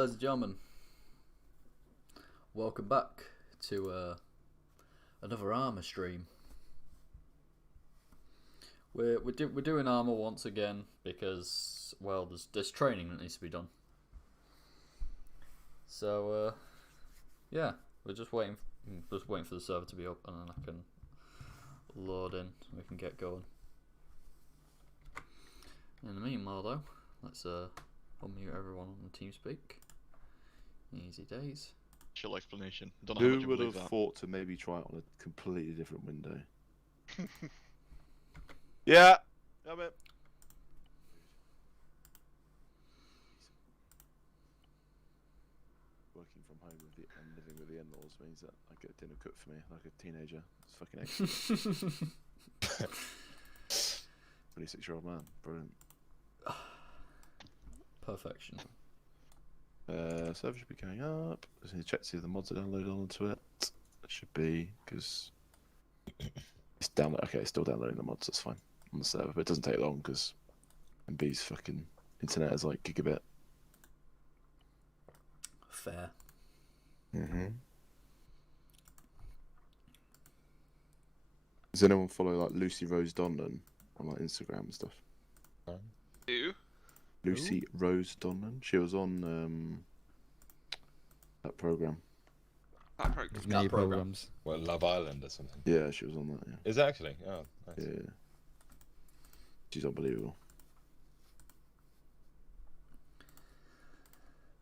ladies and gentlemen, welcome back to another ArmA stream. We're doing ArmA once again because, well, there's training that needs to be done. So yeah, we're just waiting for the server to be up, and then I can load in. We can get going. In the meanwhile, though, let's unmute everyone on the TeamSpeak. Easy days. Chill explanation. Don't know how much Who you would believe have that. thought to maybe try it on a completely different window? Yeah, I'm it. Working from home and living with the in-laws means that I get dinner cooked for me like a teenager. It's fucking excellent. 26-year-old man, brilliant. Perfection. Server should be going up. Just need to check to see if the mods are downloaded onto it. It should be, because it's download. Okay, it's still downloading the mods. That's fine on the server, but it doesn't take long because MB's fucking internet is like gigabit. Fair. Does anyone follow like Lucy Rose Donlan on like Instagram and stuff? Who? Lucy Rose Donlan. She was on that program. That program. There's many program. programs. Well, Love Island or something. Yeah, she was on that. Yeah. Is it actually? Oh, nice. Yeah. She's unbelievable.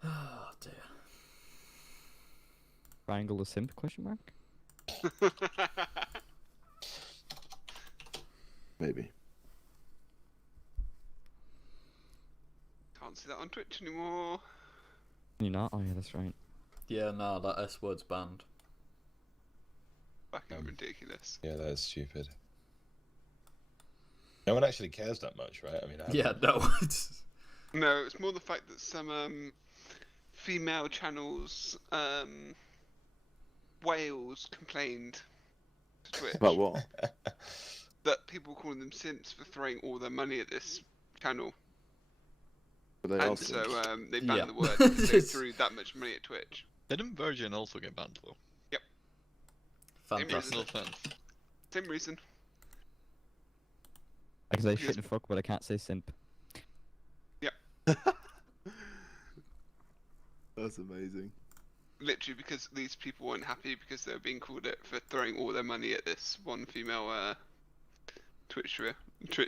Oh dear. Triangle of simp? Question mark. Maybe. Can't see that on Twitch anymore. Can you not? Oh yeah, that's right. Yeah, no, that S word's banned. Fucking ridiculous. Yeah, that is stupid. No one actually cares that much, right? I mean, Yeah, no. It's... No, it's more the fact that some female channels, Wales complained to Twitch About what? that people were calling them simps for throwing all their money at this channel. But they And asked so them. they banned Yeah. the word because they threw that much money at Twitch. Didn't Virgin also get banned though? Fantastic. No offense. Same reason. I can say Because- shit and fuck, but I can't say simp. That's amazing. Literally because these people weren't happy because they were being called it for throwing all their money at this one female Twitch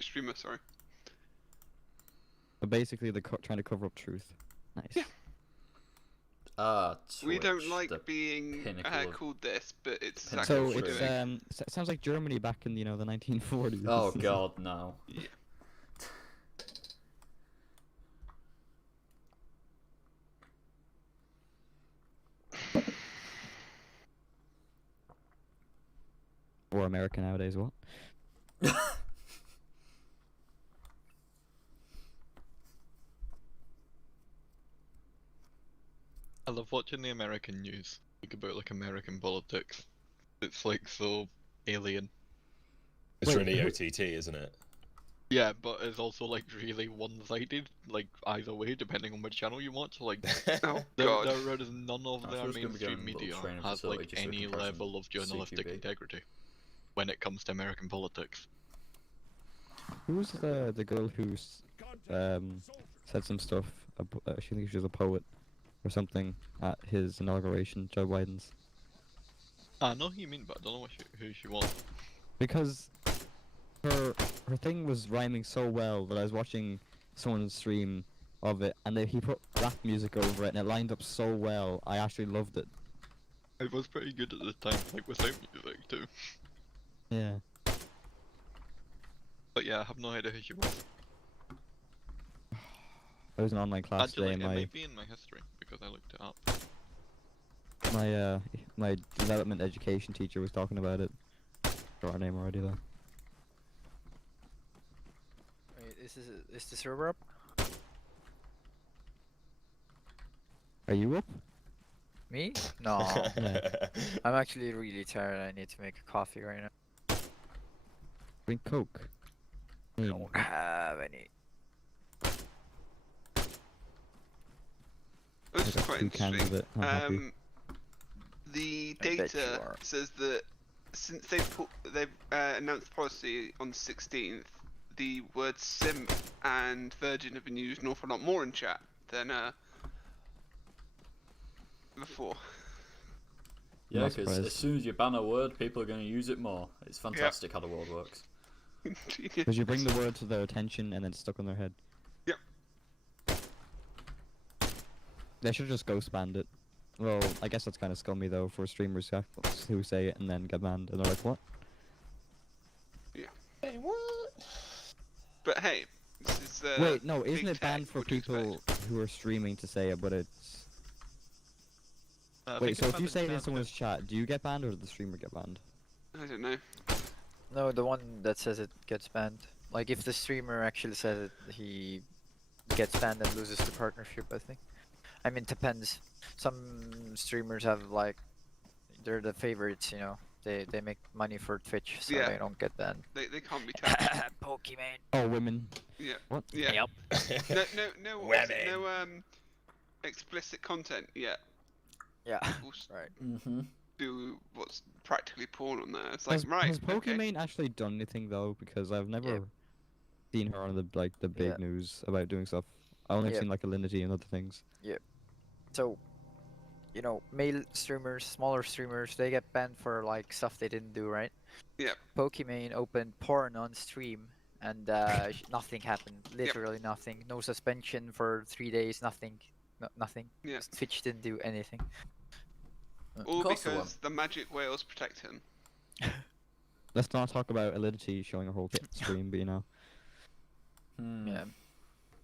streamer, sorry. But basically, they're trying to cover up truth. Nice. Yeah. We don't Twitch, like the being pinnacle of- called this, but it's pinnacle exactly So what we're it's doing. it sounds like Germany back in the 1940s. Oh god, no. Yeah. Or America nowadays. What? I love watching the American news, like about like American politics. It's like so alien. it's Wait, really who- OTT, isn't it? Yeah, but it's also like really one-sided, like either way, depending on which channel you watch. Like Oh there god. is none of I their was gonna be going mainstream little media training has facility like just so we any can press level of journalistic CQB. integrity when it comes to American politics. Who was the girl who said some stuff? She thinks she was a poet or something at his inauguration, Joe Biden's. I know who you mean, but I don't know who she was. Because her thing was rhyming so well that I was watching someone's stream of it, and he put rap music over it, and it lined up so well. I actually loved it. It was pretty good at the time, like without music too. Yeah. But yeah, I have no idea who she was. I was in online class Actually, today, it and might be in my history because I looked it up. my development education teacher was talking about it. Got our name already though. Wait, is the server up? Are you up? Me? No. I'm actually really tired. I need to make a coffee right now. Drink Coke. I don't have any. This I is got quite 2 cans interesting. of it. I'm happy. The I bet you data are. says that since they've announced policy on 16th, the words simp and virgin have been used an awful lot more in chat than before. Yeah, Not because as surprised. soon as you ban a word, people are going to use it more. It's fantastic how the world works. Genius. Because you bring the word to their attention and then it's stuck in their head. Yep. They should just ghost banned it. Well, I guess that's kind of scummy though for streamers who say it and then get banned, and they're like, what? Hey, what? But hey, this is Wait, no, big isn't it tech, banned for what do you expect? people who are streaming to say it, but it's... I Wait, think so it's if you banned say it in chat, someone's chat, do you get banned or does the streamer get banned? I don't know. No, the one that says it gets banned. Like if the streamer actually says it, he gets banned and loses the partnership, I think. I mean, depends. Some streamers have like, they're the favorites, you know. They make money for Twitch, so Yeah. they don't get banned. They can't be touched. Pokemon. Oh, women. Yeah. What? Yeah. Yep. No, what was it? Women. No explicit content yet. Yeah. We'll Right. Mm-hmm. do what's practically porn on there. It's like, Has, right, has okay. Pokimane actually done anything though? Because I've never seen her on the big Yeah. news about doing stuff. I only have Yeah. seen like Alinity and other things. So, you know, male streamers, smaller streamers, they get banned for like stuff they didn't do, right? Yep. Pokimane opened porn on stream and nothing happened. Literally nothing. No suspension for 3 days, nothing. Nothing. Yeah. Twitch didn't do anything. All Of course they because the magic whales protect him. Let's not talk about Alinity showing her whole stream, but you know. Hmm. Yeah.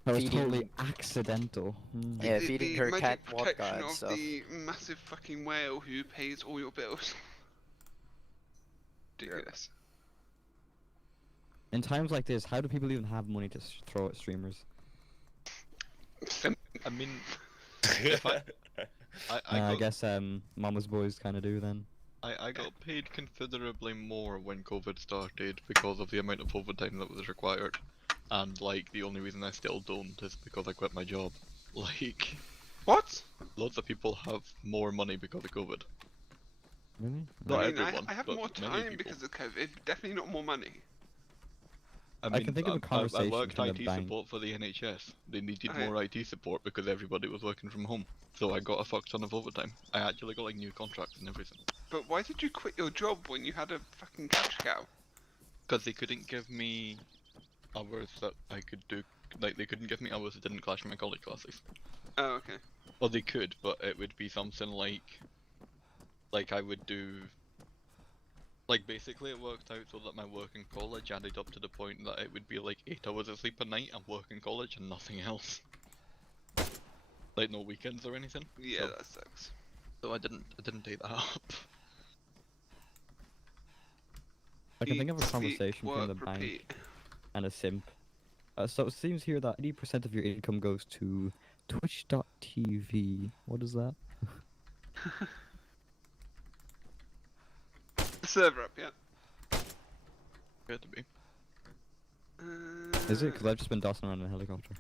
That was Feeding- totally accidental. Hmm. Yeah, the, feeding the her magic cat protection vodka and of stuff. the massive fucking whale who pays all your bills. Ridiculous. In times like this, how do people even have money to throw at streamers? I mean, if I I got, guess Mama's boys kind of do then. I got paid considerably more when COVID started because of the amount of overtime that was required, and like the only reason I still don't is because I quit my job. Like, What? lots of people have more money because of COVID. Really? Not I mean, everyone, I have but more many time people. because of COVID. Definitely not more money. I can think of a I conversation worked from the IT bank. support for the NHS. They needed Okay. more IT support because everybody was working from home. So I got a fuck ton of overtime. I actually got like new contracts and everything. But why did you quit your job when you had a fucking cash cow? Because they couldn't give me hours that I could do. Like, they couldn't give me hours that didn't clash with my college classes. Oh, okay. Or they could, but it would be something like I would do. Like, basically, it worked out so that my work in college added up to the point that it would be like 8 hours of sleep a night and work in college and nothing else. Like, no weekends or anything. Yeah, So- that sucks. So I didn't take that up. I can think of a Eat, sleep, conversation work, from the bank repeat. and a simp. So it seems here that 80% of your income goes to Twitch.tv. What is that? The server up, yeah. Good to be. Is it? Because I've just been dossing around in a helicopter.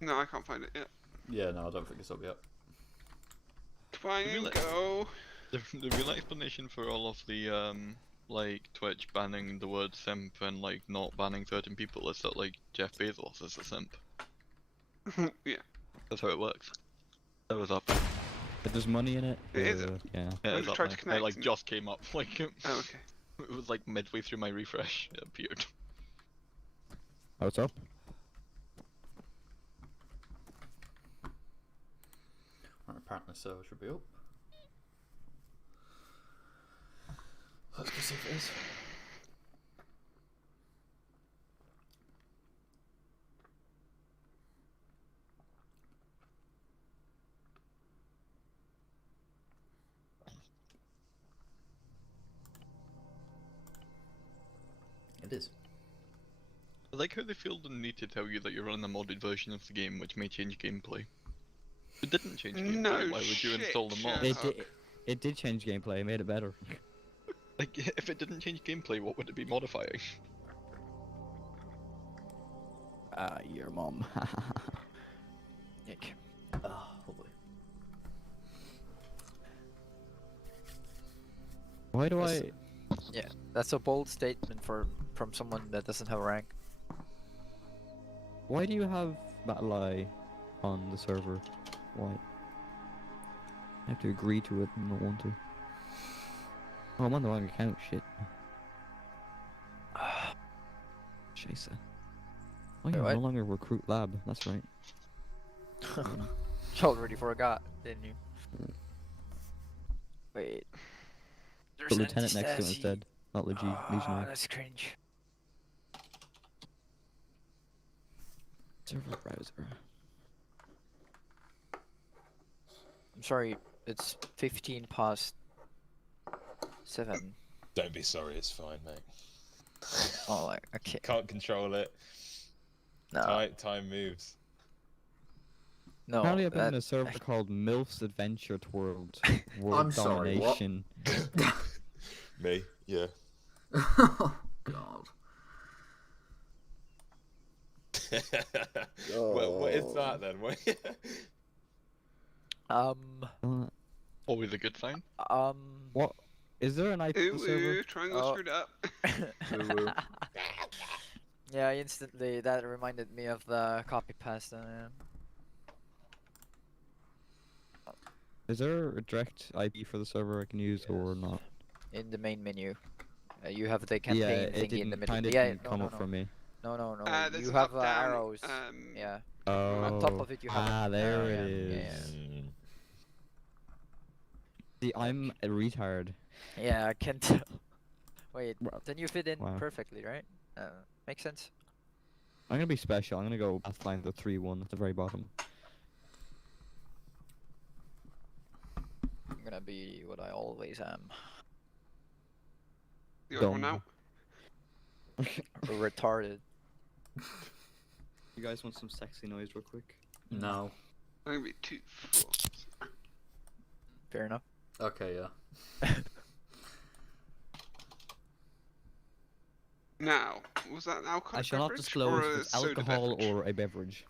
No, I can't find it yet. Yeah, no, I don't think it's up yet. Twang Really? go. The real explanation for all of the like Twitch banning the word simp and like not banning certain people is that like Jeff Bezos is a simp. Yeah. That's how it works. That was up. But there's money in it. It is. Yeah. Yeah, When it's you up tried now. to connect It like and- just came up. Like it Oh, okay. was like midway through my refresh. It appeared. Oh, it's up. Right, apparently the server should be up. Let's go see if it is. It is. I like how they feel the need to tell you that you're running a modded version of the game, which may change gameplay. It didn't change gameplay. No Why would you shit, install the mod? Sherlock. It did change gameplay. It made it better. Like, if it didn't change gameplay, what would it be modifying? Your mom. Nick. Ah, lovely. Why do That's- I? Yeah, that's a bold statement from someone that doesn't have a rank. Why do you have Battle Eye on the server? Why? I have to agree to it and not want to. Oh, I'm on the wrong account. Shit. Scheiße. Oh, Wait, you what? no longer recruit lab. That's right. You already forgot, didn't you? Wait. There's Put lieutenant next to it anti-Stasi. instead, not Oh, legionary. that's cringe. Server browser. I'm sorry, it's 15 past 7. Don't be sorry, it's fine, mate. Oh, like, okay. Can't control it. No, Time moves. no. Apparently, I've been in that- a server called MILF's Adventure World. I'm World sorry, what? Domination. Me? Yeah. Oh God. Well, what is that then? Always a good sign. What? Is there an IP Ooh, server? ooh, triangle Oh. screwed up. Ooh. Yeah, instantly that reminded me of the copy paste. Is there a direct IP for the server I can use or not? In the main menu, you have the campaign Yeah, it thingy in didn't the middle. kind of Yeah, didn't no, come no, up no. for me. No. There's You a have top-down, arrows. Yeah. Oh. On top of it, you have. Ah, there arrow, it yeah, is. yeah. See, I'm a retard. Yeah, I can tell. Wait, Well, then you fit in wow. perfectly, right? Makes sense. I'm gonna be special. I'm gonna go Pathfinder 3-1 at the very bottom. I'm gonna be what I always am. The other one Dumb. out. Retarded. You guys want some sexy noise real quick? No. I'm gonna be 2, 4. Fair enough. Okay, yeah. Now, was that an alcoholic I shall not beverage disclose or if a it's soda alcohol beverage? or a beverage.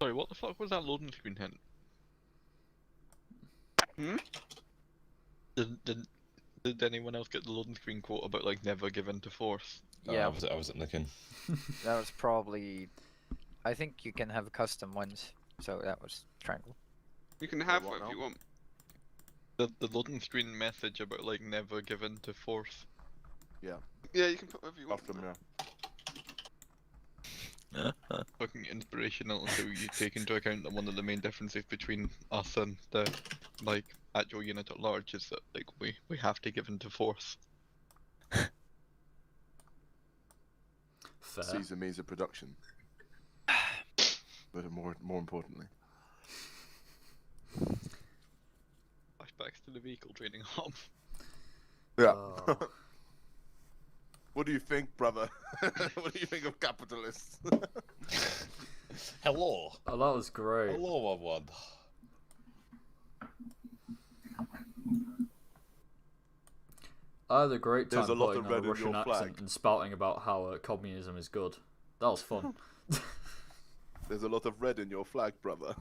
Sorry, what the fuck was that loading screen hint? Hmm? Did anyone else get the loading screen quote about like never give in to force? Yeah, I wasn't looking. that was probably. I think you can have custom ones, so that was triangle. You can have what whatever you now? want. The loading screen message about like never give in to force. Yeah, you can put whatever you want. After them, yeah. Fucking inspirational until you take into account that one of the main differences between us and the like actual unit at large is that like we have to give in to force. Fair. Caesar means a production. But more importantly. Flashbacks to the vehicle training hub. Yeah. Oh. What do you think, brother? What do you think of capitalists? Hello. Oh, that was great. Hello, everyone. I had a great time There's a lot putting of on a red in Russian your accent flag. and spouting about how communism is good. That was fun. There's a lot of red in your flag, brother.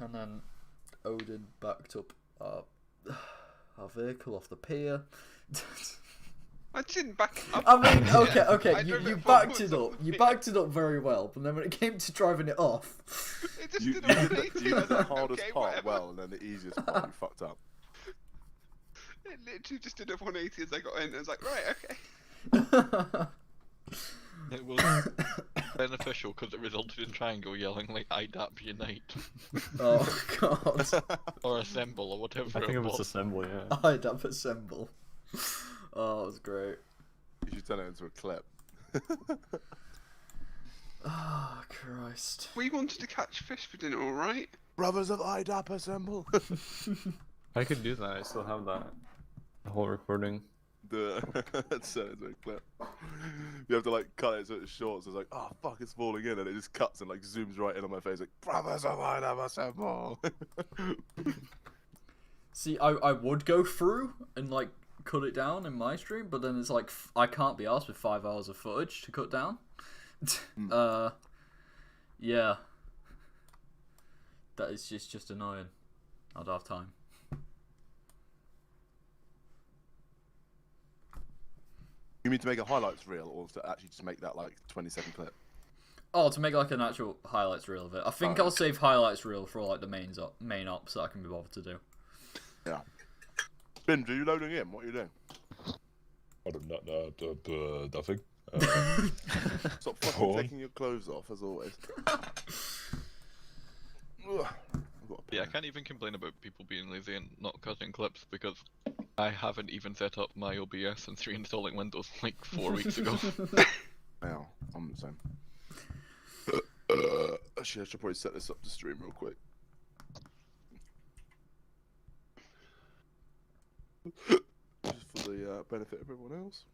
And then Odin backed up our vehicle off the pier. I didn't back it up. I mean, Yeah, okay, I you drove it backed forwards it up. off the You pier. backed it up very well, but then when it came to driving it off, It just You did did a the 180. you I did was the like, hardest okay, part whatever. well, and then the easiest part you fucked up. It literally just did a 180 as I got in. I was like, right, okay. It was beneficial because it resulted in Triangle yelling like IDAP unite oh god, or assemble or whatever I think it was was. assembly, yeah. I'd up assemble. Oh, that was great. You should turn it into a clip. Oh Christ. We wanted to catch fish for dinner, alright? Brothers of IDAP assemble. I could do that, I still have that. The whole recording. Turn it into a clip. You have to like cut it so it's short, so it's like, oh fuck, it's falling in, and it just cuts and like zooms right in on my face, like, brothers of IDAP assemble. See, I would go through and like cut it down in my stream, but then it's like I can't be asked with 5 hours of footage to cut down. Yeah. That is just annoying. I don't have time. You mean to make a highlights reel, or to actually just make that like 20-second clip? Oh, to make like an actual highlights reel of it. I think I'll save highlights reel for all like the main ops that I can be bothered to do. Yeah. Binge, are you loading in? What are you doing? I don't know. Nothing. Stop fucking taking your clothes off, as always. Ugh, I've got a Yeah, I pen. can't even complain about people being lazy and not cutting clips because I haven't even set up my OBS since reinstalling Windows like 4 weeks ago. Yeah, I'm the same. Actually, I should probably set this up to stream real quick. Just for the benefit of everyone else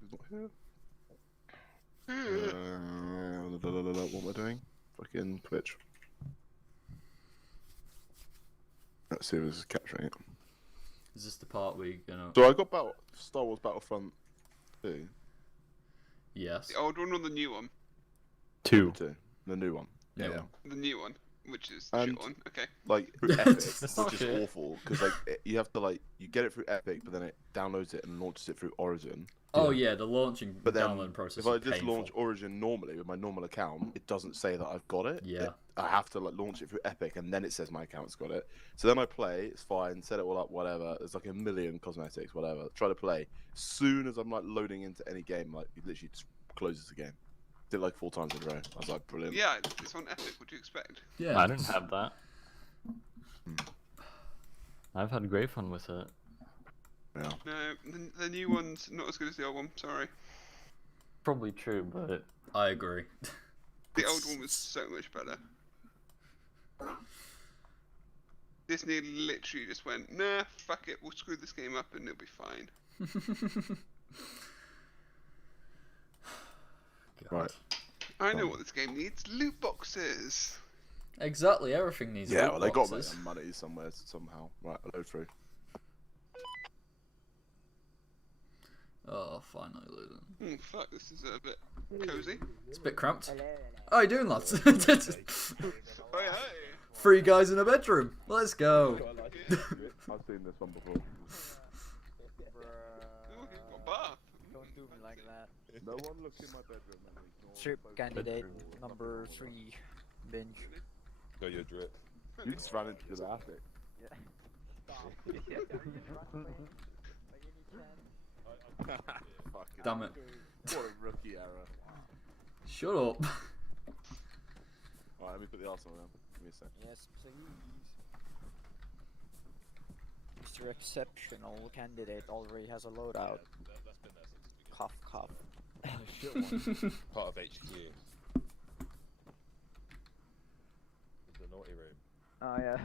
who's not here. What am I doing? Fucking Twitch. Let's see if this is capturing it. Is this the part where you're gonna? So I got Star Wars Battlefront 2. Yes. The old one or the new one? 2. The new one. New Yeah. one. The new one, which is the And- shit one. Okay. Like through Epic, That's not which is shit. awful because like you have to like you get it through Epic, but then it downloads it and launches it through Origin. Oh yeah, the launching But then download process if I is just painful. launch Origin normally with my normal account, it doesn't say that I've got it. Yeah. I have to like launch it through Epic, and then it says my account's got it. So then I play, it's fine, set it all up, whatever. There's like a million cosmetics, whatever. Try to play. Soon as I'm like loading into any game, like it literally just closes the game. Did it like 4 times in a row. I was like, brilliant. Yeah, it's on Epic. What do you expect? Yeah. I didn't have that. I've had great fun with it. Yeah. No, the new one's not as good as the old one. Sorry. Probably true, but I agree. The old one was so much better. Disney literally just went, nah, fuck it, we'll screw this game up and it'll be fine. God. Right. I know what this game needs, loot boxes. Exactly. Everything needs. Yeah, loot well, they got to make boxes. some money somewhere, somehow. Right, I'll load through. Oh, finally loading. Fuck, this is a bit cozy. It's a bit cramped. How you doing, lads? Oh yeah, 3 guys in a bedroom. Let's go. I've seen this one before. Ooh, he's got a bath. Don't do me like that. No one look in my bedroom. Trip candidate number 3, binge. Go your drip. You just ran into the attic. Fucking Damn it. What a rookie error. Shut up. Alright, let me put the arsenal down. Give me a sec. Yes, please. Mr. Exceptional candidate already has a loadout. Cough, cough. Part of HQ. The naughty room. Oh yeah.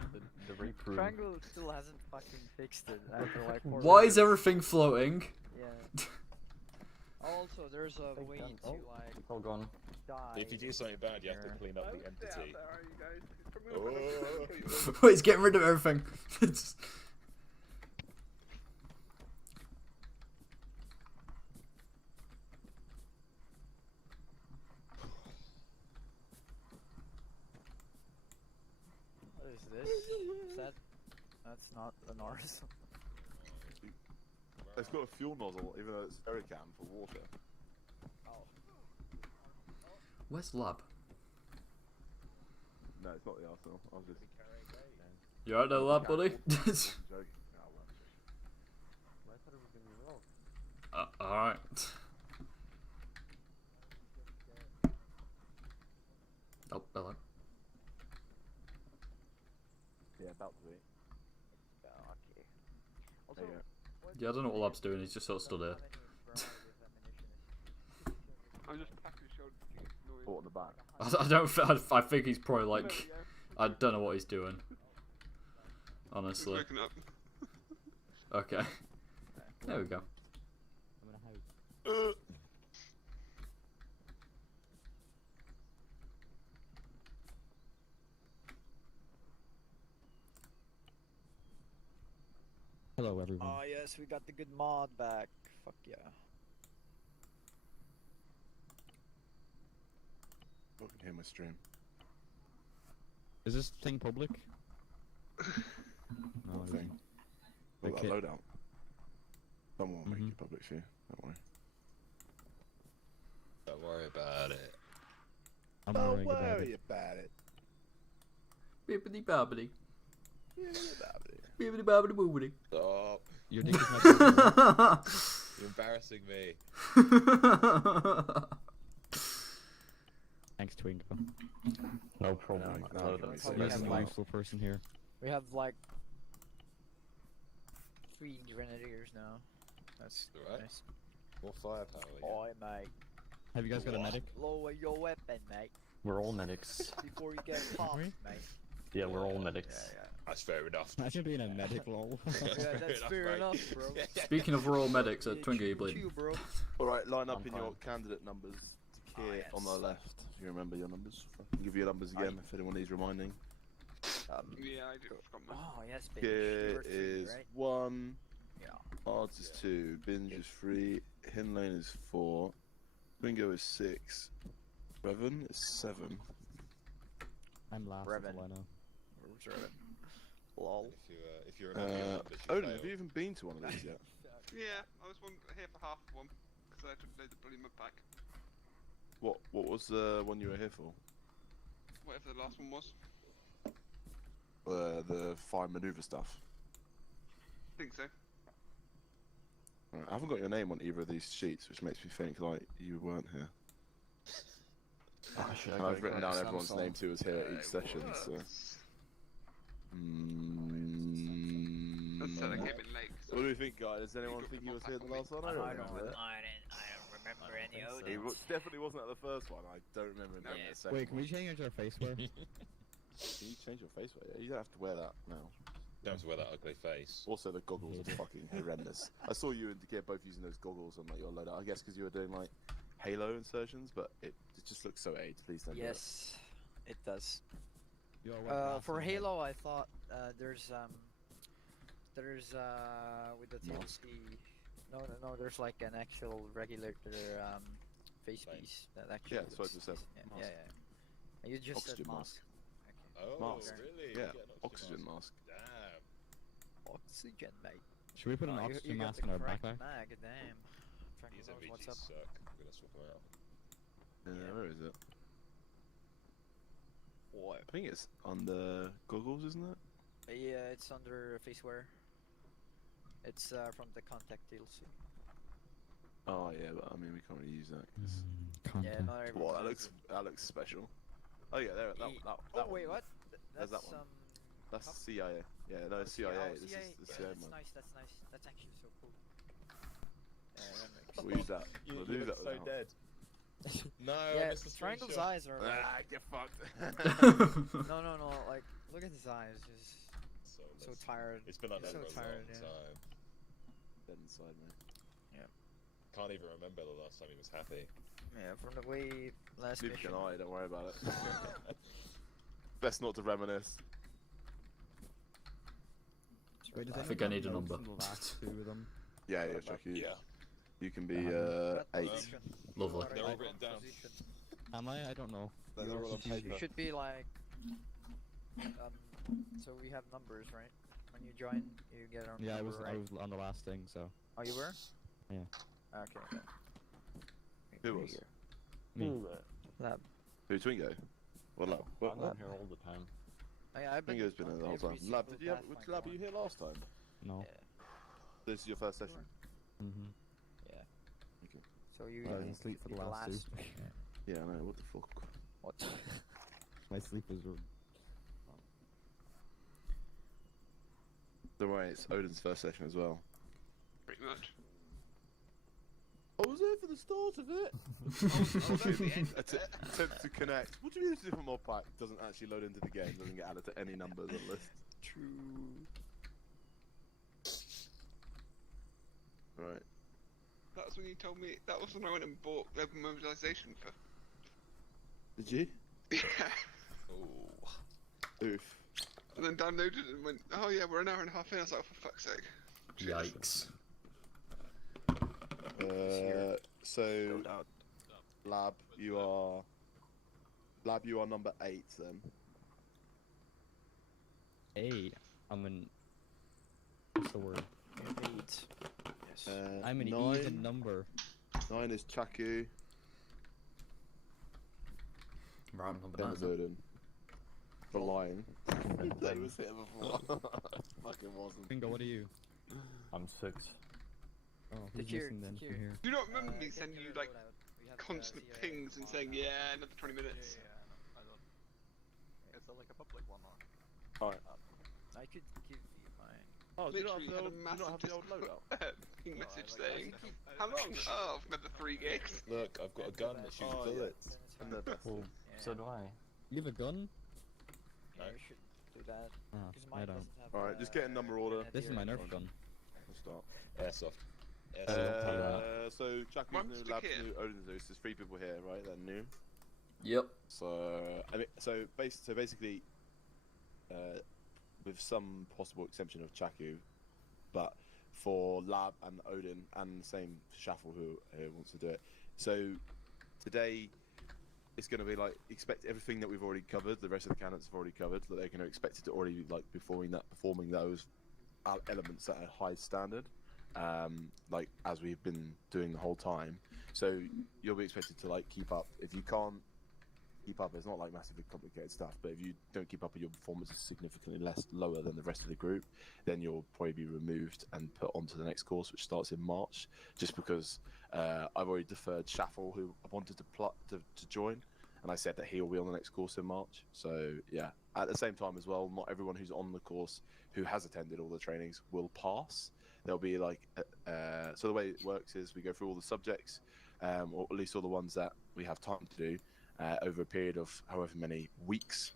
the rape room. Triangle still hasn't fucking fixed it after like 4 Why is years. everything floating? Yeah. Also, there's a way to like It's all gone. die. If you do something bad, you have to clean up the entity. Wait, he's getting rid of everything. It's- What is this? Is that? That's not an Ars. It's got a fuel nozzle, even though it's a can for water. Where's lab? No, it's not the arsenal. I was just You alright there, lab, buddy? joking. Alright. Oh, hello. Yeah, about to be. Okay. Also, There you go. Yeah, I don't know what lab's doing. He's just sort of stood here. I'm just packing his shoulder to keep noise. Caught in the back. I don't. I think he's probably like. I don't know what he's doing. He's Honestly. waking up. Okay. There we go. Hello, everyone. Oh yes, we got the good mod back. Fuck yeah. I can hear my stream. Is this thing public? No, What it thing? isn't. Oh, that Okay. loadout. Someone will make Mhm. it public for you. Don't worry. Don't worry about it. I'm worrying about it. about it. Bibbidi bobbidi. Yeah, about it. Bibbidi bobbidi boobidi. Stop. Your dick is not public. You're embarrassing me. Thanks, Twingo. No problem. No, I no, load no, it. no, You're no, the no. mindful person here. We have like 3 grenadiers now. That's Alright. nice. More firepower. Yeah. Oi, mate. Have you guys got a What? medic? Lower your weapon, mate. We're all medics. Before you get popped, we? mate. Yeah, we're all Yeah, medics. Yeah, That's fair enough. Imagine being a medic, lol. yeah, that's fair mate. enough, bro. Speaking of raw medics at Yeah, Twingo, you chill, bleed. chill, bro. Alright, line up I'm in your fine. candidate numbers. Oh, Here yes. on the left, if you remember your numbers. I can give you your numbers again if anyone needs reminding. Yeah, I do. Forgot mine. Oh, yes, bitch. Here You were 3, is right? 1, Yeah. Odds is 2, Binge is 3, Hinlane is 4, Ringo is 6, Revan is 7. I'm last, that's all I know. Lol. If you remember your numbers, you Odin, fail. have you even been to one of these yet? Yeah, I was here for half of one because I had to load the bloody mud pack. What was the one you were here for? Whatever the last one was. The fire maneuver stuff. I think so. Right, I haven't got your name on either of these sheets, which makes me think like you weren't here. Oh, shit, I And gotta I've written grab down everyone's Samsung. name too as here at each session, so. That's I came in late. What do we think, guys? Does anyone got think the he was mop here pack the on last one? I I don't don't remember it. remember any think so. of He definitely wasn't at the first one. I don't remember him No. being at the second Wait, can we one. change our face wear? Can you change your face? Yeah, you don't have to wear that now. You don't have to wear that ugly face. Also, the goggles are fucking horrendous. I saw you and Gear both using those goggles on like your loadout. I guess because you were doing like Halo insertions, but it just looks so AIDS. Please don't. Yes, it does. You all went last For in the head. Halo, I thought there's with the Mask? TLC. No, there's like an actual regular face Like- piece that actually. Yeah, that's what I just said. Yeah, Mask. yeah, yeah. You just Oxygen said mask. Oh, Mask. really? Yeah, You get an oxygen mask. Damn. Oxygen, mate. Should we put an Oh, you oxygen got mask the in our correct backpack? mag, damn. Frank These knows what's MVGs up. suck. I'm gonna swap them out. Yeah, where is it? What? I think it's under goggles, isn't it? Yeah, it's under Facewear. It's from the Contact DLC. Oh yeah, but I mean we can't really use that. 'Cause... Yeah, Content. not everyone. Well, that looks special. Oh yeah, there. That Oh wait, one. what? There's that one. That's Huh? CIA. Yeah, no, it's CIA. Oh, This is the yeah, CIA that's one. nice. That's nice. That's actually so cool. That We'll use that. You, We'll you do look that so now. dead. No, I yeah, missed the Triangle's screenshot. eyes are like, Ah, get fucked. no, like look at his eyes, just so messy. tired. It's been like that So for a tired, long yeah. time. Dead inside, mate. Can't even remember the last time he was happy. Yeah, from the way last Neither mission. can I. Don't worry about it. Best not to reminisce. Wait, does I anyone think I have need a notes number. in the last two of them? Yeah, yeah, Chuck. Yeah. You can be What 8. position? Lovely. What They're all what written down. position? Am I? I don't know. They're all on You paper. should be like, so we have numbers, right? When you join, you get our Yeah, I number, was right? I was on the last thing, so Oh, you were? Yeah. Okay. Okay. Who was? me. Lab. Who, Twingo? Well, no. I'm not here all the time. Oh, yeah, I've been Twingo's been here the whole every time. Lab, single did you have? Pathfinder Lab, were one. you here last time? No. Yeah. This is your first session. Mhm. So you. I was asleep for the last two. Yeah, I know. What the fuck? What? My sleep was. Don't worry, it's Odin's first session as well. Pretty much. I was there for the start of it. I was at the end of it. Attempt to connect. What do you mean it's a different mod pack? Doesn't actually load into the game, doesn't get added to any numbers on the list. True. Right. That was when you told me. That was when I went and bought Global Mobilization for. Did you? Yeah. Ooh. Oof. And then downloaded it and went, oh yeah, we're an hour and a half in. I was like, oh, for fuck's sake. Yikes. So Lab, you are number 8 then. A. I'm an. What's the word? Eight. Yes. I'm an 9. even number. 9 is Chaku. Right, number 10 9. is Odin. For lying. They was here before. Fucking wasn't. Bingo, what are you? I'm 6. Oh, who's Takir, missing then Takir. from here? Do you not remember me Get sending your you like loadout. We have, constant CIA pings and on saying, now. yeah, another 20 minutes? Yeah, I don't. Is there like a public one or? Alright. I could give you mine. Oh, do you not Literally have had the a old, do you not have massive the old loadout? ping No, message I like- saying, I- how long? Oh, another 3 gigs. Look, I've got a gun that shoots Oh, yeah. bullets. And the best. Well, Yeah. so do I. You have a gun? Yeah, we should do that. Oh, Because I mine don't. doesn't have. Alright, just get a number order. This is my Nerf Fine. gun. Let's start. Airsoft. Airsoft. So Chaku's Mine's new, stick Lab's here. new, Odin's new. So there's 3 people here, right? They're new. Yep. So I mean, so basically, with some possible exception of Chaku, but for Lab and Odin and the same Shuffle who wants to do it. So today it's going to be like expect everything that we've already covered. The rest of the candidates have already covered. That they're going to expect it to already be like performing those elements at a high standard, like as we've been doing the whole time. So you'll be expected to like keep up. If you can't keep up, it's not like massively complicated stuff, but if you don't keep up and your performance is significantly lower than the rest of the group, then you'll probably be removed and put onto the next course, which starts in March. Just because I've already deferred Shuffle, who wanted to join, and I said that he will be on the next course in March. So yeah, at the same time as well, not everyone who's on the course who has attended all the trainings will pass. There'll be like so the way it works is we go through all the subjects, or at least all the ones that we have time to do. Over a period of however many weeks.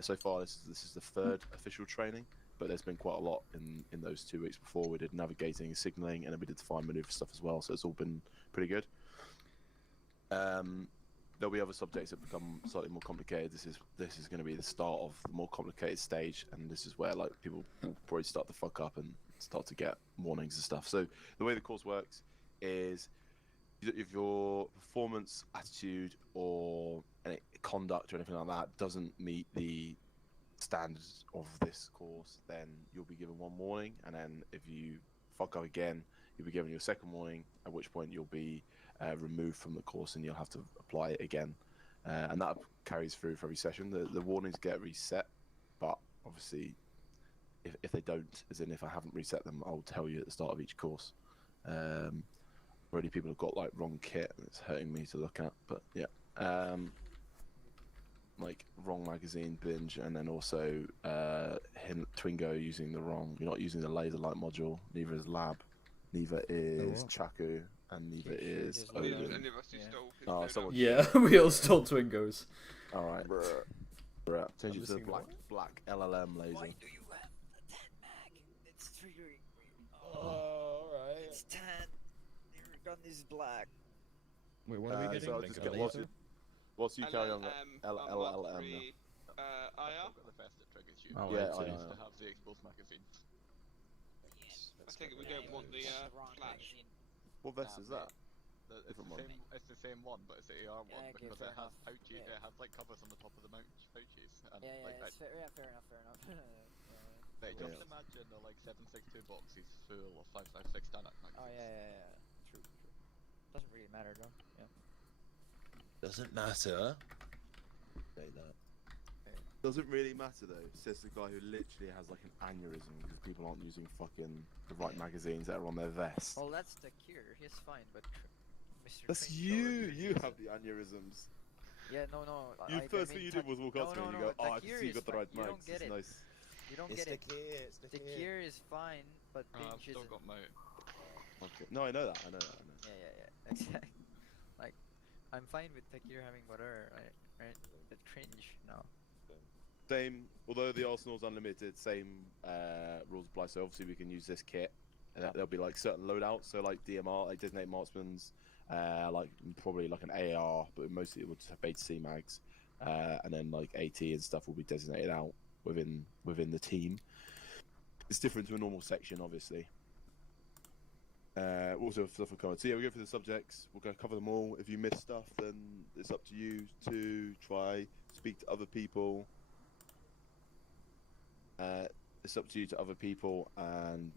So far, this is the 3rd official training, but there's been quite a lot in those 2 weeks before. We did navigating, signaling, and then we did the fine maneuver stuff as well. So it's all been pretty good. There'll be other subjects that become slightly more complicated. This is going to be the start of the more complicated stage, and this is where like people will probably start to fuck up and start to get warnings and stuff. So the way the course works is, if your performance, attitude, or any conduct or anything like that doesn't meet the standards of this course, then you'll be given 1 warning, and then if you fuck up again, you'll be given your 2nd warning, at which point you'll be removed from the course and you'll have to apply it again. And that carries through for every session. The warnings get reset, but obviously if they don't, as in if I haven't reset them, I'll tell you at the start of each course. Already people have got like wrong kit and it's hurting me to look at, but yeah, like wrong magazine binge, and then also Twingo using you're not using the laser light module, neither is Lab, neither is Chaku, and neither Okay, sure, is just Any Odin. of us who Yeah. stole his Oh, loadout. someone- Yeah, we all stole Twingos. Alright, change it to the missing one. black LLM laser. Why do you have the 10 mag? It's triggering me. Oh, alright. It's 10. Your gun is black. Wait, what are we getting? So I'll Like just a get laser? whilst you carry on. LLM, LLM Mark now. III, I've IR. got the vest that triggers you. Oh, Yeah, right, so I Used know. to have the exposed magazine. I take it we don't want the flash. What vest is that? It's Different the one. same. It's the same one, but it's the AR one Yeah, okay, because fair it has enough. pouches. Yeah. It has like covers on the top of the pouches. And, Yeah, like, it's fair enough, fair enough. Like, Yeah. just imagine the like 7.62 boxes full of 5.56 Danak magazines. Oh, yeah. True. Doesn't really matter, though. Yeah. Doesn't matter. Say that. Doesn't really matter though, says the guy who literally has like an aneurysm because people aren't using fucking the right magazines that are on their vest. Well, that's the cure. He's fine, but Mr. That's Trainee you! already You uses have it. the aneurysms. Yeah, no. You first thing you did was walk up to me and you go, oh, I can see you got the right You don't mags, get it's it. nice. You don't It's get the it. key, it's the The key. cure is fine, but I've binge still isn't. got my. Okay. No, I know that, Yeah. Exactly. Like, I'm fine with Takir having whatever, right? The cringe, no. Same, although the Arsenal's unlimited, same rules apply, so obviously we can use this kit. And there'll be like certain loadouts, so like DMR, like designated marksman's, like probably like an AR, but mostly it will just have beta C mags. And then like AT and stuff will be designated out within the team. It's different to a normal section, obviously. Also stuff will cover. So yeah, we go through the subjects. We'll go cover them all. If you miss stuff, then it's up to you to try speak to other people. It's up to you to other people, and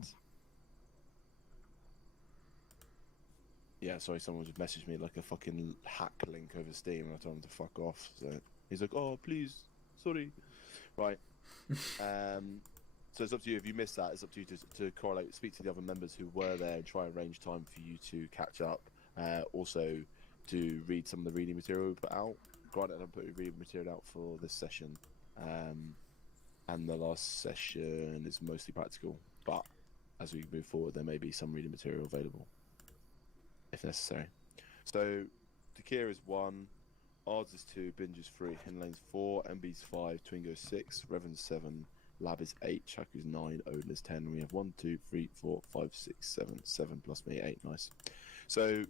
yeah, sorry, someone just messaged me like a fucking hack link over Steam, and I told him to fuck off. So he's like, "Oh, please, sorry." Right. So it's up to you. If you missed that, it's up to you to correlate, speak to the other members who were there, and try and arrange time for you to catch up. Also, to read some of the reading material we put out. Granted, I don't put reading material out for this session, and the last session is mostly practical. But as we move forward, there may be some reading material available if necessary. So, Takira is 1, Ards is 2, Binge is 3, Hinlane's 4, MB's 5, Twingo's 6, Revan's 7, Lab is 8, Chaku's 9, Odin is 10. We have 1, 2, 3, 4, 5, 6, 7, 7 plus me, 8. Nice. So,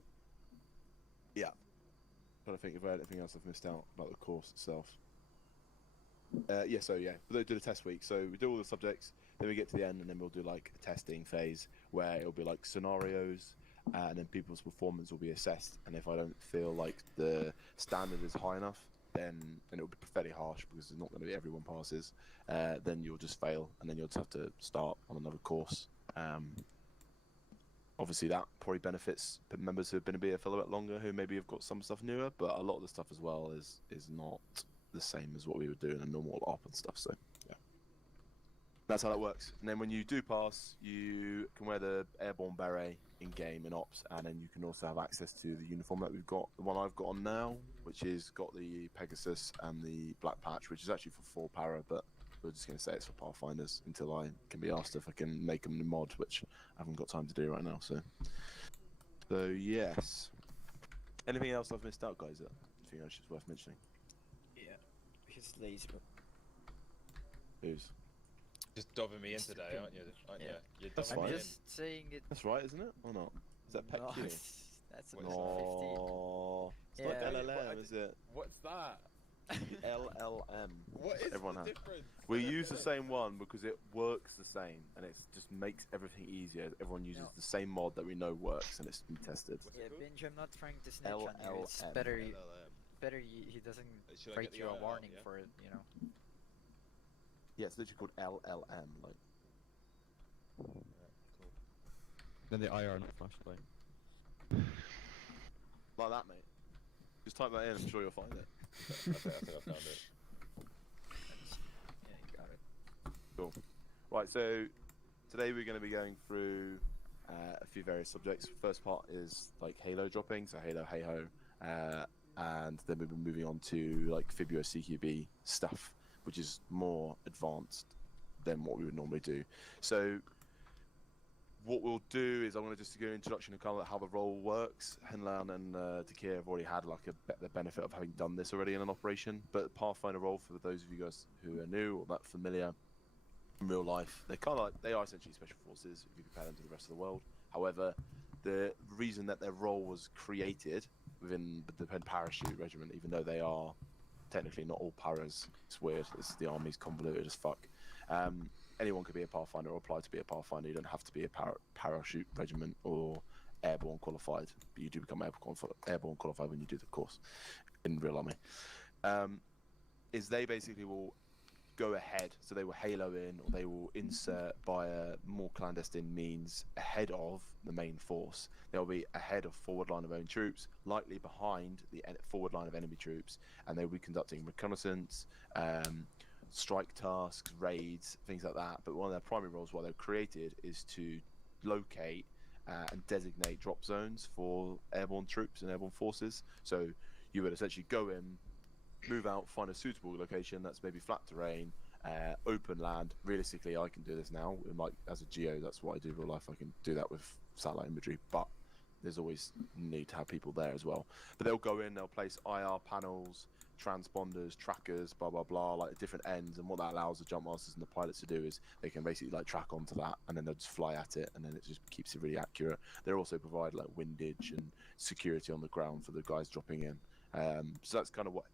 yeah. Trying to think if anything else I've missed out about the course itself. We'll do the test week. So we do all the subjects, then we get to the end, and then we'll do like a testing phase where it'll be like scenarios, and then people's performance will be assessed. And if I don't feel like the standard is high enough, then it'll be fairly harsh because it's not going to be everyone passes. Then you'll just fail, and then you'll just have to start on another course. Obviously, that probably benefits members who have been a BFL a bit longer, who maybe have got some stuff newer, but a lot of the stuff as well is not the same as what we would do in a normal op and stuff. So yeah, that's how that works. And then when you do pass, you can wear the airborne beret in game in ops, and then you can also have access to the uniform that we've got, the one I've got on now, which is got the Pegasus and the black patch, which is actually for 4 para, but we're just going to say it's for Pathfinders until I can be asked if I can make them the mod, which I haven't got time to do right now. So yes. Anything else I've missed out, guys? That you think is worth mentioning? Yeah, his laser. Who's? Just dobbing me in today, aren't you? Yeah. You're That's dobbing I'm me fine. just saying it. That's right, isn't it? Or not? Is that Pet No, Q? that's a What is No, it's Yeah. like What LLM, I is it? What's that? LLM. What is Everyone the has. difference? We use the same one because it works the same, and it just makes everything easier. Everyone uses No. the same mod that we know works, and it's been tested. What's Yeah, it called? Binge, I'm not trying to snitch on you. It's LLM. better, LLM. he doesn't Should I write get the you a IRL, warning yeah? for it, you know. Yeah, it's literally called LLM. Like, Alright, cool. Then the IR not flashlight. like that, mate. Just type that in, I'm sure you'll find it. I think I found it. Yeah, you got it. Cool. Right, so today we're going to be going through a few various subjects. First part is like Halo dropping, so Halo, Hey-Ho, and then we've been moving on to like Fibio CQB stuff, which is more advanced than what we would normally do. So what we'll do is I'm going to just give an introduction to kind of how the role works. Henlan and Takir have already had like the benefit of having done this already in an operation, but Pathfinder role, for those of you guys who are new or not familiar in real life, they are essentially special forces if you compare them to the rest of the world. However, the reason that their role was created within the parachute regiment, even though they are technically not all paras, it's weird. The army's convoluted as fuck. Anyone could be a Pathfinder or apply to be a Pathfinder. You don't have to be a parachute regiment or airborne qualified, but you do become airborne qualified when you do the course in real army. Is they basically will go ahead, so they will halo in, or they will insert by a more clandestine means ahead of the main force. They'll be ahead of forward line of own troops, likely behind the forward line of enemy troops, and they'll be conducting reconnaissance, strike tasks, raids, things like that. But one of their primary roles, what they've created, is to locate and designate drop zones for airborne troops and airborne forces. So you would essentially go in, move out, find a suitable location that's maybe flat terrain, open land. Realistically, I can do this now. As a geo, that's what I do in real life. I can do that with satellite imagery, but there's always need to have people there as well. But they'll go in, they'll place IR panels, transponders, trackers, blah blah blah, like at different ends, and what that allows the jump masters and the pilots to do is they can basically like track onto that, and then they'll just fly at it, and then it just keeps it really accurate. They also provide like windage and security on the ground for the guys dropping in. So that's kind of what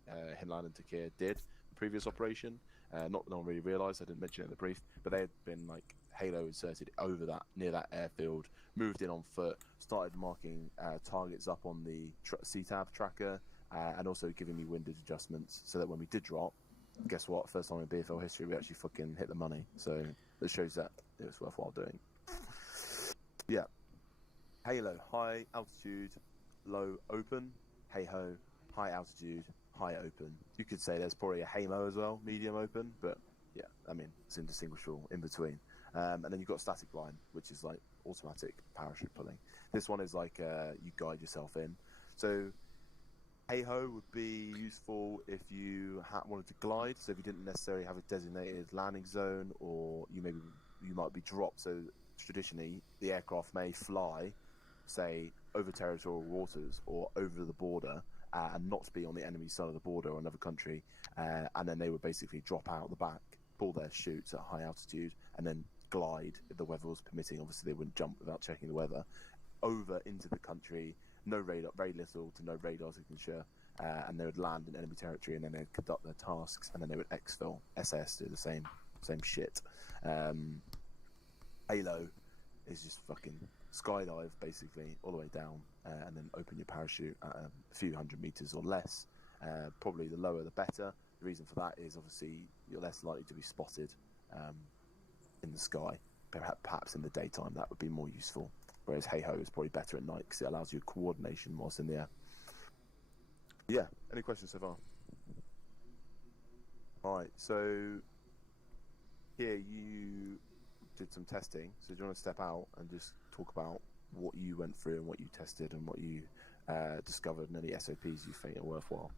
Hinlan and Takir did the previous operation. No one really realised, I didn't mention it in the brief, but they had been like Halo inserted over that, near that airfield, moved in on foot, started marking targets up on the CTAV tracker, and also giving me windage adjustments so that when we did drop, guess what? First time in BFL history, we actually fucking hit the money. So it shows that it was worthwhile doing. Yeah. Halo, high altitude, low open. Hey ho, high altitude, high open. You could say there's probably a Hamo as well, medium open, but yeah, I mean, it's indistinguishable in between. And then you've got static line, which is like automatic parachute pulling. This one is like you guide yourself in. So hey ho would be useful if you wanted to glide. So if you didn't necessarily have a designated landing zone, or you might be dropped. So traditionally, the aircraft may fly, say, over territorial waters or over the border, and not be on the enemy side of the border or another country, and then they would basically drop out the back, pull their chutes at high altitude, and then glide if the weather was permitting. Obviously, they wouldn't jump without checking the weather over into the country. No radar, very little to no radar signature, and they would land in enemy territory, and then they'd conduct their tasks, and then they would exfil. SS do the same shit. Halo is just fucking skydive basically all the way down, and then open your parachute at a few hundred meters or less. Probably the lower the better. The reason for that is obviously you're less likely to be spotted in the sky. Perhaps in the daytime that would be more useful. Whereas hey ho is probably better at night because it allows you coordination whilst in the air. Yeah. Any questions so far? All right. So here you did some testing. So do you want to step out and just talk about what you went through and what you tested and what you discovered and any SOPs you think are worthwhile?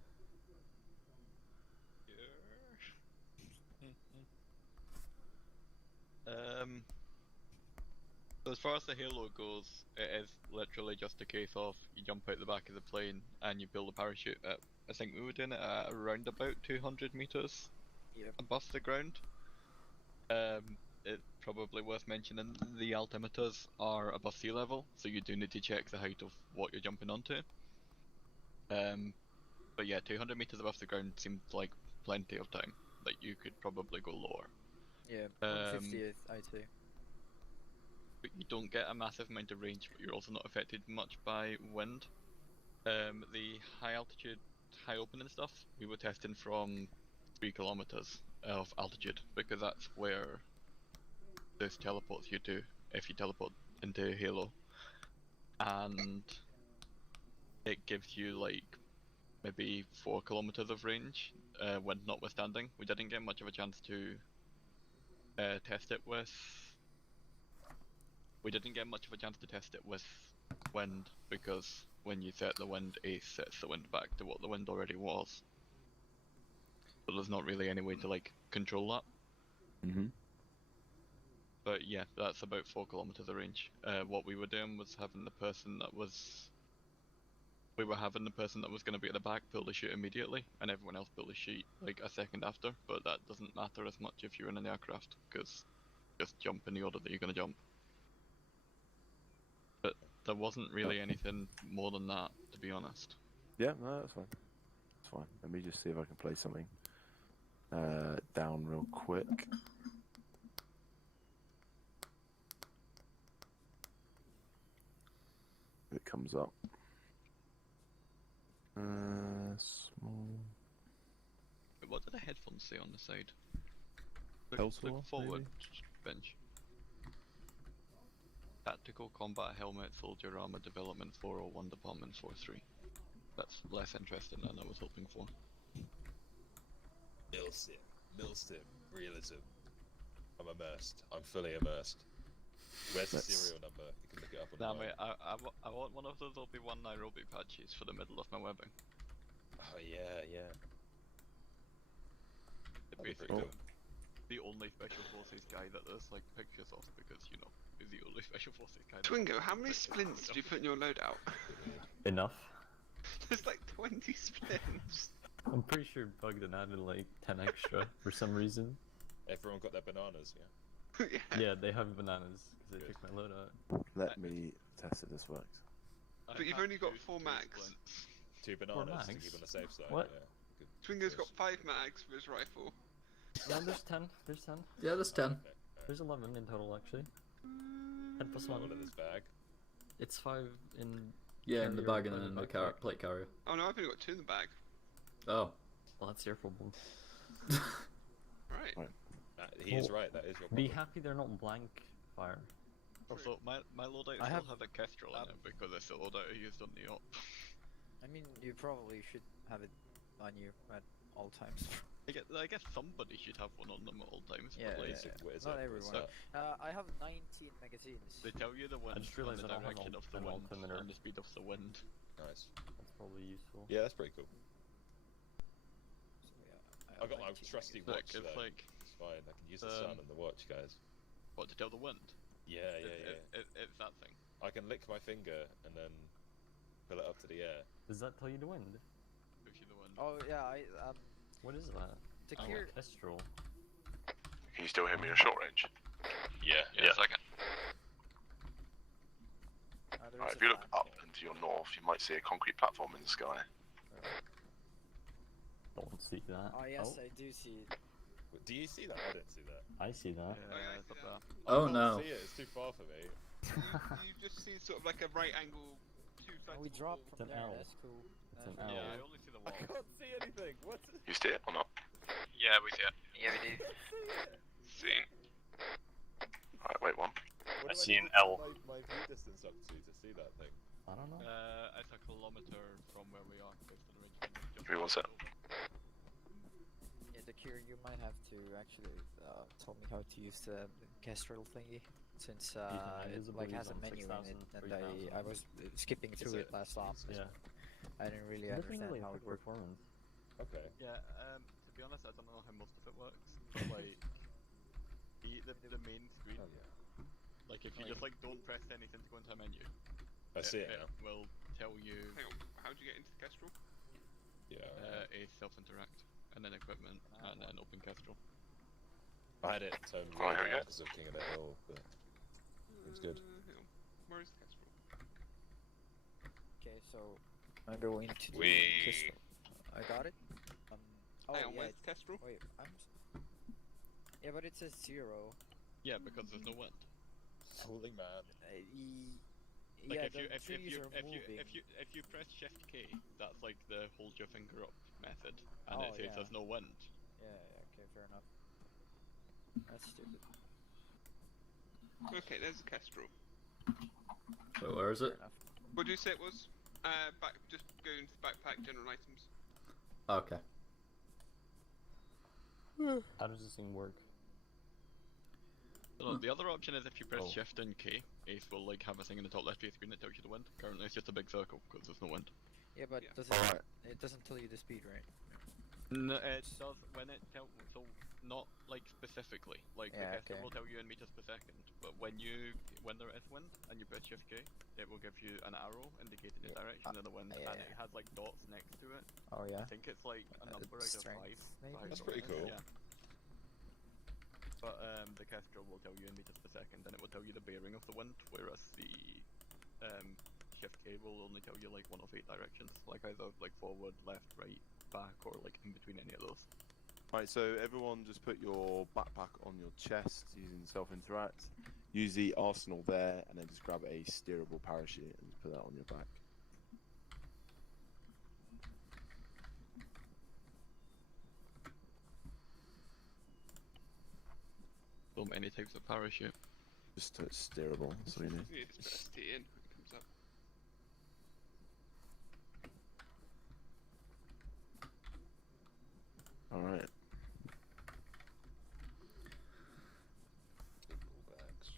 So as far as the Halo goes, it is literally just a case of you jump out the back of the plane and you build a parachute at, I think we were doing it at around about 200 meters above the ground. It's probably worth mentioning the altimeters are above sea level, so you do need to check the height of what you're jumping onto. But yeah, 200 meters above the ground seemed like plenty of time. Like you could probably go lower. Yeah, 150th, I'd say. But you don't get a massive amount of range, but you're also not affected much by wind. The high altitude, high opening stuff, we were testing from 3 kilometers of altitude, because that's where this teleports you to if you teleport into Halo. And it gives you like maybe 4 kilometers of range, wind notwithstanding. We didn't get much of a chance to test it with. We didn't get much of a chance to test it with wind because when you set the wind, Ace sets the wind back to what the wind already was. So there's not really any way to like control that. Mm-hmm. But yeah, that's about 4 kilometers of range. What we were doing was having the person that was. We were having the person that was going to be at the back build a chute immediately, and everyone else built a chute like a second after. But that doesn't matter as much if you're in an aircraft, because just jump in the order that you're going to jump. But there wasn't really anything more than that, to be honest. Yeah, no, that's fine. That's fine. Let me just see if I can play something down real quick. If it comes up. Small. What did the headphones say on the side? Pulsar, Look forward, maybe? bench. Tactical Combat Helmet Soldier Armor Development 401 Department 43. That's less interesting than I was hoping for. MILSIM, realism. I'm immersed. I'm fully immersed. Where's the serial number? You can look it up on Nah, the mate, I want one of those Obi-Wan Nairobi patches for the middle of my webbing. Oh yeah, yeah. It'd That'd be be pretty cool. the only Special Forces guy that there's like pictures of, because you know, he's the only Special Forces guy. Twingo, how many splints did you put in your loadout? Enough. There's like 20 splints. I'm pretty sure Bugden added like 10 extra for some reason. Everyone got their bananas, yeah. Yeah, they have bananas because they took my load out. Let me test if this works. But you've only got 4 mags. splints. 2 bananas to mags? keep on the safe side. What? Yeah. Twingo's got 5 mags for his rifle. No, there's 10. There's 10. Yeah, there's 10. There's 11 in total actually. 10 plus 1. One in this bag. It's 5 in. Yeah, in the carrier, bag and one then in the backpack. plate carrier. Oh no, I've only got 2 in the bag. Oh. Well, that's your problem. Right. He is right. That is your Be problem. happy they're not blank fire. Also, my loadout I still have- has a Kestrel in it because it's the loadout I used on the op. I mean, you probably should have it on you at all times. I guess somebody should have one on them at all times. Yeah, but like, What is not it? What's everyone. that? I have 19 magazines. they tell you the wind just and realised the I don't have direction of the an wind altimeter. and the speed of the wind. Nice. That's probably useful. Yeah, that's pretty cool. So, yeah, I got my 19 trusty Look, watch it's though. like It's fine. I can use the sun and the watch, guys. what to tell the wind. Yeah, yeah. It's that thing. I can lick my finger and then pull it up to the air. Does that tell you the wind? Gives you the wind. Oh yeah, What is that? to Oh, cure. Kestrel. Can you still hear me at short range? Yeah. A second. There's Alright, a if you look fan. up and to your north, you might see a concrete platform in the sky. Don't see that. Oh yes, I do see it. Do you see that? I didn't see that. I see that. yeah, It's up yeah. there. I Oh can't no. see it. It's too far for me. You just see sort of like a right angle, two sides. Oh, we of the dropped wall. from It's an there. L. That's cool. It's an That's L. Yeah, I only see the I wall. can't see anything. What? You see it or not? Yeah, we see it. Yeah, we do. Seeing. Alright, wait one. What do see need an to L. put My view distance up to see that thing. I don't know. It's a kilometer from where we are. Based on the range. Just Give me 1 sec. Yeah, the cure. You might have to actually tell me how to use the Kestrel thingy, since it invisible like has a on menu in it, 6,000, and I was skipping through it last stop. Yeah. I didn't really It doesn't understand really how it affect worked. performance. Okay. Yeah. To be honest, I don't know how most of it works. But like, the main screen. Oh yeah. Like if you just like don't press anything to go into a menu, I see it now. will tell you Hang on, how'd you get into the Kestrel? Yeah. a self-interact, and then equipment, and then open Kestrel. I had it turned Oh, really here we go. down because of King of the Hill, but it was good. Hang on. Where is the Kestrel? Okay, so I'm going to do Wee. Kestrel. I got it. Oh Hang on, yeah. where's the Kestrel? Wait, yeah, but it says 0. Yeah, because there's no wind. Holy man. Like Yeah, if you the if trees you are if you moving. if you press Shift K, that's like the hold your finger up method, and Oh, it says yeah. there's no wind. Yeah, okay, fair enough. That's stupid. Okay, there's the Kestrel. Wait, where is it? Fair enough. What did you say it was? Just go into the backpack, general items. Okay. How does this thing work? So the other option is if you press Oh. Shift and K, Ace will like have a thing in the top left of your screen that tells you the wind. Currently it's just a big circle because there's no wind. Yeah, but Yeah. it doesn't tell you the speed, right? No, it does when it tells, so not like specifically. Like Yeah, the Kestrel okay. will tell you in meters per second, but when there is wind and you press Shift K, it will give you an arrow indicating the Yeah. direction of the wind, Yeah. and it has like dots next to it. Oh yeah. I think it's like a number out of strength, 5. maybe? Five That's or pretty something, cool. Yeah. But the Kestrel will tell you in meters per second, and it will tell you the bearing of the wind, whereas the Shift K will only tell you like one of 8 directions, like either like forward, left, right, back, or like in between any of those. Right, so everyone just put your backpack on your chest using self-interact. Use the arsenal there, and then just grab a steerable parachute and just put that on your back. So many types of parachute. Just so it's steerable, that's all you need. Yeah, just press T in when it comes up. Alright. Cool bags.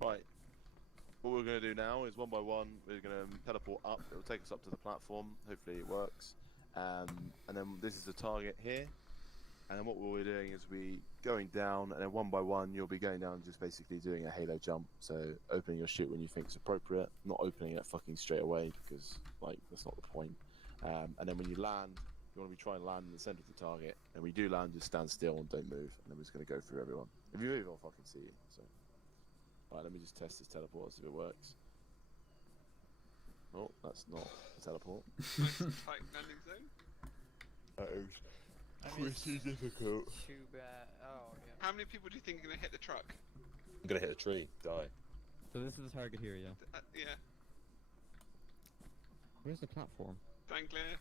Right. What we're going to do now is one by one, we're going to teleport up. It'll take us up to the platform. Hopefully it works. And then this is the target here. And then what we're doing is we going down, and then one by one you'll be going down, just basically doing a halo jump. So opening your chute when you think it's appropriate, not opening it fucking straight away because like that's not the point. And then when you land, you want to be trying to land in the center of the target. And when you do land, just stand still and don't move. And then we're just going to go through everyone. If you move, I'll fucking see you. So. Right, let me just test this teleport, see if it works. Oh, that's not a teleport. Nice tight landing zone. That is I mean, pretty difficult. Too bad. Oh yeah. How many people do you think are gonna hit the truck? I'm gonna hit a tree, die. So this is the target here, yeah. Yeah. Where's the platform? Stand clear.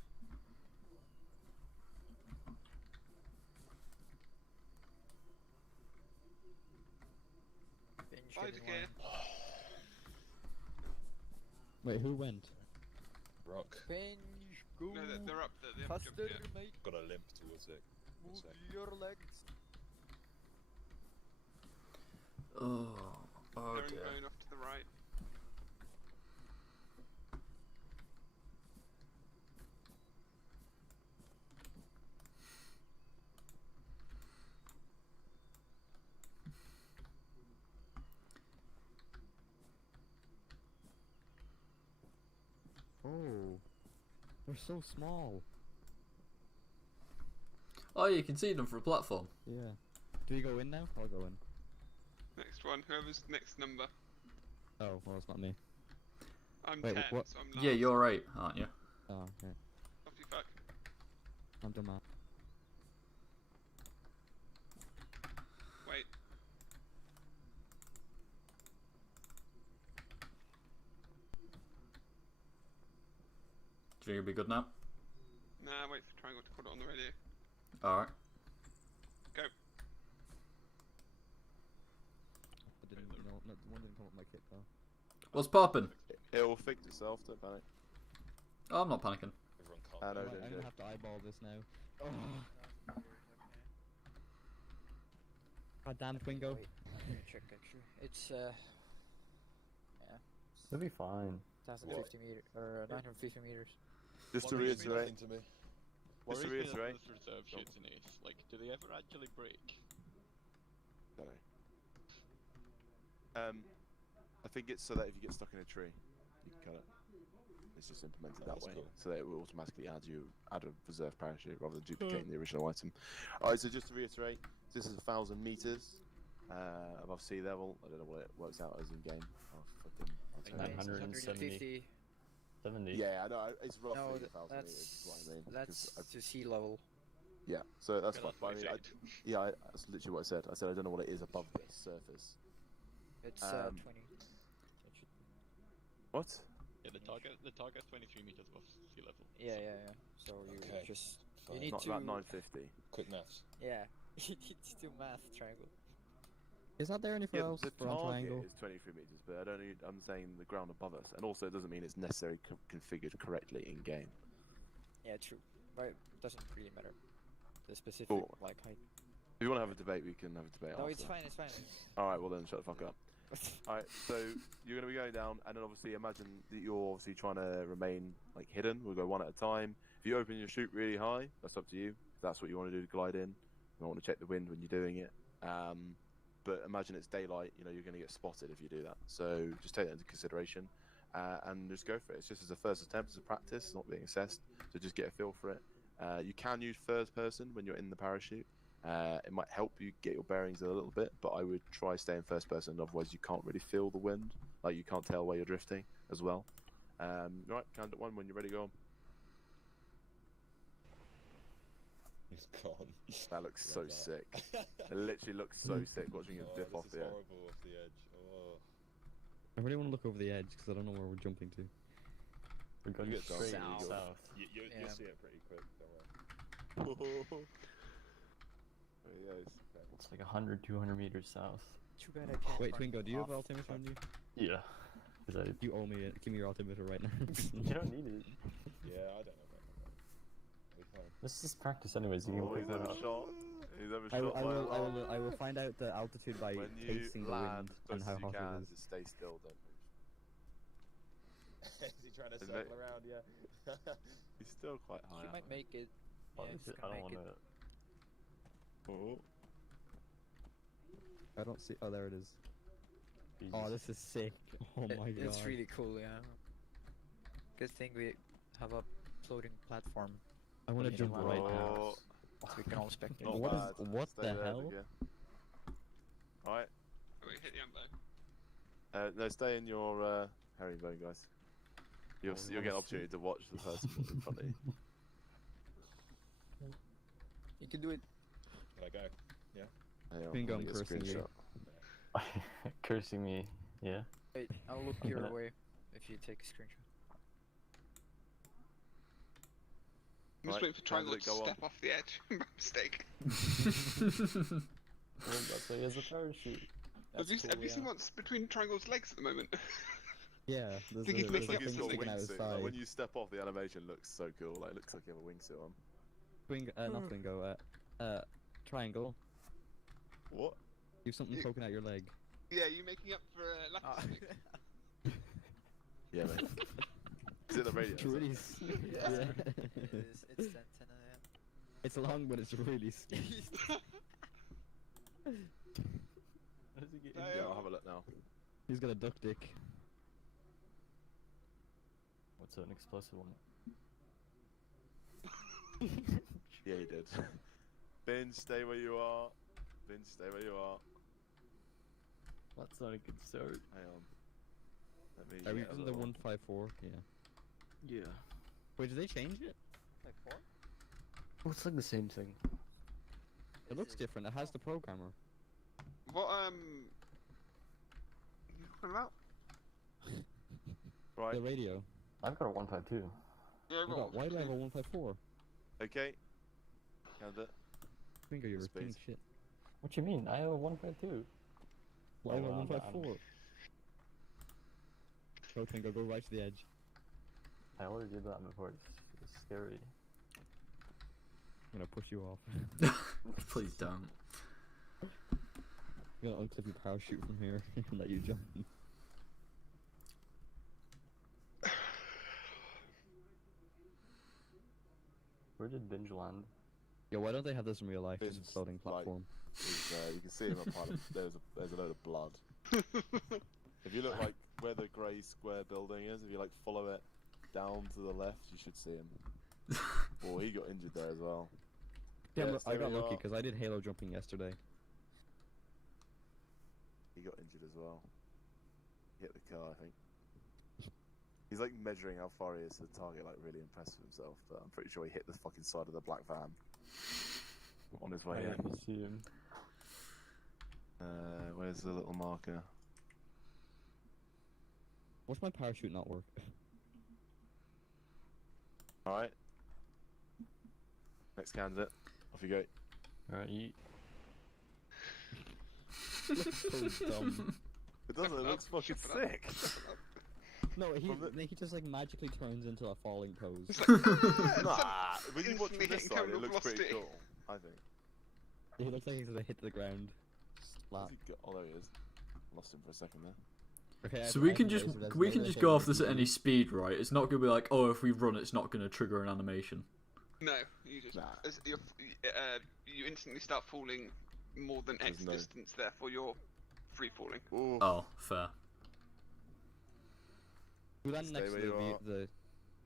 Binge Five getting clear. one. Wait, who went? Rock. Binge, go. No, they're up there. They haven't Faster, jumped yet. mate. Got a limp towards it. One Move sec. your legs. Oh, oh They're dear. going off to the right. Oh, they're so small. Oh, you can see them for a platform. Yeah. Do we go in now? I'll go in. Next one. Whoever's next number. Oh, well, it's not me. I'm Wait, 10, what? so I'm last. Yeah, you're right, aren't you? Oh, okay. Off you fuck. I'm done, man. Wait. Do you think it'll be good now? Nah, wait for Triangle to put it on the radio. Alright. Go. I didn't, no, one didn't come up with my kit though. What's poppin'? It'll fix itself, don't panic. Oh, I'm not panicking. Everyone calm I down. know, I'm don't gonna do. have to eyeball this now. Oh. God damn, Twingo. Wait, let me check actually. It's yeah, It'll be fine. 1,050 meters or 950 meters. Just to Worries me reiterate, nothing to me. just to Worries me that reiterate. those reserve shoots in Ace, like, do they ever actually break? Don't know. I think it's so that if you get stuck in a tree, you can cut it. It's just implemented that That's way, cool. so that it will automatically add a reserve parachute rather than duplicating the original item. Alright, so just to reiterate, this is 1,000 meters above sea level. I don't know what it works out as in game. I'll tell you. 970. 70. Yeah, I know. It's roughly No, 1,000 meters. Is what I mean. that's 'cause to sea level. yeah, so that's Yeah, fine. that's But I what mean, I yeah, that's literally what I said. I said I don't know what it is above the surface. It's 20. It should- What? Yeah, the target's 23 meters above sea level. Yeah, yeah, yeah. So you Okay. just Fine. you need Not to about 950. Quick maths. yeah. You need to do math triangle. Is that there anywhere Yeah, else the for on target triangle? is 23 meters, but I don't need, I'm saying the ground above us, and also it doesn't mean it's necessarily configured correctly in game. Yeah, true. But it doesn't really matter. The specific Cool. like height. If you want to have a debate, we can have a debate. No, after. it's fine. It's fine. All right, well then, shut the fuck up. All right, so you're going to be going down, and then obviously imagine that you're obviously trying to remain like hidden. We'll go one at a time. If you open your chute really high, that's up to you. If that's what you want to do to glide in, you might want to check the wind when you're doing it. But imagine it's daylight. You know you're going to get spotted if you do that. So just take that into consideration, and just go for it. It's just as a first attempt, as a practice, not being assessed. So just get a feel for it. You can use first person when you're in the parachute. It might help you get your bearings a little bit, but I would try staying first person. Otherwise, you can't really feel the wind. Like you can't tell where you're drifting as well. Right, candidate one, when you're ready, go on. He's gone. That looks so Love that. sick. It literally looks so sick watching it Oh, dip this off is the edge. horrible off the edge. Oh. I really want to look over the edge because I don't know where we're jumping to. We're going get straight south. south. You'll Yeah. see it pretty quick, don't worry. There he goes. It's like 100, 200 meters south. Too bad I can't. Wait, find Twingo, do you have off. altimeter on you? Yeah. Is that You owe me it. Give me your altimeter right now. You don't need it. Yeah, I don't know about that. We fine. Let's just practice anyways. You can Oh, pick he's that ever up. shot. He's ever I, shot will, I, by will, I, alarm. will, I will find out the altitude by When you tasting the land wind as and close how as you hot can, it is. just stay still, don't move. Is he trying to Isn't circle it? around? Yeah. He's still quite high She up. might make it. Oh, Yeah, this she's is- I gonna don't make want it. to. Oh. I don't see. Oh, there it is. Oh, this is sick. Oh my god. It's really cool, yeah. Good thing we have a floating platform, I want to Yeah, jump wow. right now. Oh, so we can all spectate. not What is- bad. what Stay the there, hell? Vivian. Alright, Oh, wait, hit the ambo. no, stay in your herringbone, guys. You'll get an opportunity to watch the person in front of you. You can do it. Can I go? Hang on, Bingo, let me I'm get a cursing you. screenshot. Cursing me. Yeah. Wait, I'll look your way if you take a screenshot. I'm just Right, waiting for Triangle candidate, to go on. step off the edge. My mistake. Oh, that's why he has a parachute. Have you seen what's between Triangle's legs at the moment? Yeah, there's Think he's a, Looks making like up he's for got a something. sticking out his wingsuit. thigh. Like, when you step off, the animation looks so cool. Like, it looks like you have a wingsuit on. Not Twingo, Triangle. What? You have something You- poking out your leg. Yeah, you making up for lack of sleep? Yeah, mate. Is it the radio? It's is it? really Yeah. yeah. It's 10 a.m. It's long, but it's really skinny. Yeah, I'll have a look now. He's got a duck dick. What's an explosive one? Yeah, he did. Binge, stay where you are. Binge, stay where you are. That's not a good start. Hang on. Let me. Are we get a using the little- 154? Yeah. Yeah. Wait, did they change it? Like 4? Well, it's like the same thing. It looks different. It has the programmer. What you talking about? Right. The radio. I've got a 152. Yeah, Oh God, why do I have a 154? Okay. Candidate. Finger, you're a Space. king of shit. What you mean? I have a 152. Why have I Oh, a man. 154? Go Twingo, go right to the edge. I already did that before. It's scary. I'm gonna push you off. Please don't. I'm gonna unclip your parachute from here and let you jump. Where did Binge land? Yo, why don't they have this in real life? Just a It's floating like- platform. You can see him a pile of, there's a load of blood. If you look like where the grey square building is, if you like follow it down to the left, you should see him. Oh, he got injured there as well. Yeah, Yes, I there got we lucky are. because I did halo jumping yesterday. He got injured as well. He hit the car, I think. He's like measuring how far he is to the target, like really impressed with himself. But I'm pretty sure he hit the fucking side of the black van on his way I in. didn't see him. Where's the little marker? What's my parachute not work? All right. Next candidate. Off you go. Alright, eat. So dumb. It doesn't. It looks fucking Shut up. sick. No, he From the- he just like magically turns into a falling pose. It's like, Nah, when you watch instantly from this hitting side, it terminal looks pretty velocity. cool. I think. He looks like he's gonna hit the ground. Splat. Where's he go- Oh, there he is. Lost him for a second there. Okay, So I we have can a just laser, there's we no can way just they go can off this at any speed, right? It's not gonna be like, oh, if we run, it's not gonna trigger an animation. no, you just Nah. you instantly start falling more than X There's no- distance, therefore you're free falling. Ooh. Oh, fair. We land Stay next to where you are. the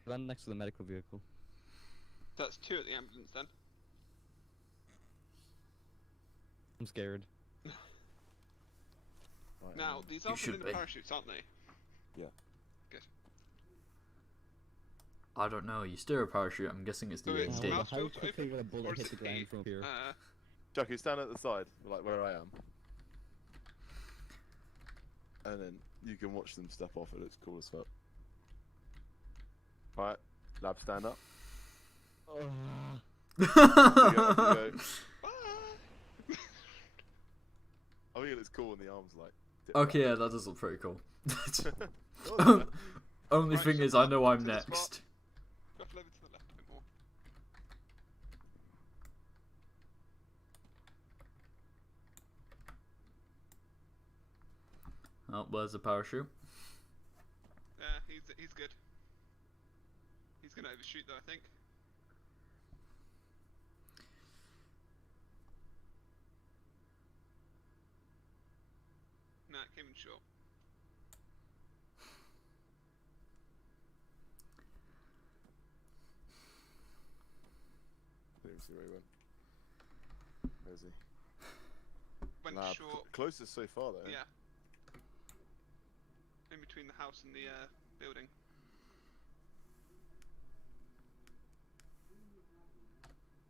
we land next to the medical vehicle. That's 2 at the ambulance then. I'm scared. Right, Now these are should vanilla be. parachutes, aren't they? Yeah. Good. I don't know. You steer a parachute. I'm guessing it's the So it's AMD. mouse How wheel to quickly open, will a or bullet is hit the it ground from here? Chucky, stand at the side, like where I am. And then you can watch them step off. It looks cool as fuck. Alright, lab stand up. Off you go, off you go. I think it looks cool when the arms like. dip Okay, back. yeah, that does look pretty cool. Well, Only Right, thing so is, I know I'm to the spot. next. Shuffle over to the left a bit more. Oh, where's the parachute? Yeah, he's good. He's gonna overshoot though, I think. Nah, it came in short. Let me see where he went. Where is he? Went Lab. short. Closest so far though. Yeah. In between the house and the building.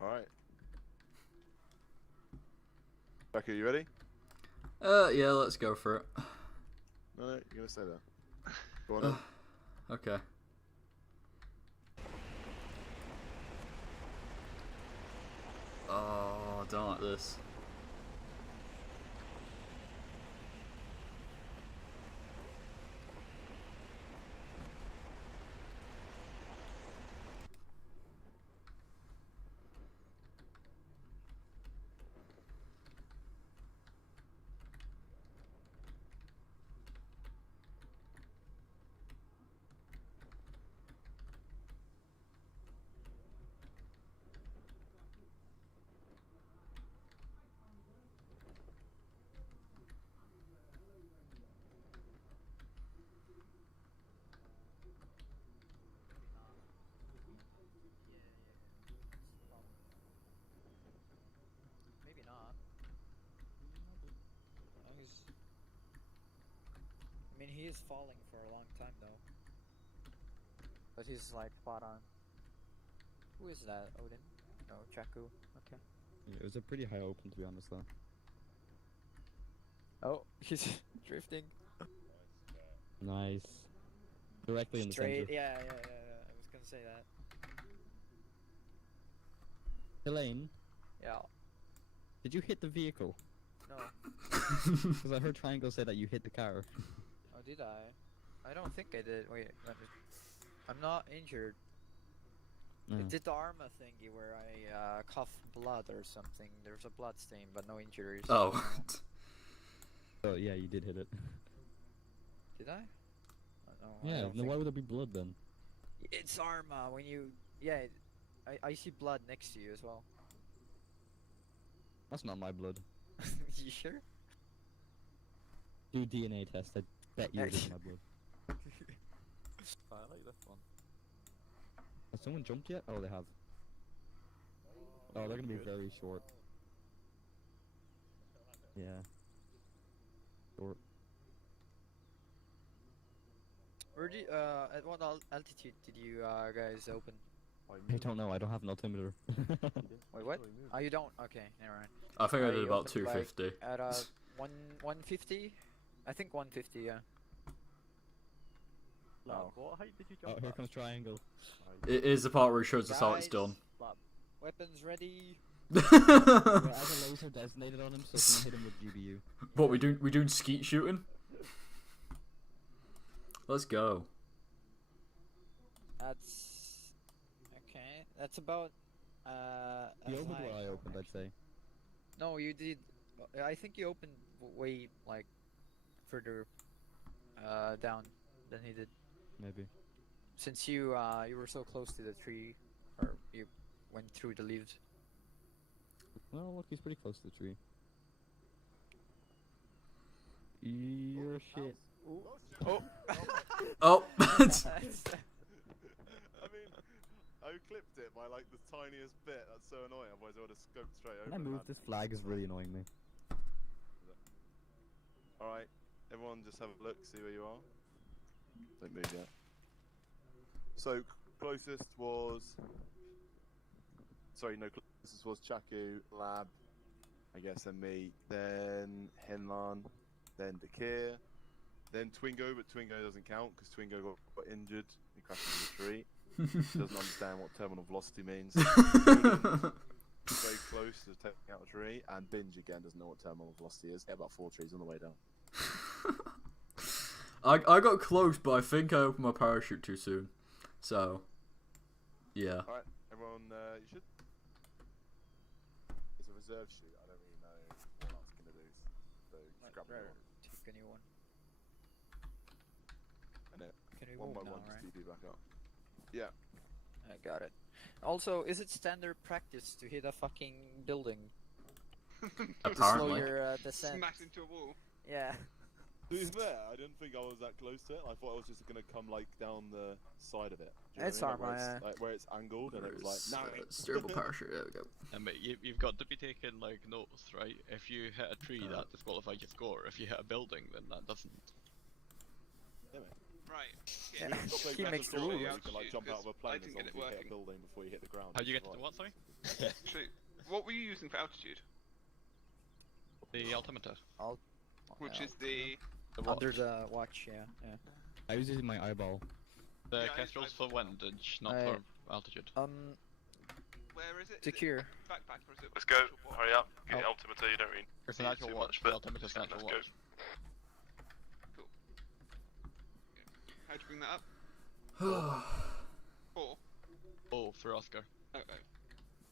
Alright. Becky, you ready? Yeah, let's go for it. No, you're gonna say that. Go on. Then. Okay. Oh, I don't like this. Maybe not. I mean, he is falling for a long time though. But he's like spot on. Who is that? Odin? No, Chaku. Okay. Yeah, it was a pretty high open, to be honest, though. Oh, he's drifting. Nice. Directly in the Straight. center. Yeah. I was gonna say that. Elaine, Yeah. did you hit the vehicle? No. Because I heard Triangle say that you hit the car. Oh, did I? I don't think I did. Wait, let me. I'm not injured. I did the ArmA thingy where I coughed blood or something. There's a blood stain, but no injuries. Oh. Oh, yeah, you did hit it. Did I? No, Yeah, then why would there be blood then? It's ArmA. When you, yeah, I see blood next to you as well. That's not my blood. You sure? Do DNA test. I bet you it is my blood. I like this one. Has someone jumped yet? Oh, they have. Oh, they're gonna be very short. Yeah. Short. Where do you, at what altitude did you guys open? I don't know. I don't have an altimeter. Wait, what? Oh, you don't? Okay, never mind. I think I did you about opened, like, 250. At 150? I think 150, yeah. Oh. What height did you Oh, jump here at? comes Triangle. It is the part where it shows us how it's Guys, done. Weapons ready. Yeah, I have a laser designated on him, so I can hit him with GBU. What, we doing skeet shooting? Let's go. That's okay. That's about You as opened high, where I opened, I'd say. No, you did. I think you opened way like further down than he did. Maybe. Since you were so close to the tree, or you went through the leaves. Well, look, he's pretty close to the tree. You're shit. Oh. Oh! I mean, I clipped it by like the tiniest bit. That's so annoying. Otherwise, I would have scoped straight over. When I move, this flag is really annoying me. All right, everyone, just have a look, see where you are. Don't move yet. So closest was. Sorry, no. Closest was Chaku, Lab, I guess, and me. Then Henlan, then Dakir, then Twingo, but Twingo doesn't count because Twingo got injured. He crashed into the tree. Doesn't understand what terminal velocity means. Very close to taking out a tree, and Binge again doesn't know what terminal velocity is. Hit about 4 trees on the way down. I got close, but I think I opened my parachute too soon. So, yeah. Alright, everyone, you should. It's a reserve shoot, I don't really know what else gonna do. So, just grab Right, one. take a new one. And it, Can we one move by now, one, right? just TP back up. Yeah. I got it. Also, is it standard practice to hit a fucking building to slow Apparently. your descent? Smash into a wall. Yeah. To be fair, I didn't think I was that close to it. I thought I was just gonna come like down the side of it. Do you know It's what I mean? ArmA, Like, yeah. like, where it's angled, and it was like, no. Steerable parachute, there we go. But you've got to be taking like notes, right? If you hit a tree, that disqualifies your score. If you hit a building, then that doesn't. Yeah, mate. Right. Yeah. Also, He that's makes the a rules. You can like jump out of a I plane as didn't long get as it you hit a working. building before you hit the ground. How'd you get Right. to what? Sorry. So, what were you using for altitude? The altimeter. Which Yeah. is the. Under the watch, yeah. I was using my eyeball. The Yeah, kestrels for windage, not I- for altitude. Where is it? Secure. Backpack or is it? Let's go. actual watch? Hurry up. Get Oh. the ultimate. You don't really It's see an it actual too watch. much, The but ultimate is an let's actual go. watch. How'd you bring that up? 4. Oh, for Oscar. Oh,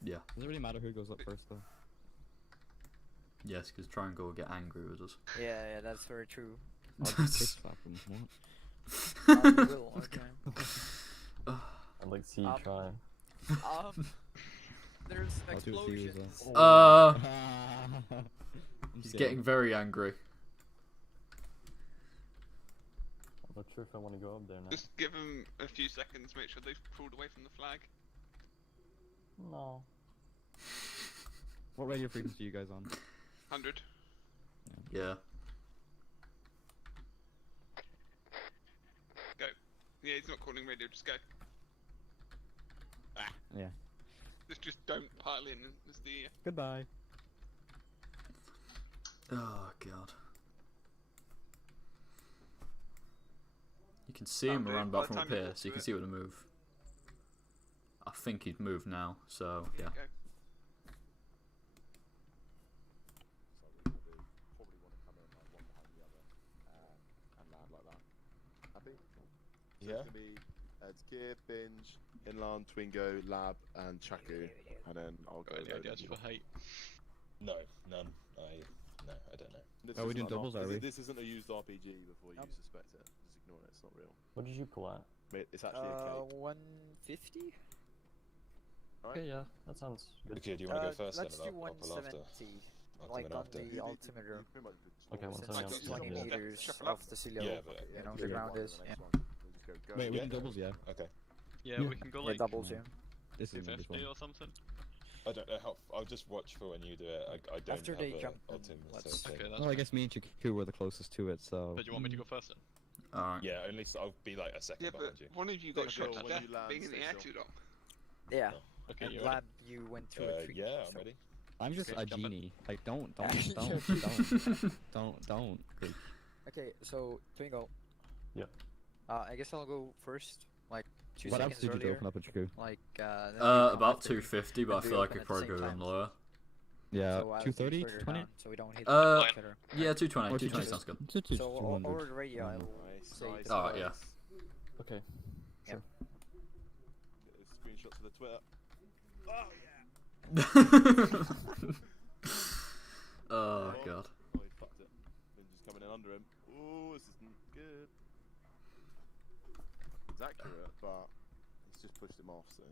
Yeah. Does it really matter who goes up first though? Yes, because Triangle will get angry with us. Yeah, that's very true. I'll just fist slap him. What? You will, okay. I'd like to see you Um, try. There's I'll do it for you as explosions. well. I'm He's scared. getting very angry. I'm not sure if I want to go up there now. just give them a few seconds, make sure they've crawled away from the flag. No. What radio frequency are you guys on? 100. Yeah. Go. Yeah, he's not calling radio, just go. Yeah. Just don't pile in as the... Goodbye. Oh god. You can see Oh, him dude, around by back the from up time you here, walk so you through can it. see where to move. I think he'd moved now, so yeah. Go. Probably want to come in like one behind the other and land like that. Happy? So Yeah. It's gonna be it's Gear, Binge, Inland, Twingo, Lab, and Chaku, and then I'll go. Got any Loading. ideas for height? No, none. No, I don't know. This Are we isn't doing doubles, are we? This isn't a used RPG before you Um, suspect it. Just ignore it. It's not real. What did you pull at? Wait, it's actually a cake. 150? Okay, yeah, that sounds good. Okay, do you want to go first Let's then? do And I'll pull after. 170. I'll Like come in on after. the altimeter. Okay, Since 170 it's on 20 the meters Shuffle off up. the sea level, Yeah, but you know, Yeah, the go ground one, is, the yeah. next one. We'll just go, Wait, we Yeah. can doubles, yeah. Okay. Yeah, we can go Yeah, like doubles, yeah. This is this 250 one. or something. I don't know how. I'll just watch for when you do it. I don't After have they a jump in, ultimate. let's- so- Okay, that's Well, I fine. guess me and Chiku were the closest to it, so. So do you want me to go first then? Alright. Yeah, only so I'll be like a second Yeah, behind but you. one of you Stay got shot still to when death you land, being in stay the air still. too long. Yeah. Okay, And you Lab, you went through a tree. Yeah, I'm so- ready. I'm just Okay, a jump in. genie. Like, don't. Like, Okay, so Twingo. Yep. I guess I'll go first. Like 2 what else seconds did you earlier. open up at Chiku? Like then you come About after. 250, but I and we feel like open I at could the probably same go time. in lower. Yeah, So I'll be 230, further 20? down, so we don't hit Uh, each other. Yeah, 220. Or 220 just- sounds good. So over the radio, I will Nice, say. nice, Alright, yeah. nice. Okay. Get a screenshot to the Twitter. Oh god. Oh, he fucked it. Binge is coming in under him. Ooh, this isn't good. It's accurate, but he's just pushed him off, so.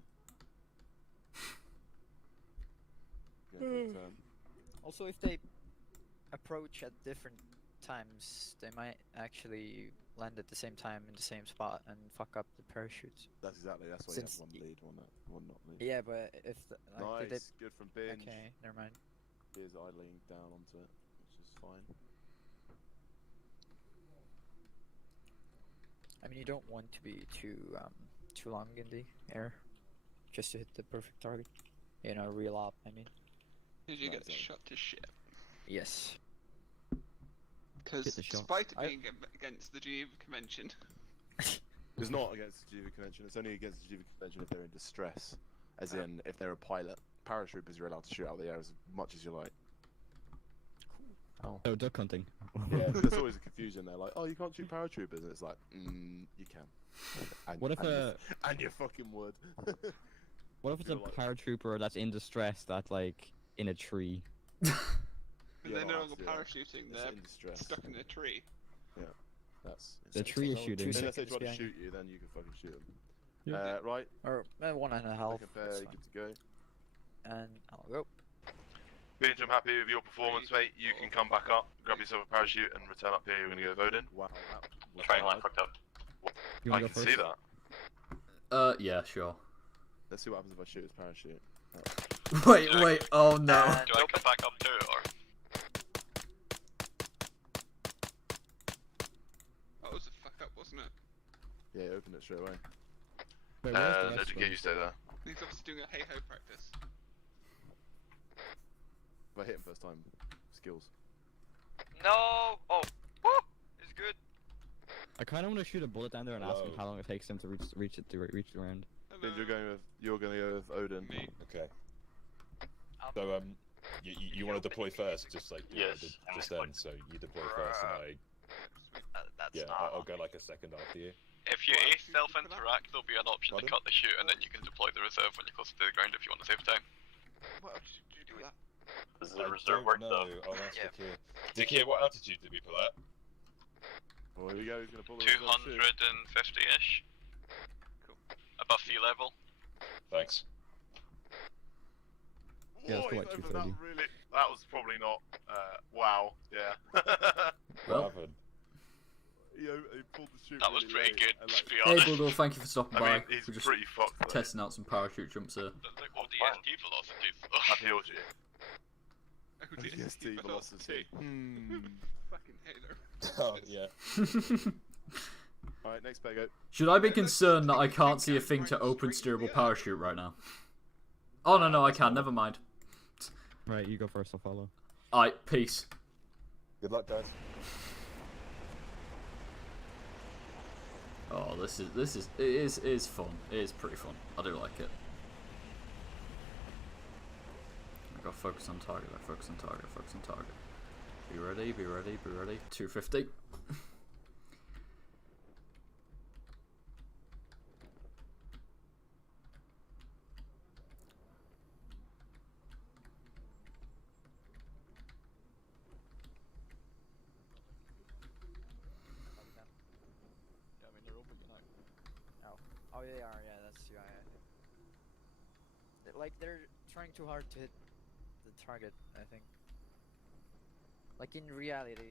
Going for a turn. Also, if they approach at different times, they might actually land at the same time in the same spot and fuck up the parachutes. That's why you have Since one y- lead, one not lead. Yeah, but if like Nice, good from Binge. okay, never mind. He is idling down onto it, which is fine. I mean, you don't want to be too long in the air, just to hit the perfect target. In a real op, I mean. Did you Right, get so- shot to shit? Yes. Because Hit the shot. despite it I- being against the Geneva Convention, It's not against the Geneva Convention, it's only against the Geneva Convention if they're in distress. As in, if they're a pilot. Paratroopers, you're allowed to shoot out the air as much as you like. Oh. So, duck hunting. Yeah, there's always a confusion there, like, oh, you can't shoot paratroopers, and it's like, you can. And, What if and you fucking would. What if it's a Feel like- paratrooper that's in distress that's like in a tree? and Yeah, they're no well, longer that's- yeah. parachuting, It's they're in distress. stuck in a tree. That's The It's tree is about shooting. 2 unless they seconds try to behind. shoot you, then you can fucking shoot them. Yeah. Right, Or 1.5. looking fairly good to go. And I'll go. Binge, I'm happy with your performance, mate. You can come back up, grab yourself a parachute, and return up here. You're gonna go voting. Wow, that was Train line hard. fucked up. You I wanna can go see first? that. Yeah, sure. Let's see what happens if I shoot his parachute. Wait, oh no. Do I come back up too, or? That was a fuck up, wasn't it? Yeah, open it straight away. Wait, where's the No, rest to of get them? you stay there. He's obviously doing a hey-ho practice. If I hit him first time, skills. No! Oh! Woo! It's good. I kind of want to shoot a bullet down there and ask him Hello. how long it takes him to reach the round. Binge, you're going to go with Odin. Me. Okay. So you want to deploy first, just like you Yes, did and just then then. So you deploy first, and That's not. I'll go like a second after you. If you ace self-interact, there'll be an option Pardon? to cut the shoot, and then you can deploy the reserve when you're closer to the ground if you want to save time. What else did you do with that? Does I the reserve don't work know. though? I'll ask Yeah. Dakir. Dakir, what altitude did we pull at? Well, here we go. He's gonna pull the reserve shoot. 250-ish. Cool. Above sea level. Thanks. Yeah, let's Whoa, go he's at over that 230. really. That was probably not. Wow. Yeah. Well, What happened? He pulled the shoot. That was really pretty late, good, and, to like, be hey honest. Bulldog, thank you for stopping I by. mean, he's We're just pretty fucked though. testing out some parachute jumps here. Like, what DST velocities though? I've healed you. DST velocity. Fucking hater. Oh yeah. Alright, next Pego. Should I be concerned that I can't see a thing to open steerable parachute right now? Oh no, I can. Never mind. Right, you go first. I'll follow. Alright, peace. Good luck, guys. Oh, it is fun. It is pretty fun. I do like it. I gotta focus on target. Focus on target. Be ready. 250. Yeah, I mean, they're open now. Oh, they are. Yeah, that's UI. Like they're trying too hard to hit the target. I think. Like in reality,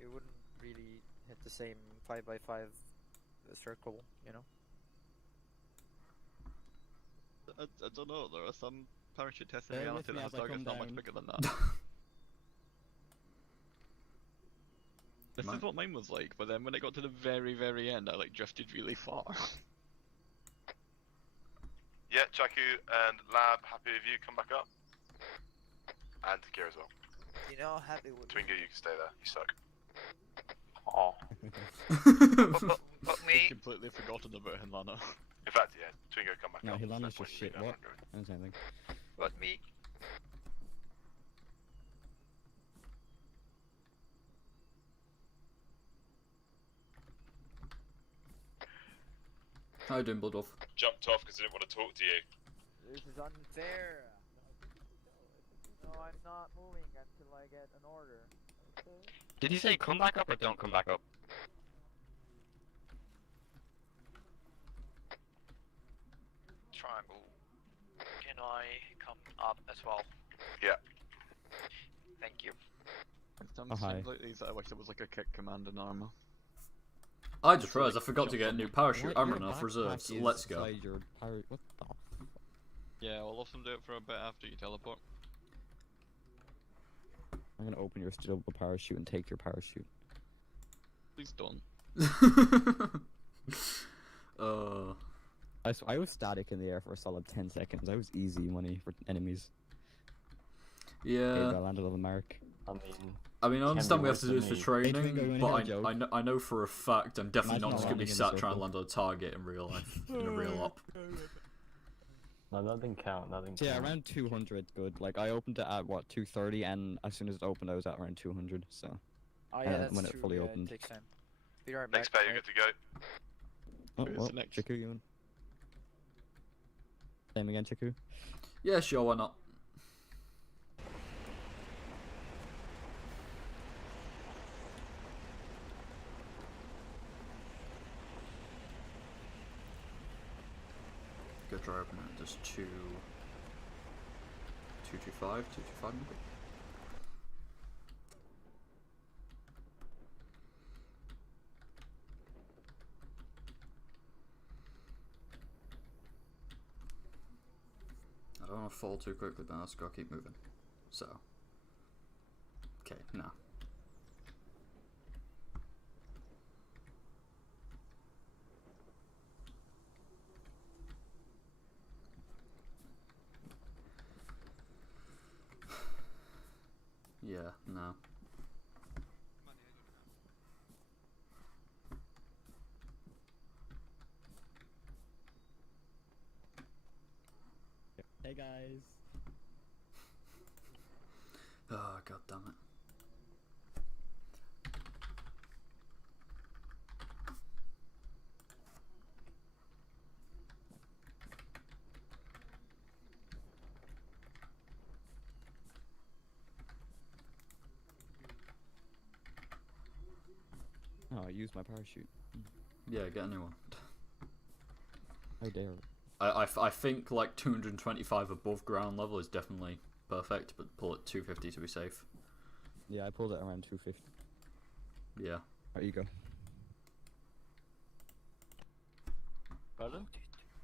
you wouldn't really hit the same 5x5 circle, you know. I don't know, there are some parachute tests in Bear reality with me that as has I targets come not much down. bigger than that. This is what mine was like, but then when it got to the very, very end, I like drifted really far. Yeah, Chaku and Lab, happy with you. Come back up. And Takir as well. You know how happy would. Twingo, you can stay there. You suck. Oh. But I me. completely forgotten about Hinlana. In fact, yeah, Twingo, come back No, up. Hilana's There's no just point in shit. you being What? down I don't say anything. But me. How you doing, Bulldog? Jumped off because I didn't want to talk to you. This is unfair. No, I'm not moving until I get an order. Okay. Did you say come back up or don't come back up? Triangle. Can I come up as well? Yeah. Thank you. Some Oh, hi. things like these, I wish there was like a kick command in ArmA. I just realised I forgot to get a new parachute. What? I'm Your running off backpack reserves. is Let's go. inside your what the f- Yeah, I'll also do it for a bit after you teleport. I'm gonna open your stealable parachute and take your parachute. Please don't. I was static in the air for a solid 10 seconds. I was easy money for enemies. Okay, Yeah. I landed on the mark. I mean, I understand we have to do this for Hey, Twingo, training, you wanna but hear a joke? I know for a fact I'm definitely Imagine not just not gonna be landing in a sat trying to circle. land on a target in real life, in a real op. No, that didn't count. That didn't So yeah, count. around 200 good. Like I opened it at what 230, and as soon as it opened, I was at around 200. So Oh yeah, that's when it true. fully Yeah, opened. it takes time. Be right Next back. pay, you're good to go. oh, Who's well, the next? Chiku, you want? Same again, Chiku. Yeah, sure, why not? Go try open it. Just 225 maybe. I don't want to fall too quickly, but I just gotta keep moving. So, okay, now. Yeah, no. Hey guys. god damn it. Oh, I used my parachute. Yeah, get a new one. How dare. I think like 225 above ground level is definitely perfect, but pull it 250 to be safe. Yeah, I pulled it around 250. Yeah. There you go. Pardon?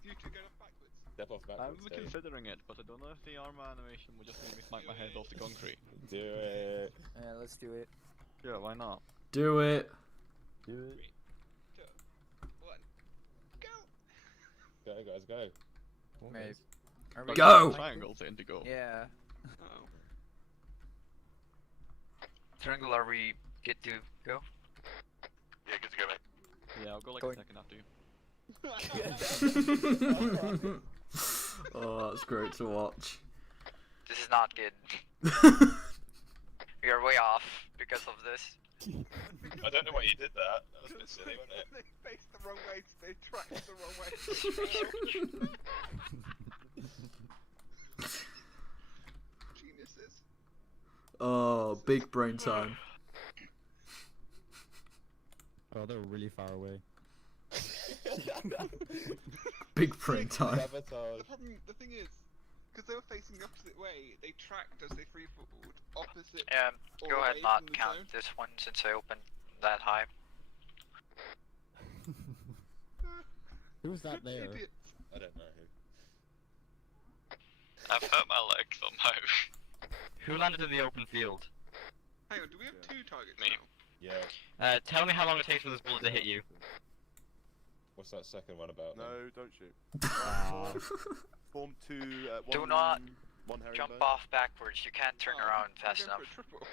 You two go backwards. Step off I'm backwards. Dave. considering it, but I don't know if the ArmA animation will just make me smack my head off the concrete. Do it. Yeah, let's do it. Yeah, why not? Do it. Do it. 3, 2, 1, go! Go, guys, go. Come on, Maybe. guys. Are Go! going Triangles indigo. Yeah. Oh. Triangle, are we good to go? Yeah, good to go, mate. Yeah, I'll go like Going. a second after you. Oh, that's great to watch. This is not good. We are way off because of this. I don't know why you did that. That was a bit silly, wasn't it? They faced the wrong way, they tracked the wrong way. Geniuses. Oh, big brain time. Oh, they're really far away. Big brain time. Sabotage. The thing is, because they were facing the opposite way, they tracked as they freefalled opposite. or Go ahead, away not from the count zone. this one since I opened that high. Who's that there? Idiots. I don't know who. I've hurt my leg somehow. Who landed in the open field? Hang on, do we have 2 targets Me. now? Yeah. Tell me how long it takes for this bullet to hit you. What's that second one about? No, don't shoot. Ah. Form 2. Do not one herringbone. jump off backwards. You can't turn Oh, around I'm fast going enough. for a triple.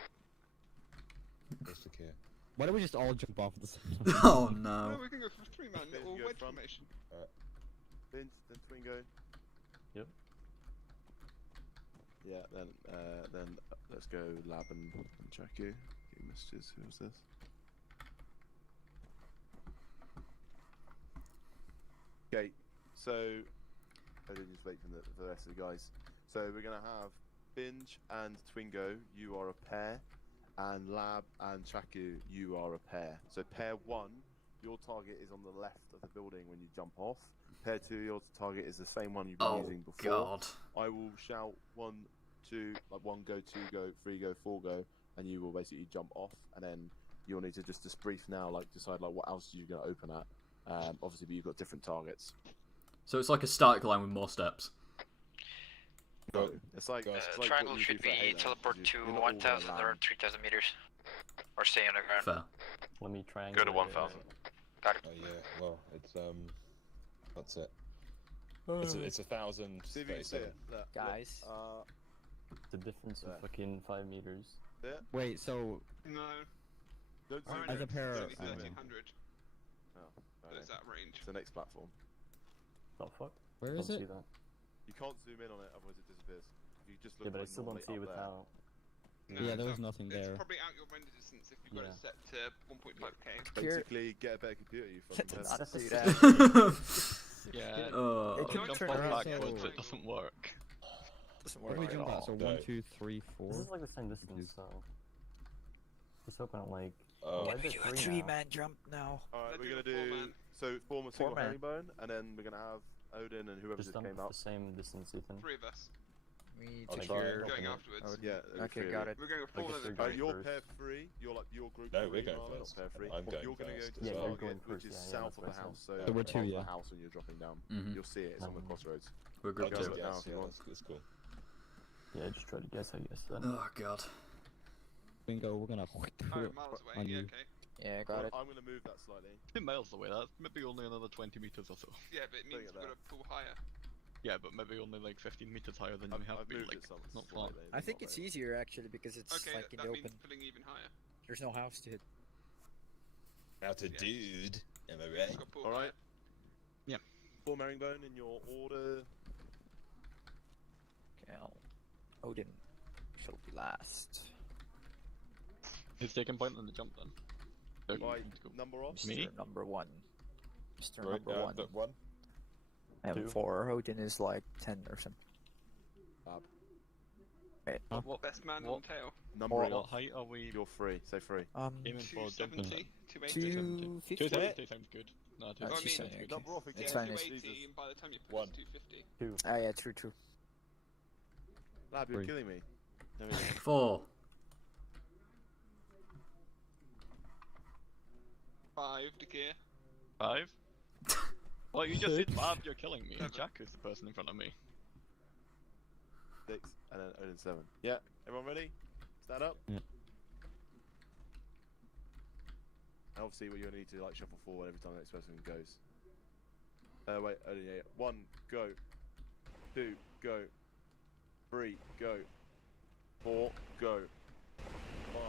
Let's look here. Why don't we just all jump off at the same time? Oh No, no. we can go for 3-man Okay, or you go wedge front. formation. Vince, then Twingo. Yep. Yeah, then let's go Lab and Jackie. Get messages. Who was this? Okay, so I didn't just wait for the rest of the guys. So we're gonna have Binge and Twingo. You are a pair, and Lab and Chaku. You are a pair. So pair 1, your target is on the left of the building when you jump off. Pair 2, your target is the same one you've been Oh using before. god. I will shout 1, 2, like 1 go, 2 go, 3 go, 4 go, and you will basically jump off, and then you'll need to just brief now, like decide like what else you're gonna open at. Obviously, but you've got different targets. So it's like a static line with more steps. Go. It's like, Go. it's like Triangle what you should do for be Halo. teleport You- to you're not all 1,000 gonna or land. 3,000 meters. Or stay underground. Fair. Let me try and Go to 1,000. Got it. Oh yeah. Well, it's That's it. It's 1,000. See if you can see it. Look, Guys. The difference There. of fucking 5 meters. There. Wait, so No. Don't zoom As in. a pair It's of- only 1,300. Oh, There's okay. that range. It's the next platform. The fuck? where Don't is see it? that. You can't zoom in on it, otherwise it disappears. If you just look Yeah, but I like still don't normally see up with there. how. No, Yeah, it's there was not- nothing It's there. probably out your render distance if you've got Yeah. it set to 1.5k. Basically, get a better computer, you fucking Did peasant. not do that. Yeah. Oh. It could Jump turn off around, backwards, so- it doesn't work. Doesn't Where work do we at jump all. at? So No. 1, 2, 3, 4. This is like the same distance, so. Just hoping it like. Oh. why Can we is do it a 3 now? 3-man jump now? Alright, Let's we're do gonna a do. 4-man. So, form a single 4-man. herringbone, and then we're gonna have Odin and whoever Just just jump came off up. the same distance, Ethan. 3 of us. We I'll took try your... it. Going Okay. afterwards. Yeah, there'll be Okay, three got of it. We're going with I 4 guess leather. they're going You're first. pair 3, you're like your group. No, 3, we're going Marlon, first. Pair 3. I'm going you're gonna first go as to well. you're target, going which first, is yeah, south that's of the what I house. said. So, So we're like, two, above yeah. the house when you're dropping down. Mhm. You'll see it. It's on the Um, crossroads. We're I'll group just two. it down guess. if you Yeah, want. that's cool. Yeah, just try to guess how you guess that. Oh god. Bingo, we're gonna Oh, miles away. on Yeah, you. okay. Yeah, got it. I'm gonna move that slightly. 2 miles away, that's maybe only another 20 meters or so. Yeah, but it Bring means it we've got there. to pull higher. Yeah, but maybe only like 15 meters higher than we have I've been, moved like, it not far. slightly. I but think not it's very easier actually because it's Okay, like in that the means open. pulling even higher. There's no house to hit. Out a Yeah. dude. Am I We've right? just got to pull All higher. right. Yeah. Form herringbone in your order. Okay, Odin shall be last. Who's taking point on the jump then? Okay, Right, let's go. number off. Me? Mr. Number 1. Mr. Right, Number 1. but 1. And Two. 4. Odin is like 10 or something. Wait, What Best man on tail. Number Or- it what off. height are we You're free. Say free. aiming for jumping? 270, 280. 250? 270 sounds good. No, Oh, 270 270, sounds good. Number off again. It's fine, it's- 280, and by the time you push One. it's 250. Ah, yeah, true. Lab, you're Free. killing me. There we go. 4. 5 to gear. 5? Well, you just said Six. Lab, you're killing me. Jack is the person in front of me. 6, and then Odin 7. Yeah, everyone ready? Stand up. Yeah. And obviously, what you're gonna need to like shuffle forward every time the next person goes. Wait, Odin, yeah. 1, go. 2, go. 3, go. 4, go. 5,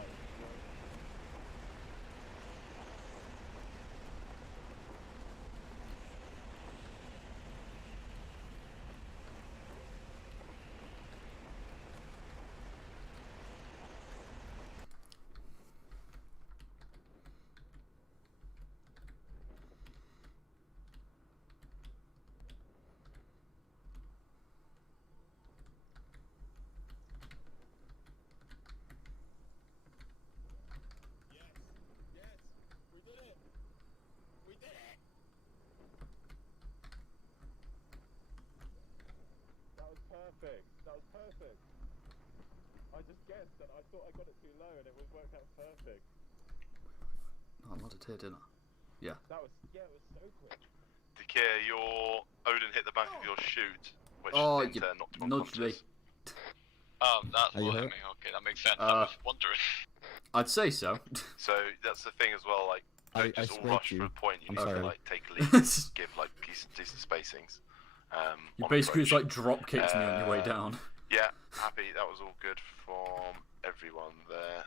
go. That was perfect. I just guessed and I thought I got it too low and it would work out perfect. Oh, I nodded here, didn't I? Yeah. That was, yeah, it was so quick. Dekir, your Odin hit the back of your chute, which Oh, in you turn knocked him nudged me. unconscious. That's Are you what I hurt? mean. Okay, that makes sense. I was wondering. I'd say so. So that's the thing as well. Like, I don't just all scraped rush you. for a point. You I'm need sorry. to like take a lead, give like decent spacings. You on basically just approach. like drop kicked me on your way down. Yeah, happy. That was all good from everyone there.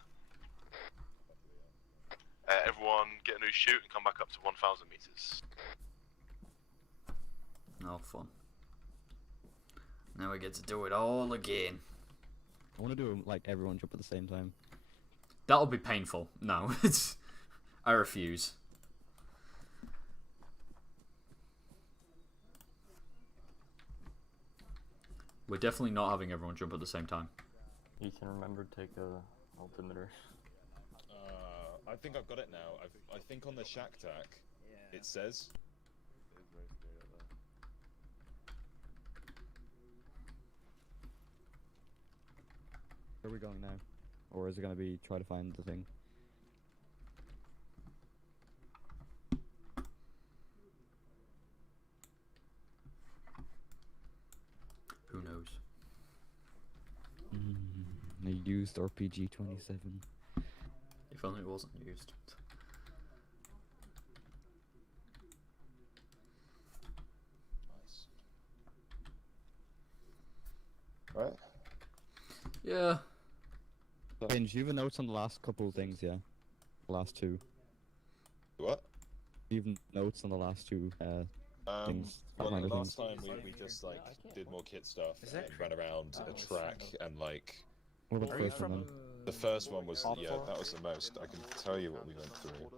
Everyone get a new shoot and come back up to 1,000 meters. Oh, fun. Now we get to do it all again. I want to do like everyone jump at the same time. That'll be painful. No, it's. I refuse. We're definitely not having everyone jump at the same time. You can remember to take a altimeter. I think I've got it now. I think on the shack tack, it says. Where are we going now? Or is it going to be try to find the thing? Who knows? I used RPG 27. If only it wasn't used. Nice. Right. Yeah. Binge, you have notes on the last couple things, yeah? The last two. What? Even notes on the last two things. Well, Pathfinder last things. time we just like did more kit stuff Is and that ran around a track and like What about the first one then? the first one was that was the most. I can tell you what we went through.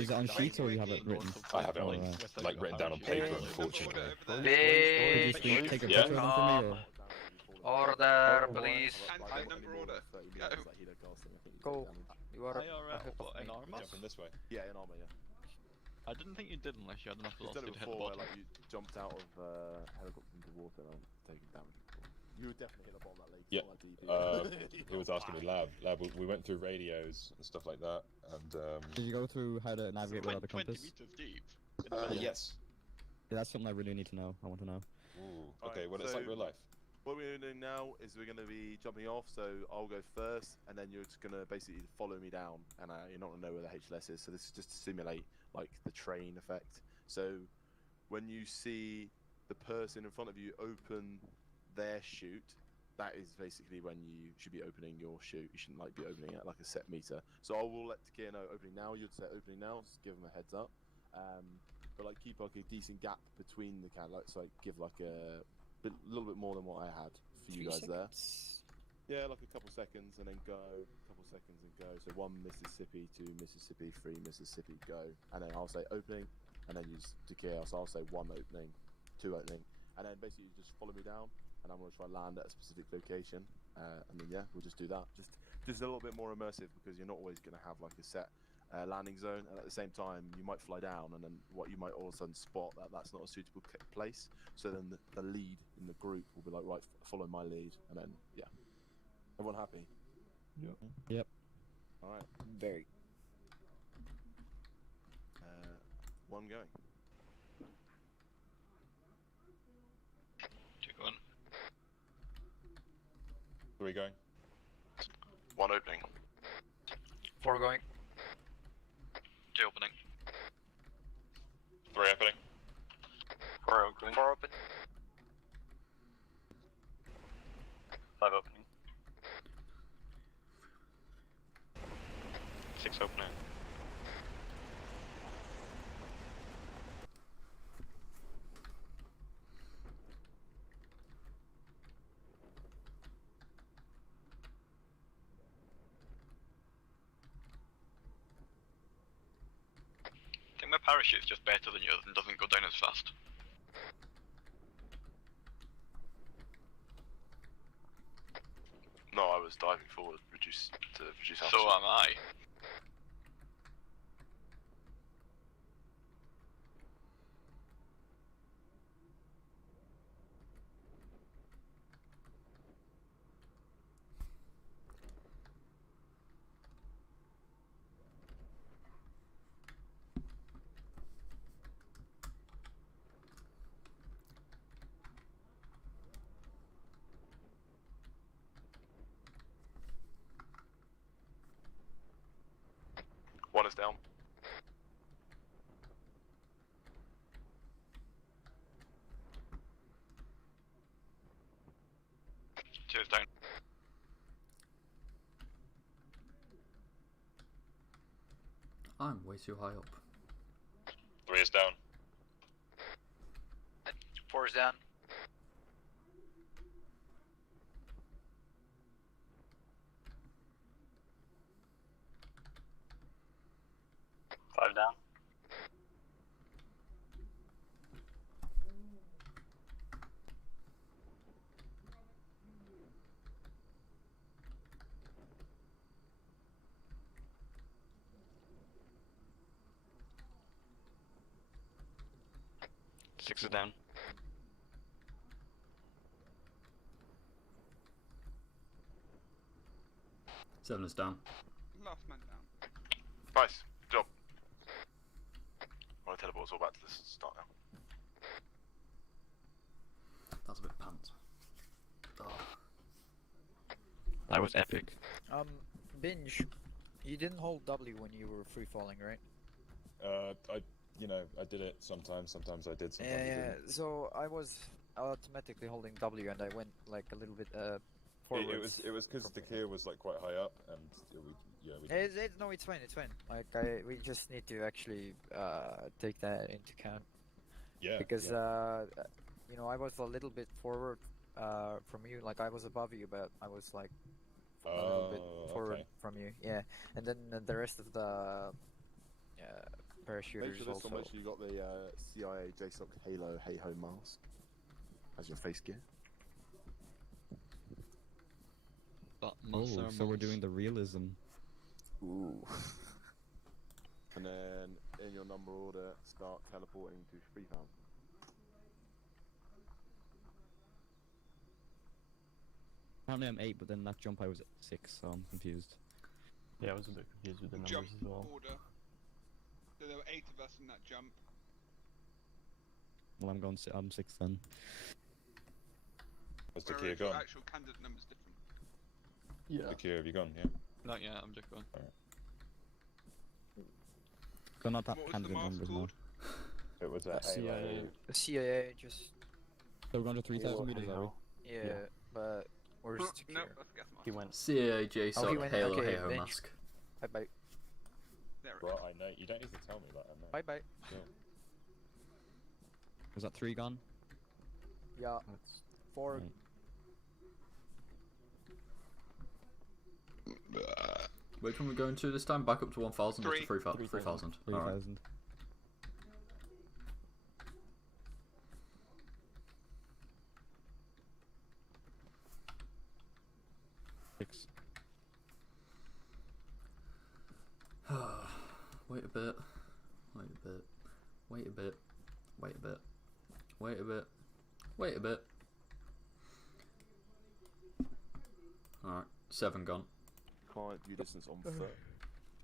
Is it on sheets or you have it written? I have it on Alright. like written down on paper, unfortunately. Could Please. you just take a Yeah. picture of them for me or? Order, please. And number order. Go. You are What, in ArmA? Jumping this way. Yeah, in ArmA, yeah. I didn't think you did unless you had enough You've velocity done it to hit the before where bottom. like you jumped out of helicopter into water and taken damage. You would definitely hit the bottom of that lake. Yeah. It's not like DP. He was asking me, Lab, we went through radios and stuff like that, and Did you go through how to navigate without a 20 compass? meters deep. yes. Yeah, that's something I really need to know. I want to know. Ooh, Alright, okay, well it's like so- real life. What we're doing now is we're going to be jumping off, so I'll go first, and then you're just going to basically follow me down, and you're not going to know where the HLS is, so this is just to simulate, like, the train effect. So, when you see the person in front of you open their chute, that is basically when you should be opening your chute. You shouldn't, like, be opening it at, like, a set meter. So I will let Takir know opening now, you'd say opening now, just give them a heads up. But, like, keep, like, a decent gap between the can, like, so, like, give, like, a little bit more than what I had for you guys there. Yeah, like a couple seconds and then go. Couple seconds and go. So 1 Mississippi, 2 Mississippi, 3 Mississippi, go. And then I'll say opening, and then you declare. So I'll say 1 opening, 2 opening, and then basically you just follow me down, and I'm gonna try and land at a specific location. And then yeah, we'll just do that. Just a little bit more immersive because you're not always gonna have like a set landing zone, and at the same time you might fly down, and then what you might all of a sudden spot that's not a suitable place. So then the lead in the group will be like, right, follow my lead, and then yeah. Everyone happy? Yep. All right. Very. One going. 2 going. 3 going. 1 opening. 4 going. 2 opening. 3 opening. 4 opening. 4 open. 5 opening. 6 opening. I think my parachute's just better than yours and doesn't go down as fast. No, I was diving forward, reduce altitude. So am I. One is down. Two is down. I'm way too high up. 3 is down. 4 is down. 5 down. 6 is down. 7 is down. Last man down. Nice. Good job. I want to teleport us all back to the start now. That's a bit pants. Oh. That was epic. Binge, you didn't hold W when you were free falling, right? I did it sometimes I did, sometimes I Yeah, didn't. so I was automatically holding W and I went like a little bit forward. It was because the gear was like quite high up, and No, it's fine, it's fine. Like we just need to actually take that into account. Yeah. Because yeah. I was a little bit forward from you. Like I was above you, but I was like a little bit forward okay. from you. Yeah, and then the rest of the Make parachuters sure also. make sure you got the CIA JSOC Halo Hey Ho mask as your face gear. But Oh, so we're doing the realism. Ooh. And then in your number order, start teleporting to Freetown. Apparently I'm 8, but then that jump I was at 6, so I'm confused. Yeah, I was a bit confused with the numbers Jump as well. order. So there were 8 of us in that jump. Well, I'm 6 then. Was the Whereas gear your gone? actual candidate number's different. Yeah. The gear, have you gone? Yeah. Not yet, I'm just going. Gonna not that What was the candidate mask numbers now. called? It was a CIA. The CIA just So we're going to 3,000 meters, are we? yeah, but where's No, secure? that's the gas mask. He went. CIA JSOC he went- Halo okay, Hey Ho bench. mask. Bye bye. There it Well, is. I know. You don't need to tell me that. I know. Bye bye. Sure. Was that 3 gone? Yeah, That's 4. Right. Which one are we going to this time? Back up to 1,000 or to 3,000? 3,000. Alright. 6. Wait a bit. Wait a bit. Wait a bit. Wait a bit. Wait a bit. Wait a bit. Alright, 7 gone. Client view distance on foot.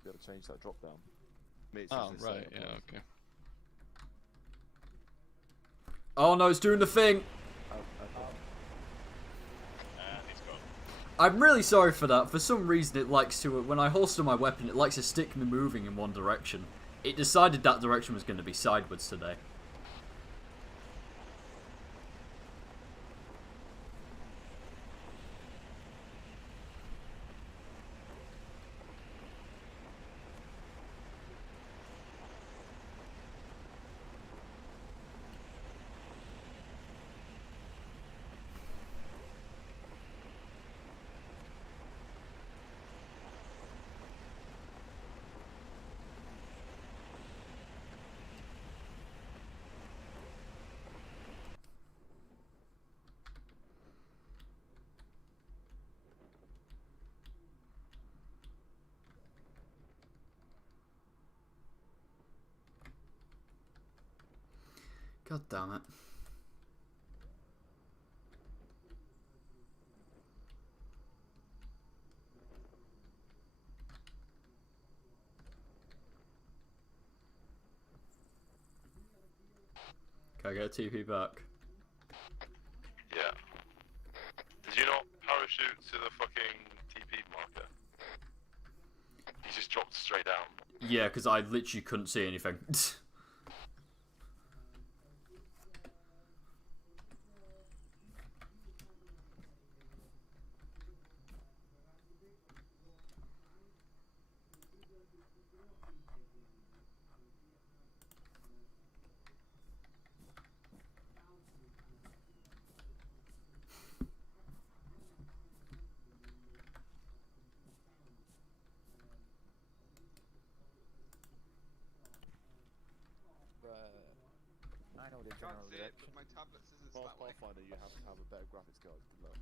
Be able to change that drop down. Oh, right, yeah, okay. Oh no, it's doing the thing! He's gone. I'm really sorry for that. For some reason it likes to, when I holster my weapon, it likes to stick me moving in one direction. It decided that direction was going to be sideways today. God damn it. Can I get a TP back? Yeah. Did you not parachute to the fucking TP marker? You just dropped straight down. Yeah, because I literally couldn't see anything. I know the Can't general see it, direction. but my tablet says it's Well, that way. Pathfinder, you have to have a better graphics card. Good luck.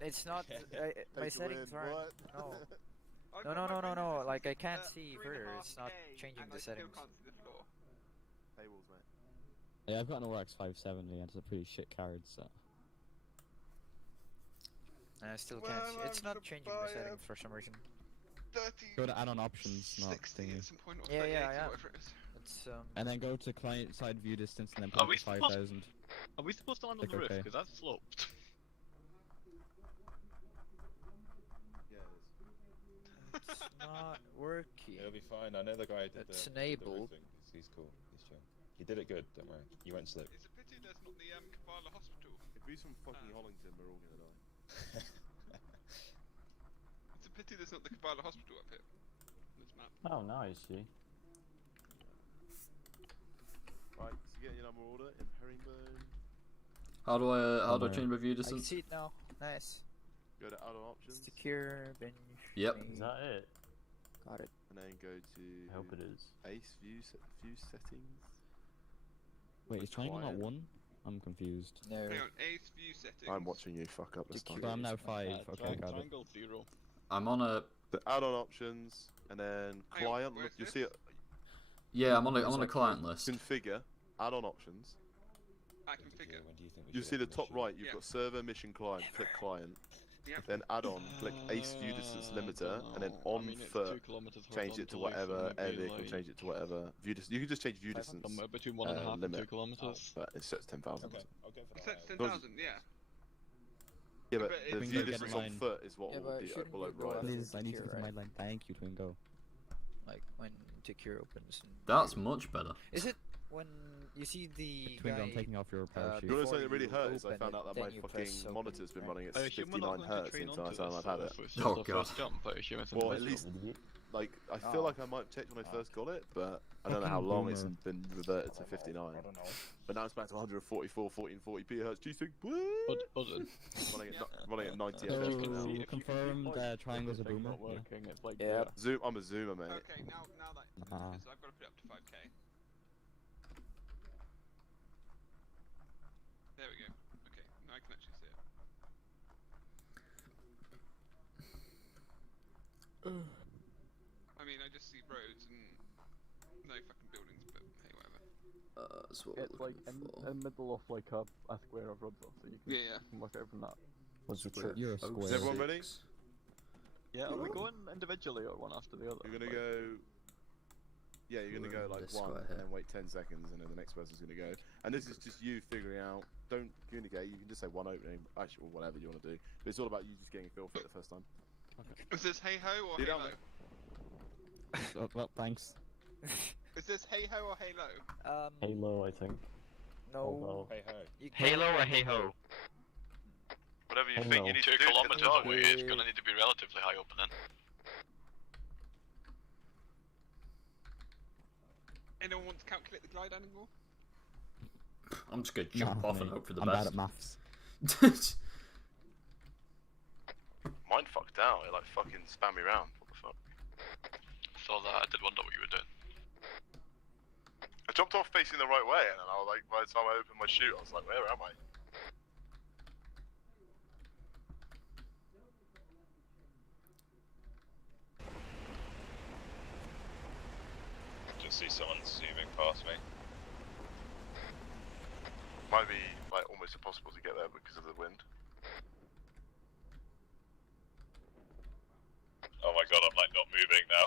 It's not. My Take a settings win, aren't. what? No. I've No, got no, my no, no, render no. distance Like I is, can't see further. It's not 3.5K, changing and the I still settings. can't see the floor. Tables, mate. Yeah, I've got an ORX 570 and it's a pretty shit card, so. I still can't see. It's not changing the settings for some reason. 30. Go to add-on options, not 60 thingy. at some point, or Yeah, 30, yeah, 80, yeah. whatever it is. It's And then go to client side view distance and then Are put we it to supposed- 5,000. Are we supposed to land on Click the roof? OK. Because that's sloped. Yeah, it is. it's not working. It'll be fine. I know the guy did It's the enabled. thing. He's cool. He's chill. He did it good. Don't worry. You went slick. It's a pity there's not the Kabbalah hospital. If he's from fucking Hollington, we're all gonna die. It's a pity there's not the Kabbalah hospital up here. On this map. Oh, nice, see. Right, so you get your number order in herringbone. How do I Okay. change my view I can distance? see it now. Nice. Go to add-on options. Secure, binge. Yep. main. Is that it? Got it. And then go to I hope it is. Ace view settings. Wait, is triangle not Quiet. 1? I'm confused. No. Hang on, Ace view settings. I'm watching you fuck up this time. So I'm now 5. Okay, got it. Triangle 0. I'm on a... The add-on options and then Hang on, client. where's Look, you this? see it. Yeah, I'm on It's a like client list. Configure. Add-on options. I configure. When do you think we You should see the open top this right. You've Yeah. got server mission client. Click client. Yep. Then add-on. Click Ace view distance limiter, and then on foot. Change it to whatever. Air vehicle. Change it to whatever. View distance. You can just change view distance. Somewhere between 1.5 and 2 limit. kilometers. But it sets 10,000. Okay, I'll go for It that. says 10,000, yeah. Yeah, but But the it- view Twingo, get distance in on line. foot is what Yeah, will but be shouldn't will you go override. after Please, I need to secure, get to my right? line. Thank you, Twingo. Like when secure opens. And That's much better. Is it when you see the Twingo, guy? I'm taking off your You parachute. wanna know Before something that really you hurt is I open found it, out that then my you press fucking open, monitor's been right? running at I assume we're 59 not going to hertz the train entire onto time this, I've had it. so it's Oh, just a God. first jump, I assume it's Well, at invisible. least like I feel like I might have checked when I first got it, but I don't know how Fucking long it's boomer. been reverted to 59. I don't know. But now it's back to 144, 1440p hertz. G-Sync. Running at 90 So, FPS now. confirmed Triangle's a boomer. Not working. It's like Yeah. Zoom. I'm a zoomer, mate. Okay, now that Ah. because I've got to put it up to 5k. There we go. Okay, now I can actually see it. I mean, I just see roads and no fucking buildings, but hey, whatever. That's what we're it's like looking in for. the middle of like a square of roads, so you can, Yeah. you can work out from that. What's the trip? You're a Is square. everyone ready? Yeah, are we going individually or one after the other? You're gonna go. Yeah, you're gonna We're go in like this one, square and here. then wait 10 seconds, and then the next person's gonna go. And this is just you figuring out. Don't communicate. You can just say one opening, actually, or whatever you want to do. But it's all about you just getting a feel for it the first time. Is this hey ho or You hey don't, low? mate. Well, thanks. Is this hey ho or hey low? Halo, I think. No. Although- Hey ho. You can- Halo or hey ho? Whatever you Oh, think no. you need 2 to do to get the kilometers target. away, it's gonna need to be relatively high up and then. Anyone want to calculate the glide angle? I'm just gonna jump off and mate, hope for the I'm bad best. at maths. Mine fucked out. It like fucking spammed me round. What the fuck? Saw that, I did wonder what you were doing. I jumped off facing the right way, and then I was like, by the time I opened my chute, I was like, where am I? Just see someone zooming past me. Might be like almost impossible to get there because of the wind. Oh my god, I'm like not moving now.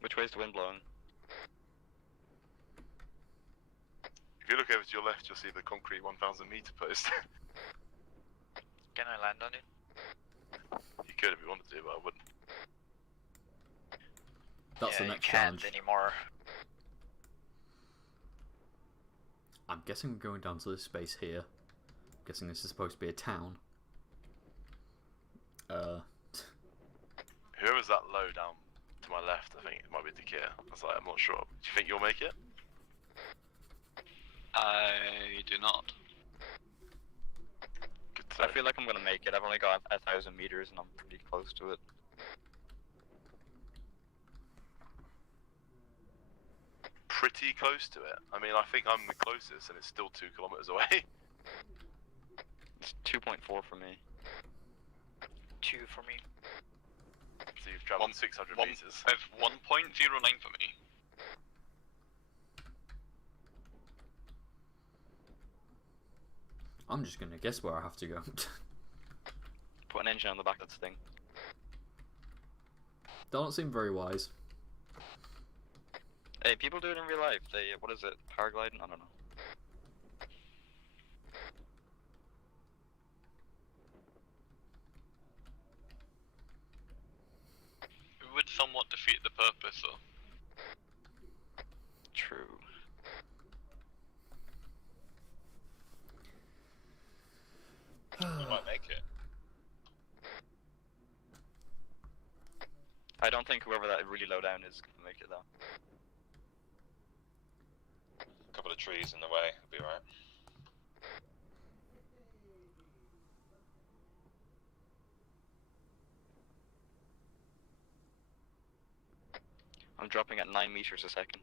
Which way's the wind blowing? If you look over to your left, you'll see the concrete 1,000 meter post. Can I land on it? You could if you wanted to, but I wouldn't. That's the Yeah, next you can't challenge. anymore. I'm guessing we're going down to this space here. I'm guessing this is supposed to be a town. Whoever's that low down to my left, I think it might be Dekir. I was like, I'm not sure. Do you think you'll make it? I do not. Good to know. I feel like I'm gonna make it. I've only got 1,000 meters and I'm pretty close to it. Pretty close to it. I mean, I think I'm the closest, and it's still 2 kilometers away. It's 2.4 for me. 2 for me. So you've travelled 600 meters. It's 1.09 for me. I'm just gonna guess where I have to go. Put an engine on the back of this thing. Don't seem very wise. Hey, people do it in real life. They, what is it? Paragliding? I don't know. It would somewhat defeat the purpose, though. True. You might make it. I don't think whoever that really low down is gonna make it though. A couple of trees in the way, it'll be alright. I'm dropping at 9 meters a second.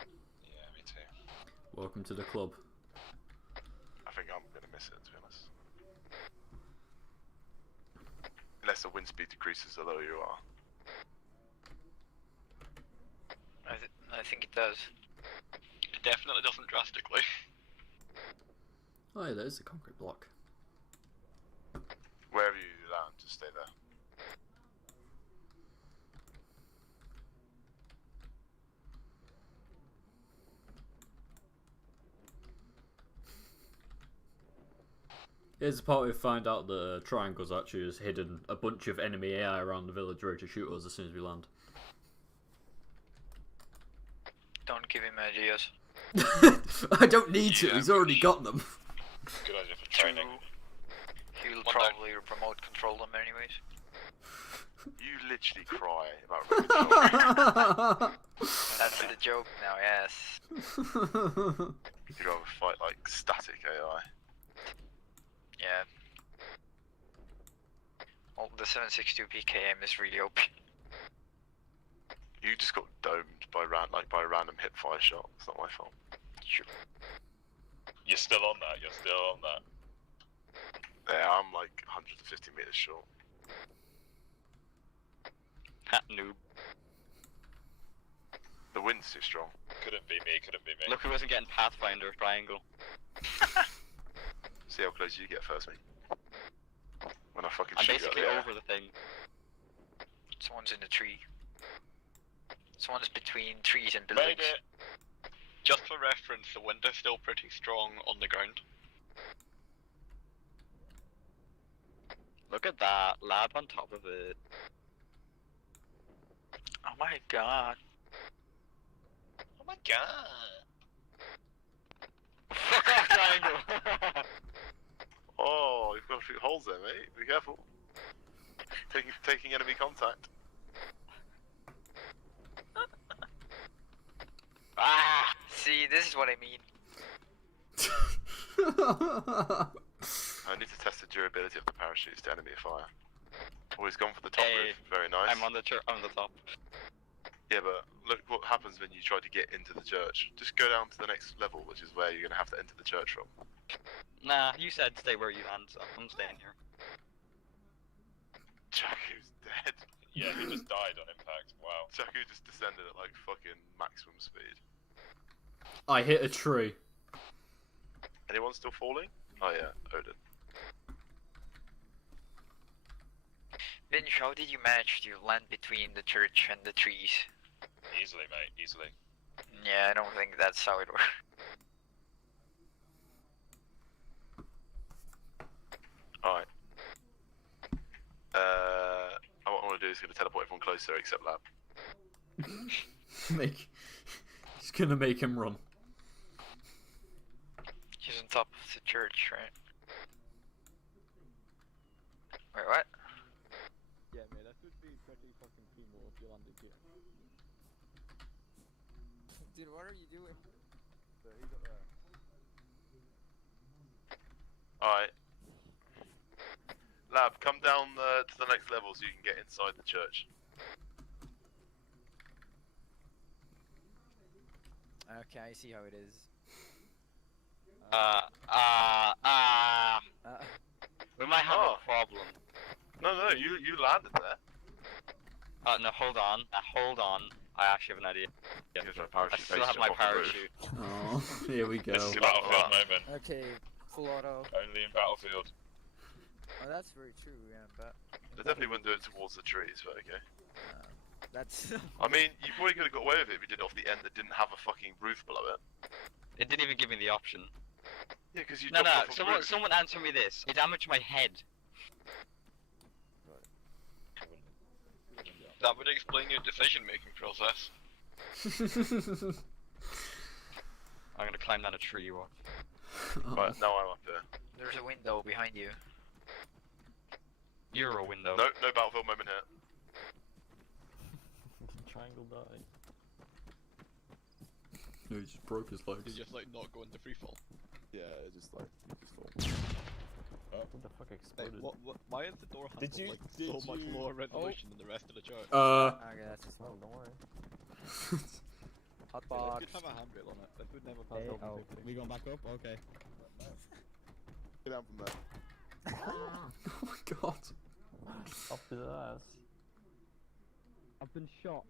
Yeah, me too. Welcome to the club. I think I'm gonna miss it, to be honest. Unless the wind speed decreases the lower you are. I think it does. It definitely doesn't drastically. Oh yeah, there's the concrete block. Wherever you land, just stay there. Here's the part where we find out the triangle's actually has hidden a bunch of enemy AI around the village ready to shoot us as soon as we land. Don't give him ideas. I don't need to, he's already got them. Good idea for training. He will One probably remote control them anyways. You literally cry about running That's the joke now, yes. You'd rather fight like static AI. Yeah. Oh, the 762 PKM is really OP. You just got domed by a random hip fire shot. It's not my fault. Sure. You're still on that. You're still on that. Yeah, I'm like 150 meters short. Ha, noob. The wind's too strong. Couldn't be me. Couldn't be me. Look who wasn't getting Pathfinder triangle. See how close you get first, mate. When I fucking I'm shoot you out basically the air. over the thing. Someone's in the tree. Someone's between trees and Made buildings. it. Just for reference, the wind is still pretty strong on the ground. Look at that, lab on top of it. Oh my god. Oh my god. Fuck off, triangle! Oh, you've got a few holes there, mate. Be careful. Taking enemy contact. Ah! See, this is what I mean. I need to test the durability of the parachutes to enemy fire. Oh, he's gone for the top Hey, roof. Very nice. I'm on the top. Yeah, but look what happens when you try to get into the church. Just go down to the next level, which is where you're going to have to enter the church from. Nah, you said stay where you land, so I'm staying here. Jakku's dead. Yeah, he just died on impact. Wow. Jakku just descended at like fucking maximum speed. I hit a tree. Anyone still falling? Oh yeah, Odin. Vinch, how did you manage to land between the church and the trees? Easily, mate. Easily. Yeah, I don't think that's how it works. Alright. What I want to do is going to teleport everyone closer except Lab. He's gonna make him run. He's on top of the church, right? Wait, what? Yeah, mate, that would be pretty fucking primo if you landed here. Dude, what are you doing? Alright. Lab, come down to the next level so you can get inside the church. Okay, I see how it is. We might have Oh. a problem. No, you landed there. No, hold on. Hold on. I actually have an idea. Yeah. Gives my I parachute still base have jump my off the roof. parachute. Oh, here we go. This is a battlefield moment. Okay, full auto. Only in battlefield. Oh, that's very true, yeah, but... They definitely wouldn't do it towards the trees, but okay. That's... I mean, you probably could have got away with it if you did it off the end that didn't have a fucking roof below it. It didn't even give me the option. Yeah, because you No, jumped no. off a roof. Someone answer me this. It damaged my head. That would explain your decision-making process. I'm gonna climb down a tree. What? Right, now I'm up there. There's a window behind you. You're a window. No battlefield moment here. Triangle died. No, he just broke his legs. You just like not go into freefall. Yeah, just fall. What the fuck exploded? Why is the door handle like so much lower resolution than the rest of the chart? Okay, that's just well, don't worry. Hot It box. could have a handrail on it. That would never pass Hey, over oh, 50. we going back up? Okay. Get down from there. Oh my god. Up his ass. I've been shot.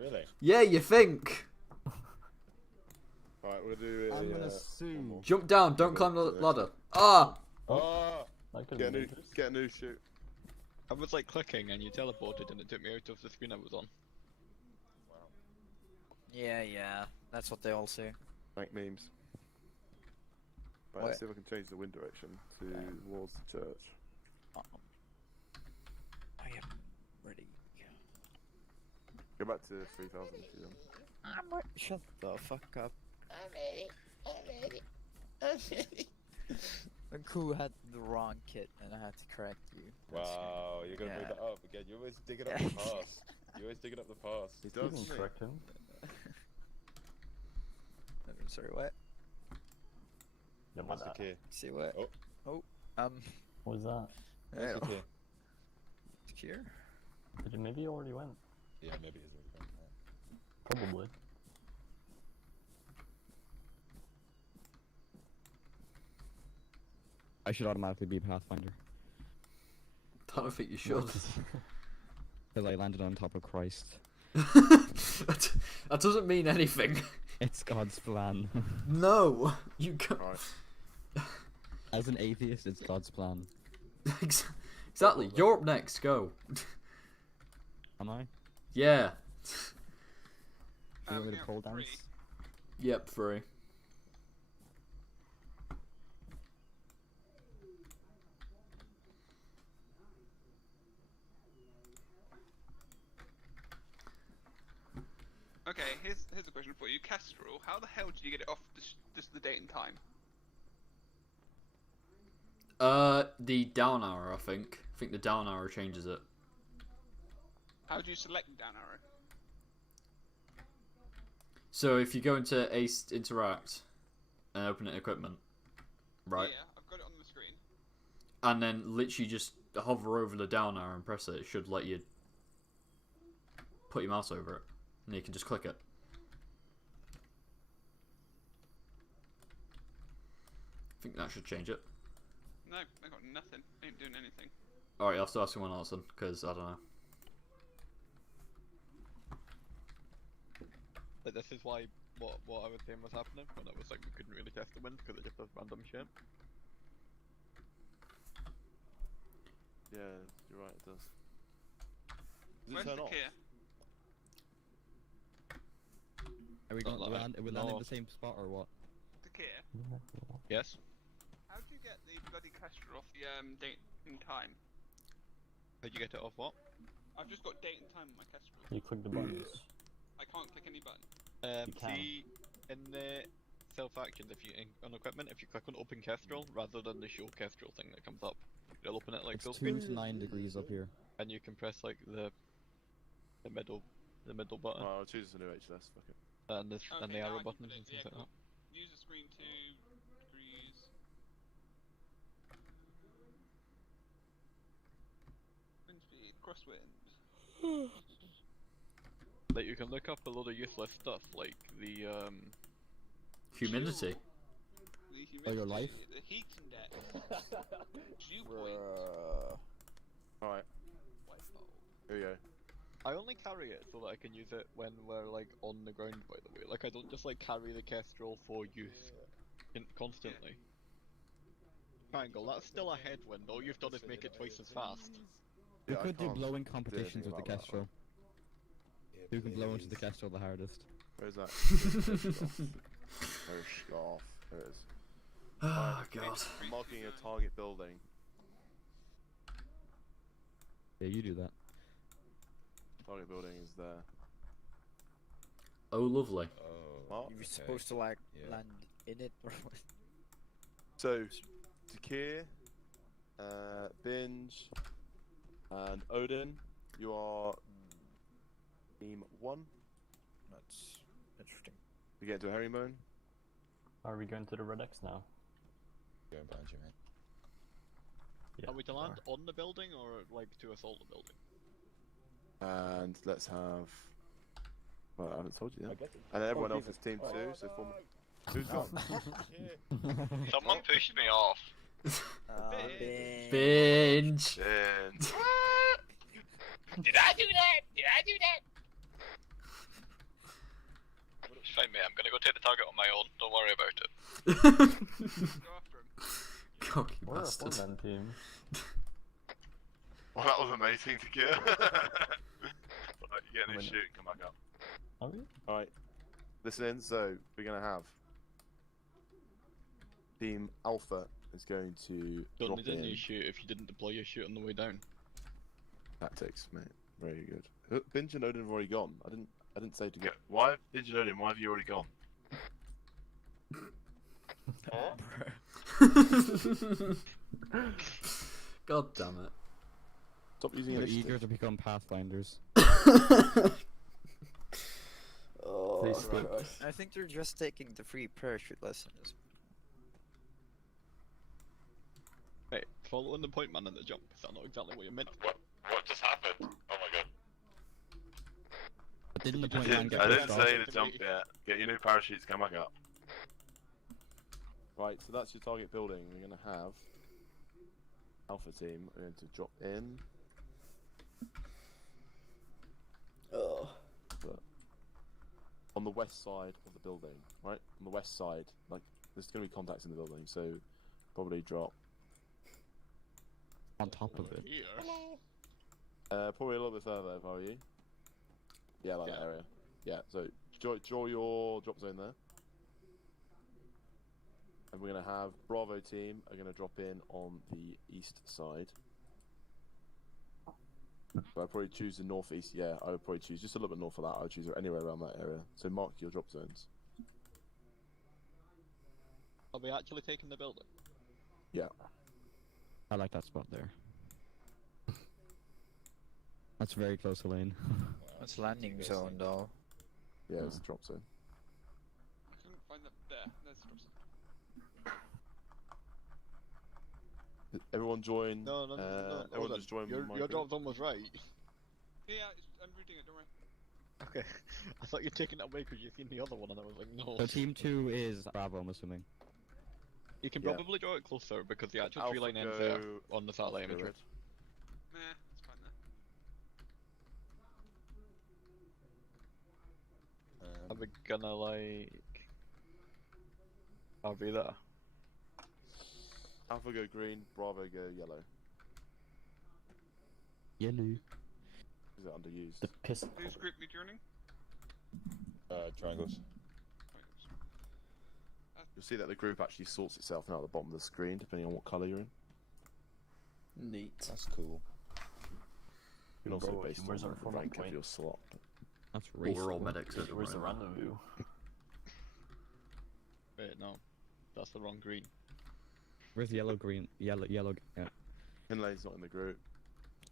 Really? Yeah, you think? Alright, we'll do I'm gonna one sue. more. Jump down, don't climb the ladder. Ah! Oh! I could Get a new shoot. I was like clicking and you teleported and it took me out of the screen I was on. Yeah, that's what they all say. Make memes. Right, let's see if I can change the wind direction towards the church. I am ready. Go back to 3000 if you want. I'm ready. Shut the fuck up. Who had the wrong kit and I had to correct you. That's Wow, you're gonna bring that up again. You always digging up the past. You always digging up the past. He You does. didn't correct him. I'm sorry, what? Yeah, What's the that. key? See what? Oh. Oh, What was that? What's the key? here? Did you, maybe you already went? Yeah, maybe he's already gone now. Probably. I should automatically be Pathfinder. I don't think you should. Because I landed on top of Christ. That doesn't mean anything. It's God's plan. No, you can't. Right. As an atheist, it's God's plan. Exactly. You're up next. Go. Am I? Yeah. Do you want me yeah, to pole free. dance? Yep. Free. Okay, here's a question for you. Kestrel, how the hell did you get it off just the date and time? The down arrow, I think. I think the down arrow changes it. How do you select down arrow? So if you go into Ace Interact and open it equipment, right? Yeah, I've got it on the screen. And then literally just hover over the down arrow and press it. It should let you put your mouse over it. And you can just click it. I think that should change it. No, I got nothing. Ain't doing anything. Alright, I'll start asking someone else then, because I don't know. Like, this is why what I was saying was happening when I was like we couldn't really test the wind because it just does random shit. Yeah, you're right, it does. Does it Where's turn the off? Kia? Are we Not going to like- land? Are we landing no. in the same spot or what? The Kia? Yes. How do you get the bloody Kestrel off the date and time? How'd you get it off what? I've just got date and time on my Kestrel. You click the buttons. I can't click any button. You can. See, in the self-actions, if you on equipment, if you click on open Kestrel rather than the show Kestrel thing that comes up, it'll open it like It's full 2 screen, to 9 degrees up here. and you can press like the middle button Well, I'll choose a new HLS, fuck it. and the Okay, arrow now I can buttons put and it, things yeah, like that. Use the screen 2 degrees. Wind speed, crosswind. Like you can look up a lot of useless stuff, like the Humidity. The humidity, Oh, your life? the heat index, dew point. Alright, here we go. I only carry it so that I can use it when we're like on the ground, by the way. Like I don't just like carry the Kestrel for use constantly. Triangle, that's still a headwind. All you've done is make it twice as fast. We Yeah, I could do can't blowing do competitions anything with the about that, Kestrel. Who can blow into the Kestrel the hardest? Where's that? Oh, scarf. There it is. Oh, Right, God. Marking a target building. Yeah, you do that. Target building is there. Oh, lovely. Oh. Mark? You were supposed to like Yeah. land in it or what? So, Takir, Binge, and Odin, you are team 1. That's interesting. We get into a herringbone. Are we going to the Red X now? Going behind you, mate. Yeah. Are we to land on the building or like to assault the building? And let's have. Well, I haven't told you I that. get it. And then everyone Oh, else is team 2, so form. Who's gone? Someone pushed me off. Binge. Binge. Binge. Did I do that? Did I do that? It's fine, mate. I'm gonna go take the target on my own. Don't worry about it. Go after him. Cocky We're a bastard. 4-man team. Well, that was amazing to get. Right, you get in this Winner. shoot, come back up. Are we? Alright, listen in. So, we're going to have. Team Alpha is going to. Don't drop need a new in shoot if you didn't deploy your shoot on the way down. tactics, mate. Very good. Binge and Odin have already gone. I didn't say to Yeah, go. why did you know him? Why have you already gone? God damn it. Stop using We're initiative. eager to become Pathfinders. Oh, Please Christ. I think they're just taking the free parachute lessons. Wait, following the point man in the jump, is that not exactly what you meant? What just happened? Oh my god. But didn't the I point didn't- man I get didn't pushed off? say to jump yet. Get your new parachutes, come back up. Right, so that's your target building. We're going to have Alpha team are going to drop in. Oh. But on the west side of the building, right? On the west side, like there's going to be contacts in the building, so probably drop On top of it. Here. probably a little bit further if I were you. Yeah, like that Yeah. area. Yeah, so draw your drop zone there. And we're going to have Bravo team are going to drop in on the east side. So I'd probably choose the northeast. Yeah, I would probably choose just a little bit north of that. I would choose anywhere around that area. So mark your drop zones. Are we actually taking the building? Yeah. I like that spot there. That's very close to lane. It's landing zone though. Yeah, it's a drop zone. I couldn't find that there. There's the drop zone. Everyone join. No. Everyone hold on. just join Your my drop zone was right. Yeah, I'm reading it. Don't worry. Okay. I thought you'd taken it away because you've seen the other one, and I was like, no. So team 2 is Bravo, I'm assuming. You can Yeah. probably draw it closer because the actual Alpha tree line ends go- there on the Alpha satellite go imagery. red. Nah, it's fine there. Are we gonna like? Are we there? Alpha go green, Bravo go yellow. Yellow. Is it underused? The piss. Who's group me joining? Triangles. You'll see that the group actually sorts itself now at the bottom of the screen, depending on what colour you're in. Neat. That's cool. And also Bro, based where's on our the format rank of point? your slot. That's Well, we're all racist. medics. Where's the right now. rendezvous? Wait, no, that's the wrong green. Where's yellow, green? Yellow, yeah. Finlay's not in the group.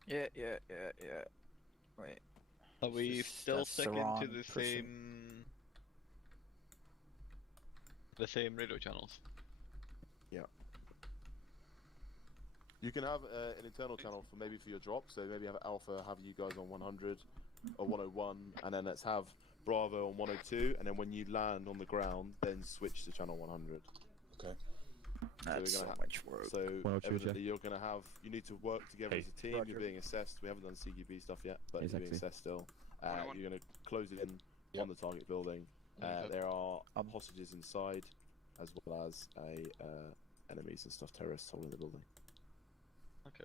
Yeah. Wait. Are we Just- still that's the sticking to wrong the person. same radio channels? You can have an internal channel for maybe for your drop, so maybe have Alpha have you guys on 100 or 101, and then let's have Bravo on 102, and then when you land on the ground, then switch to channel 100. Okay. That's so gonna much work. So 102, evidently you're gonna have, you need to work together Hey. as a team. Roger. You're being assessed. We haven't done CQB stuff yet, but you're being Exactly. assessed still. 101. You're gonna close it in Yep. on the target building. There are hostages inside, as well as enemies and stuff, terrorists holding the building. Okay.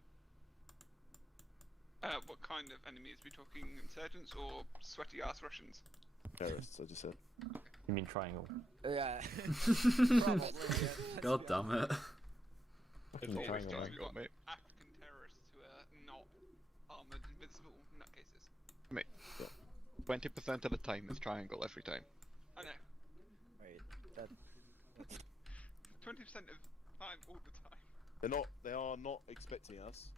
What kind of enemies? Are we talking insurgents or sweaty ass Russians? Terrorists, I just said. You mean triangle? Yeah. Probably. Yeah. God damn it. It's The always triangle, man. triangle, mate. African terrorists who are not armored, invincible nutcases. 20% of the time it's triangle every time. I know. Wait. That. 20% of time, all the time. They are not expecting us.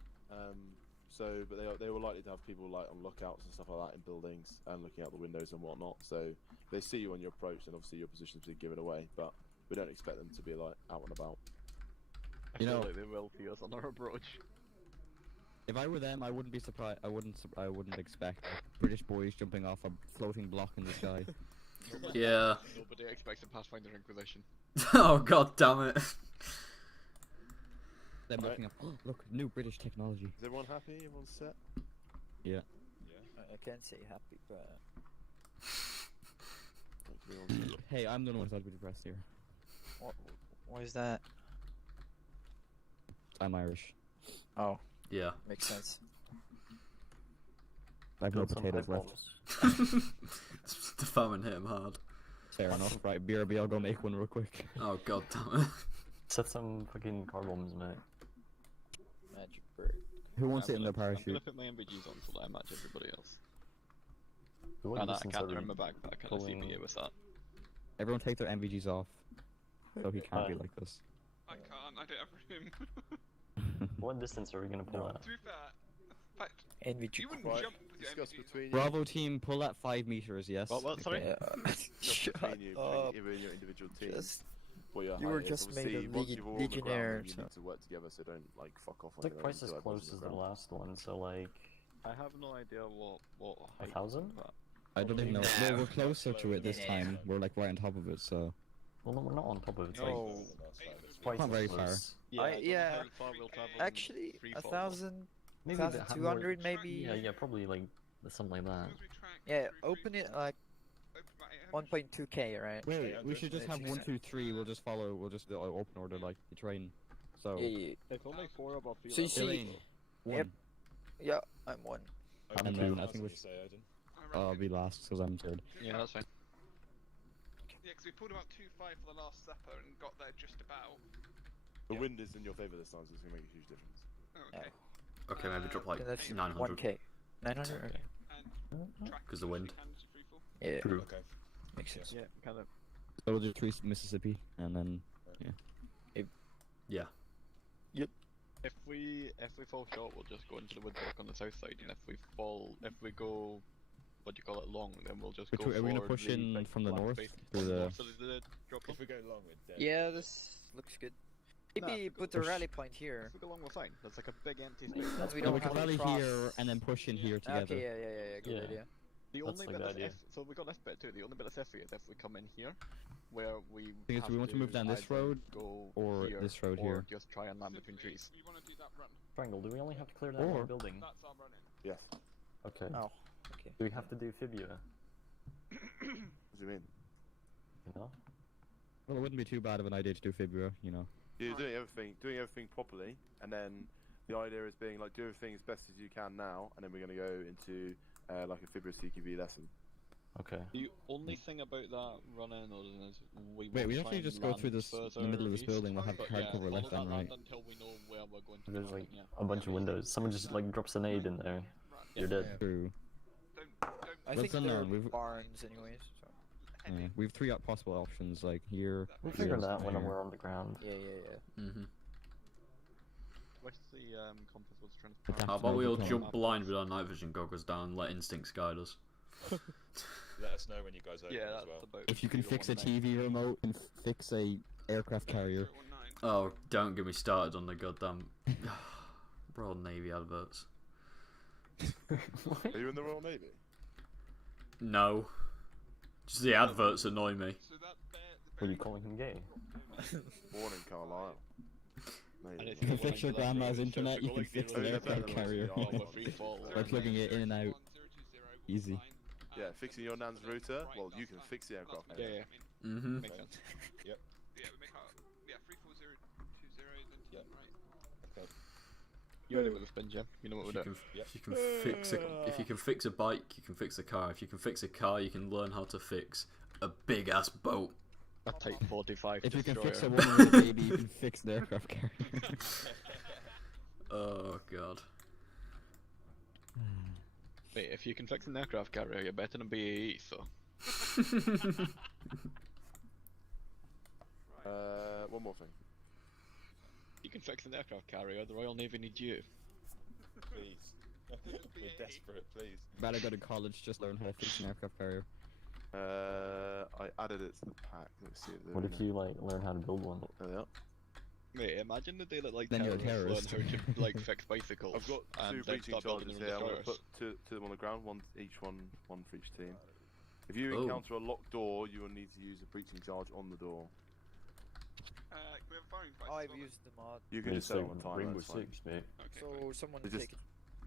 But they were likely to have people like on lookouts and stuff like that in buildings and looking out the windows and whatnot. So they see you on your approach, and obviously your position's been given away. But we don't expect them to be like out and about. I You feel know- like they will see us on our approach. If I were them, I wouldn't be surprised. I wouldn't expect British boys jumping off a floating block in the sky. Yeah. Nobody expects a Pathfinder Inquisition. Oh god damn it. Them Right. looking up. Oh, look, new British technology. Is everyone happy? Everyone set? Yeah. I can't say happy, but. Hey, I'm the one who's allowed to be depressed here. What is that? I'm Irish. Oh, Yeah. makes sense. I have no Build some potatoes pipe left. bombs. The famine hit him hard. Fair enough. Right, BRB, I'll go make one real quick. Oh god damn it. Set some fucking car bombs, mate. Magic bird. Who wants I'm it in their gonna- I'm parachute? gonna put my MVGs on so that I match everybody else. The one And I distance can't are we turn my back, but I kind of see pulling- me with that. Everyone take their MVGs off. So he can't be Uh, like this. I can't. I don't have room. What distance are we gonna pull at? To be fair, fact, NVG. you wouldn't Right, jump with your discuss MVGs. between you. Bravo team, pull at 5 meters. Yes. What? Sorry. Yeah. Discuss Shut between you, up. even in your individual teams. Just, what your you height were is. just made Obviously, a once you've all on the ground, legionnaire, then you so- need to work together, so don't like fuck off. It's like twice as close as the last one, so like I have no idea what. 1,000? I don't even know. No. Well, we're closer to it this time. We're like right on top of it, so Well, no, we're not on top of it. It's No. like twice Not as very close. Yeah, I- don't know yeah. how far we'll travel in actually, free fall. 1,000, Maybe a bit 1,200 more- maybe. Yeah, probably like something like that. Yeah, open it like 1.2k, right? wait. Yeah, We should just have that's 1, 2, 3. We'll just follow. We'll just do open order like the train. So. Yeah, yeah, If only 4 of our field. So you see- Elaine, Yep. 1. yeah, I'm 1. I'm Okay. 2. I That's think what we. you say, Odin. I'll be last because I'm 3rd. Yeah, that's fine. Yeah, because we pulled about 2.5 for the last supper and got there just about. The wind is in your favour this time, so it's gonna make a huge difference. Oh, okay. Okay, maybe drop like Then that's 900 1k. 900? Okay. And track 'cause the wind. cannons free fall. Yeah, True. Okay. makes sense. Yeah, kind of. So we'll just treat Mississippi and then. Yeah. If we fall short, we'll just go into the woodwork on the south side, and if we go, what do you call it, long, then we'll just Which go way- are we gonna for push the in big from the black north base through on the- north of the drop If we go long, we're dead. Yeah, this looks good. Nah, Maybe if we put go- a rally point here. If we go long, we're fine. That's like a big empty space. As we No, don't we can have to rally cross. here and then push in here together. Okay, yeah, good Yeah. idea. The That's only the bit good that's idea. so we got this bit too. The only bit that's iffy is if we come in here, where we. Thing is, have do we want to move down this either road go or here, this road or here? just try and land between trees. We want to do that run. Triangle, do we only have to clear that Or- one building? That's our running. Yes. Okay. Oh, okay. Do we have to do Fibula? What do you mean? You know? Well, it wouldn't be too bad of an idea to do Fibula, you know. You're doing everything properly, and then the idea is being like do everything as best as you can now, and then we're gonna go into like a Fibra CQB lesson. Okay. The only thing about that run-in is we Wait, will we try actually and just go land through this in the further middle of this east, building. We'll have but hard yeah, cover all left of that and land right. until we know where we're going to. There's be like landing, a bunch of windows. Someone just like drops an aid in there. You're dead. True. Don't. I Let's think unknown, there are we've- barns anyways. So. Yeah, we have 3 possible options, like here. We'll That figure here, that out when here. we're on the ground. Yeah. Mm-hmm. What's the compass was trying to? Attack How about we all Overcome. jump blind with our night vision goggles down and let instincts guide us? Let us know when you guys open Yeah, as that's well. about. If you can fix a 019. TV remote and fix a aircraft carrier. 019. Oh, don't get me started on the goddamn Royal Navy adverts. Are you in the Royal Navy? No. Just the adverts annoy me. So that bear, the Were you bear- calling him gay? Born in Carlisle. And Maybe. it's You can going fix your to that grandma's road, so internet, if you go can like fix zero an zero aircraft zero carrier. zero, we're free fall. By plugging it in and out. 020, Easy. fine. Yeah, fixing your nan's router. Well, you can fix the aircraft. That's Yeah, what yeah. I mean. Mm-hmm. Makes sense. Yeah, we make our 34020 then Yep. right. Okay. You're in with the spin, Jim. You know what we're If doing. you can if you can fix a bike, you can fix a car. If you can fix a car, you can learn how to fix a big ass boat. A Type 45 If you can fix a destroyer. woman with a baby, you can fix an aircraft carrier. Oh god. Wait, if you can fix an aircraft carrier, you're better than BAE, so. One more thing. You can fix an aircraft carrier, the Royal Navy needs you. Please. We're desperate, please. Better go to college, just learn how to fix an aircraft carrier. I added it to the pack. Let's see if they're What in if it. you like learn how to build one? There they are. Wait, imagine the day that like Then you're a terrorists learn terrorist. how to like fix bicycles. I've got and two then breaching start building charges their here. own I'm going to destroyers. put to them on the ground, one for each team. If you Oh. encounter a locked door, you will need to use a breaching charge on the door. Can we have a firing device? Oh, as I've well, used the mod. You can It's just set it like on a timer. Rainbow That's fine. Six, mate. then? Okay, So someone They just- take it.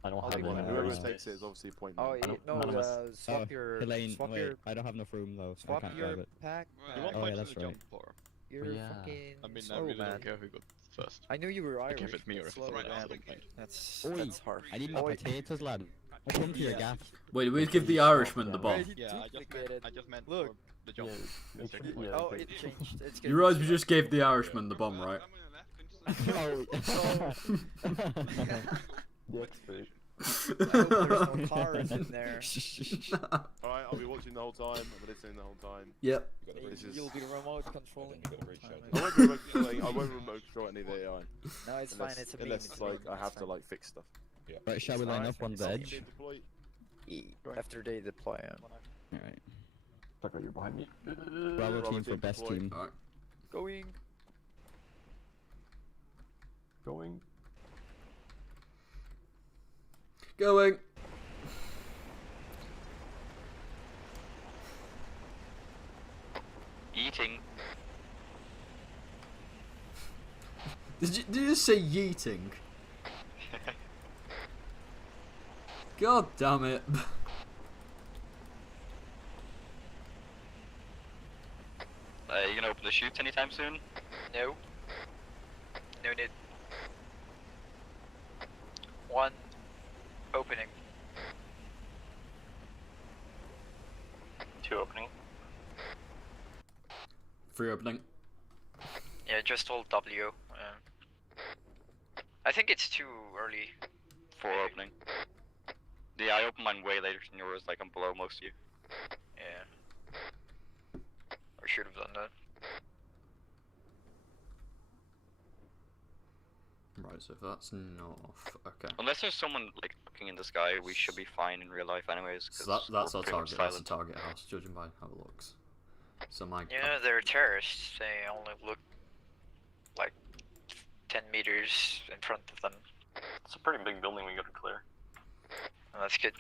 I don't I'll have take one. one. Whoever Whoever takes it is obviously a point. Oh, man. yeah, no, none of us- swap your Elaine, swap wait, your I don't have enough room though, so I swap can't your drive it. pack. Well, You want Oh, yeah, points that's for the right. jump, or? You're Yeah. fucking I mean, I slow, really man. don't care who goes first. I knew you were Like, Irish. if it's me or but if slow, it's Right, man. I don't mind. That's Oi, hard. I need my Oi. potatoes, lad. I come to your gaff. Wait, did we give the Irishman the Wait, bomb? he Yeah, duplicated. I just meant Look. for the jump. Yeah, the make second sure- point. yeah. Oh, okay. it changed. It's You realize we just gave the Irishman the bomb, right? I'm gonna left into Oh. The expert. I hope there's no cars in there. Alright, I'll be watching the whole time. I'll be listening the whole time. Yep. You got a This is- You'll be remote controlling. You got a great the shout. whole I time. won't be remote controlling. I won't remote control any of the AI. No, it's fine. It's a meme. Unless It's a like meme. I have It's to fine. like fix stuff. Yeah. Right, shall we line up on the edge? Deploy. After they deploy. Alright. Tucker, you're behind me. Bravo Bravo team for team best deploy. team. Alright. Going. Going. Going. Eating. Did you just say yeeting? God damn it. You gonna open the chutes anytime soon? No. No need. One. Opening. Two opening. 3 opening. Yeah, just hold W. I think it's too early. 4 opening. Yeah, I opened mine way later than yours, like I'm below most of you. Yeah. I should have done that. Right, so if that's north, okay. Unless there's someone like looking in the sky, we should be fine in real life anyways. So 'Cause that's we're our pretty much target. That's the silent. target house, judging by how it looks. So my Yeah, they're terrorists. They only look like 10 meters in front of them. It's a pretty big building we gotta clear. Oh, that's good.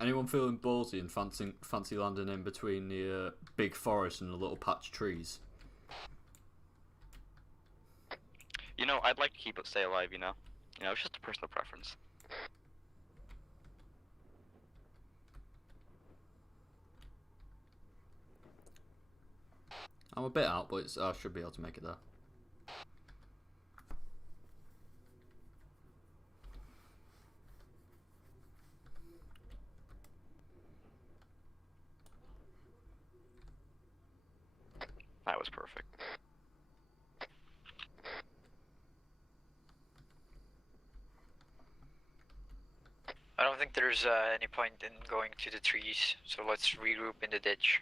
Anyone feeling ballsy and fancy landing in between the big forest and the little patch of trees? You know, I'd like to keep it stay alive. You know, it's just a personal preference. I'm a bit out, but I should be able to make it there. That was perfect. I don't think there's any point in going to the trees, so let's regroup in the ditch.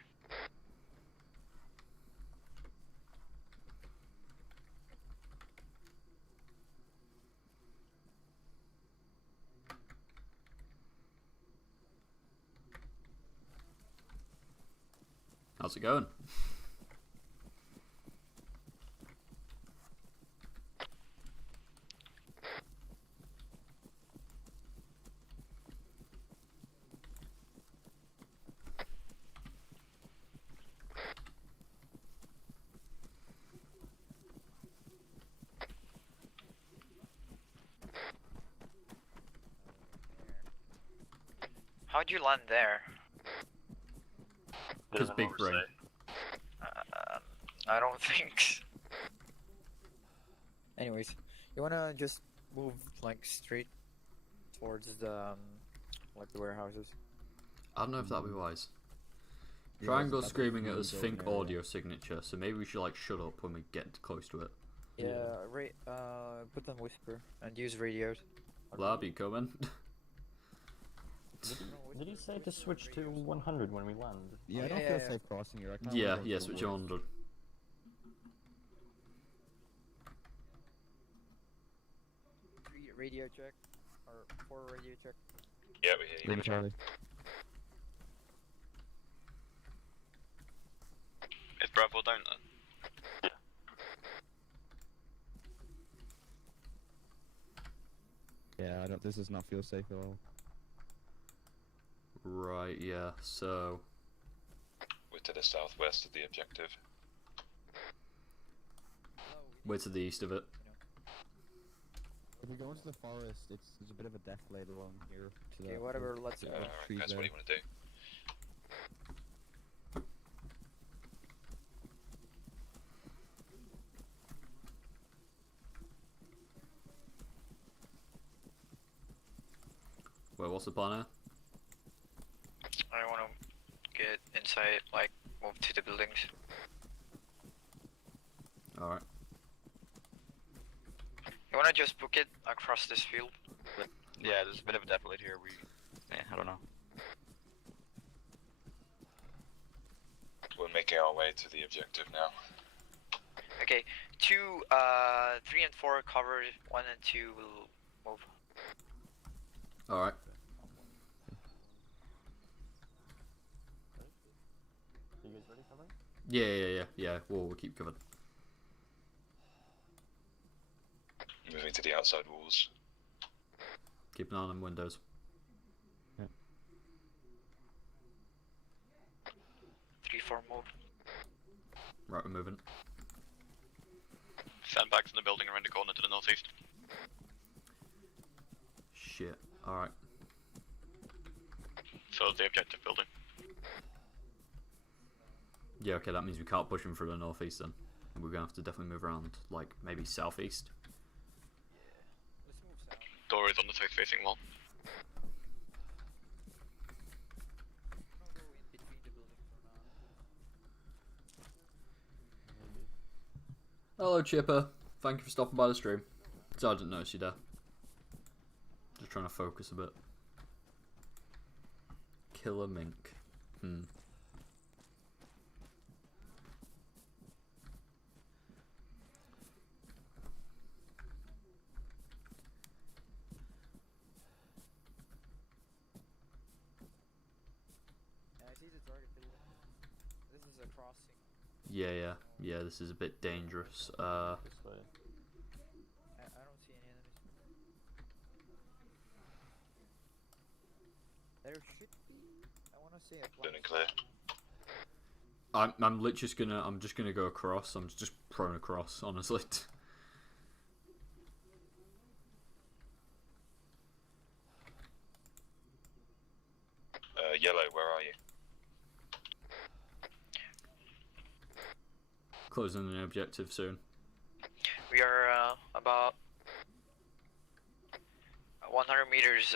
How's it going? How'd you land there? Because big brain. I don't think. Anyways, you wanna just move like straight towards the like the warehouses. I don't know if that'd be wise. Yeah, Triangle that's screaming at the us, main think building area. audio signature, so maybe we should like shut up when we get close to it. Yeah, right. Put them whisper and use radios. Lab, you coming? Did you say to switch to 100 when we land? Yeah, I don't Yeah, feel yeah. safe crossing here. I can't Yeah, remember yeah, if it switch was. on 100. Radio check or 4 radio check. Yeah, we hear you. Really, Charlie. Is Bravo down then? Yeah, I don't. This does not feel safe at all. Right, yeah, so... We're to the southwest of the objective. We're to the east of it. If we go into the forest, there's a bit of a death laid along here. To Okay, the, whatever. Let's the go. Alright, trees guys, what do there. you want to do? Wait, what's the plan here? I want to buildings. Alright. You wanna just book it across this field? Yeah, there's a bit of a depot here. I don't know. We're making our way to the objective now. Okay, 2, 3 and 4 covered, 1 and 2 will move. Alright. You guys ready for that? Yeah. We'll keep covered. Moving to the outside walls. Keep an eye on them windows. 3, 4 move. Right, we're moving. Sandbags in the building around the corner to the northeast. Shit. Alright. So the objective building. Yeah, okay, that means we can't push them through the northeast then. We're gonna have to definitely move around, like, maybe southeast. Let's move south. Door is on the south facing wall. I'll go in between the buildings for now. Hello, Chipper. Thank you for stopping by the stream. So I didn't notice you there. Just trying to focus a bit. Killer mink. Yeah, I see the target building. This is a crossing. Yeah, this is a bit dangerous. This way. I don't see any enemies. There should be. I wanna say a Building clear. I'm just gonna go across. I'm just prone across, honestly. Yellow, where are you? Closing the objective soon. We are about 100 meters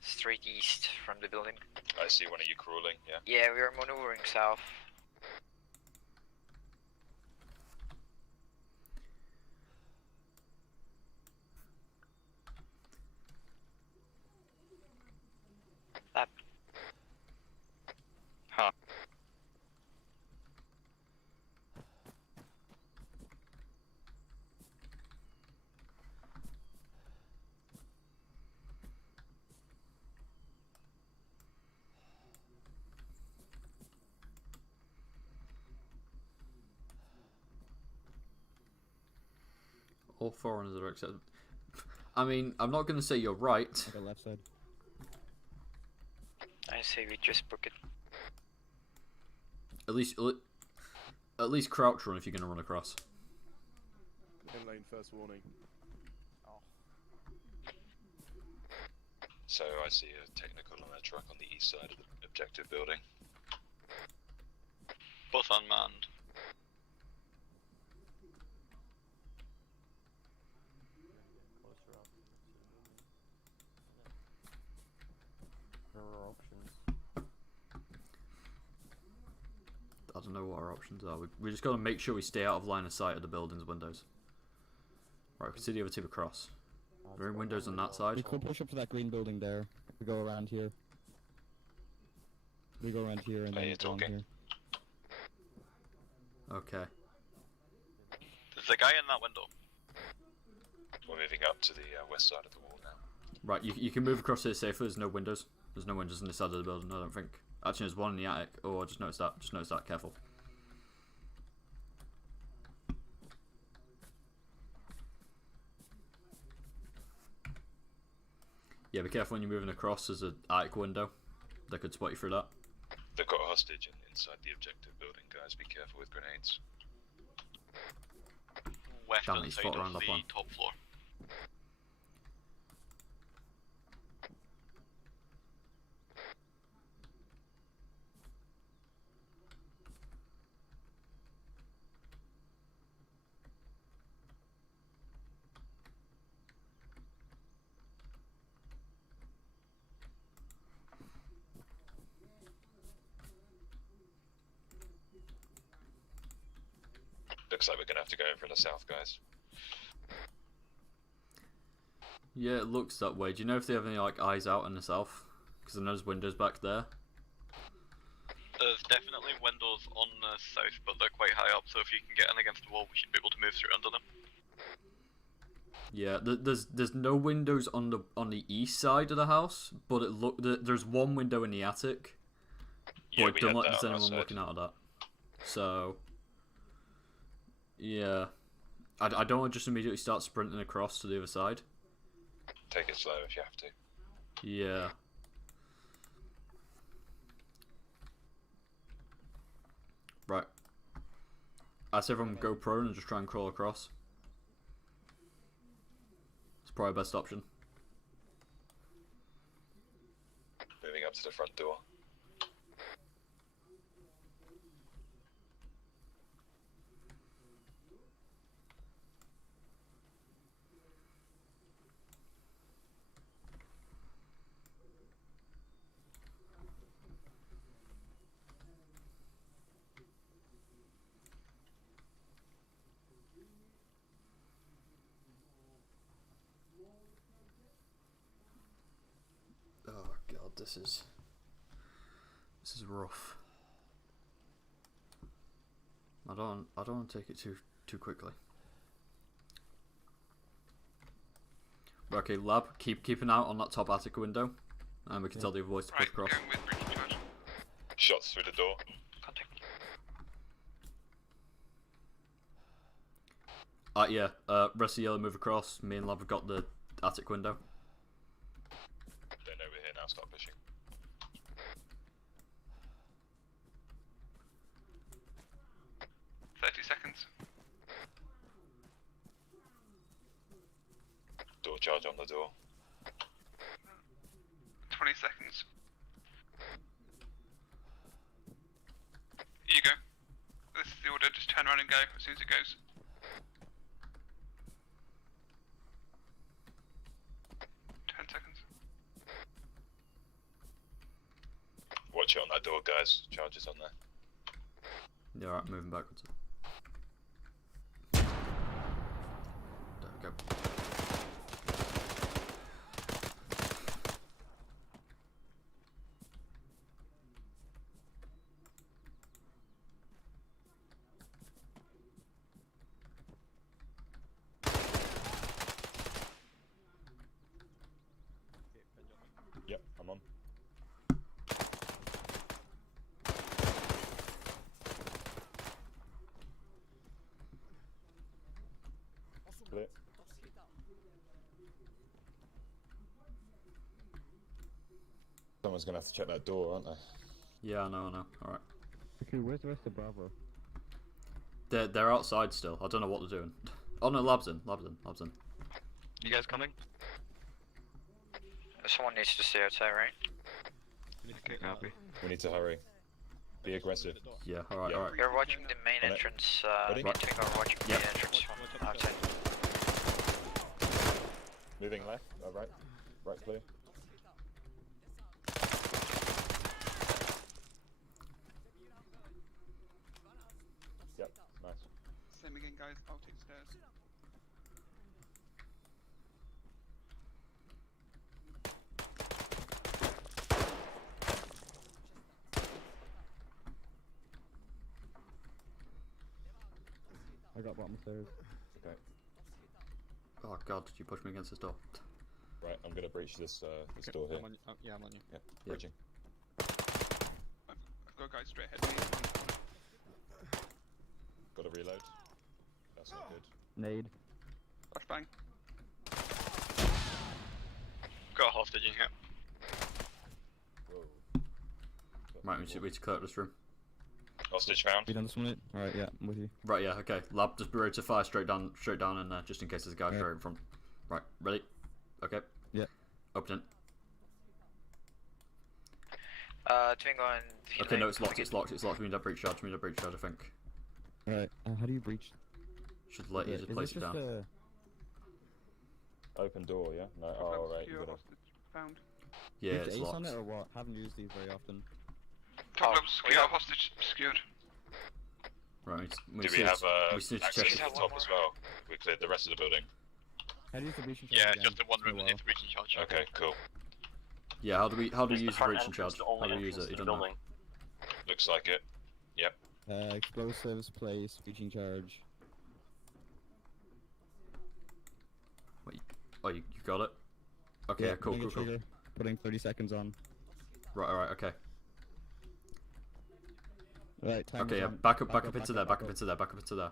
straight east from the building. I see one of you crawling, yeah. Yeah, we are maneuvering south. Up. Huh. All foreigners are accepted. I mean, I'm not going to say you're right. Okay, left side. I say we just book it. At least crouch run if you're going to run across. In lane, first warning. So I see a technical on a truck on the east side of the objective building. Both unmanned. Closer up. There are options. I don't know what our options are. We just got to make sure we stay out of line of sight of the building's windows. Right, we can see the other two across. Are there any windows on that side? We could push up to that green building there. We go around here. We go around here and then you go on talking? here. Okay. There's a guy in that window. We're moving up to the west side of the wall now. Right, you can move across here safer. There's no windows. There's no windows on this side of the building, I don't think. Actually, there's one in the attic. Oh, I just noticed that. Just noticed that. Careful. Yeah, be careful when you're moving across. There's an attic window. They could spot you through that. They've got a hostage inside the objective building, guys. Be careful with grenades. Western Damn, he's side fought of around the that one. top floor. Looks like we're gonna have to go in from the south, guys. Yeah, it looks that way. Do you know if they have any like eyes out in the south? Because I know there's windows back there. There's definitely windows on the south, but they're quite high up, so if you can get in against the wall, we should be able to move through under them. Yeah, there's no windows on the east side of the house, but there's one window in the attic. Yeah, But we don't had let that there's on our anyone side. looking out of that. So yeah, I don't want to just immediately start sprinting across to the other side. Take it slow if you have to. Yeah. Right. I say everyone go prone and just try and crawl across. It's probably the best option. Moving up to the front door. Oh god, this is rough. I don't want to take it too quickly. Okay, lab, keep an eye out on that top attic window, and we can tell the other boys to push across. Going with breaching charge. Shots through the door. Contact. Yeah. Rest of yellow move across. Me and lab have got the attic window. They know we're here now. Start pushing. Seconds. Door charge on the door. 20 seconds. Here you go. This is the order, just turn around and go as soon as it goes. Seconds. Watch it on that door, guys. Charges on there. Yeah, alright, moving backwards. There we go. Yep, I'm on. Clear. Someone's gonna have to check that door, aren't they? Yeah, I know. Alright. Okay, where's the rest of Bravo? They're outside still. I don't know what they're doing. Oh no, lab's in. You guys coming? Someone needs to stay outside, right? Okay, copy. We need to hurry. Be aggressive. Yeah, alright. You're watching the main On it. entrance, Ready? continue on watching the main entrance from outside. Moving left, right. Right clear. Yep, nice. Same again, guys. I'll take stairs. I got bottom stairs. Okay. Oh god, did you push me against this door? Right, I'm gonna breach this this door here. I'm on you. Yeah, I'm on you. Yep, breaching. I've got guys straight ahead of me. Gotta reload. That's not good. Nade. Flashbang. Got a hostage in here. Whoa. Right, we need to clear up this room. Hostage found. You done this one? Alright, yeah, I'm with you. Right, yeah, okay. Lab, just be ready to fire straight down in there, just in case there's a guy Yeah. straight in front. Right, ready? Okay. Yeah. Open it. Twingo and Okay, no, it's locked. We need a breach charge, I think. Alright, how do you breach? Should let you Is just it place it down. Open door, yeah? No, oh, right, you gotta... Found. Yeah, Is it's ace on locked. it or what? Haven't used these very often. Top Oh, level we secure, have- hostage secured. Right. Right. Do we have just need to access check to the it. top as well? We cleared the rest of the building. How do you use the breaching charge Yeah, again? just the one Oh, room well. that needs breaching charge. Okay, cool. Yeah, how do we Is use the the front breaching entrance charge? the How only do we use entrance it? to You the don't know. building? Looks like it. Yep. Explosives, place, breaching charge. Wait. Oh, you got it? Okay, Yeah, cool, pulling cool, a cool. trigger, putting 30 seconds on. Right, alright, okay. Right, timer's Okay, yeah, on. back up into there, back up into there, back up into there.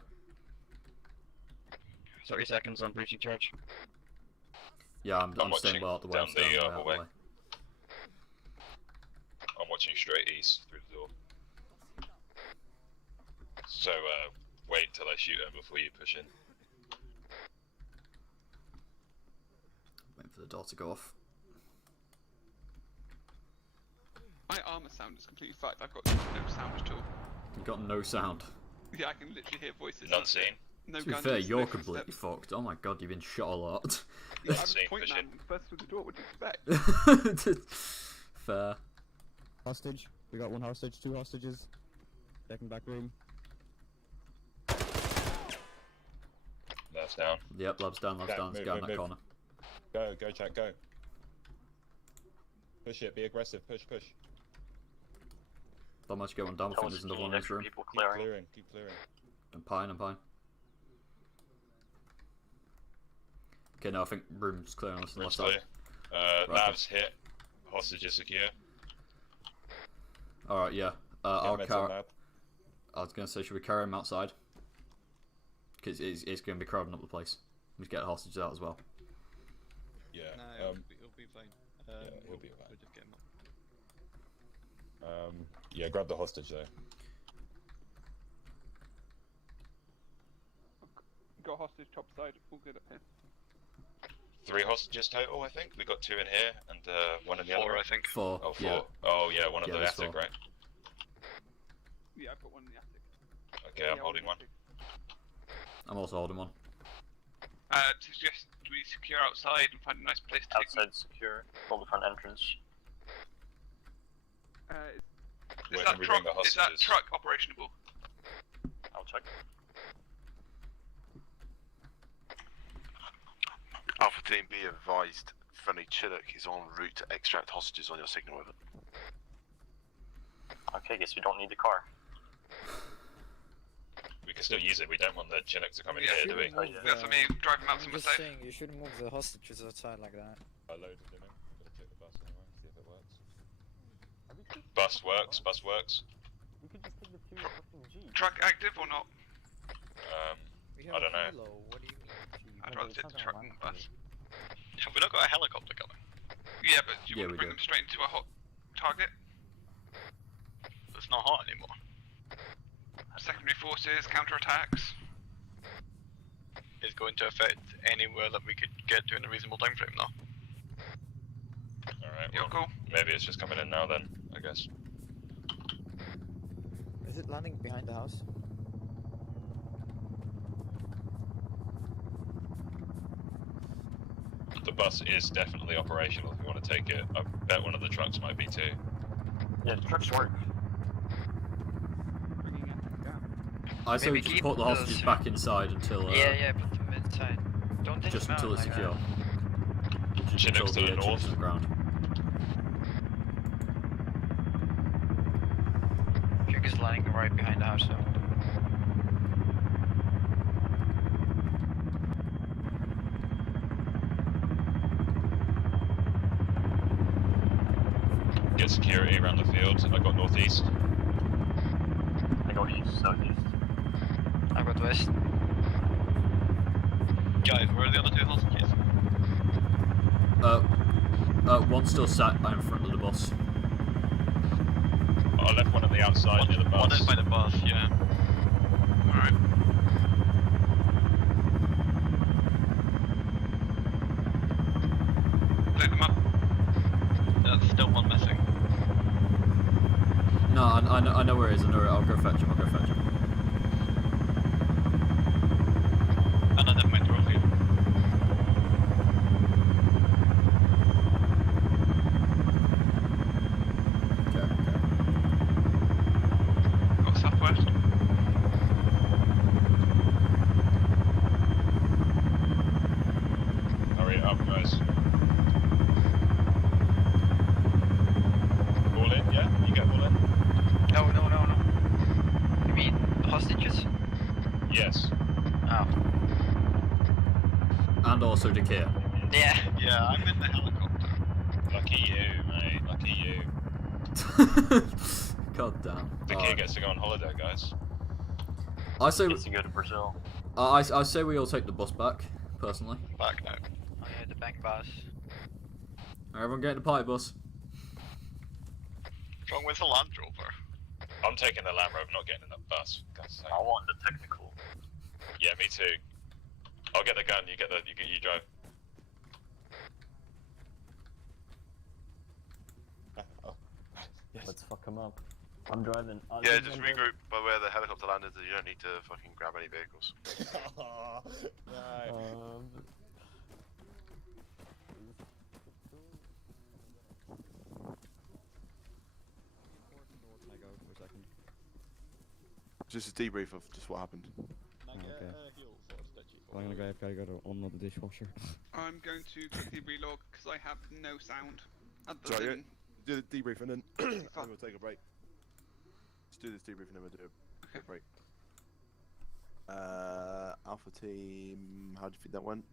30 seconds on breaching charge. Yeah, I'm staying watching well out the way. I'm down staying the well out the hallway. way. I'm watching straight east through the door. So, wait till I shoot him before you push in. Waiting for the door to go off. My ArmA sound is completely fucked. I've got no sound at all. You got no sound. Yeah, I can literally hear voices. None seen. No To be guns. fair, no you're footsteps. completely fucked. Oh my god, you've been shot a lot. Yeah, I was Same point vision. man first through the door. What do you expect? Fair. Hostage. We got one hostage, 2 hostages. Second back room. That's down. Yep, lab's down, Okay, Let's move, go in move, that move. corner. Go, chat, go. Push it, be aggressive, push. Not much going down. I think there's another one in this room. People Keep clearing. keep clearing. I'm pine. Okay, no, I think room's clear on us on the Room's left clear. side. Right, Labs hit. Hostage is secure. Alright, yeah. Get I'll meds on carry. lab. I was gonna say, should we carry him outside? Because it's gonna be crowding up the place. We get hostages out as well. Yeah. Nah, it'll be fine. he'll be alright. We'll just get him up. Yeah, grab the hostage though. Got hostage top side. All good up here. 3 hostages total, I think. We got 2 in here and 1 in the other 4, room. I think. 4. Oh, 4. Yeah. Oh, yeah, one of Yeah, the there's attic, 4. right? Yeah, I've got one in the attic. Okay, I'm holding one. I'm also holding one. Suggest we secure outside and find a nice place to Outside secure. Hold the front entrance. Is Where that can we truck? bring the Is that hostages? truck operationable? I'll check. Alpha Team, be advised, friendly Chinook is en route to extract hostages on your signal with it. Okay, guess we don't need the car. We can still use it. We don't want the Chinook to come in Yeah, here, do we? That's what I mean. Drive them out I'm somewhere just safe. saying, you shouldn't move the hostages outside like that. I loaded him in. Gonna check the bus anyway, see if it works. Bus works, bus works. We could just take the 2 fucking Jeeps. Truck active or not? We I don't know. Halo. What do you mean? I'd Yeah, rather but take it's the not truck gonna than the land bus. Have we not got a helicopter coming? Yeah, but do you Yeah, want we to bring do. them straight into a hot target? It's not hot anymore. Secondary forces, counterattacks. It's going to affect anywhere that we could get to in a reasonable time frame though. Alright, You're well, cool. maybe it's just coming in now then, I guess. Is it landing behind the house? The bus is definitely operational if you want to take it. I bet one of the trucks might be too. Yeah, the trucks work. Bringing it down. I say we just put the hostages back inside until Yeah, put them inside. Don't take just them until out it's like secure. that. Just Chinook's until to the Chinook's north. on the ground. Puke is lying right behind the house though. Get security around the field. I got northeast. I go east, southeast. I got west. Guys, where are the other 2 hostages? One still sat in front of the bus. I left one at the outside near the bus. One is by the bus, yeah. Alright. Load them up. There's still one missing. No, I know where he is. I know where. I'll go fetch him. Oh no, never mind, they're all here. Okay. Got southwest. Yes. Oh. And also Dekir. Yeah. Yeah, I'm in the helicopter. Lucky you, mate. Lucky you. God damn. The kid gets to go on holiday, guys. I say Gets to go to Brazil. I say we all take the bus back, personally. Back now. Oh yeah, the bank bus. Everyone get in the party bus. What's wrong with the Land Rover? I'm taking the Land Rover, not getting in that bus. God's sake. I want the technical. Yeah, me too. I'll get the gun. You drive. Let's fuck him up. I'm driving. Yeah, just regroup by where the helicopter landed. You don't need to fucking grab any vehicles. Just a debrief of just what happened. Okay. I'm gonna go. I've got to go to unload the dishwasher. I'm going to quickly relog because I have no sound. Other Sorry, than... do the debrief and then, then we'll take a break. Let's do this debrief and then we'll do a break. Alpha team, how do you think that went?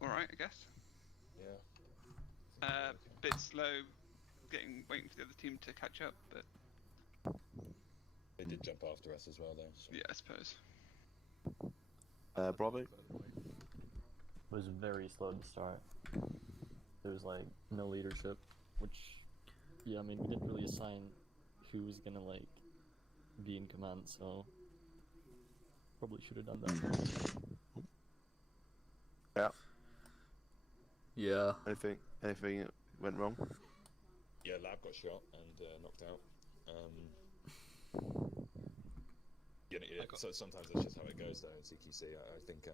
Alright, I guess. Yeah. Bit slow, waiting for the other team to catch up, but They did jump after us as well, though. So. yeah, I suppose. Bravo? It was very slow to start. There was like no leadership, which, yeah, I mean, we didn't really assign who was gonna like be in command, so probably should have done that. Yeah. Yeah. Anything went wrong? Yeah, Lab got shot and knocked out. So sometimes that's just how it goes, though. In CQC, I think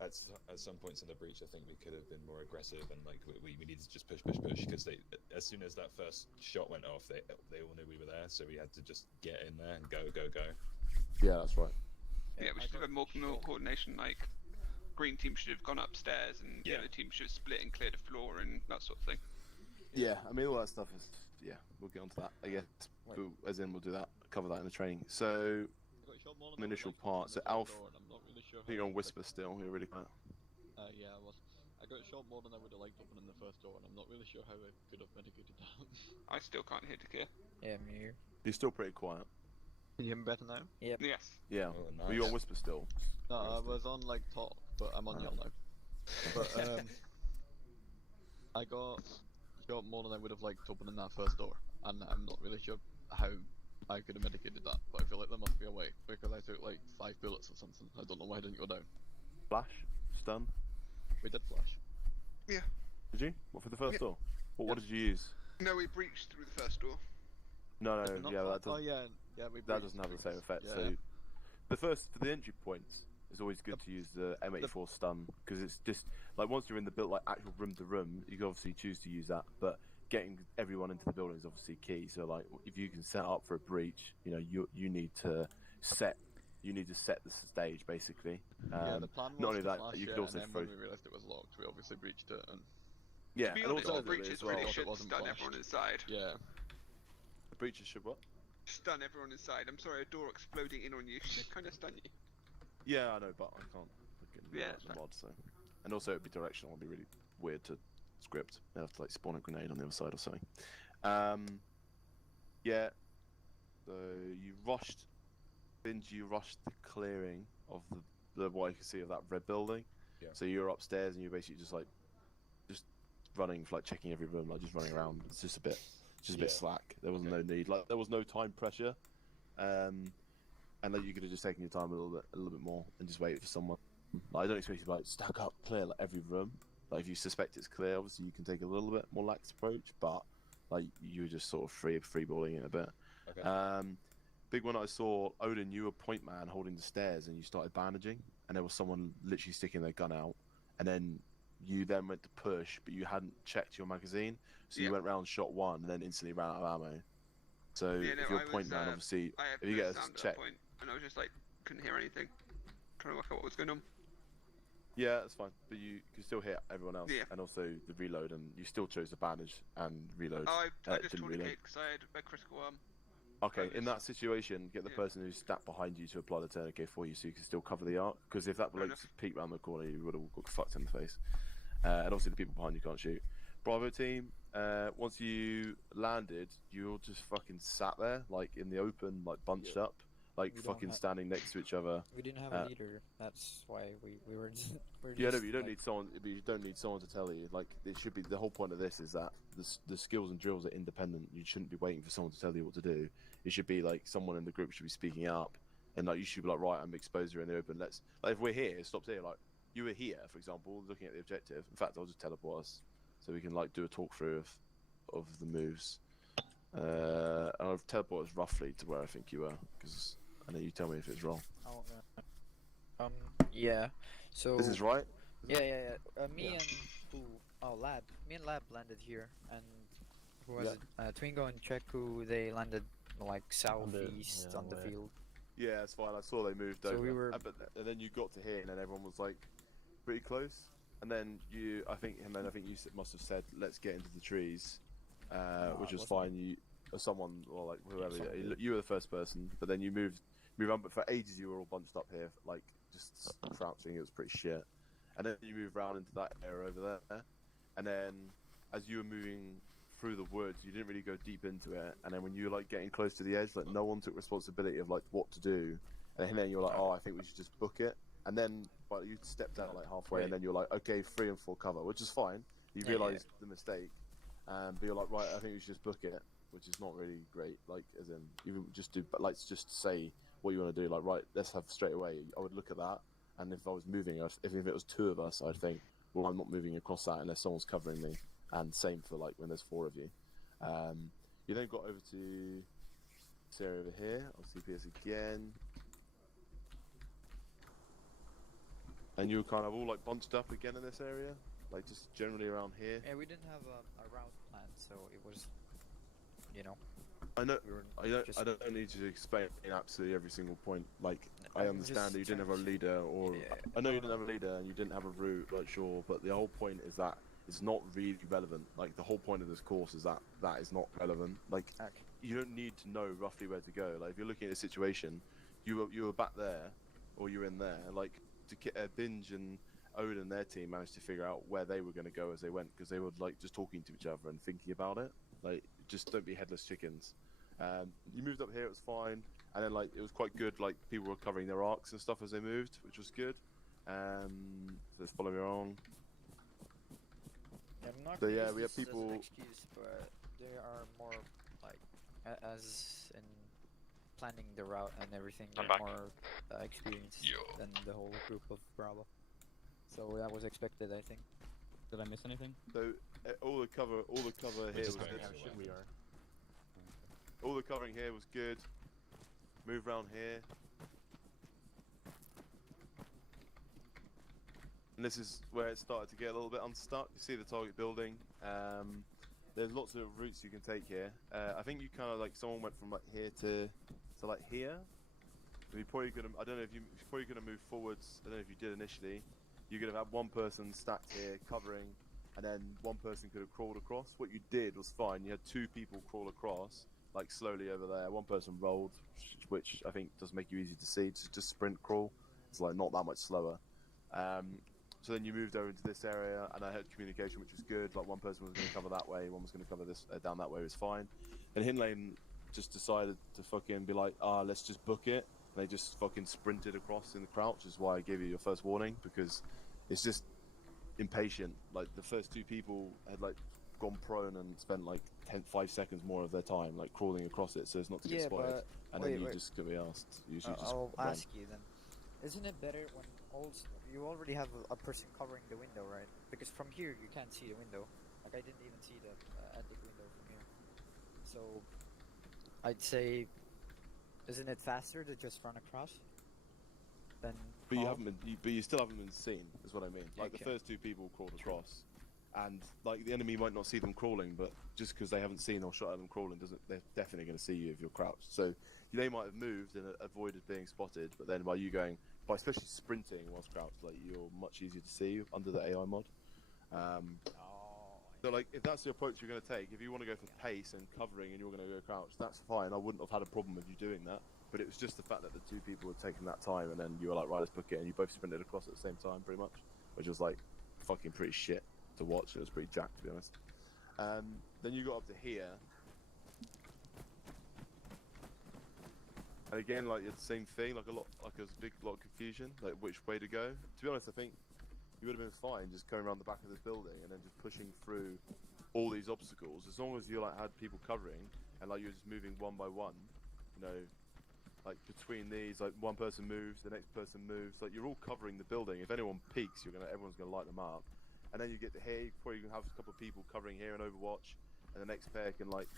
at some points in the breach, I think we could have been more aggressive and like we needed to just push because they, as soon as that first shot went off, they all knew we were there, so we had to just get in there and go. Yeah, that's right. Yeah, we should have had more coordination. Like, green team should have gone upstairs, and the other team should have split and cleared the floor and that sort of thing. Yeah, I mean all that stuff is we'll get onto that. I guess as in we'll do that, cover that in the training. So the initial part. So Alf, I think you're on whisper still. You're really quiet. Yeah, I was. I got shot more than I would have liked opening the first door, and I'm not really sure how I could have mitigated that. I still can't hear Dekir. Yeah, me here. You're still pretty quiet. Can you hear me better now? Yep. Yes. Yeah. Oh, nice. Were you on whisper still? No, I was on like talk, but I'm on yell now. But I got shot more than I would have liked opening that first door, and I'm not really sure how I could have mitigated that, but I feel like there must be a way, because I took like 5 bullets or something. I don't know why I didn't go down. Flash? Stun? We did flash. Yeah. Did you? What, for the first door? What did you use? No, we breached through the first door. No, Did we not yeah, flash? that doesn't. Oh yeah, we. That doesn't have the same effect. Yeah. So, for the entry points, it's always good to use the M84 stun because it's just like once you're in the build, like actual room to room, you can obviously choose to use that. But getting everyone into the building is obviously key. So, like if you can set up for a breach, you need to set the stage basically. Yeah, the plan was not only to that, flash you it, could also and then throw. when we realised it was locked, we obviously breached it. And Yeah, To be and honest, also the breaches as well, really it should wasn't stun flashed. everyone inside. yeah, the breaches should what? Stun everyone inside. I'm sorry, a door exploding in on you should kind of stun you. Yeah, I know, but I can't fucking Yeah, the mod, so. And also it'd be directional, it'd be really weird to script. They'd have to like spawn a grenade on the other side or something. Yeah. So you rushed the clearing of the what you can see of that red building. Yeah. So you're upstairs and you're basically just running, like checking every room, like just running around. It's just a bit slack. There wasn't no need, like there was no time pressure, and like you could have just taken your time a little bit more and just waited for someone. Like, I don't expect you to like stack up, clear like every room. Like if you suspect it's clear, obviously you can take a little bit more lax approach, but like you were just sort of freeballing it a bit. Okay. Big one I saw, Odin, you were point man holding the stairs and you started bandaging, and there was someone literally sticking their gun out, and then you then went to push, but you hadn't checked your magazine, so you went round, shot one, and then instantly ran out of ammo. So Yeah, no, if you're I point was, man, obviously, I had if you no get a sound at check, that point, and I was just like, couldn't hear anything. Trying to work out what was going on. yeah, that's fine, but you can still hit everyone else, Yeah. and also the reload, and you still chose to bandage and reload. Oh, I just didn't reload. tourniqueted because I had a critical arm. Okay, in that situation, get the person who's stacked behind you to apply the tourniquet for you, so you can still cover the arc. Because if that bloke peeked round the corner, you would have got fucked in the face. And obviously, the people behind you can't shoot. Bravo team, once you landed, you're just fucking sat there, like in the open, like bunched up, like We don't fucking ha- standing next to each other. We didn't have a leader. That's why we were just. Yeah, no, but you don't need someone. But you don't need someone to tell you. Like, it should be the whole point of this is that the skills and drills are independent. You shouldn't be waiting for someone to tell you what to do. It should be like someone in the group should be speaking up, and like you should be like, right, I'm exposure in the open. Let's like if we're here, it stops here. Like you were here, for example, looking at the objective. In fact, I'll just teleport us so we can like do a talk through of the moves. And I'll teleport us roughly to where I think you were, because I know you tell me if it's wrong. Oh, yeah. So. This is right. Yeah. Me and who? Oh, Lab. Me and Lab landed here, and who was it? Twingo and Cheku. They landed like southeast on the field. Yeah, it's fine. I saw they moved So over. we were- and then you got to here, and then everyone was like pretty close. And then I think you must have said, "Let's get into the trees," which was fine. You or someone or like whoever. You were the first person, but then you moved on. But for ages, you were all bunched up here, like just crouching. It was pretty shit. And then you moved around into that area over there, and then as you were moving through the woods, you didn't really go deep into it. And then when you were like getting close to the edge, like no one took responsibility of like what to do. And then you were like, "Oh, I think we should just book it." And then, but you stepped out like halfway, and then you're like, "Okay, 3 and 4 cover," which is fine. You realised the mistake, but you're like, "Right, I think we should just book it," which is not really great. Like, as in, you just do, but like, just say what you want to do. Like, right, let's have straight away. I would look at that, and if I was moving, if it was 2 of us, I'd think, well, I'm not moving across that unless someone's covering me. And same for like when there's 4 of you. You then got over to this area over here. I'll CPS again. And you were kind of all like bunched up again in this area, like just generally around here. Yeah, we didn't have a route plan, so it was, I know. We were I don't need to explain absolutely every single point. Like I understand that you didn't have a leader, or I know you didn't have a leader and you didn't have a route. Like sure, but the whole point is that it's not really relevant. Like the whole point of this course is that is not relevant. Like you don't need to know roughly where to go. Like if you're looking at a situation, you were back there, or you're in there. Like Binge and Owen and their team managed to figure out where they were going to go as they went, because they were like just talking to each other and thinking about it. Like just don't be headless chickens. You moved up here, it was fine, and then like it was quite good. Like people were covering their arcs and stuff as they moved, which was good. So let's follow me on. I'm not So gonna yeah, use we have this as people. an excuse, but there are more like as in planning the route and everything. I'm They're back. more experienced than the whole group of Bravo. So that was expected, I think. Did I miss anything? So all the cover here was good. We are. All the covering here was good. Move around here. And this is where it started to get a little bit unstuck. You see the target building. There's lots of routes you can take here. I think you kind of like someone went from like here to like here. You're probably gonna. I don't know if you're probably gonna move forwards. I don't know if you did initially. You're gonna have one person stacked here covering, and then one person could have crawled across. What you did was fine. You had 2 people crawl across, like slowly over there. One person rolled, which I think does make you easy to see. Just sprint crawl. It's like not that much slower. So then you moved over into this area, and I heard communication, which was good. Like one person was going to cover that way, one was going to cover this down that way. It was fine. And Hinlane just decided to fucking be like, let's just book it. And they just fucking sprinted across in the crouch, which is why I gave you your first warning, because it's just impatient. Like the first 2 people had like gone prone and spent like 5 seconds more of their time like crawling across it, so as not to get spotted. And then you just could be asked. I'll ask you then. Isn't it better when you already have a person covering the window, right? Because from here you can't see the window. Like I didn't even see the attic window from here. So I'd say, isn't it faster to just run across? Than But you haven't been. But you still haven't been seen. Is what I mean. Like the Okay. first 2 people crawled across, and like the enemy might not see them crawling, but just because they haven't seen or shot at them crawling, they're definitely going to see you if you're crouched. So they might have moved and avoided being spotted, but then by especially sprinting whilst crouched, like you're much easier to see under the AI mod. Oh, I So like, if that's the approach you're going to take, if you want to go for pace and covering and you're going to go crouch, that's fine. I wouldn't have had a problem with you doing that. But it was just the fact that the two people had taken that time, and then you were like, right, let's book it, and you both sprinted across at the same time, pretty much, which was like fucking pretty shit to watch. It was pretty jacked, to be honest. Then you got up to here, and again, like it's the same thing, like there's a big lot of confusion, like which way to go. To be honest, I think you would have been fine just going around the back of this building and then just pushing through all these obstacles, as long as you like had people covering and like you're just moving one by one, you know. Like between these, like one person moves, the next person moves. Like you're all covering the building. If anyone peeks, everyone's gonna light them up. And then you get to here, you probably can have a couple of people covering here in Overwatch, and the next pair can like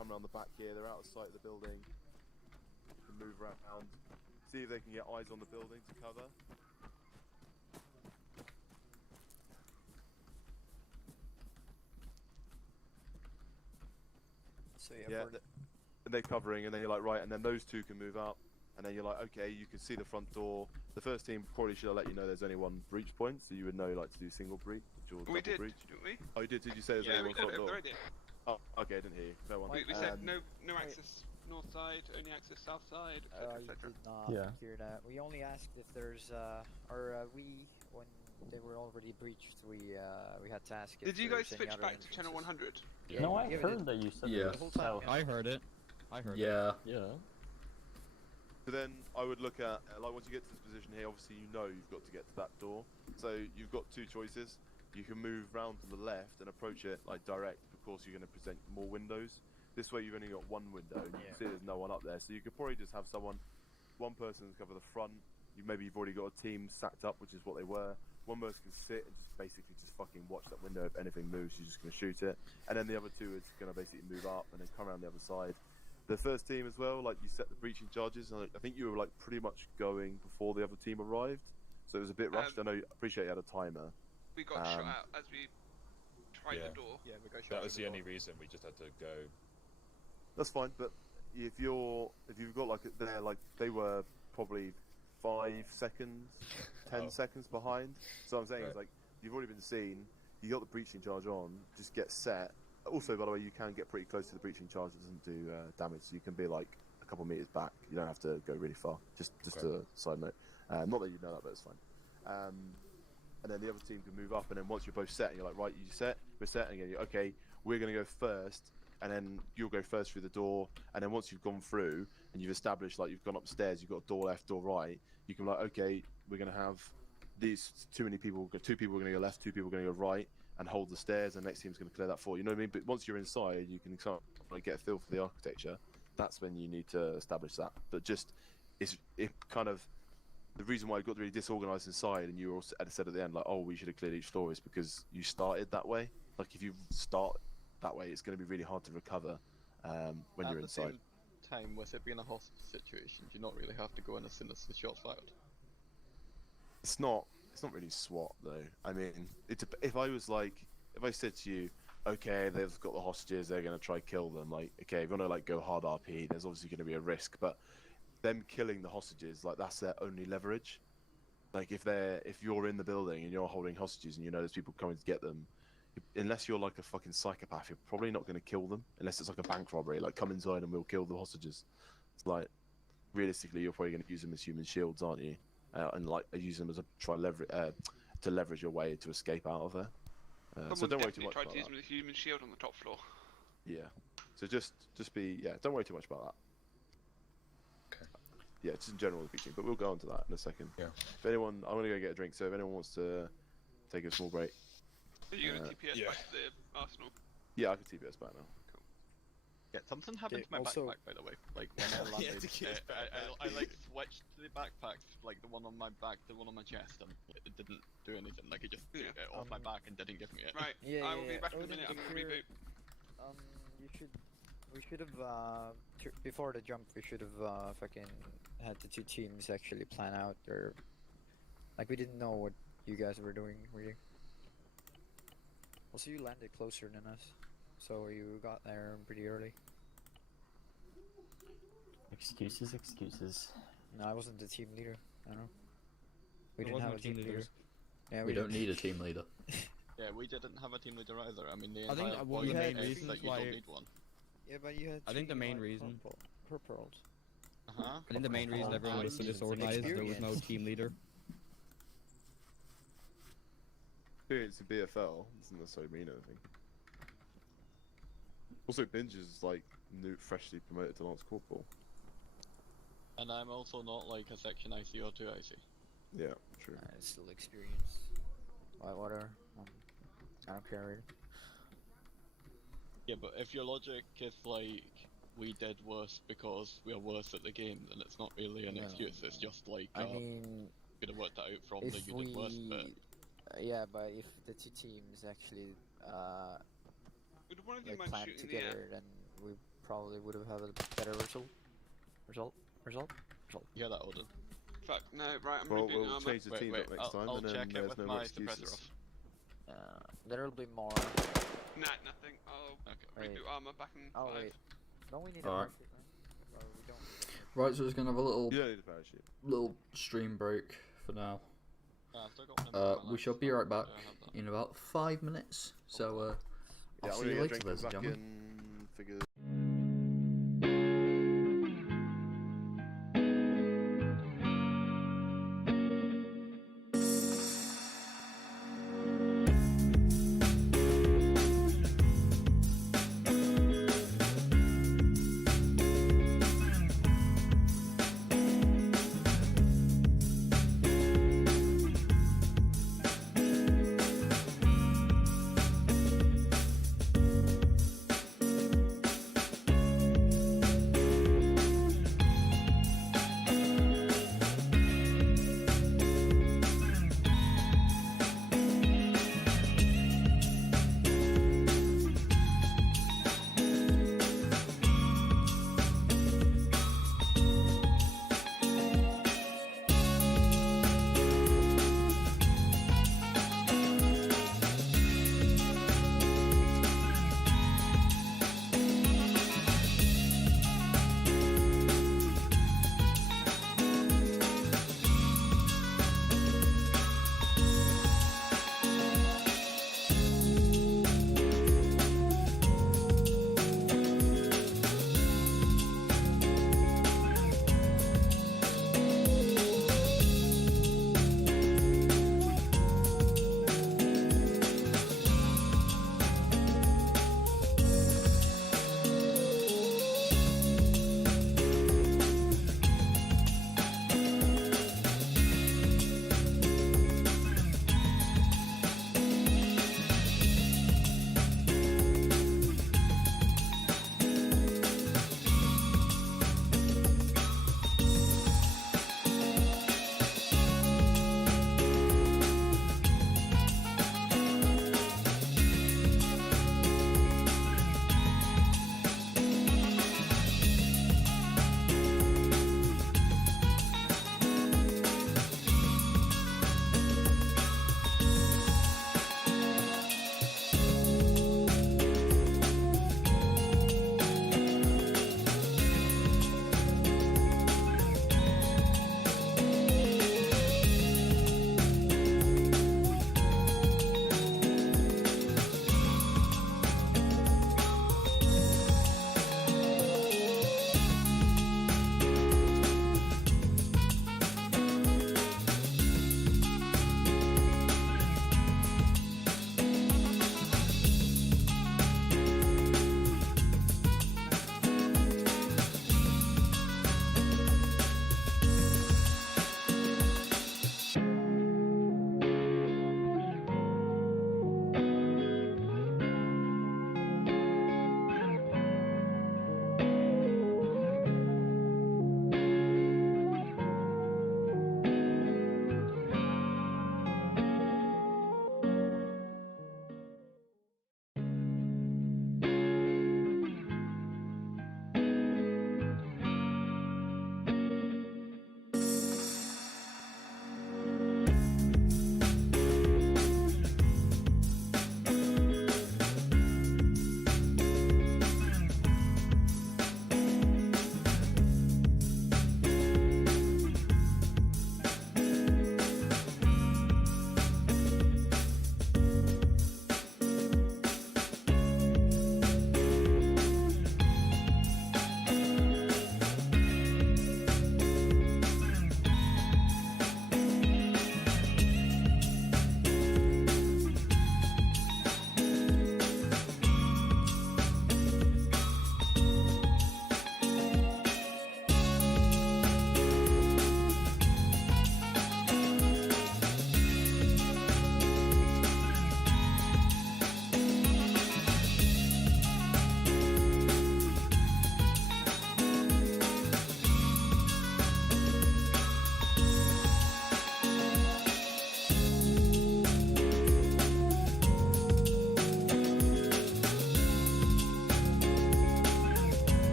come around the back here. They're out of sight of the building. Can move around, see if they can get eyes on the building to cover. So yeah. And they're covering, and then you're like, right, and then those two can move up, and then you're like, okay, you can see the front door. The first team probably should have let you know there's only one breach point, so you would know like to do single breach or double breach. Didn't we? Oh, you did? Did you say there's only one front door? Already. Oh, okay, I didn't hear you. Fair one. We said no access north side, only access south side, etc. You did not Yeah. hear that. We only asked if there's when they were already breached, we had to ask if Did you guys there's any switch other back to entrances. channel 100? Yeah, No, I we heard did. that you said Yeah. it The whole was time, south. yeah. I heard it. I heard it. Yeah. Yeah. So then I would look at, like once you get to this position here, obviously you know you've got to get to that door. So you've got two choices. You can move round to the left and approach it like direct. Of course, you're going to present more windows. This way you've only got one window, and you can see there's no one up there. So you could probably just have one person cover the front. Maybe you've already got a team stacked up, which is what they were. One person can sit and just basically just fucking watch that window. If anything moves, you're just going to shoot it. And then the other two are just going to basically move up and then come around the other side. The first team as well, like you set the breaching charges, and I think you were like pretty much going before the other team arrived, so it was a bit rushed. I appreciate you had a timer. We got shot out as we tried the door. Yeah, we got shot That out was the the door. only reason we just had to go. That's fine, but if you've got like there, like they were probably 5 seconds, 10 seconds behind. So what I'm saying is like you've already been seen. You got the breaching charge on. Just get set. Also, by the way, you can get pretty close to the breaching charge. It doesn't do damage, so you can be like a couple meters back. You don't have to go really far. Just a side note. Not that you know that, but it's fine. And then the other team can move up, and then once you're both set, and you're like, right, you set, we're set, and you're okay, we're going to go first, and then you'll go first through the door, and then once you've gone through, and you've established, like, you've gone upstairs, you've got door left, door right, you can be like, okay, we're going to have these too many people, 2 people are going to go left, 2 people are going to go right, and hold the stairs, and the next team's going to clear that for you. You know what I mean? But once you're inside, you can kind of like get a feel for the architecture. That's when you need to establish that. But just, it kind of, the reason why it got really disorganized inside, and you also said at the end, like, oh, we should have cleared each floor, is because you started that way. Like, if you start that way, it's going to be really hard to recover when you're inside. At the same time, with it being a hostage situation, do you not really have to go in as soon as the shot's fired? It's not really SWAT though. I mean, if I said to you, okay, they've got the hostages, they're gonna try kill them. Like, okay, if you wanna like go hard RP, there's obviously gonna be a risk, but them killing the hostages, like that's their only leverage. Like if you're in the building and you're holding hostages and you know there's people coming to get them, unless you're like a fucking psychopath, you're probably not gonna kill them unless it's like a bank robbery. Like, come inside and we'll kill the hostages. It's like, realistically, you're probably gonna use them as human shields, aren't you? And like use them as to leverage your way to escape out of there. So don't worry too much tried about to use that. them as a human shield on the top floor. Yeah. So just don't worry too much about that. Okay. Yeah, just in general the breaching, but we'll go on to that in a second. Yeah. If anyone, I'm gonna go get a drink. So if anyone wants to take a small break. Are you gonna TPS back to the arsenal? Yeah, I can TPS back now. Yeah, something happened to my also- backpack, by the way. Like, when I landed, I like switched to the backpacks, like the one on my back, the one on my chest, and it didn't do anything. Like, it just took it off my back and didn't give me it. Right, Yeah, I will be back in a Odin, minute. I'm if gonna you're- reboot. We should have before the jump. We should have fucking had the 2 teams actually plan out their. Like, we didn't know what you guys were doing, really. Also, you landed closer than us, so you got there pretty early. Excuses. No, I wasn't the team leader. I don't know. We There didn't was have no a team team leader. leaders. Yeah, We don't didn't. need a team leader. Yeah, we didn't have a team leader either. I mean, the I think entire one of the point main is reasons that you why- don't need one. Yeah, but you had. I think the three, main like, reason- purples. Uh-huh. I think the main reason everyone was so disorganized, there was no team leader. Experience in BFL doesn't necessarily mean anything. Also, Binge is like new, freshly promoted to Lance Corporal. And I'm also not like a section IC or 2 IC. Yeah, true. It's still experience. Whatever. I don't care. Really. Yeah, but if your logic is like we did worse because we are worse at the game, then it's not really an No. excuse. It's just like I mean, could have worked that out from the if you did worse bit. yeah, but if the two teams actually Would one of you like mind planned shooting in the air? together, then we probably would have had a better result. Yeah, that Odin. Fuck, no, right, I'm Well, redoing we'll ArmA. change the team up next time, I'll and then check it there's with no more my excuses. suppressor off. There'll be more. Nah, nothing. I'll Okay. redo ArmA back in Oh 5. wait, don't we need Alright. a parachute? Right? Or we don't need a parachute? Right, so we're just gonna have a little You don't need a parachute. stream break for now. I've still got one in my We shall left, be so right back I have that. in about 5 minutes. So Yeah, I'll I'm see gonna you get a later, drink, ladies and come back gentlemen. in, figure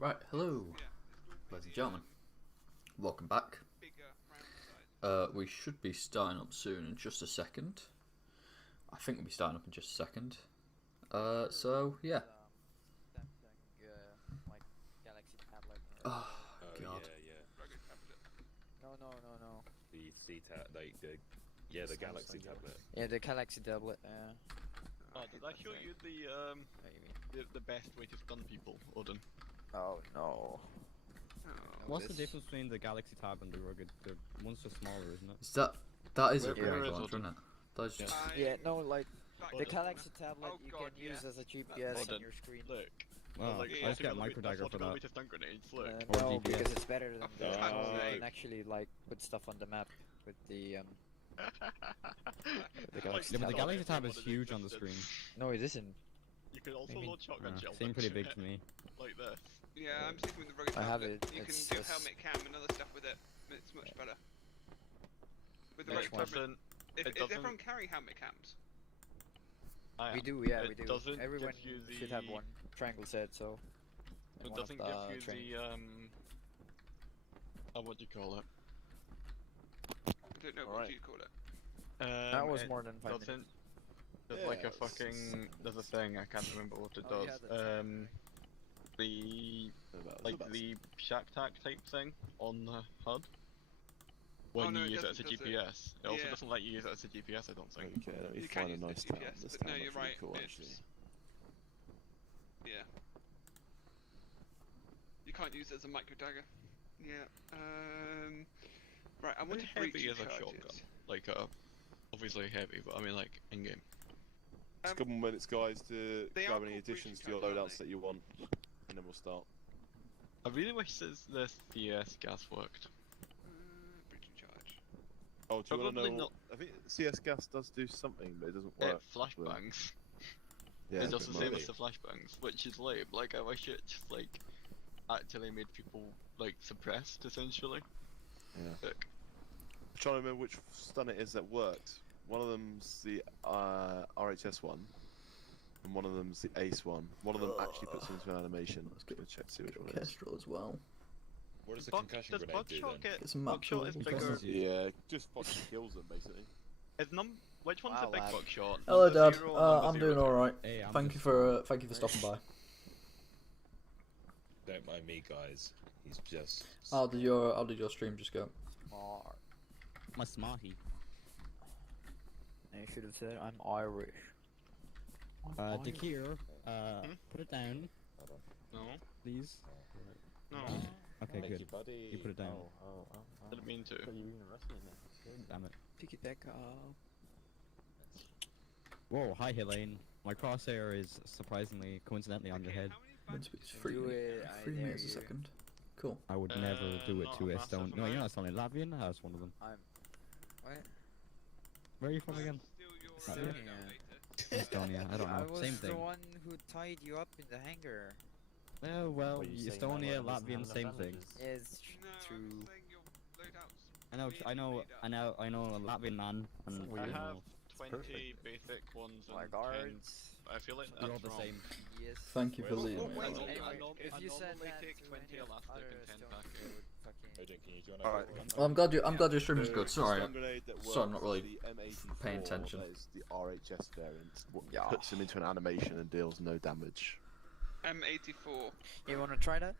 Right, hello, ladies and gentlemen. Welcome back. We should be starting up soon in just a second. I think we'll be starting up in just a second. So, yeah. Like Galaxy tablet. Oh, Oh, God. No. The C-tab, like the Galaxy tablet. Yeah, the Galaxy tablet. Oh, did I show you the best way to stun people, Odin? Oh no. What's the difference between the Galaxy Tab and the rugged? The one's just smaller, isn't it? Is that is a Where grenade is launcher, it? isn't it? That's just... Yeah, no, like the Odin. Galaxy tablet you God, can use as a GPS Odin, on your screen. Look. Oh, Like, I just got that's micro dagger for logical that. way to stun grenades, look. Or No, GPS. because it's better than the Oh, you can right. actually like put stuff on the map with the The Galaxy Yeah, but the tab. Galaxy Tab is huge on the screen. No, it isn't. You can also Maybe. load shotgun shells. Seemed pretty big actually, to me. Like this. Yeah, I'm sticking with the rugged I have tablet. it, You can it's do just- helmet cam and other stuff with it. It's much better. With the It rugged tablet. doesn't. Is It doesn't. everyone carrying helmet cams? I We am. do, yeah, It we do. doesn't Everyone give you should have the- one. Triangle said so. And It one of doesn't the give you train- the what do you call it? I don't know what Alright. you call it. That was it more than 5 doesn't. minutes. There's Yeah, like a it's- fucking. There's a thing I can't remember what it Oh, does. yeah, The like the shack tack type thing on the HUD. When no, you it use it as a doesn't, does it? GPS, it also Yeah. doesn't let you use it as a GPS. I don't think. Okay, let me You can find a use the nice town. GPS, This but no, town you're looks really right. cool, It's actually. yeah. You can't use it as a micro dagger. Yeah. Right. I want to heavy breach as a charges. shotgun. Like obviously heavy, but I mean like in game. Just a couple more minutes, guys, to They grab are any called additions to breaching your charges, aren't loadouts that you want, and then we'll start. I really wish this CS gas worked. Breaching charge. Oh, do you want to Probably know? not. I think CS gas does do something, but it doesn't It work. flashbangs. Yeah, It does the but same really. as the flashbangs, which is lame. Like I wish it just like actually made people like suppressed essentially. Yeah. Like, I'm trying to remember which stun it is that worked. One of them's the RHS one, and one of them's the Ace one. One of them actually puts them into an animation. Let's go check see which one it is. Kestrel as well. What does the Bug- concussion does grenade do then? Bugshot get Get some Bugshot is bigger? Yeah, just fucking kills them basically. Is which one's Wow, the big lad. Bugshot? Hello, Number Dad. 0 or I'm number doing 02? all right. Hey, I'm Thank just- you for stopping by. Don't mind me, guys. He's just. How did your stream just go? My smarty. I should have said I'm Irish. Dekir, put it down, No, please. no. Okay, Thank good. you, buddy. You put it down. Didn't mean to. But you even arrested me. Good. Damn it. Pick it back up. Whoa, hi Helene. My crosshair is surprisingly, coincidentally, on your head. Wind speed's Do 3 it, I 3 dare meters a you. second. Cool. I would never do it not to a a massive stone. No, you're amount. not Estonian. Latvian? That's one of them. What? Where are you from again? Steal your Latvia? elevator. Estonia. I don't I know. was Same the thing. one who tied you up in the hangar. Oh well, What, you saying that Estonia, one doesn't have Latvian, enough same thing. damages? Yeah, it's No, true. I'm saying your loadouts. I know a Latvian man, and I you have know, 20 perfect. basic ones and My 10. guards. I feel like you're all that's the wrong. same. Yes. Thank you for Well, leaving. well, me. well, Anyway, if I you said normally that take to 20 any elastic other and 10 Estonian, packet. they would fucking... Odin, can you join Alright. our Well, I'm glad your stream is good. The Sorry, stun grenade that sorry, I'm not works really is the M84, paying attention. That is the RHS variant. Yeah. Puts them into an animation and deals no damage. M84. You wanna try that?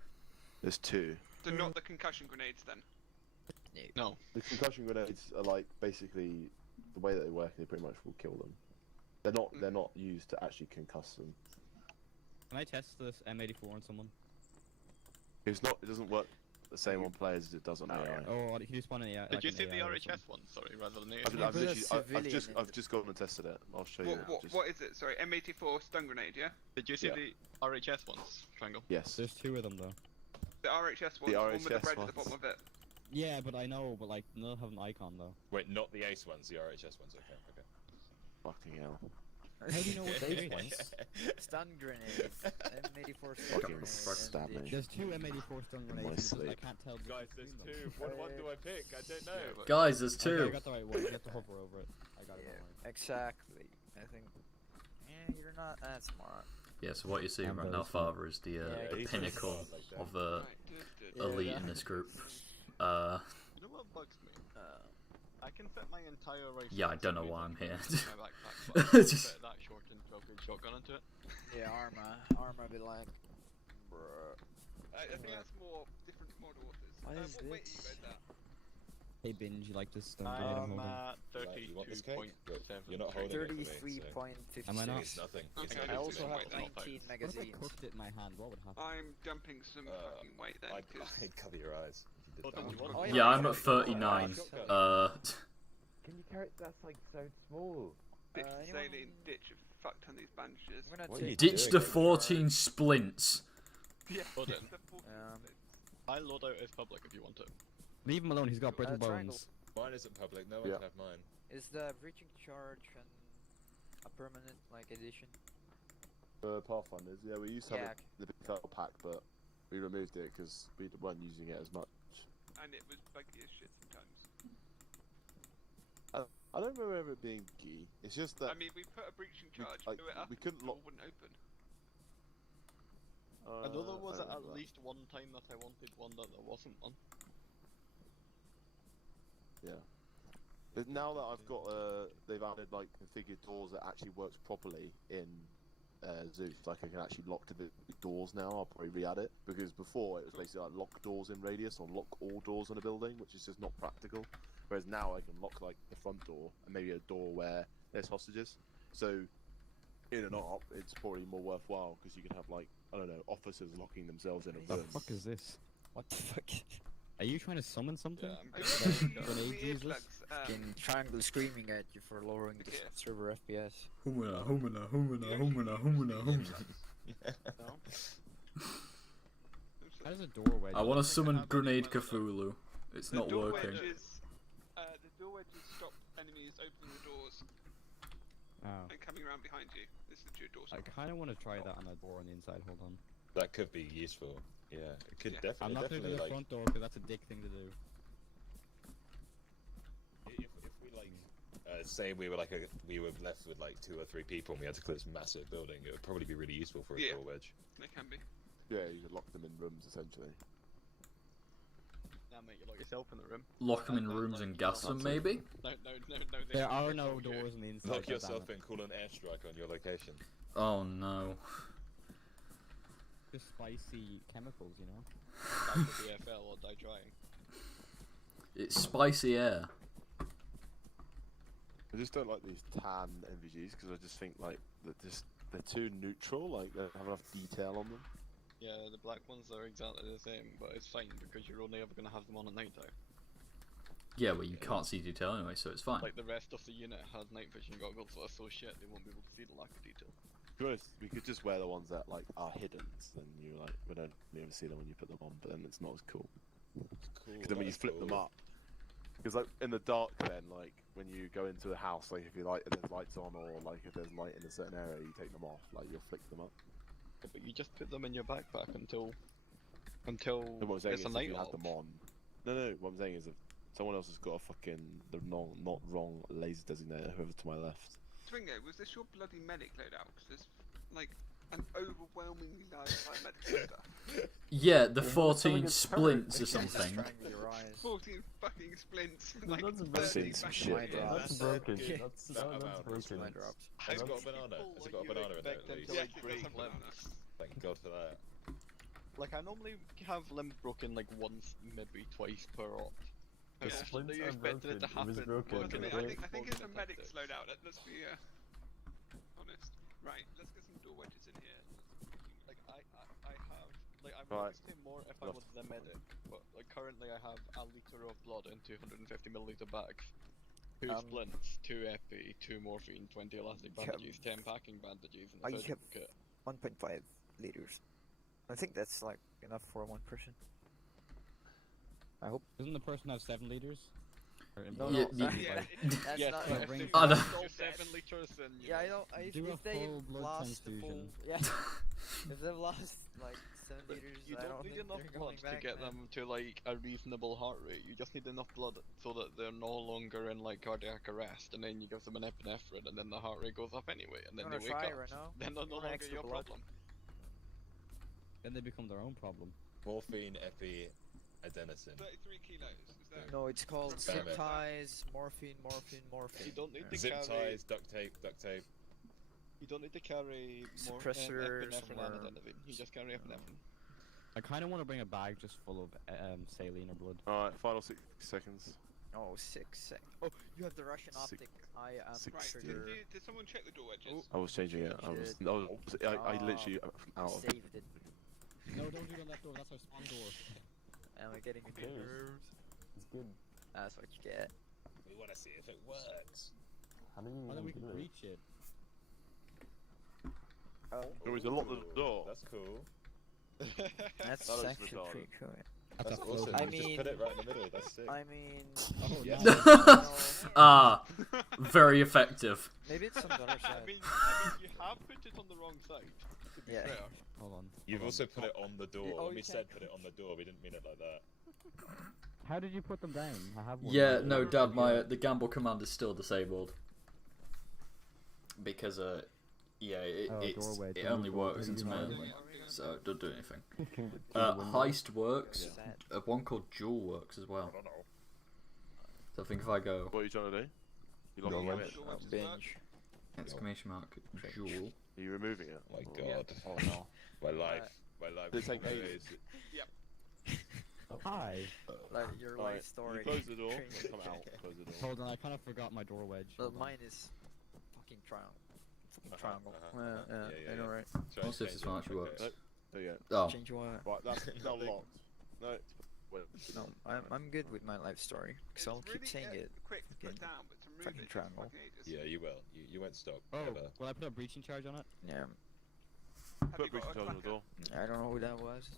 There's two. So not the concussion grenades then. No. The concussion grenades are like basically the way that they work. They pretty much will kill them. They're not used to actually concuss them. Can I test this M84 on someone? It doesn't work the same on players as it does on AI. Oh, can you spawn an AI? Did like you an see the AI or RHS something? one? Sorry, rather than the I've put a literally, civilian in I've just gone and tested it. I'll show you. Just- What is it? Sorry, M84 stun grenade, yeah? Did you see Yeah. the RHS ones? Triangle. Yes. There's two of them though. The RHS one, The one with the RHS red at the ones. bottom of it. Yeah, but I know, but like none have an icon though. Wait, not the Ace ones, the RHS ones. Okay, okay. Fucking hell. How do you know what they want? Stun grenades. M84 stun Fucking grenades. stab and me. There's two M84 stun In my grenades. and I sleep. can't tell. the Guys, difference there's between two. them. What one do I pick? I don't know. Guys, there's Okay, two. I got the right one. You have to hover over it. I got it. Yeah, Don't worry. exactly. I think. Yeah, you're not that smart. Yeah, so what you see I'm right very now, smart. Father, is the Yeah, he's pinnacle smart like that. of Right, elite Yeah. in this group. You know what bugs me? I can fit my entire rifle. Yeah, I and don't know some why I'm music here. in my backpack, but I can't fit that short and 12-gauge shotgun into it. Yeah, ArmA be like, bruh. I think that's more different mod authors. What is What weight are you this? guys at? Hey, Binge, you like this? Don't get him I'm holding. at Right, you want this cake? 32.7. You're not holding it for me, so 33.56. Am I not? it's nothing. It's Okay, I nothing. also have Wait, 19 no, What if I magazines. cooked it in my hand? What would happen? I'm dumping some fucking weight then. I'd cover your eyes. If you Oh, did don't you that. want Yeah, I'm at 39. Can you carry? That's like so small. Ditch the anyone- saline, ditch a fuck ton of these bandages. I'm gonna What are you take Ditch doing? the 14 splints. Yeah, Hold ditch on. the 40 Um, My loadout is public if you want it. Leave him alone. He's got brittle triangle. bones. Mine isn't public. No one Yeah. can have mine. Is the breaching charge a permanent like edition? Pathfinders, yeah, we used to have Yeah. the BFL pack, but we removed it because we weren't using it as much. and it was buggy as shit sometimes. I don't remember it being gee. It's just that I mean, we put a breaching charge, like, blew it up, we couldn't the lock. door wouldn't open. I know there was I at don't remember that. least one time that I wanted one that there wasn't one. Yeah. But now that I've got, they've added like configured doors that actually works properly in Zeus. Like I can actually lock to the doors now. I'll probably re-add it because before it was basically like lock doors in radius or lock all doors in a building, which is just not practical. Whereas now I can lock like the front door and maybe a door where there's hostages. So in an ARP, it's probably more worthwhile because you can have like I don't know officers locking themselves in a What the room. fuck is this? What the fuck? Are you trying to summon something? Yeah, I I'm really good. use Grenade the Jesus? earplugs. Fucking triangle screaming at you for lowering the Okay. server FPS. Humana, humana, humana, humana, humana, humana. No? How does a doorway? I want to summon Grenade Cthulhu. It's not door working. Wedges, the door wedges stop enemies opening the doors Oh. and coming around behind you. This is the door I stop. kind of want to try that on a door on the inside. Hold on. That could be useful. Yeah, it could Yeah. I'm definitely, not going to do the like, front door because that's a dick thing to do. if we like, say we were like we were left with like 2 or 3 people and we had to clear this massive building, it would probably be really useful for a Yeah. door wedge. They can be. Yeah, you can lock them in rooms essentially. Now, mate, you lock yourself in the room. Lock them in rooms and gas them, maybe? No. There are no doors on the inside. Lock goddammit. yourself in, call an airstrike on your location. Oh no. Just spicy chemicals, you know. Die for BFL or die trying. It's spicy air. I just don't like these tan NVGs because I just think like they're too neutral. Like they don't have enough detail on them. Yeah, the black ones are exactly the same, but it's fine because you're only ever going to have them on at night time. Yeah, well, you can't see detail anyway, so it's fine. Like the rest of the unit has night vision goggles that are so shit they won't be able to see the lack of detail. To be honest, we could just wear the ones that like are hidden. Then you like we don't ever see them when you put them on, but then it's not as cool. Cool. Because then when you flip them up, because like in the dark, then like when you go into a house, like if you like if there's lights on or like if there's light in a certain area, you take them off. Like you'll flick them up. Yeah, but you just put them in your backpack until And what I'm saying it's is a if night you orb. had them on. No. What I'm saying is if someone else has got a fucking the not wrong laser designator, whoever to my left. Twingo, was this your bloody medic loadout? Because there's like an overwhelmingly large medic stuff. Yeah, the 14 splints or something. 14 fucking splints. No, like that's 30 seen some fucking shit, medics. yeah. That's broken. Yeah. That's That amount that's of broken. drops. Has it got a People, banana? Has it like, got a you banana in there expect at them least? to, Yeah, like, it break does have limbs. bananas. Thank God for that. Like I normally have limbs broken like once, maybe twice per op. The Yeah. splints You are expected it to broken. It was happen. broken. Well, working I at think, I think it's a working medic's tactics. loadout. Let's be honest. Right, let's get some door wedges in here. Like I have like I would Right. always pay more if I was the medic, but like currently I have a liter of blood in 250ml bags, 2 splints, 2 epi, 2 morphine, 20 elastic bandages, 10 packing bandages, and a I surgical have kit. 1.5 liters. I think that's like enough for one person. I hope. Doesn't the person have 7 liters? Or No, Yeah, no. yeah. Yeah, That's Yes, not. but no, if ring- they I use know. all 7 heavenly chosen. You Yeah, I know. don't. Do a If they've full blood lost the full, transfusion. yeah. If they've lost like 7 liters, You I don't don't need think enough they're blood going to back, get man. them to like a reasonable heart rate. You just need enough blood so that they're no longer in like cardiac arrest, and then you give them an epinephrine, and then the heart rate goes up anyway, and then You they wanna wake try up. right now? Then they're You no want longer extra your blood? problem. Then they become their own problem. Morphine, epi, adenosine. 33 kilos. Is that? No, it's called Damn zip it. ties, morphine, morphine, morphine. You don't need to Zip carry. ties, duct tape, duct tape. You don't need to carry more Suppressor epinephrine somewhere. and adenosine. You just carry epinephrine. I kind of want to bring a bag just full of saline or blood. Alright, final 6 seconds. Oh, 6 sec. Oh, you have the Russian Six- optic. I am six- Right. sure. Did someone check the door wedges? I was changing it. I literally out of. Saved it. No, don't do it on that door. That's our spawn door. Am I getting Okay. nerves? It's good. That's what you get. We want to see if it works. How do you How then we even can do it? reach it. There was a lock the door. That's cool. That's That looks actually retarded. pretty cool. That's a awesome. I You just mean- put it right in the middle. That's sick. I mean, Oh, yeah, no. Ah, very effective. maybe it's on the other I side. mean, you have put it on the wrong side. To be Yeah. fair. Hold on. You've also put it on the door. Oh, When you we can't- said put it on the door, we didn't mean it like that. How did you put them down? I have one. Yeah, right no, here. Dad, the gamble command is still disabled. Because yeah, doorway, it don't only go works through the intermittently, so don't do anything. You can get through the window. Heist works. Yeah. One called Jewel works as well. I don't know. So I think if I go What are you trying to do? You locking Door it wedge. in? Oh, binge. exclamation mark Jewel. Are you removing it? My Or- God. Oh no. My life. My life. Did it take is- ages? Hi. Like your Alright, life story. you close the door. Training. Come out. Close the door. Hold on, I kind of forgot my door wedge. Well, Hold on. mine is fucking triangle. Fucking Uh-huh, triangle. uh-huh. Yeah, I know, right? Try Let's see if change this one it. actually works. Okay. There you Oh, Change what? go. Right, that's now locked. No. Wait. No, I'm good with my life story. Cause I'll keep saying it. Quick to put fucking- down, but to move fucking it takes triangle. fucking ages. Yeah, you will. You won't stop. Oh, Ever. will I put a breaching charge on it? Yeah. Have Put you got breaching a charge on the clacker? door. I don't know who that was.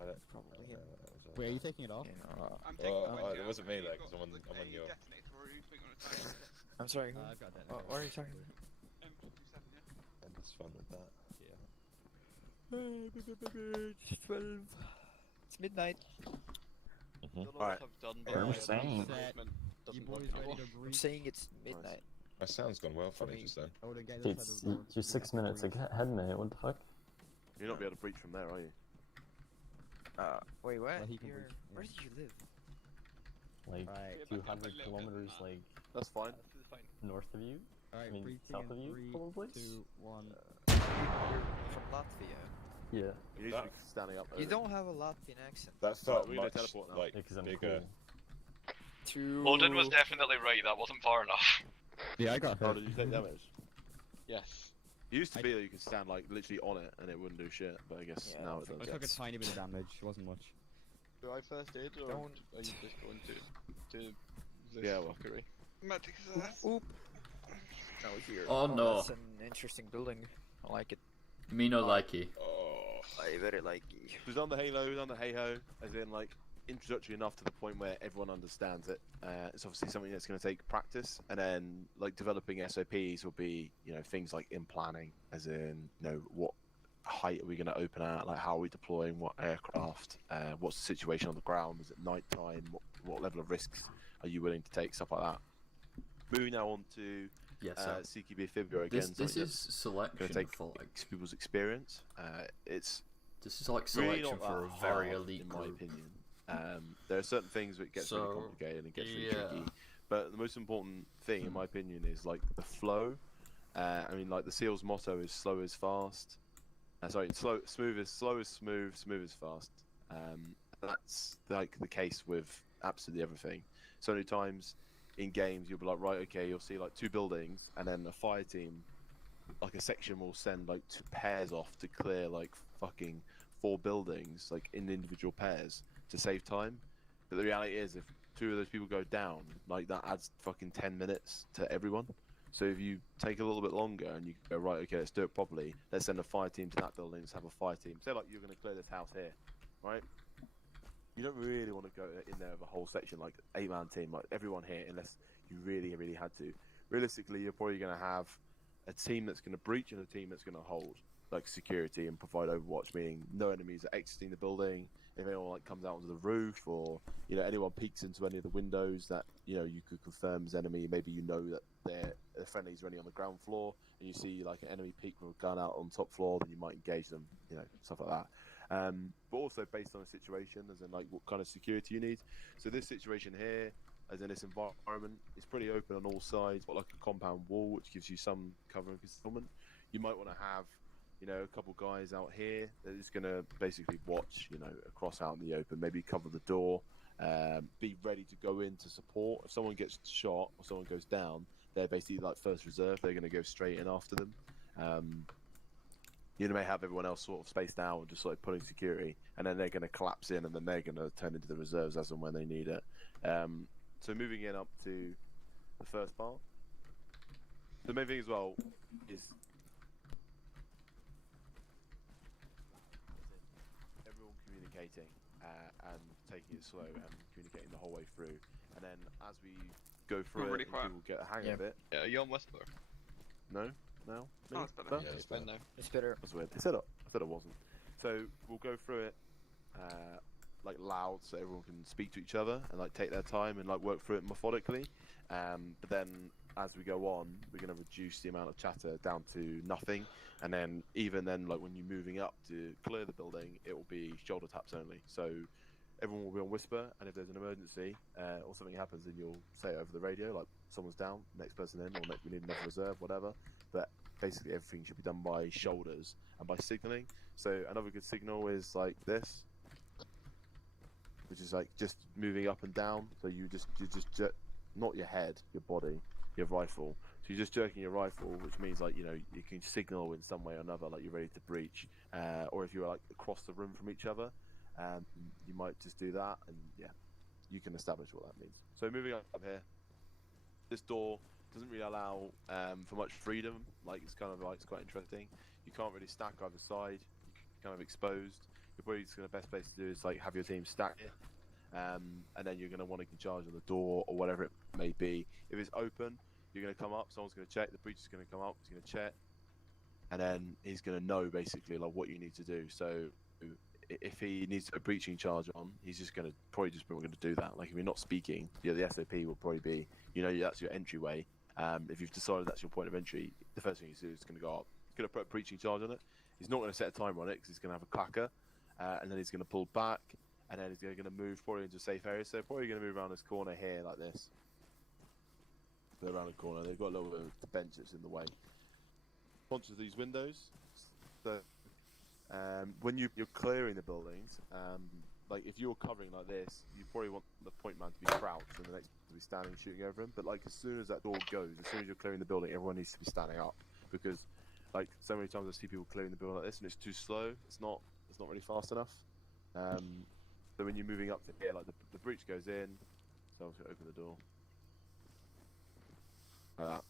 I don't- Probably him. Wait, are you taking it off? You know, I'm taking Oh, the wedge oh, it out, wasn't but me, you've like, got 'cause I'm on a your- detonator, or are you putting on a timer? I'm sorry, who? I've got that. What are you talking about? M57, yeah. And it's fun with that. It's 12. It's midnight. Don't know what Alright. I've done, Hey, but I'm my saying. movement You doesn't boys work ready anymore. to I'm breach? saying it's midnight. My sound's gone well For funny me. just then. I would've gained It's inside the door. you're 6 minutes ahead, mate. What the fuck? You're not be able to breach from there, are you? Wait, what? Well, he can You're- breach, Where yeah. did you live? Like Right. Yeah, back up a 200 little bit kilometers, than that. like That's fine. This is fine. north of you. Alright, I mean, breaching south in of you, 3, probably? 2, 1. You're from Latvia. Yeah. You need to be standing up. You don't have a Latvian accent. That felt we need to much teleport now. like Because I'm bigger. cool. Holden was definitely right, that wasn't far enough. Yeah, I got How hurt. did you take damage? Yes. It used to be that you could stand like literally on it and it wouldn't do shit, but I guess Yeah, now I it I does. took a tiny bit of damage, it wasn't much. Do I first aid, or Don't- are you just going to this Yeah, well. fuckery? Magic is that? Oop. No, here. Oh, no. That's an interesting building. I like it. me no likey. Oh. I very like it. It was on the Halo, it was on the hey-ho, as in like introductory enough to the point where everyone understands it. It's obviously something that's going to take practice, and then like developing SOPs will be, you know, things like in planning, as in, you know, what height are we going to open at, like how are we deploying what aircraft, what's the situation on the ground, is it night time, what level of risks are you willing to take, stuff like that. Moving now on to Yeah, so CQB Fibro again. this something is that's selection gonna take for like people's experience. It's this is like really selection not for a that very hard, elite in my group. opinion. There are certain things that gets really So, complicated and gets really yeah. tricky. But the most important thing, in my opinion, is like the flow. I mean, like the SEAL's motto is slow is fast. Smooth is smooth, smooth is fast. That's like the case with absolutely everything. So many times in games, you'll be like, right, okay, you'll see like 2 buildings, and then a fire team, like a section, will send like 2 pairs off to clear like fucking 4 buildings, like in individual pairs, to save time. But the reality is, if 2 of those people go down, like that adds fucking 10 minutes to everyone. So if you take a little bit longer and you go, right, okay, let's do it properly, let's send a fire team to that building, let's have a fire team. Say like you're going to clear this house here, right? You don't really want to go in there with a whole section, like 8-man team, like everyone here, unless you really, really had to. realistically, you're probably going to have a team that's going to breach and a team that's going to hold, like security and provide overwatch, meaning no enemies are exiting the building. If anyone like comes out onto the roof, or anyone peeks into any of the windows that you could confirm as enemy, maybe that their friendlies are only on the ground floor, and you see like an enemy peek with a gun out on top floor, then you might engage them, stuff like that. But also based on the situation, as in like what kind of security you need. So this situation here, as in this environment, it's pretty open on all sides, but like a compound wall which gives you some cover and concealment. You might want to have a couple guys out here that is going to basically watch, across out in the open, maybe cover the door, be ready to go in to support. If someone gets shot or someone goes down, they're basically like first reserve. They're going to go straight in after them. You may have everyone else sort of spaced out and just like putting security, and then they're going to collapse in, and then they're going to turn into the reserves as and when they need it. So moving in up to the first part. The main thing as well is everyone communicating and taking it slow and communicating the whole way through. And then as we go through We're it, really and quiet. people get a hang of it. Yeah, are you on Whisper? No? No? Oh, it's better. Yeah, it's better. now. It's better. That's weird. I said it wasn't. So we'll go through it like loud, so everyone can speak to each other and like take their time and like work through it methodically. But then as we go on, we're going to reduce the amount of chatter down to nothing. And then even then, like when you're moving up to clear the building, it will be shoulder taps only. So everyone will be on whisper, and if there's an emergency or something happens, then you'll say it over the radio, like someone's down, next person in, or we need another reserve, whatever. But basically everything should be done by shoulders and by signalling. So another good signal is like this, which is like just moving up and down. So you just not your head, your body, your rifle. So you're just jerking your rifle, which means like you can signal in some way or another, like you're ready to breach, or if you're like across the room from each other, you might just do that, and yeah, you can establish what that means. So moving up here, this door doesn't really allow for much freedom. Like it's quite interesting. You can't really stack either side. You're kind of exposed. You're probably just the best place to do is like have your team stack it, and then you're going to want to charge on the door or whatever it may be. If it's open, you're going to come up. Someone's going to check. The breach is going to come up. He's going to check, and then he's going to know basically like what you need to do. So if he needs a breaching charge on, he's just going to probably going to do that. Like if you're not speaking, the SOP will probably be that's your entryway. If you've decided that's your point of entry, the first thing you do is going to go up. He's going to put a breaching charge on it. He's not going to set a timer on it because he's going to have a clacker, and then he's going to pull back, and then he's going to move probably into a safe area. So probably going to move around this corner here like this. Go around the corner. They've got a little bit of the bench that's in the way. Onto these windows. So when you're clearing the buildings, like if you're covering like this, you probably want the point man to be crouched and the next to be standing shooting over him. But like as soon as that door goes, as soon as you're clearing the building, everyone needs to be standing up, because like so many times I see people clearing the building like this and it's too slow. It's not really fast enough. So when you're moving up to here, like the breach goes in, so I'm just gonna open the door like that.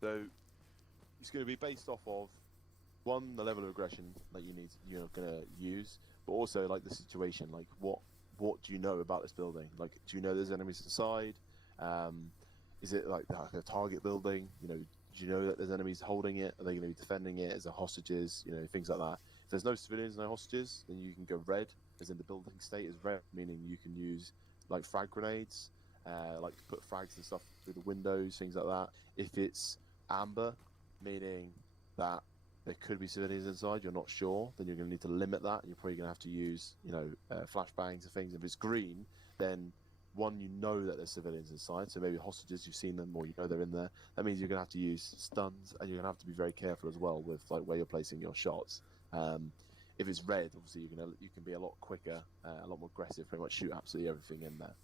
So it's going to be based off of one, the level of aggression that you're gonna use, but also like the situation, like what do you know about this building? Like, do you know there's enemies inside? Is it like a target building? Do you know that there's enemies holding it? Are they going to be defending it? Is there hostages? Things like that. If there's no civilians, no hostages, then you can go red, as in the building state is red, meaning you can use like frag grenades, like put frags and stuff through the windows, things like that. If it's amber, meaning that there could be civilians inside, you're not sure, then you're going to need to limit that, and you're probably going to have to use, flashbangs and things. If it's green, then one, you know that there's civilians inside, so maybe hostages, you've seen them, or they're in there. That means you're going to have to use stuns, and you're going to have to be very careful as well with like where you're placing your shots. If it's red, obviously you can be a lot quicker, a lot more aggressive, pretty much shoot absolutely everything in there.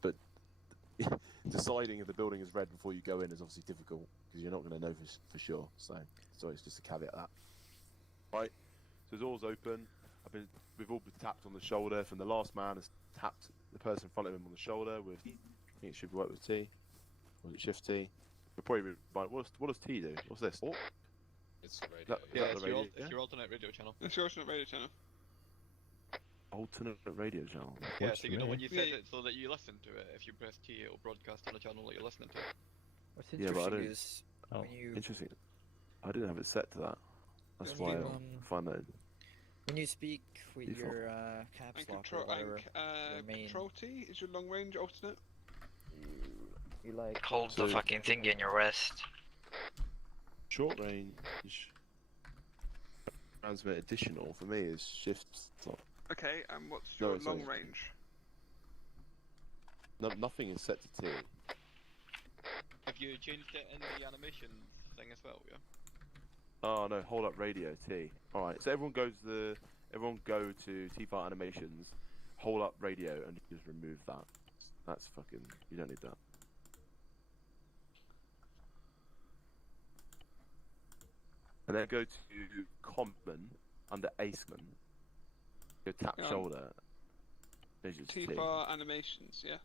But deciding if the building is red before you go in is obviously difficult, because you're not going to know for sure. So it's just a caveat that. Right, so the door's open. We've all been tapped on the shoulder. From the last man has tapped the person in front of him on the shoulder with, I think it should be worked with T. Or is it Shift T? We'll probably be, what does T do? What's this? Oh. It's radio. It's your alternate radio channel. It's your alternate radio channel. Alternate radio channel. Yeah, so when you set it so that you listen to it, if you press T, it will broadcast on a channel that you're listening to. What's Yeah, but I interesting don't. is Oh, when you Interesting. I didn't have it set to that. That's When why you, I find that. when you speak with Default. your caps And lock control, or whatever, your and main, control T is your long range alternate. you like Hold the So- fucking thing in your wrist. Short range transmit additional for me is shift slot. Okay, and what's No, your it's long not. range? No, nothing is set to T. Have you changed it in the animations thing as well, yeah? Oh no, hold up radio T. Alright, so everyone go to T-File animations, hold up radio and you just remove that. That's fucking, you don't need that. And then go to common under Aceman. Go tap Yeah. shoulder. There's your T. T-bar animations, yeah.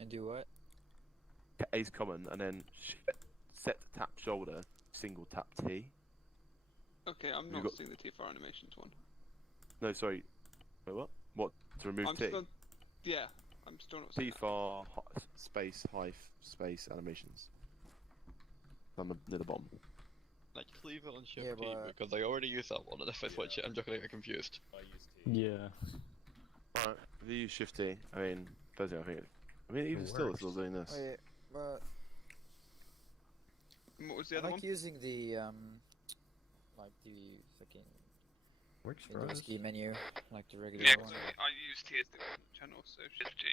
and do what? Ace common and then set tap shoulder, single tap T. Okay, I'm You not got- seeing the T-bar animations one. No, sorry. Wait, what? What? To remove I'm T? still, yeah, I'm still not seeing that. T-far space space animations. On the near the bottom. Like, just leave it on Shift Yeah, T, but- because I already used that one, and if I switch it, I'm just gonna get confused. I use T. Yeah. Alright, if you use Shift T, I mean, personally, I mean, even still, it's still doing this. Oh yeah, but And what was the I other like one? using the like the fucking Works for Windows us. key menu, like the regular Yeah, one. I use T as the channel, so Shift T.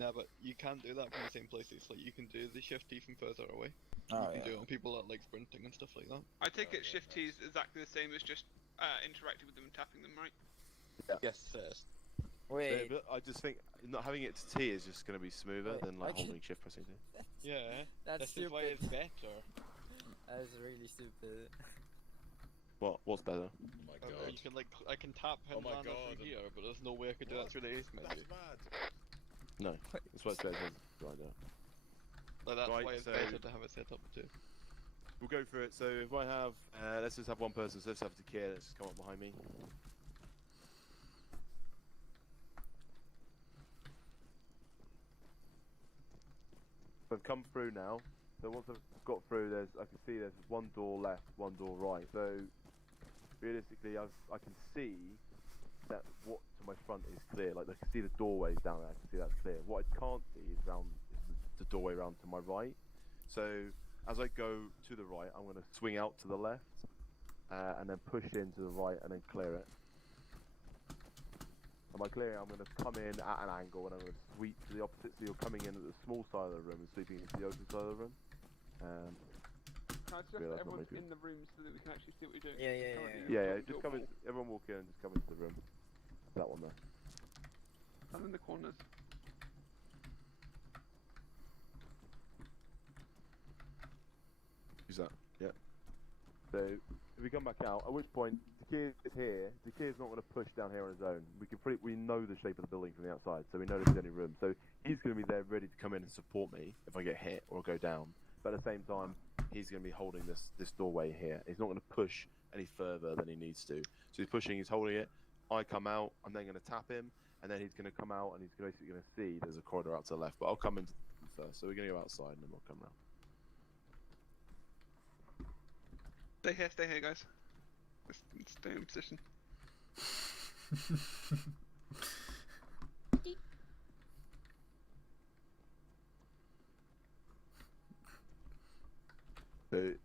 No, but you can't do that from the same places. Like, you can do the Shift T from further away. Oh, you can yeah. do it on people that like sprinting and stuff like that. I take it Shift T is exactly the same as just interacting with them and tapping them, right? Yes, first. Wait, But I just think not having it to T is just going to be smoother Wait, than like I can- holding Shift pressing T. Yeah, that's this is why stupid. it's better. That's really stupid. What's better? Oh my Okay, god. you can like, I can tap Oh him my land god. through here, but there's no way I could do that through the ace menu. That's mad. No, that's why it's better than right now. Like, that's Right, why it's so- better to have it set up too. We'll go through it. So if I have, let's just have one person. So let's have Takir. Let's just come up behind me. So I've come through now. So once I've got through, I can see there's one door left, one door right. So realistically, I can see that what to my front is clear. Like I can see the doorways down there. I can see that's clear. What I can't see is the doorway round to my right. So as I go to the right, I'm going to swing out to the left, and then push in to the right, and then clear it. And by clearing, I'm going to come in at an angle, and I'm going to sweep to the opposite. So you're coming in at the small side of the room and sweeping into the open side of the room. Can I suggest Yeah, that that's not everyone's very good. in the room so that we can actually see what you're doing? Yeah, yeah, Currently, yeah. you're Yeah, talking to just a come in. wall. Everyone walk in and just come into the room. That one there. I'm in the corners. Who's that? Yeah. So if we come back out, at which point Takir is here. Takir's not going to push down here on his own. We know the shape of the building from the outside, so we know there's any room. So he's going to be there ready to come in and support me if I get hit or go down. But at the same time, he's going to be holding this doorway here. He's not going to push any further than he needs to. So he's pushing, he's holding it. I come out, I'm then going to tap him, and then he's going to come out and he's basically going to see there's a corridor out to the left. But I'll come in first. So we're going to go outside and then we'll come round. Stay here, guys. Just stay in position. So it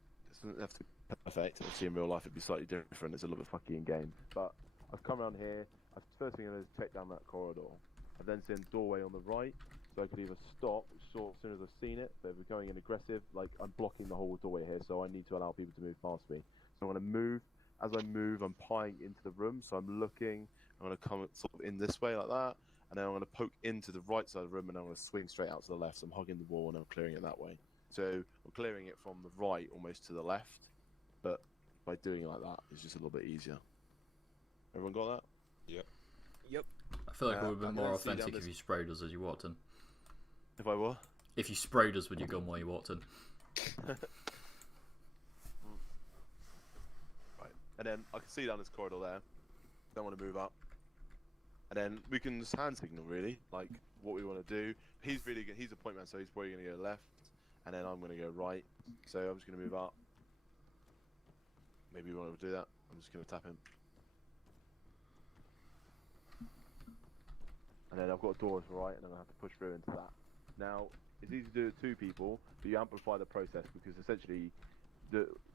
doesn't have to be perfect. Obviously, in real life, it'd be slightly different. It's a little bit fucky in game. But I've come around here. First thing I do is check down that corridor. I've then seen a doorway on the right, so I could either stop, which sort as soon as I've seen it. So if we're going in aggressive, like I'm blocking the whole doorway here, so I need to allow people to move past me. So I'm going to move. As I move, I'm pieing into the room. So I'm looking. I'm going to come sort of in this way like that, and then I'm going to poke into the right side of the room, and I'm going to swing straight out to the left. So I'm hugging the wall and I'm clearing it that way. So I'm clearing it from the right almost to the left, but by doing it like that, it's just a little bit easier. Everyone got that? Yep. Yep. I feel like it would have been I'm more gonna see down authentic if this- you sprayed us as you walked in. If I were? If you sprayed us with your gun while you walked in. Right. And then I can see down this corridor there. Don't want to move up. and then we can just hand signal really, like what we want to do. He's he's a point man, so he's probably going to go left, and then I'm going to go right. So I'm just going to move up. Maybe you want to do that. I'm just going to tap him. And then I've got a door to the right, and I'm going to have to push through into that. Now, it's easy to do it with 2 people, but you amplify the process because essentially,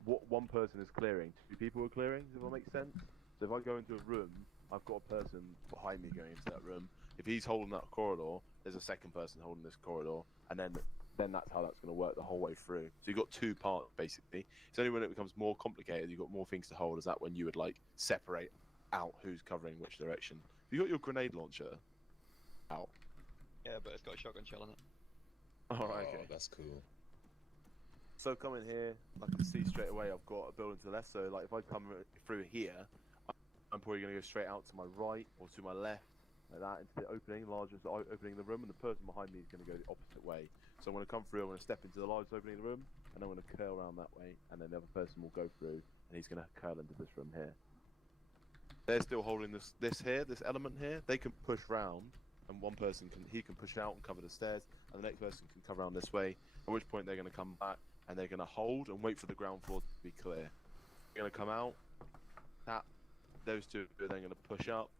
what one person is clearing, 2 people are clearing, does that make sense? So if I go into a room, I've got a person behind me going into that room. If he's holding that corridor, there's a second person holding this corridor, and then that's how that's going to work the whole way through. So you've got 2 parts, basically. It's only when it becomes more complicated, you've got more things to hold, is that when you would, like, separate out who's covering which direction. You got your grenade launcher out. Yeah, but it's got a shotgun shell in it. Alright, okay. That's cool. So coming here, I can see straight away I've got a building to the left, so like if I come through here, I'm probably going to go straight out to my right or to my left, like that, into the opening, largest opening in the room, and the person behind me is going to go the opposite way. So I'm going to come through, I'm going to step into the largest opening in the room, and I'm going to curl around that way, and then the other person will go through, and he's going to curl into this room here. They're still holding this element here. They can push round, and one person can push out and cover the stairs, and the next person can come around this way, at which point they're going to come back, and they're going to hold and wait for the ground floor to be clear. They're going to come out, tap, those 2 are then going to push up,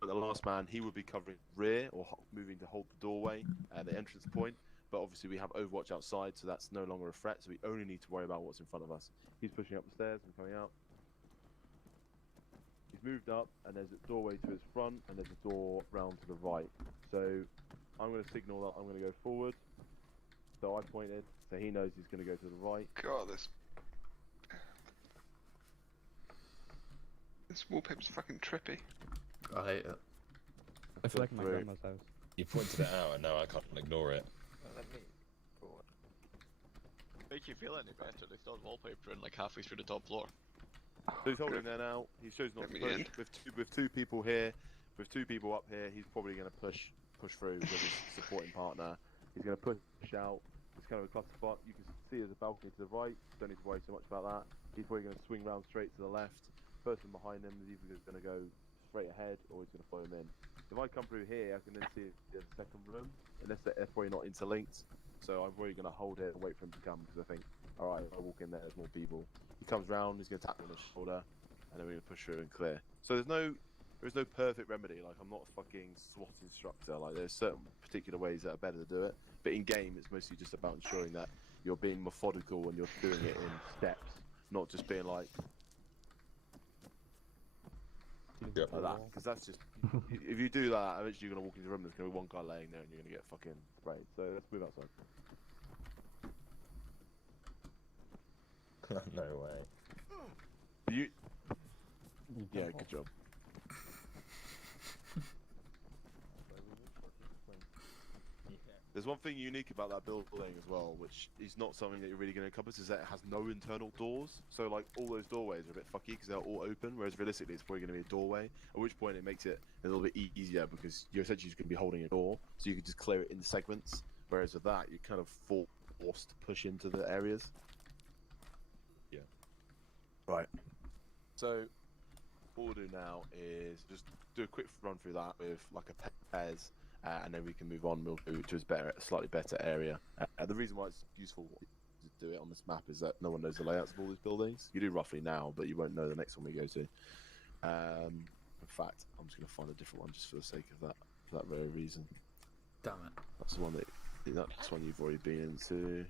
but the last man, he would be covering rear or moving to hold the doorway at the entrance point, but obviously we have Overwatch outside, so that's no longer a threat, so we only need to worry about what's in front of us. He's pushing up the stairs and coming out. He's moved up, and there's a doorway to his front, and there's a door round to the right. So I'm going to signal that I'm going to go forward. So I pointed, so he knows he's going to go to the right. God, this wallpaper's fucking trippy. I hate it. I feel like my grandma's house. You pointed it out, and now I can't ignore it. Let me go on. Make you feel any better? They still have wallpaper in like halfway through the top floor. So he's holding there now. He shows not to push. With two people here, with 2 people up here, he's probably going to push through with his supporting partner. He's going to push out. It's kind of a clusterfuck. You can see there's a balcony to the right. Don't need to worry so much about that. He's probably going to swing round straight to the left. Person behind him is either going to go straight ahead or he's going to follow him in. If I come through here, I can then see there's a second room, unless they're probably not interlinked. So I'm probably going to hold it and wait for him to come, because I think, alright, if I walk in there, there's more people. He comes round, he's going to tap me on the shoulder, and then we're going to push through and clear. So there's no perfect remedy. Like, I'm not a fucking SWAT instructor. Like, there's certain particular ways that are better to do it. But in game, it's mostly just about ensuring that you're being methodical and you're doing it in steps, not just being like that. Because that's just, if you do that, eventually you're going to walk into a room, there's going to be one guy laying there and you're going to get fucking sprayed. So let's move outside. No way. Yeah, good job. There's one thing unique about that building as well, which is not something that you're really going to encompass, is that it has no internal doors. So like all those doorways are a bit fucky because they're all open, whereas realistically it's probably going to be a doorway, at which point it makes it a little bit easier because you're essentially just going to be holding a door, so you can just clear it in segments, whereas with that you're kind of forced to push into the areas. Yeah. Right. So what we'll do now is just do a quick run through that with like a pairs. And then we can move on. We'll go to a slightly better area. The reason why it's useful to do it on this map is that no one knows the layouts of all these buildings. You do roughly now, but you won't know the next one we go to. In fact, I'm just going to find a different one just for the sake of that, for that very reason. Damn it. That's the one that's one you've already been into.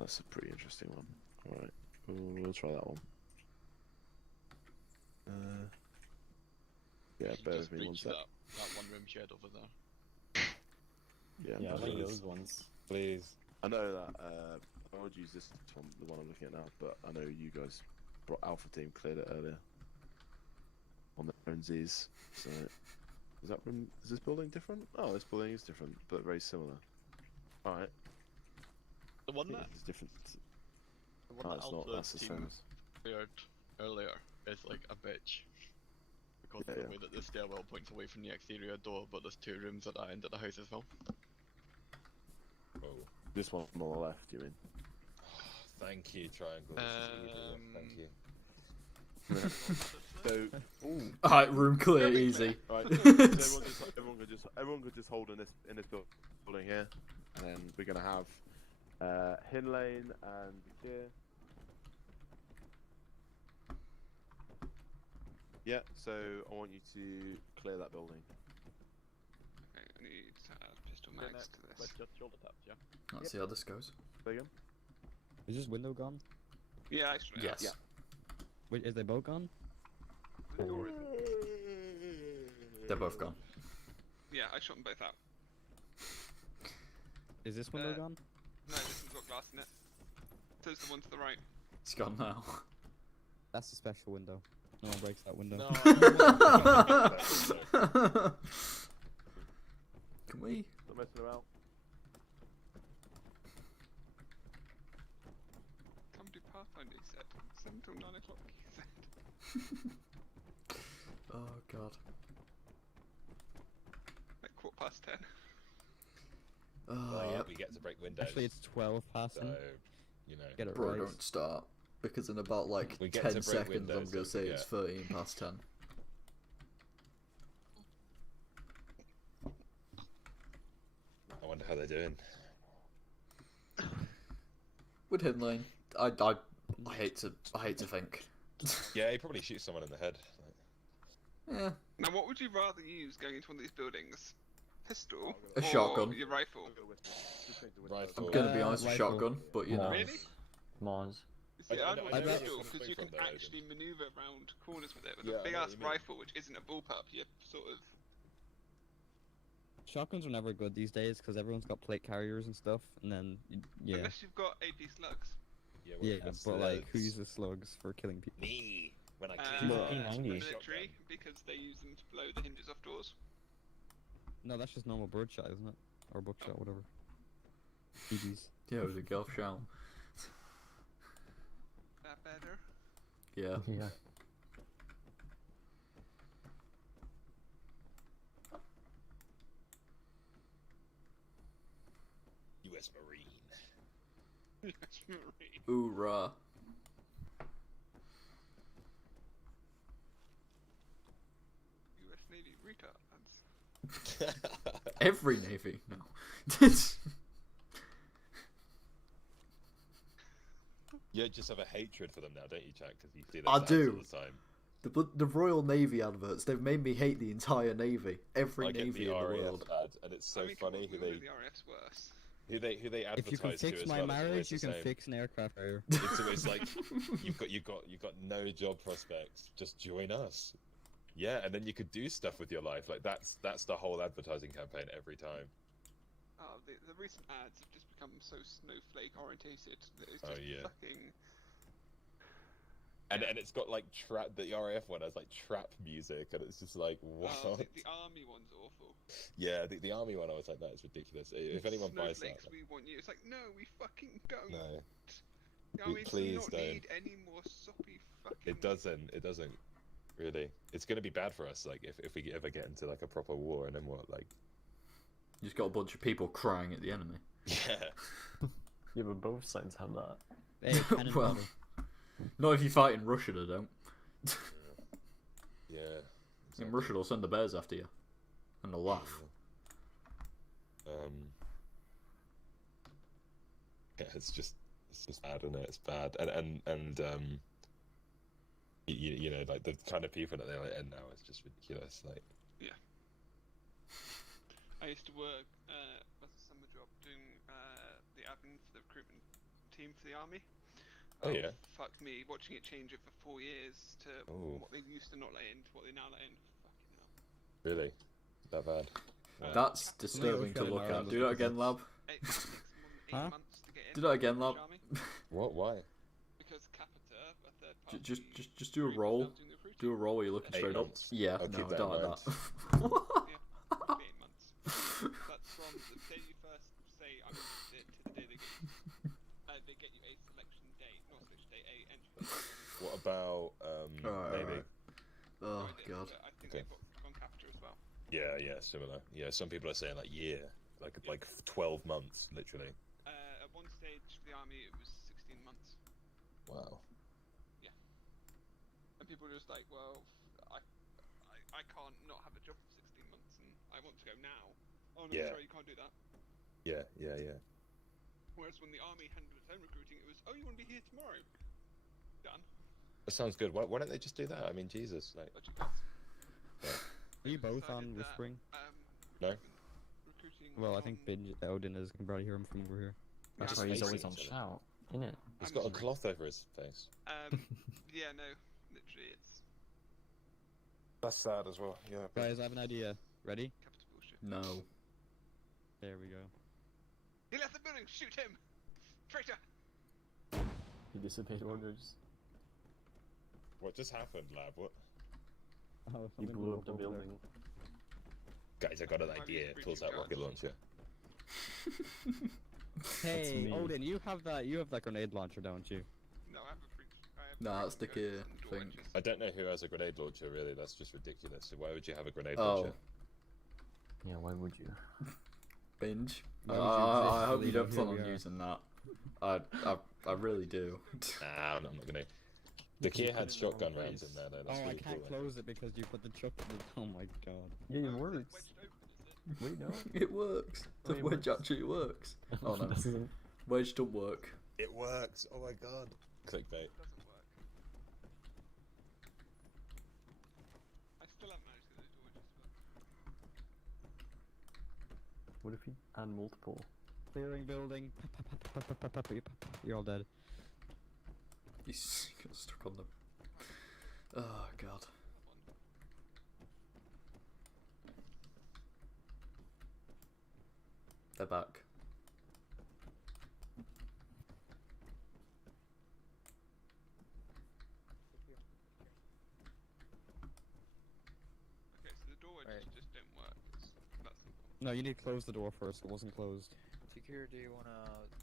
That's a pretty interesting one. All right, we'll try that one. Yeah, bear with me one sec. That one room shed over there. Yeah, I like those ones. Please. I know that I would use this one, the one I'm looking at now, but I know you guys brought Alpha Team cleared it earlier on their own Z's. So is this building different? Oh, this building is different, but very similar. All right. The one that is different. The one that Alpha the Team cleared earlier is like a bitch. Because of the way that the stairwell points away from the exterior door, but there's 2 rooms at that end of the house as well. Oh. This one on the left, you mean? Thank you, Triangle. This is really good. Thank you. So, Alright, room clear, easy. right. So everyone could just hold in this building here, and then we're gonna have Hin Lane and here. Yeah. So I want you to clear that building. Okay, I need pistol mags to this. Let's just shoulder taps, yeah? Let's see how this goes. Say again? Is this window gone? Yeah, actually. Yes. Yeah. Wait, is they both gone? The door isn't. They're both gone. Yeah, I shot them both out. Is this window gone? No, this one's got glass in it. So's the one to the right. It's gone now. That's a special window. No one breaks that window. Can we? Not messing around. Come do Pathfinder, he said. 7 till 9 o'clock, he said. Oh god. Like 10:15. Well, yeah, we get to break windows. Actually, it's 12 past. So, you know. Get it Bro, right. don't start. Because in about like We get 10 to break seconds windows, I'm gonna don't say it's forget. 13 past 10. I wonder how they're doing. With Hidden Lane, I hate to think. Yeah, he probably shoots someone in the head. Yeah. Now, what would you rather use going into one of these buildings? Pistol A or shotgun. your rifle? Rifle. I'm gonna be honest with rifle. shotgun, but you know. Really? Mars. You see, I I'd know- want I know where pistol you're because coming you from can there, actually maneuver around corners with it. With Yeah, a I big know what ass you mean. rifle, which isn't a bullpup, you sort of. Shotguns are never good these days because everyone's got plate carriers and stuff, and then yeah, Unless you've got AP slugs. Yeah, yeah. what's But the- like, who uses slugs for killing people? Me. When I Uh, kill military, because they use them to blow the hinges off doors. No, that's just normal birdshot, isn't it? Or buckshot, whatever. BBs. Yeah, it was a golf shot. That better? Yeah. Yeah. US Marine. US Marine. Hoorah. US Navy retards. Every navy, no. You just have a hatred for them now, don't you, Jack? Because you see I those ads do. all the time. The Royal Navy adverts, they've made me hate the entire navy. Every I get navy the in the RAF world. ad, and it's so I mean, come funny on, who we all they know the RF's worse. who they advertise If you can to fix as my well. It's always marriage, the you can same. fix an aircraft carrier. It's always like you've got no job prospects. Just join us. Yeah, and then you could do stuff with your life. Like that's the whole advertising campaign every time. Oh, the recent ads have just become so snowflake orientated that it's Oh, just yeah. fucking. And it's got like trap. The RAF one has like trap music, and it's just like what? Oh, the army one's awful. Yeah, the army one. I was like, that is ridiculous. If anyone buys that, Snowflakes, we want you. It's like, no, we fucking don't. no, The army please does not don't. need any more soppy fucking. it doesn't. It doesn't really. It's gonna be bad for us. Like if we ever get into like a proper war, and then what? Like You just got a bunch of people crying at the enemy. yeah. Yeah, but both sides have that. Hey, cannon Well, fodder. not if you fight in Russia, they don't. Yeah. In Russia, they'll send the bears after you. And they'll laugh. Yeah, it's just bad, isn't it? It's bad, and you know, like the kind of people that they let in now is just ridiculous. Like, Yeah. I used to work as a summer job doing the admin for the recruitment team for the army. Oh, yeah. Fuck me, watching it change over 4 years to Ooh. what they used to not let in to what they now let in. Fucking hell. really, that bad? That's disturbing to look at. Do that again, lab. It takes more than 8 months to get in. Do that again, lab. British Army, What? Why? because Capita, a third party. Just do a roll. Do a roll where you're looking 8 straight up. months. Yeah, I'll no, keep that don't in like that. Yeah, 8 months. That's from the day you first say I'm interested to the day they get you a selection date, not selection date, a entry date. What about Navy? Oh No, I didn't, god. but I think Okay. they've got Capita as well. Yeah, similar. Yeah, some people are saying like year, like 12 months, literally. At one stage for the army it was 16 months. Wow. And people are just like, well, I can't not have a job for 16 months and I want to go now. Oh no, Yeah. sorry, you can't do that. Yeah. Whereas when the army handled its own recruiting, it was, oh, you want to be here tomorrow? Done. That sounds good. Why don't they just do that? I mean, Jesus, like. Budget cuts. Are you both on whispering? No. Recruiting Well, I was think on- Binge Odin is. Can barely hear him from over here. That's Just why he's facing always on each other. shout, innit? He's got a cloth over his face. Yeah, no, literally, it's That's sad as well. Yeah. Guys, I have an idea. Ready? capital bullshit. No. There we go. He left the building. Shoot him, traitor. He disobeyed orders. What just happened, lab? What? Oh, He something blew up the over there. building. Guys, I got an Might be idea. breaching Pulls out guards. rocket launcher. Hey, me. Odin, you have that grenade launcher, don't you? No, I have a breach. I have Nah, that's the breaching key guards and door thing. wedges. I don't know who has a grenade launcher. Really, that's just ridiculous. So why would you have a grenade Oh, launcher? Yeah, why would you? Binge. Why would you I hope you literally don't know plan who on we are? using that. I really do. Nah, I'm not gonna. The key had shotgun rounds in there, though. That's Oh, I really can't cool. close it because you put the chuck in the... Oh my god. Yeah, it Oh, is works. wedged open, is it? Wait, no. It works. The It wedge works. actually works. Oh no. Doesn't. Wedge don't work. It works. Oh my god. Clickbait. It doesn't work. I still haven't managed to get those door wedges, but What if you add multiple? Clearing building. You're all dead. He's got stuck on them. Oh god. They're back. okay, so the door wedges just don't work. That's the problem. No, you need to close the door first. It wasn't closed. Secure, do you wanna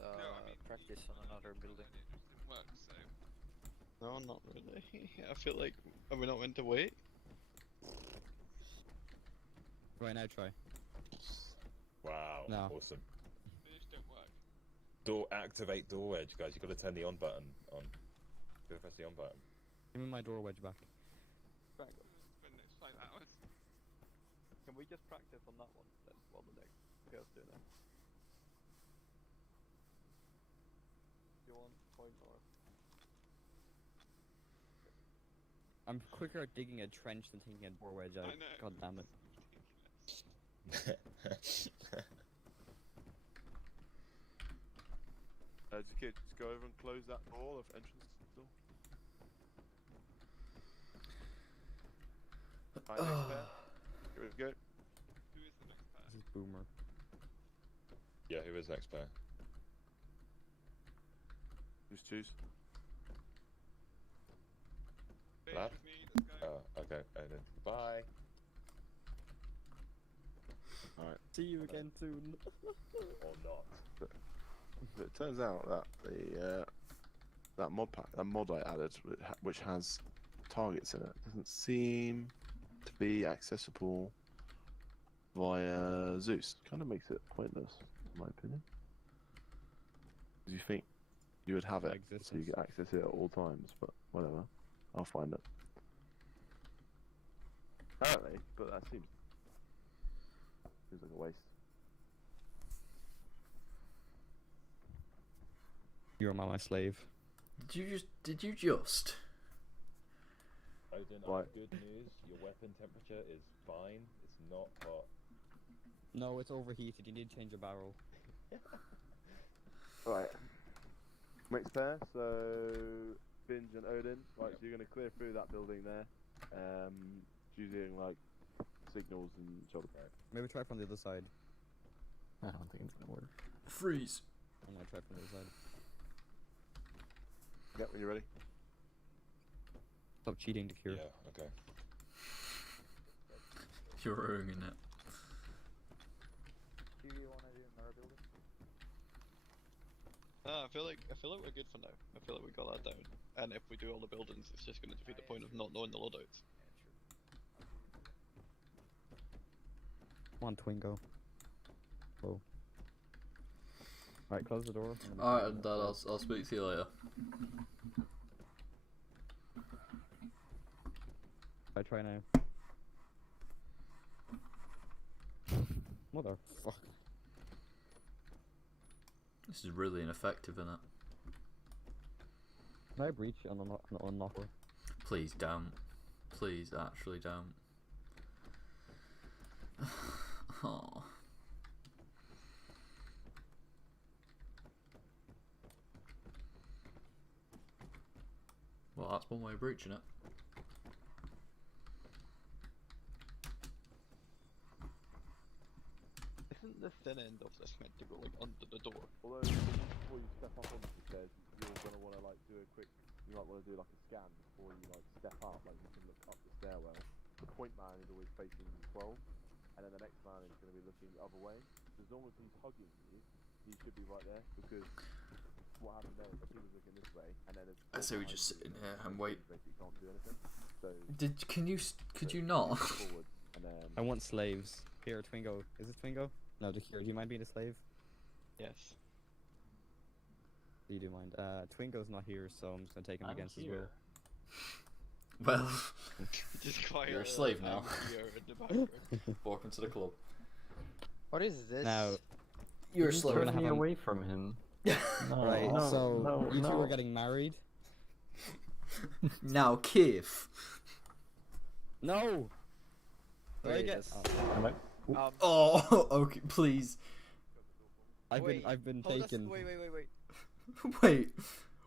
No, I mean, practice on another building? It just didn't work, so No, not really. I feel like, are we not meant to wait? Right now, try. Wow. No. Awesome. they just don't work. Activate door wedge, guys. You got to turn the on button on. You got to press the on button. Give me my door wedge back. Right, Spend next 5 hours. can we just practice on that one then, while the next girls do that? You want point north? I'm quicker at digging a trench than taking a door wedge out. I know. God damn it. Just go over and close that door of entrance door. Right, next pair. Here we go. Who is the next pair? This is Boomer. Yeah, who is next player? Just choose. Beige Lab? with me, let's go. Oh, okay. Odin. Bye. Alright. See you again soon. Or not. But it turns out that the that mod pack, that mod I added, which has targets in it, doesn't seem to be accessible via Zeus. Kind of makes it pointless, in my opinion. Because you think you would have it, so you can access it at all times, but whatever. I'll find it. Apparently, but that seems like a waste. You're my slave. Did you just? Odin, I Right. have good news. Your weapon temperature is fine. It's not hot. No, it's overheated. You need to change your barrel. Right. Next pair, so Binge and Odin. Right, so you're going to clear through that building there. Using like signals and shoulder. Maybe try from the other side. I don't think it's gonna work. Freeze. I'm gonna try from the other side. Yep, when you're ready. Stop cheating to cure. Yeah, okay. You're ruining it. Do you wanna do another building? I feel like we're good for now. I feel like we got that down. And if we do all the buildings, it's just going to defeat the point of not knowing the loadouts. Come on, Twingo. Oh. Right, close the door. Alright, Dad, I'll speak to you later. I try now. Motherfucker. This is really ineffective, isn't it? Can I breach and unlock her? Please don't. Please, actually don't. Oh. Well, that's one way of breaching it. Isn't the thin end of this meant to go like under the door? Although before you step up onto the stairs, you're gonna want to like do a quick. You might want to do like a scan before you like step up. Like you can look up the stairwell. The point man is always facing 12, and then the next man is going to be looking the other way. So as long as he's hugging you, he should be right there. Because what happened there is he was looking this way, and then I say we just sit in here and wait. Basically can't do anything. So Could you not? forward, and then I want slaves. Here, Twingo. Is it Twingo? No, Dakir, do you mind being a slave? Yes. You do mind. Twingo's not here, so I'm just gonna take him against his will. Well, Just quiet. you're a slave now. You're in the background. Welcome to the club. What is this? Now, You're a You slave. turned We're gonna me have him- away from him. No, right, no, so no, you two no. are getting married. Now, Keith. No! Did I Wait, get? this- Am I? Oh, okay, please. I've wait, been hold us- taken. Wait.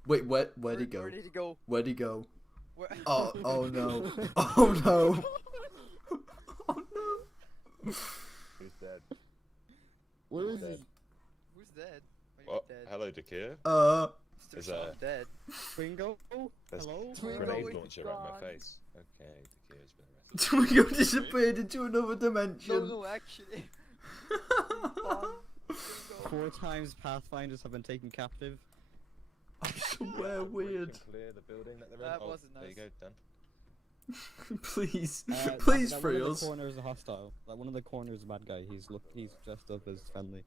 Wait, where'd he go? Where did he go? Where'd he go? Where... Oh no. Oh no. Oh no. who's dead? Where is Dead. Who's dead? Are you Oh, dead? hello, Dakir. Still is sound dead. Twingo? There's Hello? a Twingo grenade is launcher right in gone. my face. Okay, Dakir's been arrested. Twingo disappeared into another dimension. No, actually. 4 times Pathfinders have been taken captive. I swear weird. Clear the building that they're in. That Oh, wasn't there you nice. go, done. Please, That- please that free one of us. the corners is hostile. Like one of the corners is a bad guy. He's dressed up as friendly.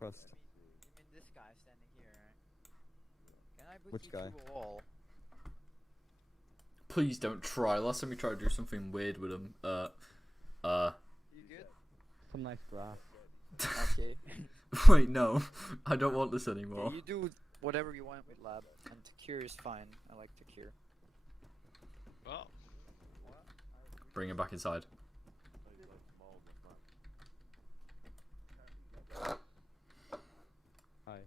Trust. You mean this guy standing here, right? Can I put Which you guy? through a wall? Please don't try. Last time we tried to do something weird with him. You good? Some nice grass. Okay. Wait, no. I don't want this anymore. Okay, you do whatever you want with lab, and Takir is fine. I like Takir. Well, Bring him back inside. Hi.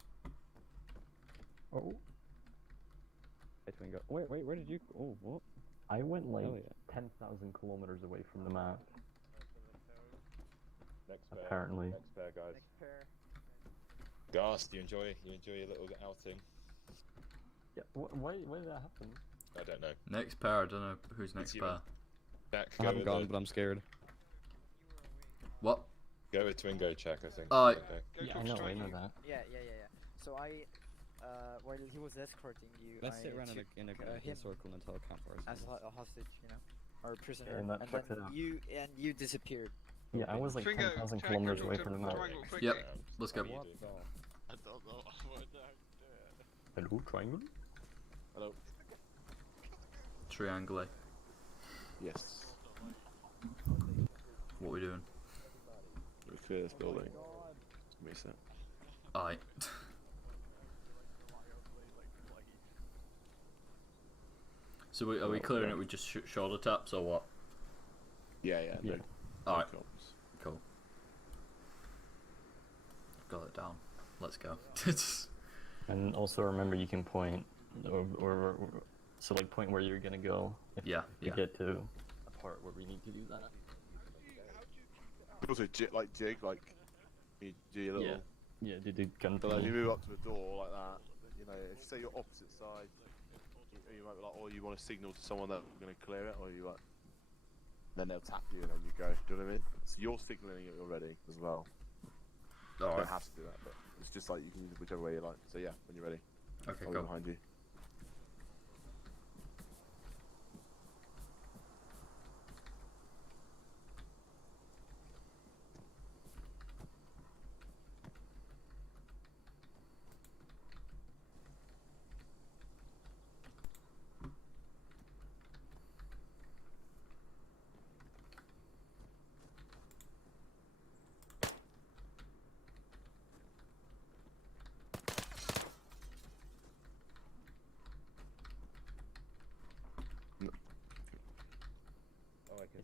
Oh. Hey, Twingo. Wait, where did you? Oh, what? I went like Oh, yeah. 10,000 kilometers away from the map. Next pair. Apparently. Next pair, guys. Next pair. Ghast, you enjoy your little outing? Yeah. Why did that happen? I don't know. Next pair. I don't know who's next you. pair. Jack, I go haven't with gone, the, but I'm scared. What? go with Twingo check, I think. Oh, Okay. Yeah, I know that. Yeah. So while he was escorting you, Let's I sit around took, in a him circle and tell campfires. as a hostage, or a prisoner, and that and checks then it out. you disappeared. Yeah, I was like Twingo, 10,000 check, kilometers go away to from the map. triangle quickly. Yep. Let's go. What do you do? I don't know what the heck to do. Hello, triangle? Hello. Triangle. Yes. What are we doing? We clear this building. Give me a sec. Alright. So are we clearing it with just shoulder taps or what? Yeah. Yeah. Alright. No Cool. Got it down. Let's go. And also remember you can point, or so like point where you're gonna go if Yeah, you yeah. get to a part where we need to do that. Also, jig, you do your little. Yeah, do the gun So like, you thing. move up to a door like that. If you say you're opposite side, you might be like, or you want to signal to someone that we're going to clear it, or you like, then they'll tap you and then you go. Do you know what I mean? So you're signaling it already as well. You Alright. don't have to do that, but it's just like you can use it whichever way you like. So yeah, when you're ready, Okay, I'll go. be behind you.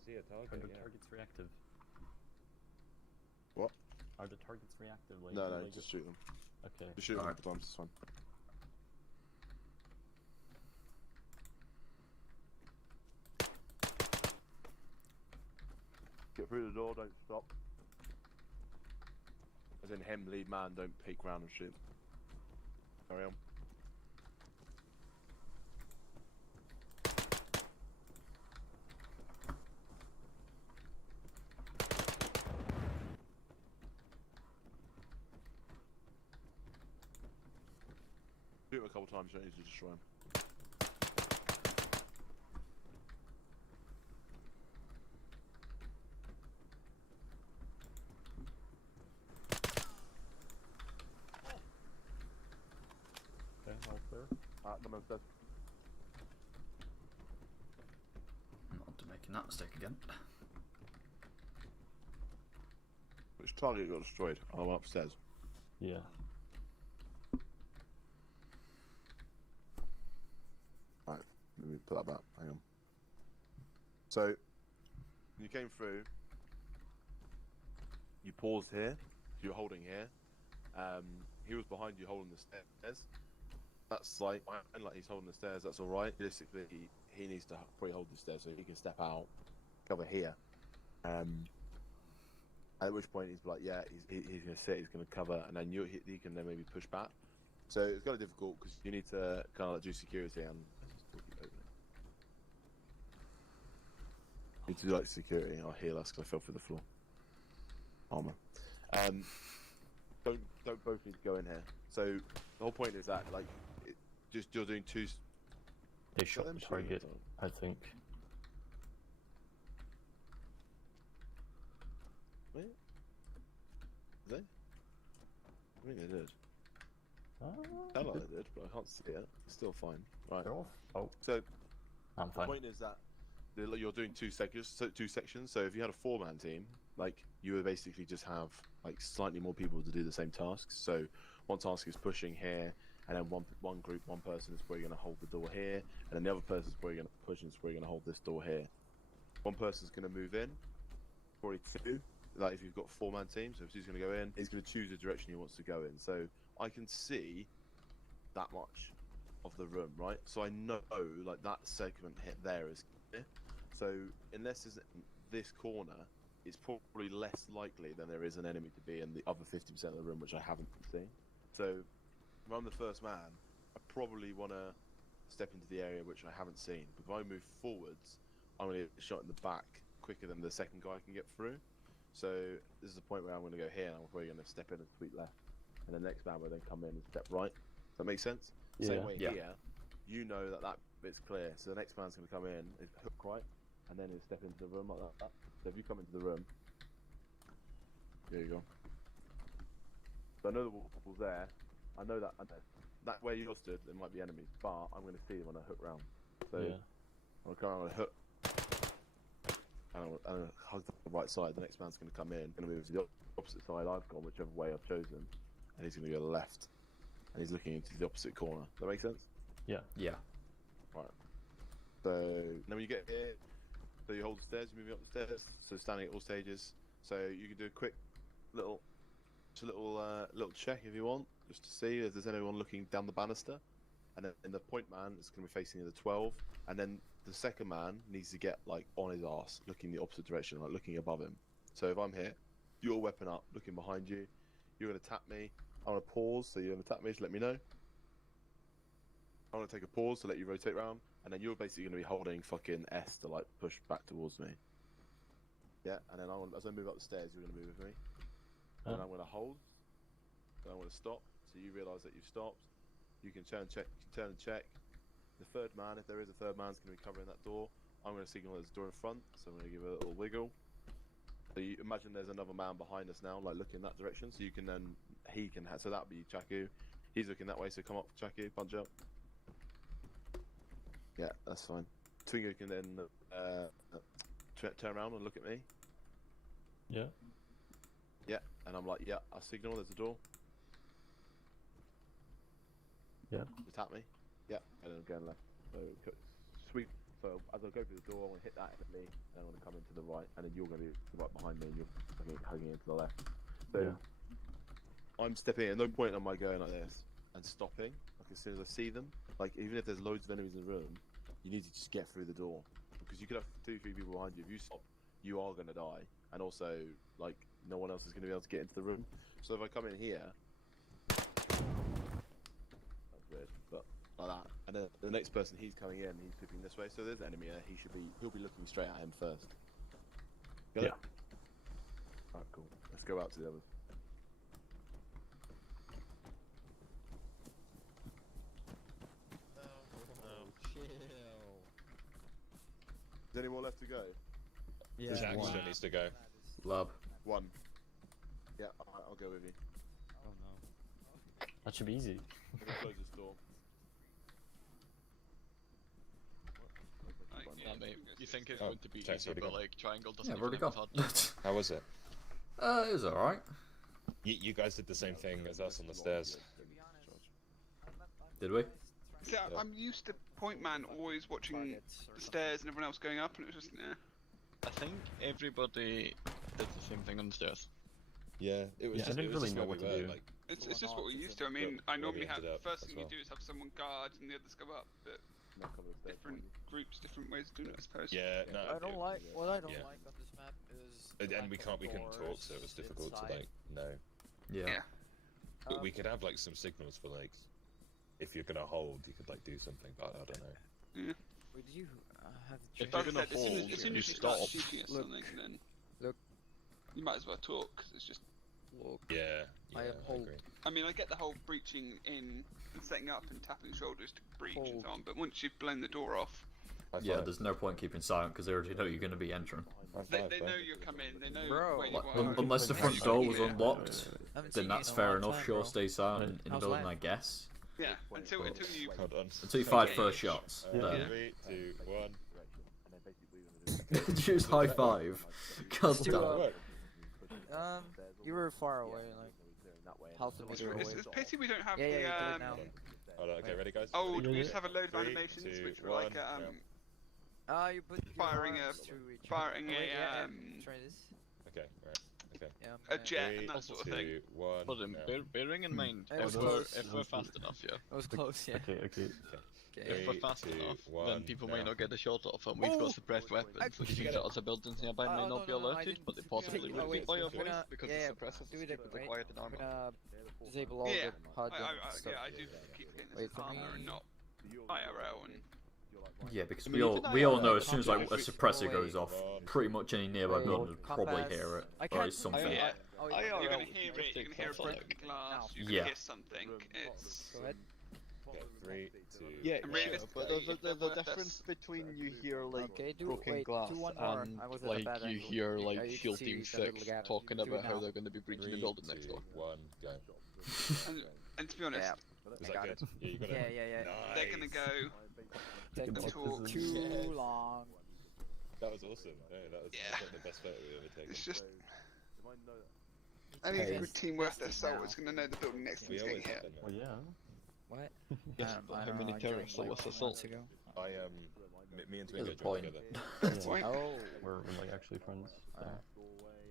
see a target. Are the targets reactive? What? Are the targets reactive? Like, No, do no, they just get- shoot them. Okay. Just shoot them a Alright. couple times, it's fine. Get through the door, don't stop. As in him, lead man, don't peek round and shoot. Carry on. Shoot him a couple times, you don't need to destroy him. Okay, all clear. Come on, stairs. Not to making that mistake again. Which target got destroyed? Oh, I'm upstairs. Yeah. Right, let me put that back. Hang on. So, you came through. You paused here. You were holding here. He was behind you holding the stairs. That's like he's holding the stairs. That's all right. Realistically, he needs to probably hold the stairs so he can step out, cover here. At which point he's like, yeah, he's going to sit, he's going to cover, and then he can then maybe push back. So it's kind of difficult because you need to kind of like do security and need to do like security. I'll heal us because I fell through the floor. ArmA. Don't both need to go in here. So the whole point is that like just you're doing two. They shot the target, I think. Wait. Did they? I think they did. Sound like they did, but I can't see it. It's still fine. Right. Oh. So I'm fine. the point is that you're doing two sections. So if you had a 4-man team, like you would basically just have like slightly more people to do the same tasks. So one task is pushing here, and then one person is where you're going to hold the door here, and then the other person is where you're going to push and is where you're going to hold this door here. One person's going to move in, probably two. Like if you've got a 4-man team, so if he's going to go in, he's going to choose the direction he wants to go in. So I can see that much of the room, right? So I know like that segment hit there is clear. So unless it's this corner, it's probably less likely than there is an enemy to be in the other 50% of the room, which I haven't seen. So if I'm the first man, I probably want to step into the area which I haven't seen. But if I move forwards, I'm going to get shot in the back quicker than the second guy can get through. So this is the point where I'm going to go here, and I'm probably going to step in and sweep left, and the next man will then come in and step right. Does that make sense? Yeah. Same way here, you know that bit's clear. So the next man's going to come in, hook right, and then he'll step into the room like that. So if you come into the room, there you go. So I know the wall's there. I know that that where you're stood, there might be enemies, but I'm going to see them when I hook round. So I'm going to hook. And I'll hug the right side. The next man's going to come in, going to move to the opposite side I've gone, whichever way I've chosen, and he's going to go to the left, and he's looking into the opposite corner. Does that make sense? Yeah. Yeah. Right. So then when you get here, so you hold the stairs, you're moving up the stairs, so standing at all stages. So you can do a quick little check if you want, just to see if there's anyone looking down the banister. And then in the point man, it's going to be facing the 12, and then the second man needs to get like on his ass, looking the opposite direction, like looking above him. So if I'm here, your weapon up, looking behind you, you're going to tap me. I want to pause, so you're going to tap me to let me know. I want to take a pause to let you rotate round, and then you're basically going to be holding fucking S to like push back towards me. Yeah, and then as I move up the stairs, you're going to move with me. And then I'm going to hold. Then I'm going to stop, so you realise that you've stopped. You can turn and check. The third man, if there is a third man, is going to be covering that door. I'm going to signal there's a door in front, so I'm going to give it a little wiggle. So you imagine there's another man behind us now, like looking that direction. So you can then, so that'll be Chaku. He's looking that way, so come up, Chaku, punch up. Yeah, that's fine. Twingo can then turn around and look at me. Yeah. Yeah, and I'm like, yeah, I signal, there's a door. Yeah. You tap me. Yeah, and then I'm going left. So So as I go through the door, I'm gonna hit that enemy, and I'm gonna come into the right, and then you're gonna be right behind me, and you're hugging into the left. So I'm stepping in. At no point am I going like this and stopping. Like as soon as I see them, like even if there's loads of enemies in the room, you need to just get through the door because you could have 2, 3 people behind you. If you stop, you are gonna die, and also like no one else is gonna be able to get into the room. So if I come in here, that's weird, but like that, and then the next person he's coming in, he's creeping this way. So there's an enemy there. He'll be looking straight at him first. Got it? Alright, cool. Let's go out to the others. Is there any more left to go? Yeah. Jack still needs to go. Lab. 1. Yeah, I'll go with you. Oh no. That should be easy. I'm gonna close this door. Yeah, mate. You think it's Oh, going to be Jack's easy, already but gone. like Triangle doesn't Yeah, I've even already have gone. a hard How was it? It was alright. You guys did the same thing as us on the stairs. Did we? Yeah, I'm used to Point Man always watching the stairs and everyone else going up, and it was just, I think everybody did the same thing on the stairs. Yeah, it was Yeah, I just, didn't it was really just know where what we to were, do. like, It's just what we're used to. I mean, I where we normally have, ended up first as thing well. you do is have someone guard and the others go up, but different groups, different ways of doing it, I suppose. Yeah, no. I don't like what I don't Yeah. like on this map is. And we couldn't talk, so it was difficult to like know. Yeah. But we could have like some signals for like, if you're gonna hold, you could like do something. But I don't know. Yeah. Would you have If Like you're I gonna said, hold, as soon you as you start stop. shooting at something, then you might as well talk because it's just. Yeah. I am hold. agree. I mean, I get the whole breaching in and setting up and tapping shoulders to breach and Hold. so on, but once you've blown the door off, High Yeah, five. there's no point keeping silent because they already know you're going to be entering. High they five, bro. know you're coming, they know Bro. where you Like, are. unless the front door was unlocked, Haven't then seen you that's in a fair long enough. time, Sure, bro. stay silent in How's building, life? I guess. Yeah, until you. Hold on. Until you fired Yeah. first shots. Yeah. Then. 3, 2, 1. Choose high five. God Let's do, damn. You were far away, like half a meter away. It's a pity we don't have Yeah, yeah, the. you do it now. Hold on, okay, ready, guys? Oh, Ready? we just have a load of 3, animations 2, which were like 1, You put your Firing arms a- through each firing other. a, Wait, yeah, um, try this. Okay, right. Okay. Yeah, I'm a gonna- jet 3, and that sort of 2, thing. 1. But now. bearing in mind, It was if close. we're fast enough, yeah. It was close, yeah. Okay, okay. Okay. If we're 3, fast 2, enough, 1, then people might now. not get the shot off, and we've Oh! got suppressed weapons, which Did you means get that it? other buildings nearby may Oh, not be no, I alerted, didn't but they take- possibly oh, will wait, by your we're voice gonna- because yeah, the suppressors do it is wait, required in we're ArmA. gonna disable all Yeah, the HUD and stuff. yeah, I do keep getting this Wait as for armor me. and not IRL and. Yeah, because I we mean, all even we all I- know as soon as like a Wait. suppressor Oh, goes wait. off, pretty much any nearby Wait. building would probably Compass. hear it I or can't- something. Yeah. Oh, You're IRL gonna would hear just it. You're take gonna hear a control, broken like- glass. You're Yeah. gonna hear something. It's. Go ahead. Okay, 3, 2, Yeah, And sure, realistically, but if the they're worth difference us- between you hear like Okay, do broken wait, glass do one more. and I was at a Like bad you angle. hear You like can SEAL see Team the little 6 gap. talking Do it about how now. they're going to be breaching the 3, building next 2, door. 1, go. And to be honest, Yeah. Is I got that good? Yeah, you got Yeah, it. yeah, yeah. Nice. they're gonna go. Take the talk. too Yes. long. That was awesome. No, that was Yeah. that's like the best photo we've ever taken. It's just. Any Hey. team worth their Testing salt now. is gonna know the building next to We them's always getting have hit. done Well, that. yeah. What? Yes, I but how don't many know, I terrorists joined, are like, with 2 months assault? ago. Me and There's Twingo a joined point. together. Point. Oh. We're like actually friends.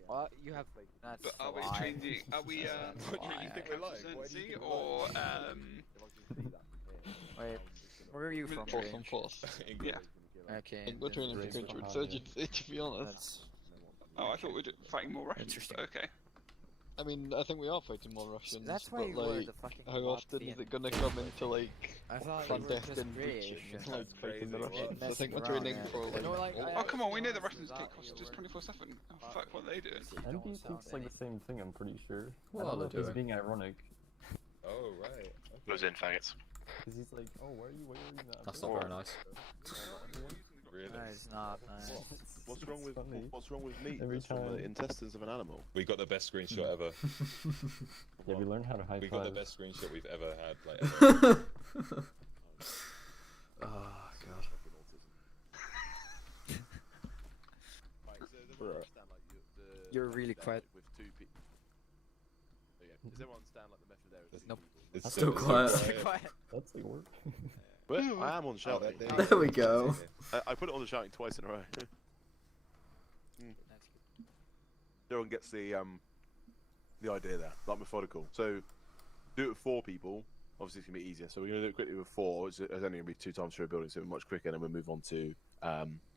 Well, you have. That's But are a we lie. changing? Are we That's a What do you lie. think we're like? Why do you think we're or Wait, where are you from? Force Range? on force. yeah? Okay. And we're turning Range to behind counterinsurgency, to be honest. That's Oh, I thought we were fighting more Russians. Interesting. But okay. I mean, I think we are fighting more Russians, that's why but you were like, the fucking. how often is it gonna come into like I thought you were clandestine just British. breaching, and- like fighting the crazy. Russians? I That's think we're wrong, training yeah. for You like. know, like, Oh come on, we know the honest Russians with take that, hostages you were- 24/7. Oh fuck, what are they doing? MD Don't thinks sound like any- the same thing, I'm pretty sure. What I are don't know they if he's doing? being ironic. Oh right. Those Okay. in faggots. Because he's like, oh, why are you wearing that? That's bro?" not very nice. Really? That is not nice. What's wrong with funny. what's wrong with meat? Every That's from the time. intestines of an animal. We got the best screenshot ever. Yeah, we learned how to high We five. got the best screenshot we've ever had. Like ever. Oh god. You're really quiet. With 2 people. Okay. Does everyone stand like the method there? Nope. It's Still quiet. Stay quiet. That's like work. But I am on shouting. There we go. I put it on the shouting twice in a row. Everyone gets the idea there, like methodical. So do it with 4 people. Obviously, it's gonna be easier. So we're gonna do it quickly with 4. It's only gonna be 2 times through a building, so it'll be much quicker. And then we'll move on to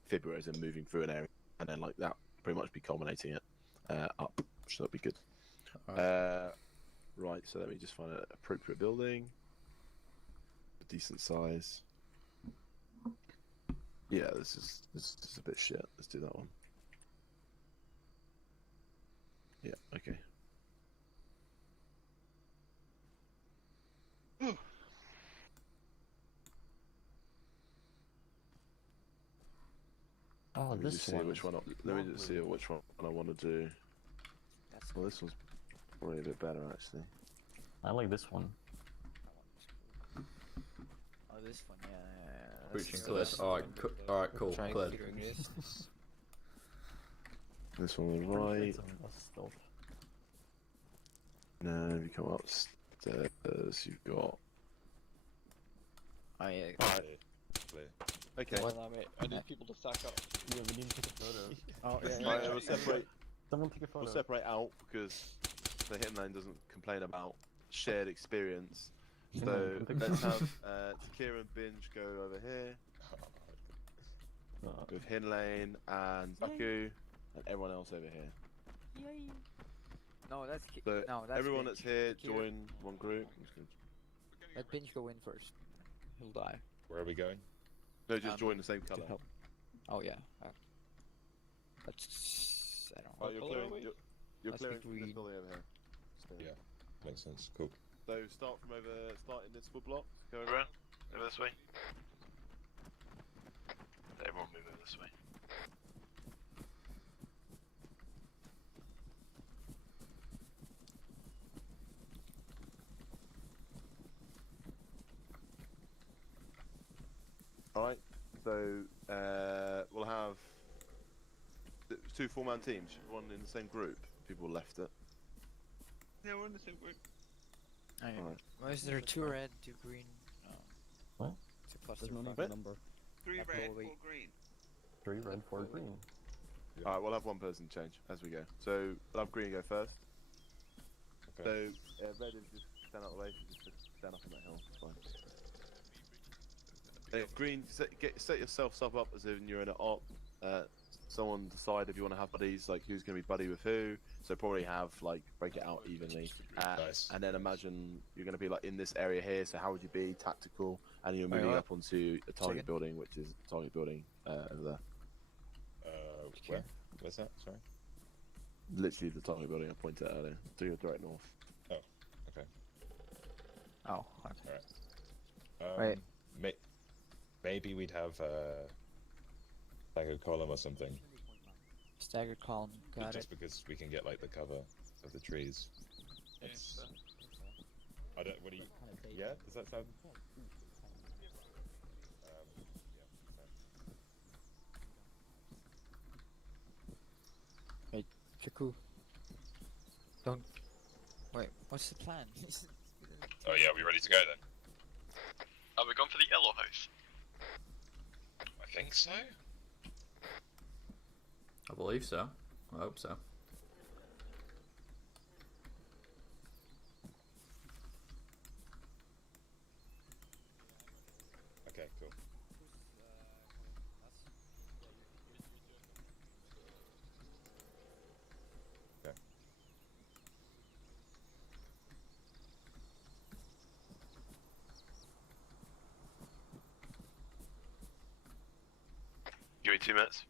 Fibras and moving through an area, and then like that, pretty much be culminating it up. So that'll be good. Right. So let me just find an appropriate building, a decent size. Yeah, this is a bit shit. Let's do that one. Yeah. Okay. Oh, Let me just see which one. Let me just see lovely. which one I want to do. Well, this one's probably a bit better actually. I like this one. Oh, this one, yeah. Breaching cliff. Alright, cool. Cleared. This one on the right. Stealth. No, if you come upstairs, you've got. Oh yeah. Clear. Okay. I need people to stack up. Yeah, we need to take a photo. Oh yeah. Right, we'll separate. Someone take a photo. We'll separate out because the hitman doesn't complain about shared experience. So let's have Takira and Binge go over here with Hinlane and Baku and everyone else over here. No, that's So no, that's everyone Binge. that's here Takira. join one group. Let Binge go in first. He'll die. Where are we going? No, just join the same colour. Help. Oh yeah. That's I don't know. Oh, you're clearing. You're Let's clearing be this green. building over here. Yeah, makes sense. Cool. So start in this full block. Go Everyone, over this way. Everyone move over this way. Alright, so we'll have 2 4-man teams, one in the same group. People left it. Yeah, we're in the same group. Alright. Why is there 2 red, 2 green? What? 2 plus There's 2 no plus. need for number. 3 That's red, all 4 we- green. 3 red, 4 green. Alright, we'll have one person change as we go. So we'll have green go first. Okay. So red is just stand out the way, just stand up on that hill. It's fine. Green, set yourself up as if you're in an op. Someone decide if you want to have buddies, like who's going to be buddy with who. So probably have like break it out evenly, Nice. and then imagine you're going to be like in this area here. So how would you be tactical? And you're moving up onto a target building, which is a target building over there. Where? Where's that? Sorry. Literally the target building I pointed out earlier. To your direct north. Oh, okay. Oh, Alright. Right. Maybe we'd have like a column or something. staggered column. Got Just it. because we can get like the cover of the trees. It's, I don't. What do you? Yeah. Does that sound? Hey, Chaku. Don't. Wait, what's the plan? Oh yeah, we ready to go then? Are we going for the yellow house? I think so. I believe so. I hope so. Okay, cool. Okay. Give me 2 minutes.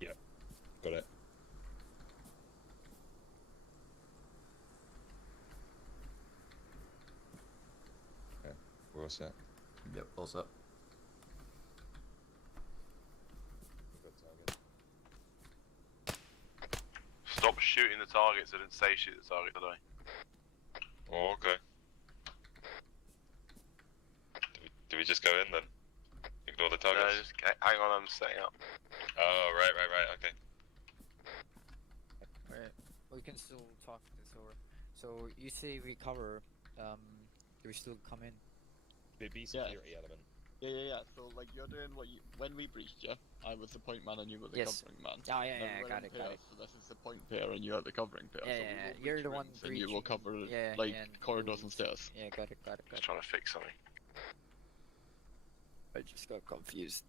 Yeah, got it. Okay, we're all set. Yep, all set. We've got target. Stop shooting the targets. I didn't say shoot the target, did I? Oh, okay. Do we just go in then? Ignore the targets? No, just Hang on, I'm setting up. Oh, right, okay. Right. We can still talk this over. So you say we cover, do we still come in? There'd be security element. Yeah. So like you're doing what you when we breached you, I was the point man and you were the Yes. covering man. Oh yeah, Now yeah, we're got in it, got pairs, it. So this is the point pair and you're the covering pair. Yeah, so yeah, we yeah. will You're breach the one rooms and you will breaching. cover Yeah, like and corridors and rules. stairs. Yeah, got it. Just trying to fix something. I just got confused.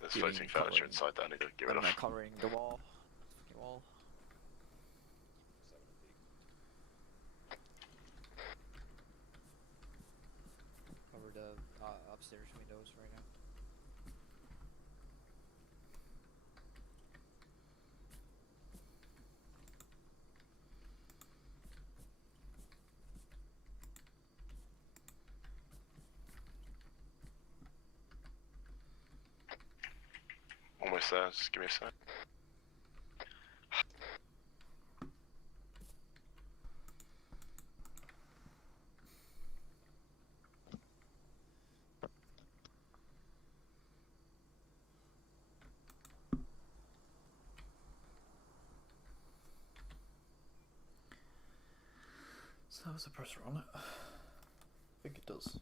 There's floating furniture inside that I need to get rid Am of. I covering the wall? Fucking wall. Cover the upstairs windows right now. Almost there, just give me a sec. So that was a pressure on it. I think it does.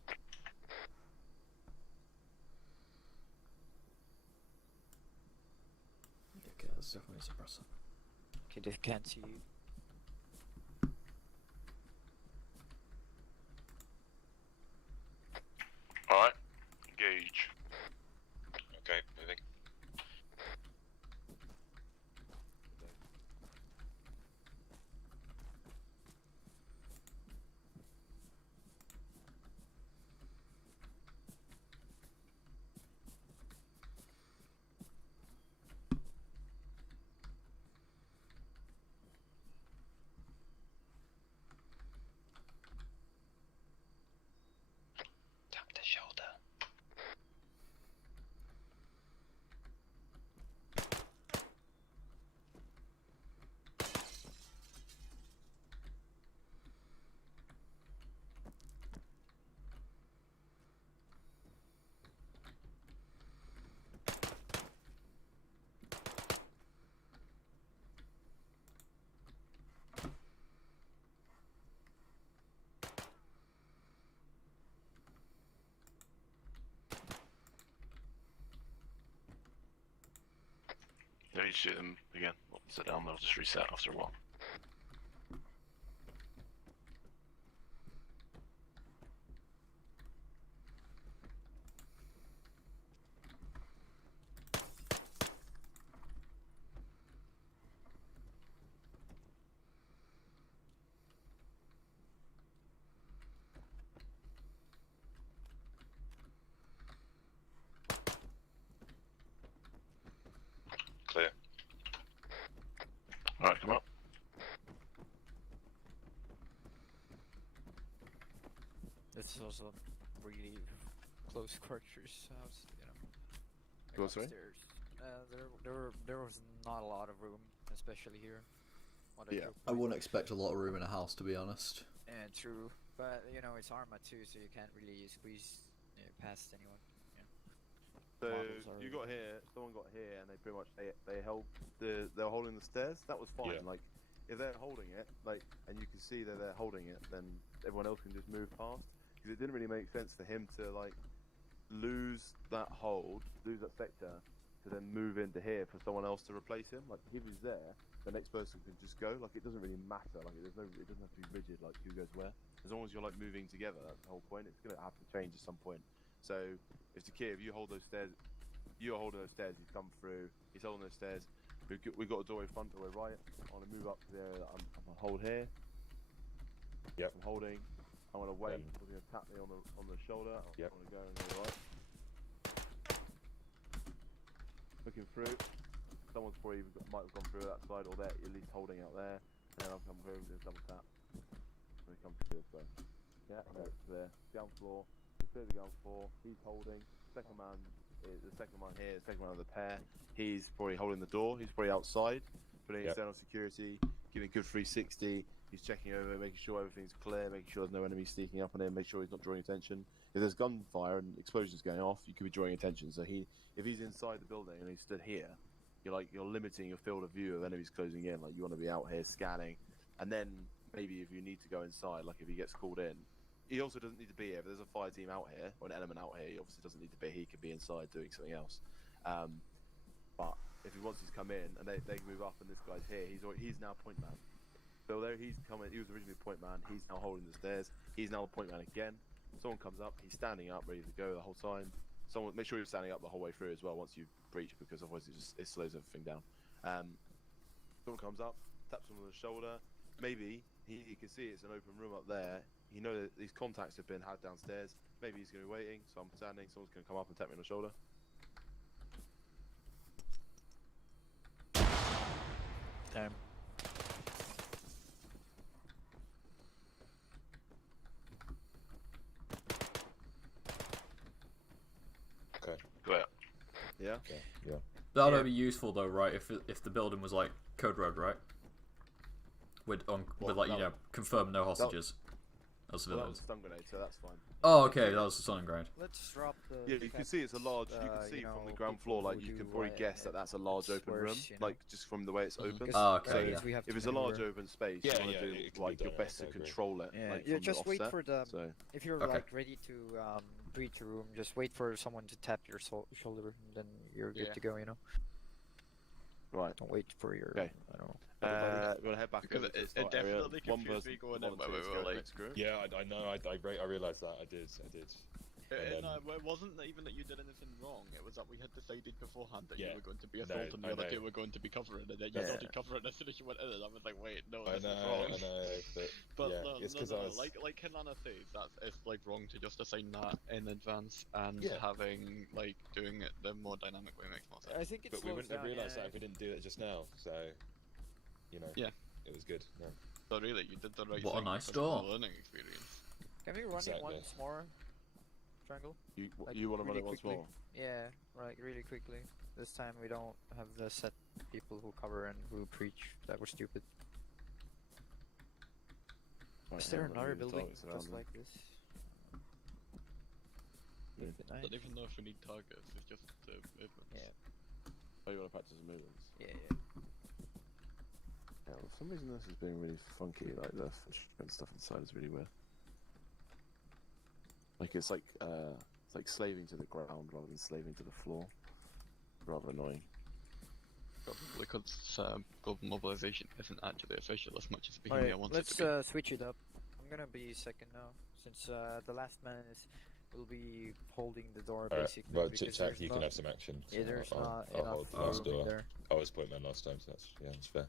Okay, that's definitely a suppressor. Okay, they can't see you. Alright, engage. Okay, moving. Tap the shoulder. No need to shoot them again. Sit down, they'll just reset after a while. Clear. Alright, come up. This is also really close quarters house, you know. Go on, sorry? Upstairs. There was not a lot of room, especially here. What Yeah. I wouldn't expect a lot of room in a house, to be honest. Yeah, true. But you know, it's ArmA too, so you can't really squeeze past anyone. So Models are- you got here, someone got here, and they pretty much they held they were holding the stairs. That was fine. Yeah. Like if they're holding it, like, and you can see that they're holding it, then everyone else can just move past. Because it didn't really make sense for him to like lose that hold, lose that sector, to then move into here for someone else to replace him. Like if he's there, the next person can just go. Like it doesn't really matter. Like it doesn't have to be rigid. Like who goes where. As long as you're like moving together, that's the whole point. It's gonna have to change at some point. So if you hold those stairs, you're holding those stairs. He's come through. He's holding those stairs. We've got a doorway front, doorway right. I want to move up to the area that I'm gonna hold here. Yep. I'm holding. I want to wait. We're gonna tap me on the shoulder. Yep. I want to go and go right. Looking through. Someone's probably might have gone through that side, or they're at least holding out there. And then I'll come through and do a double tap. When it comes to this way. Yeah, no, it's there. Ground floor. Clear the ground floor. He's holding. Second man is the second man here. The second man of the pair. He's probably holding the door. He's probably outside, putting external security, giving good 360. He's checking over, making sure everything's clear, making sure there's no enemies sneaking up on him, make sure he's not drawing attention. If there's gunfire and explosions going off, you could be drawing attention. So if he's inside the building and he's stood here, you're limiting your field of view of enemies closing in. Like you want to be out here scanning, and then maybe if you need to go inside, like if he gets called in, he also doesn't need to be here. If there's a fire team out here or an element out here, he obviously doesn't need to be. He could be inside doing something else. But if once he's come in and they move up and this guy's here, he's now point man. So there he's coming. He was originally point man. He's now holding the stairs. He's now the point man again. Someone comes up. He's standing up, ready to go the whole time. Someone make sure you're standing up the whole way through as well once you breach, because otherwise it slows everything down. Someone comes up, taps him on the shoulder. Maybe he can see it's an open room up there. He knows that these contacts have been had downstairs. Maybe he's going to be waiting. So I'm standing. Someone's going to come up and tap me on the shoulder. Damn. Okay. Go ahead. Yeah. Okay. Yeah. That would be useful though, right? If the building was like Code Red, right? With like confirm no hostages. Or Well, that was civilians. a stun grenade, so that's fine. Oh, okay, that was a stun grenade. Let's drop the. Yeah, you can see it's a large. You can see from the ground floor, like you can probably guess that that's a large open room, like just from the way it's open. Oh, okay. So Yeah. if it's a large open space, you want to do it can like be your done, best to I agree. control it. Yeah, like, yeah. from Just the wait offset. for the. So If you're Okay. like ready to breach a room, just wait for someone to tap your shoulder, and then you're good Yeah. to go. You know. right. Don't wait for your. Okay. I don't know. We're gonna head back Because over to the it start area. definitely One confused person me going in when we volunteers were go to the like- next group. Yeah, I know. I realised that. I did. And No, it wasn't even that you did anything wrong. It was that we had decided beforehand that Yeah. you were going to be No, assault and the I other know. two were going to be covering, and then you Yeah. started covering as soon as you went in, and I was like, wait, no, I this know. is wrong. I know. But yeah, no, it's no, 'cause no, I was. like Hinana says, it's like wrong to just assign that in advance, and Yeah. having like doing it the more dynamic way makes more sense. I think it But we slows wouldn't have down, realised yeah. that if we didn't do it just now. So, Yeah. it was good. Yeah. So really, you did the right What a thing. nice because it was door. a learning experience. Can we run it Exactly. once more? Triangle. You Like, you want to run really it once quickly. more? Yeah, like really quickly. This time we don't have the set people who cover and who preach. That was stupid. Right, Is there hang on, let me another move the building targets around just then. like this? Yeah. Would be I nice. don't even know if we need targets. It's just movements. Yeah, Oh, you want to practice the movements? yeah. Yeah, well, for some reason this is being really funky. Like the and stuff inside is really weird. Like it's like slaving to the ground rather than slaving to the floor. Rather annoying. Probably because global mobilization isn't actually official as much as Alright, Bohemia wants it let's to be. switch it up. I'm gonna be second now, since the last man will be holding the door Alright. basically. Well, because Chit Chat, there's you can not- have some action. Yeah, so there's I'll not hold enough the last room door. there. I was point man last time, so that's fair.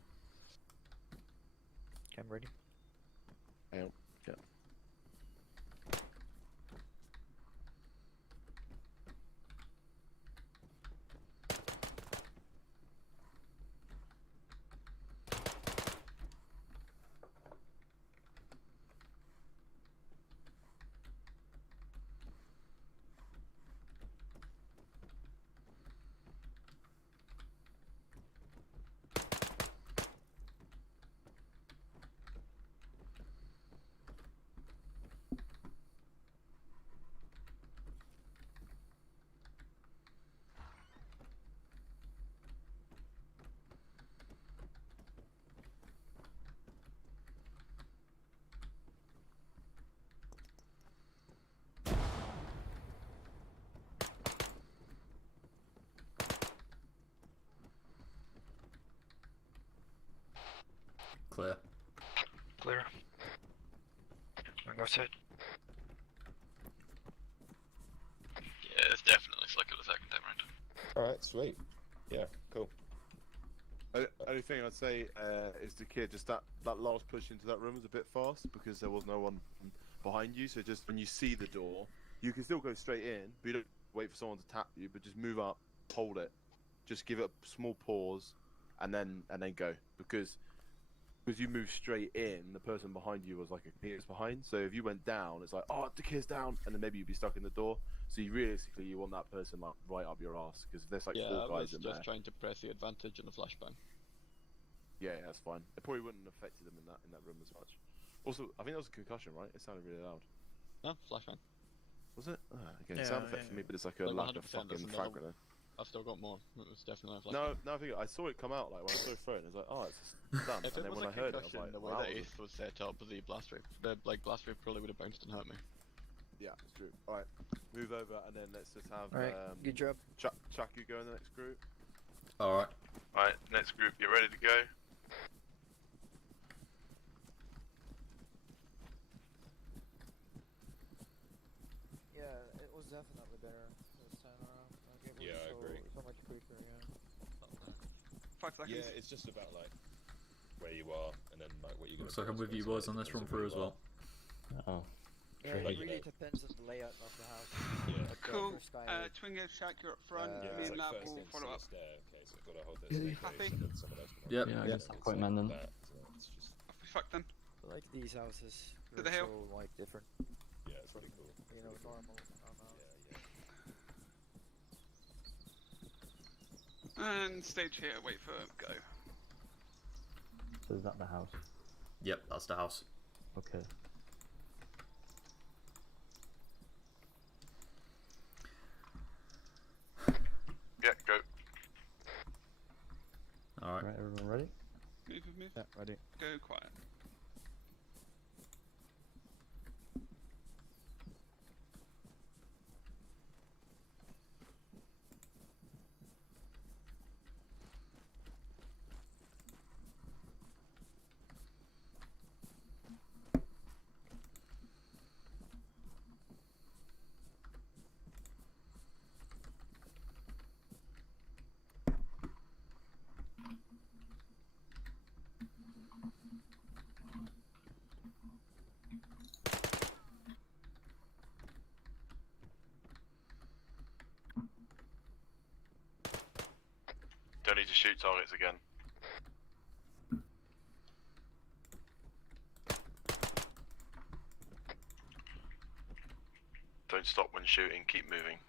Okay, I'm ready. Hang on. Yeah. Clear. Clear. I'm gonna go outside. Yeah, it's definitely slicker the second time round. Alright, sweet. Yeah, cool. Only thing I'd say is the kid, just that last push into that room was a bit fast because there was no one behind you. So just when you see the door, you can still go straight in, but you don't wait for someone to tap you. But just move up, hold it, just give it a small pause, and then go because you move straight in, the person behind you was like a meters behind. So if you went down, it's like, oh, the kid's down, and then maybe you'd be stuck in the door. So you want that person like right up your ass because there's like Yeah, four I was guys in just there. trying to press the advantage in the flashbang. Yeah, that's fine. It probably wouldn't have affected them in that room as much. Also, I think that was a concussion, right? It sounded really loud. No, flashbang. Was it? Again, Yeah, sound effect for me, but it's like a Like lack of 100%, fucking that's frag another- grenade. I've still got more. It was definitely a flashbang. No, I think I saw it come out like when I saw it throw it, and it was like, oh, it's just done. If And it then was when a I heard it, I was concussion, like, the way wow. that Ace was set up, the blast wave probably would have bounced and hurt me. Yeah, it's true. All right, move over, and then let's just have. Alright, good job. Chuck, you go in the next group. All right. Alright, next group, you ready to go? Yeah, it was definitely better this time around. Like, it was Yeah, I agree. so much quicker, yeah. 5 seconds. Yeah, it's just about like where you are and then like what you're gonna. Looks like I'm do, I with you suppose, boys on right? this run Depends on where through as you well. Oh. Yeah, Like, it you really know. depends on the layout of the house. Yeah. Like, the Cool. first guy, Twingo, Shack, you're up front. Yeah, Me it's and like Lab first will in, follow to the up. stair. Okay, so I've got to hold this. Yeah. Happy? Happy? And then someone else can Yep. hold it. Yeah, I So guess I'll it's point like man then. that, so it's just Off we fuck then. I like these houses. To the They're hill. so, like, different. yeah, it's pretty cool. You know, normal. Yeah. And stage here, wait for go. So is that the house? Yep, that's the house. Okay. Yeah, go. All right. Right, everyone ready? Move. Yeah, ready. Go quiet. Don't need to shoot targets again. Don't stop when shooting, keep moving.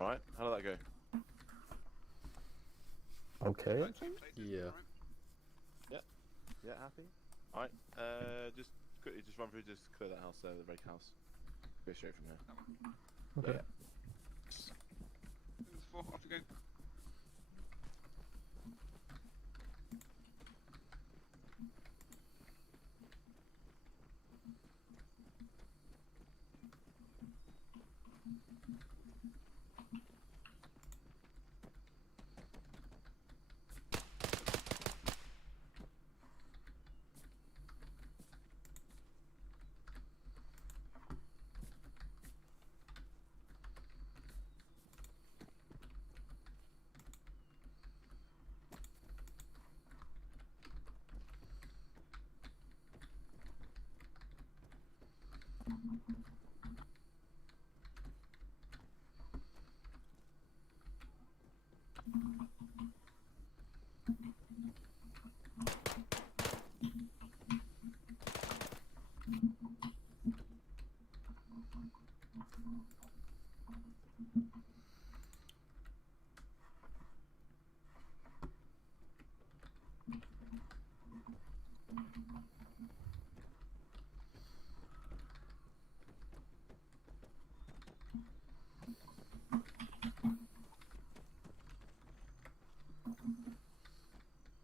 All right, how did that go? Okay. Yeah. Yeah, happy. All right, just quickly, just run through, just clear that house there, the red house. Go straight from here. Okay. This is 4, off we go.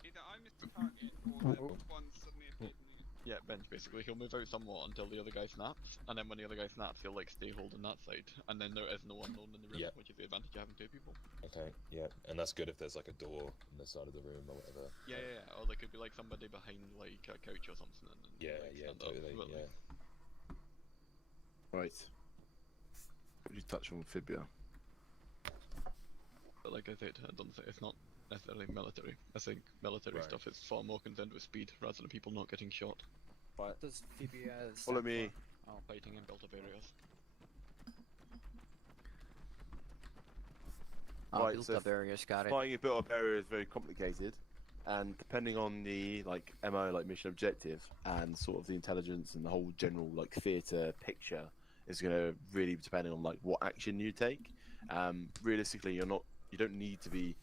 Either I missed the target or the one suddenly appeared in the... Yep, bench basically. He'll move out somewhat until the other guy snaps, and then when the other guy snaps, he'll like stay holding that side, and then there is no unknown in the room, which is the advantage of having two people. Okay, yeah, and that's good if there's like a door on the side of the room or whatever. Yeah, or there could be like somebody behind like a couch or something. And then, Yeah, like, yeah, stand up, totally, but, yeah. Right. Would you touch on Fibia? But like I said, I don't think it's not necessarily military. I think military Right. stuff is far more concerned with speed rather than people not getting shot. What does Phoebe Follow me. Fighting in built-up areas. Right, built up areas, got it. Fighting a built-up area is very complicated, and depending on the like MO, like mission objective, and sort of the intelligence and the whole general like theatre picture is going to really depend on like what action you take. Realistically, you don't need to be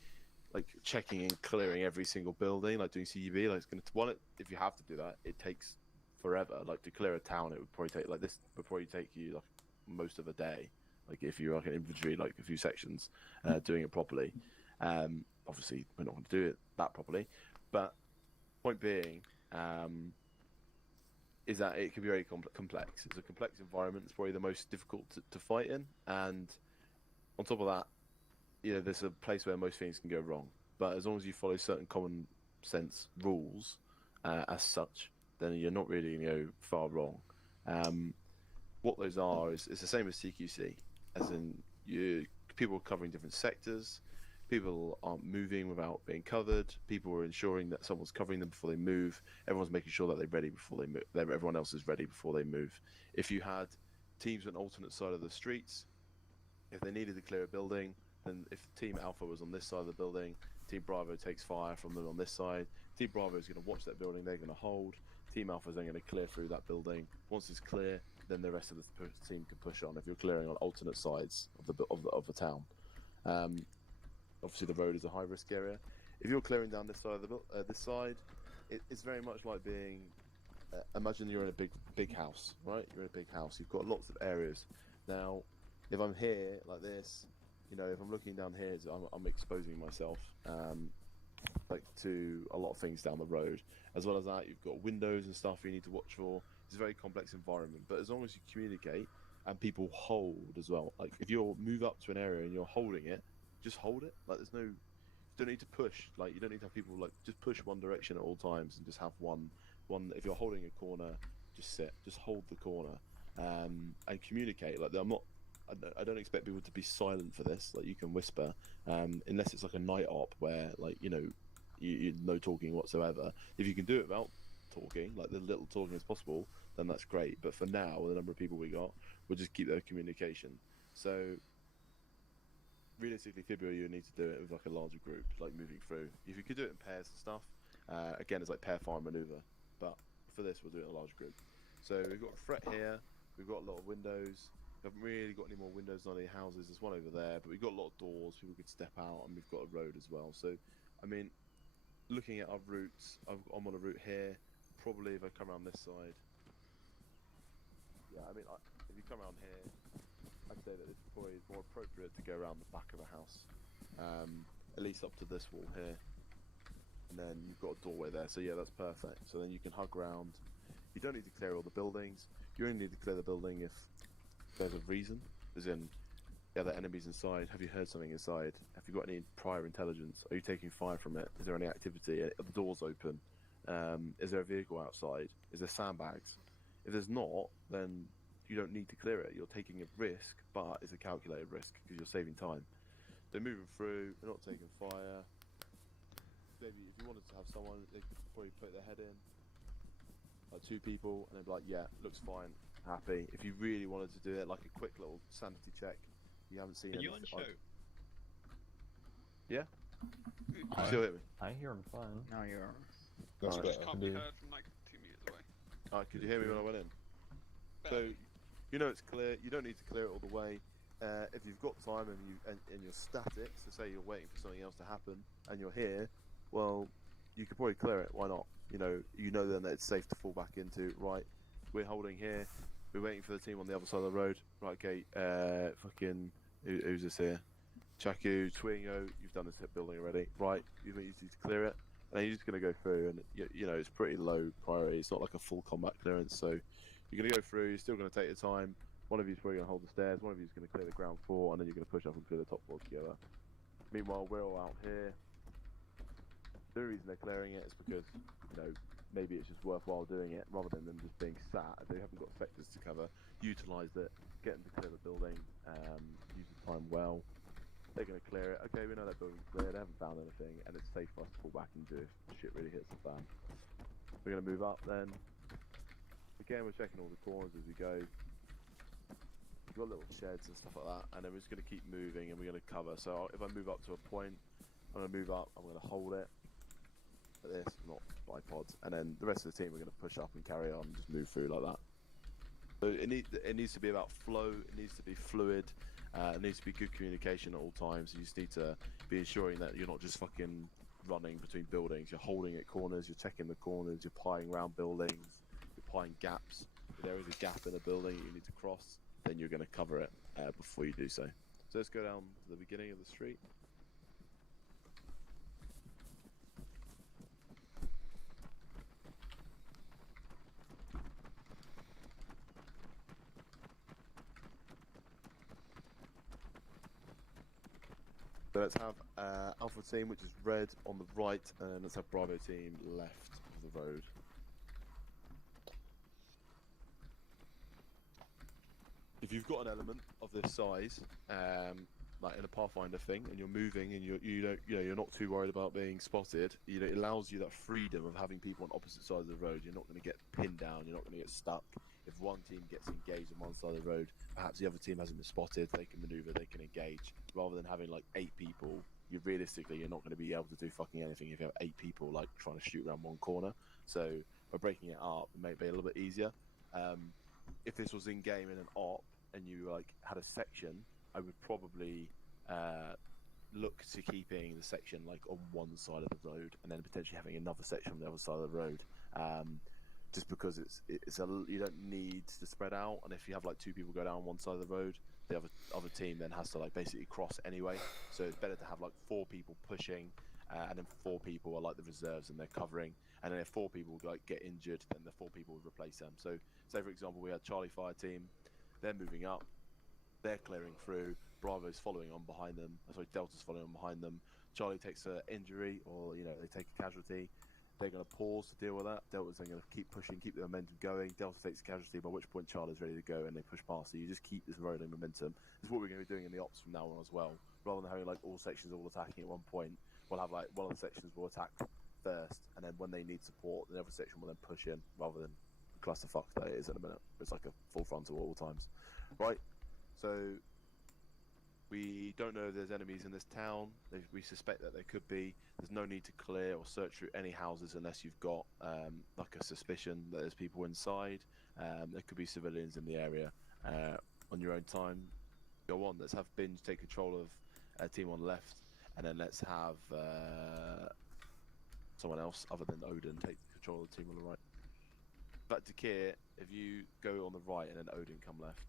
like checking and clearing every single building, like doing CUB. Like it's going to if you have to do that, it takes forever. Like to clear a town, it would probably take like this would probably take you like most of a day. Like if you're like an infantry, like a few sections, doing it properly. Obviously, we're not going to do it that properly, but point being is that it can be very complex. It's a complex environment. It's probably the most difficult to fight in, and on top of that, you know, there's a place where most things can go wrong. But as long as you follow certain common sense rules, as such, then you're not really going to go far wrong. What those are is it's the same as CQC, as in people are covering different sectors, people aren't moving without being covered, people are ensuring that someone's covering them before they move, everyone's making sure that they're ready before they move, that everyone else is ready before they move. If you had teams on alternate side of the streets, if they needed to clear a building, then if Team Alpha was on this side of the building, Team Bravo takes fire from them on this side, Team Bravo is going to watch that building, they're going to hold, Team Alpha is then going to clear through that building. Once it's clear, then the rest of the team can push on if you're clearing on alternate sides of the town. Obviously, the road is a high risk area. If you're clearing down this side of the this side, it's very much like being. Imagine you're in a big house, right? You're in a big house. You've got lots of areas. Now, if I'm here like this, you know, if I'm looking down here, I'm exposing myself, like to a lot of things down the road. As well as that, you've got windows and stuff you need to watch for. It's a very complex environment, but as long as you communicate and people hold as well, like if you move up to an area and you're holding it, just hold it. Like you don't need to push. Like you don't need to have people like just push one direction at all times and just have one. If you're holding a corner, just sit, just hold the corner, and communicate. Like I don't expect people to be silent for this. Like you can whisper, unless it's like a night op where like you no talking whatsoever. If you can do it without talking, like the little talking as possible, then that's great. But for now, with the number of people we got, we'll just keep their communication. So realistically, Fibia, you need to do it with like a larger group, like moving through. If you could do it in pairs and stuff, again, it's like pair fire maneuver. But for this, we'll do it in a large group. So we've got a threat here. We've got a lot of windows. We haven't really got any more windows on any houses. There's one over there, but we've got a lot of doors. People could step out, and we've got a road as well. So, I mean, looking at our routes, I'm on a route here. Probably if I come around this side, yeah, I mean, if you come around here, I'd say that it's probably more appropriate to go around the back of a house, at least up to this wall here, and then you've got a doorway there. So yeah, that's perfect. So then you can hug round. You don't need to clear all the buildings. You only need to clear the building if there's a reason, as in, yeah, the enemies inside. Have you heard something inside? Have you got any prior intelligence? Are you taking fire from it? Is there any activity? Are the doors open? Is there a vehicle outside? Is there sandbags? If there's not, then you don't need to clear it. You're taking a risk, but it's a calculated risk because you're saving time. They're moving through. They're not taking fire. Maybe if you wanted to have someone, they could probably put their head in, like 2 people, and they'd be like, "Yeah, looks fine, happy." If you really wanted to do it, like a quick little sanity check, you haven't seen Are it. you on show? Yeah. You still hear me? I hear him fine. No, you are. That's Alright. better. Can't be heard from like 2 meters away. Alright, could you hear me when I went in? So, you know it's clear. You don't need to clear it all the way. If you've got time and you're static, so say you're waiting for something else to happen and you're here, well, you could probably clear it. Why not? You know then that it's safe to fall back into. Right, we're holding here. We're waiting for the team on the other side of the road. Right, okay. Fucking who's this here? Chaku, Twingo, you've done this building already. Right, you need to clear it. and then you're just going to go through, and you know it's pretty low priority. It's not like a full combat clearance, so you're going to go through. You're still going to take your time. One of you's probably going to hold the stairs. One of you's going to clear the ground floor, and then you're going to push up and clear the top floor together. Meanwhile, we're all out here. The reason they're clearing it is because, you know, maybe it's just worthwhile doing it rather than them just being sat. If they haven't got sectors to cover, utilise it, get them to clear the building, use the time well. They're going to clear it. Okay, we know that building's clear. They haven't found anything, and it's safe for us to pull back and do if shit really hits the fan. We're going to move up then. Again, we're checking all the corners as we go. We've got little sheds and stuff like that, and then we're just going to keep moving and we're going to cover. So if I move up to a point, I'm going to move up, I'm going to hold it. Like this, not bipods, and then the rest of the team we're going to push up and carry on and just move through like that. So it needs to be about flow, it needs to be fluid, it needs to be good communication at all times. You just need to be ensuring that you're not just fucking running between buildings, you're holding at corners, you're checking the corners, you're plying around buildings, you're plying gaps. If there is a gap in a building that you need to cross, then you're going to cover it before you do so. So let's go down to the beginning of the street. So let's have Alpha team, which is red, on the right, and let's have Bravo team left of the road. If you've got an element of this size, like in a Pathfinder thing, and you're moving, and you're not too worried about being spotted, you know, it allows you that freedom of having people on opposite sides of the road. You're not going to get pinned down. You're not going to get stuck. If one team gets engaged on one side of the road, perhaps the other team hasn't been spotted, they can maneuver, they can engage. Rather than having like 8 people, you're not going to be able to do fucking anything if you have 8 people like trying to shoot around one corner. So by breaking it up, it may be a little bit easier. If this was in game in an op and you like had a section, I would probably look to keeping the section like on one side of the road and then potentially having another section on the other side of the road. Just because you don't need to spread out, and if you have like 2 people go down one side of the road, the other team then has to like basically cross anyway. So it's better to have like 4 people pushing, and then 4 people are like the reserves and they're covering. And then if 4 people like get injured, then the 4 people would replace them. So say for example we had Charlie Fire team, they're moving up, they're clearing through, Bravo's following on behind them. Sorry, Delta's following on behind them. Charlie takes an injury, or you know they take a casualty. They're going to pause to deal with that. Delta's then going to keep pushing, keep the momentum going. Delta takes a casualty, by which point Charlie's ready to go, and they push past. So you just keep this rolling momentum. This is what we're going to be doing in the ops from now on as well. Rather than having like all sections all attacking at one point, we'll have like one of the sections will attack first, and then when they need support, the other section will then push in, rather than the clusterfuck that it is in a minute. It's like a full frontal at all times, right? So we don't know if there's enemies in this town. We suspect that there could be. There's no need to clear or search through any houses unless you've got like a suspicion that there's people inside. There could be civilians in the area. On your own time, go on. Let's have Binge take control of team on the left, and then let's have someone else other than Odin take control of the team on the right. But Dakir, if you go on the right and then Odin come left.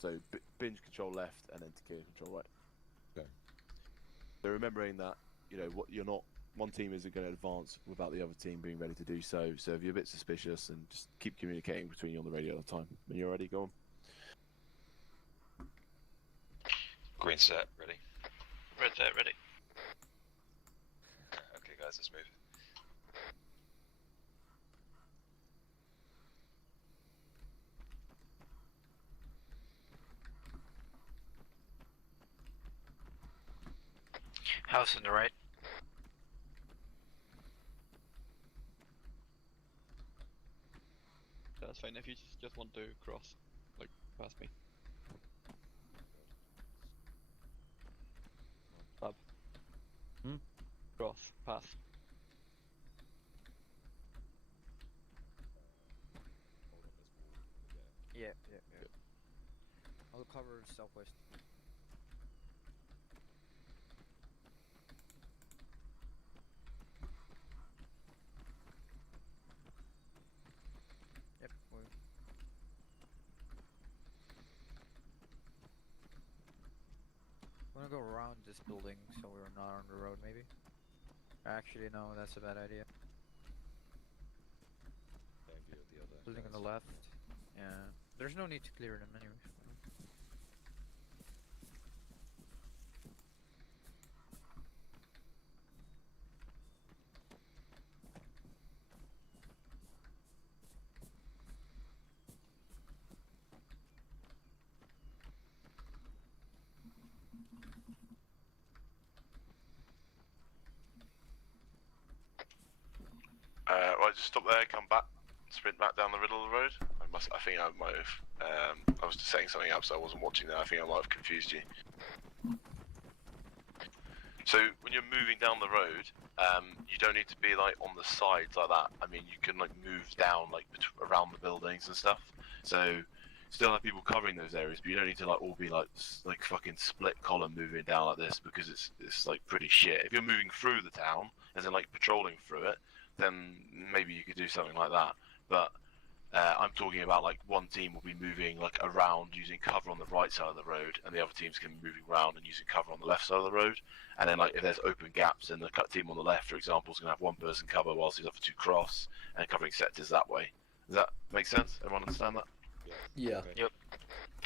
So Binge control left and then Takir control right. Okay. So remembering that, you know, one team isn't going to advance without the other team being ready to do so. So if you're a bit suspicious, and just keep communicating between you on the radio all the time. When you're ready, go on. Green set, ready. Red set, ready. Okay guys, let's move. House on the right. That's fine if you just want to cross, like, past me. Fab. Cross, pass. Yeah. I'll cover southwest. Yep. Wanna go around around this building so we're not on the road, maybe? Actually, no, that's a bad idea. Same view of the other Building on guys. the left. Yeah. There's no need to clear them anyway. Right, just stop there, come back, sprint back down the middle of the road. I think I might have, I was just setting something up so I wasn't watching that. I think I might have confused you. So when you're moving down the road, you don't need to be like on the sides like that. I mean, you can like move down like around the buildings and stuff. So still have people covering those areas, but you don't need to like all be like fucking split column moving down like this because it's like pretty shit. If you're moving through the town, as in like patrolling through it, then maybe you could do something like that. But I'm talking about like one team will be moving like around using cover on the right side of the road, and the other team's going to be moving around and using cover on the left side of the road. And then like if there's open gaps, then the team on the left, for example, is going to have one person cover whilst the other two cross and covering sectors that way. Does that make sense? Everyone understand that? Yeah. Okay. Yep.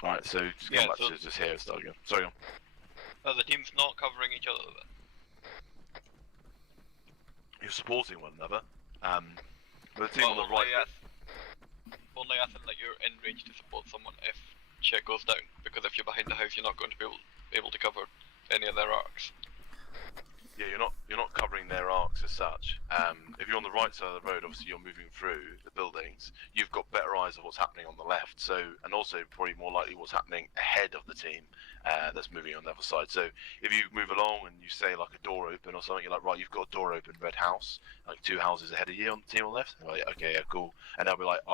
Alright, so just come back to just here and start again. Sorry, go on. The team's not covering each other then. You're supporting one another. But the team on the right. Only I think that you're in range to support someone if shit goes down, because if you're behind the house, you're not going to be able to cover any of their arcs. Yeah, you're not covering their arcs as such. If you're on the right side of the road, obviously you're moving through the buildings. You've got better eyes of what's happening on the left. So, and also probably more likely what's happening ahead of the team that's moving on the other side. So, if you move along and you say like a door open or something, you're like, right, you've got a door open, red house, like 2 houses ahead of you on the team on the left. Like, okay, yeah, cool. And they'll be like,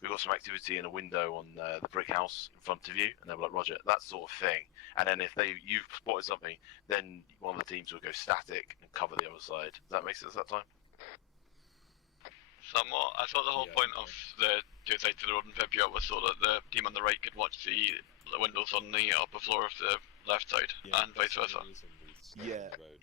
we've got some activity in a window on the brick house in front of you, and they'll be like, Roger, that sort of thing. And then if you've spotted something, then one of the teams will go static and cover the other side. Does that make sense that time? Somewhat. I thought the whole point of the two sides of the road in February was so that the team on the right could watch the windows on the upper floor of the left side, and vice versa.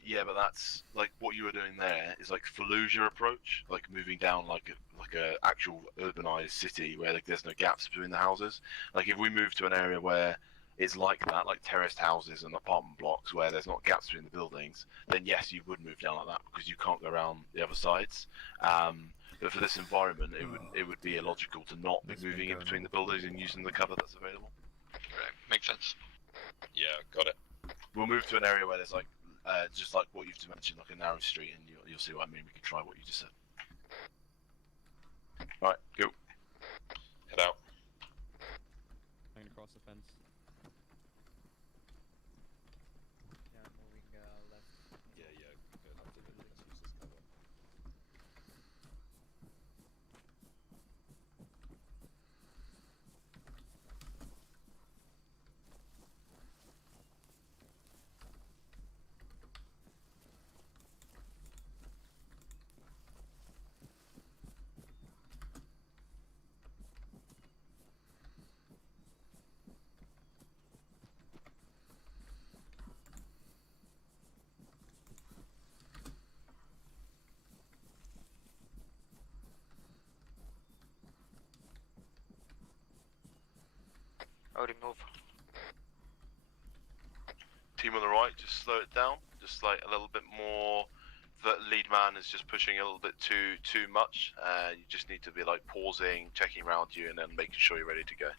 Yeah, but that's like what you were doing there is like Fallujah approach, like moving down like a actual urbanized city where like there's no gaps between the houses. Like if we move to an area where it's like that, like terraced houses and apartment blocks where there's not gaps between the buildings, then yes, you would move down like that because you can't go around the other sides. But for this environment, it would be illogical to not be moving in between the buildings and using the cover that's available. Right, makes sense. Yeah, got it. We'll move to an area where there's like just like what you've mentioned, like a narrow street, and you'll see what I mean. We can try what you just said. Right, go. Head out. I'm gonna cross the fence. Yeah, moving left. Yeah, go have the buildings, use this cover. Already move. Team on the right, just slow it down. Just like a little bit more. The lead man is just pushing a little bit too much. You just need to be like pausing, checking around you, and then making sure you're ready to go.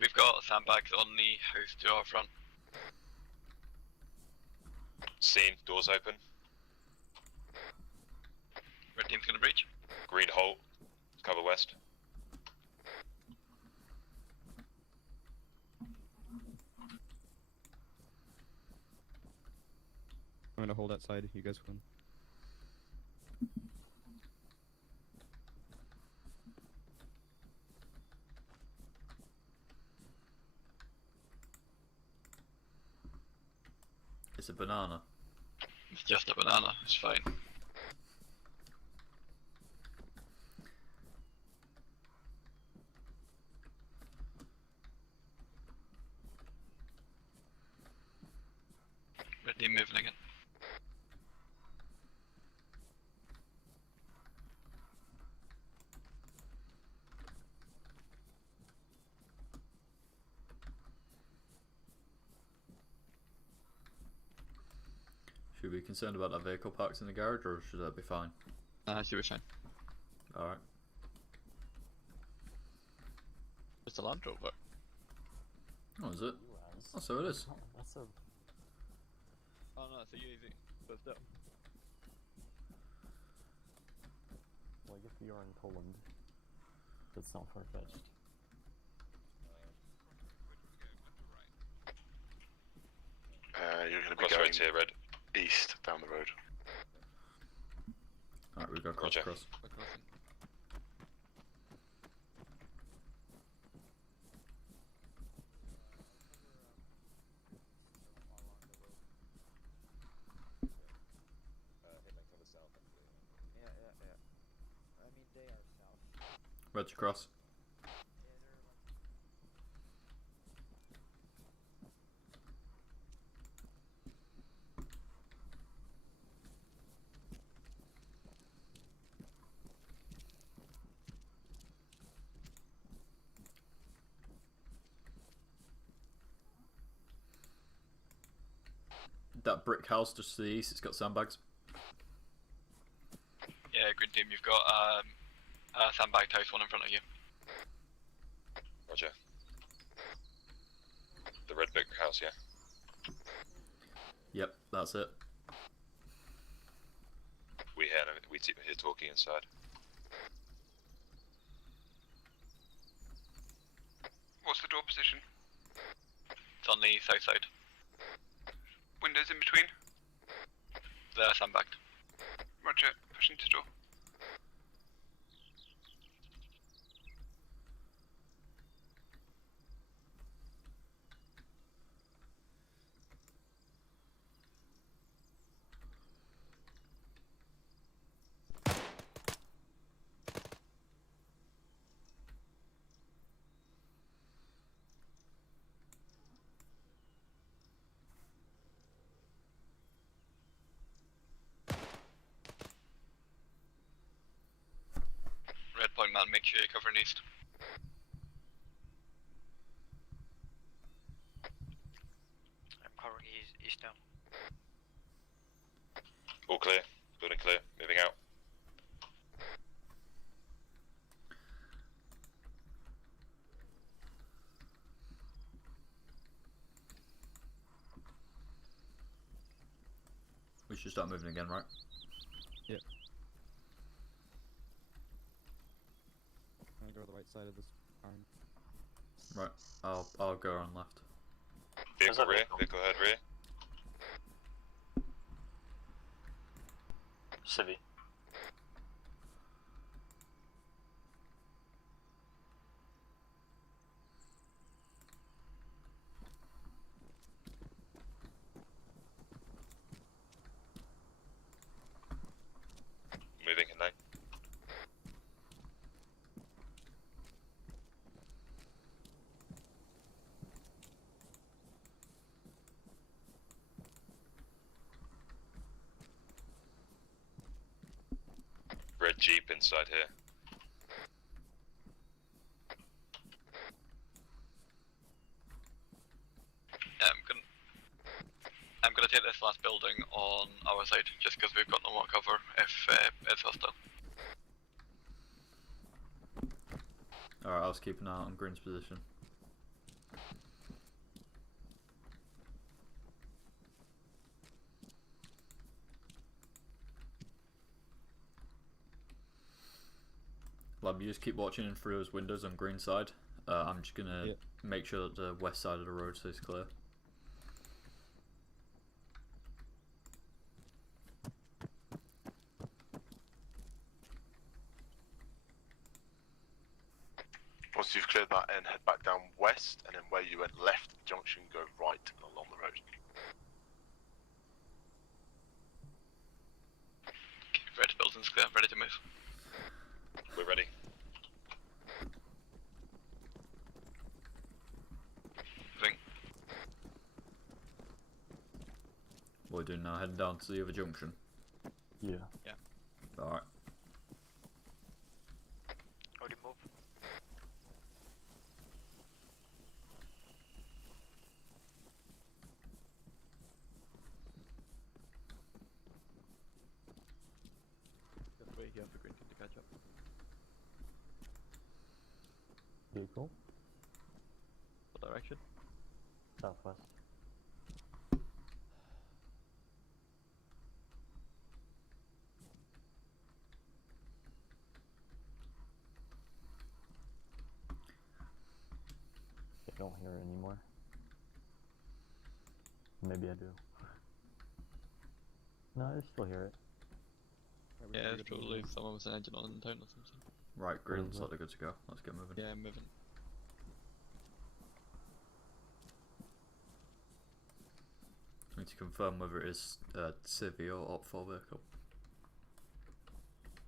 We've got sandbags on the house to our front. Scene, doors open. Red team's gonna breach. Green hole, cover west. I'm gonna hold that side. You guys win. It's a banana. It's just a banana. It's fine. Red team moving again. Should we be concerned about that vehicle parked in the garage, or should that be fine? Should be fine. Alright. It's a Land Rover. Oh, is it? Oh, so it is. That's a. Oh no, it's a easy. First up. Like if you're in Poland, that's not far fetched. You're going to be Cross going roads here, Red. east down the road. Alright, we go cross. Roger. Cross. We're crossing. Hitman cover south, actually. Yeah. I mean, they are south. Red to cross. That brick house just to the east, it's got sandbags. Yeah, green team, you've got a sandbagged house, one in front of you. Roger. The red brick house, yeah. Yep, that's it. We hear talking inside. What's the door position? It's on the south side. Windows in between? They're sandbagged. Roger, push into door. Red point man, make sure you're covering east. I'm covering east now. All clear. Building clear. Moving out. We should start moving again, right? Yep. I'm gonna go to the right side of this arm. Right. I'll go on left. Vehicle rear. Vehicle head rear. Civvy. Moving in line. Red Jeep inside here. Yeah, I'm gonna take this last building on our side, just because we've got no more cover if it's hostile. Alright, I was keeping an eye on Green's position. Lab, you just keep watching in through those windows on Green's side. I'm just gonna make sure that the west side of the road stays clear. Once you've cleared that end, head back down west, and then where you went left at the junction, go right along the road. Okay, red building's clear, ready to move. We're ready. Moving. we're doing now? Heading down to the other junction? Yeah. Yeah. Alright. How do you move? Just wait here for Green to catch up. Vehicle. What direction? Southwest. I don't hear it anymore. Maybe I do. No, I still hear it. Yeah, it's probably someone was an engine on in town or something. Right, green looks like they're good to go. Let's get moving. Yeah, I'm moving. I need to confirm whether it is Civi or Op4 vehicle.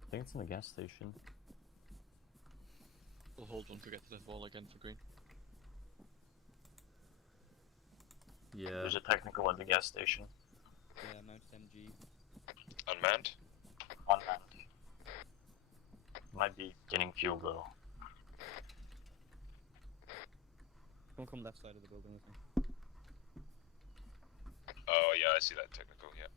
I think it's in the gas station. We'll hold once we get to this wall again for Green. Yeah. There's a technical at the gas station. Yeah, mounted MG. Unmanned? Unmanned. Might be getting fuel though. Don't come left side of the building with me. Oh yeah, I see that technical, yeah.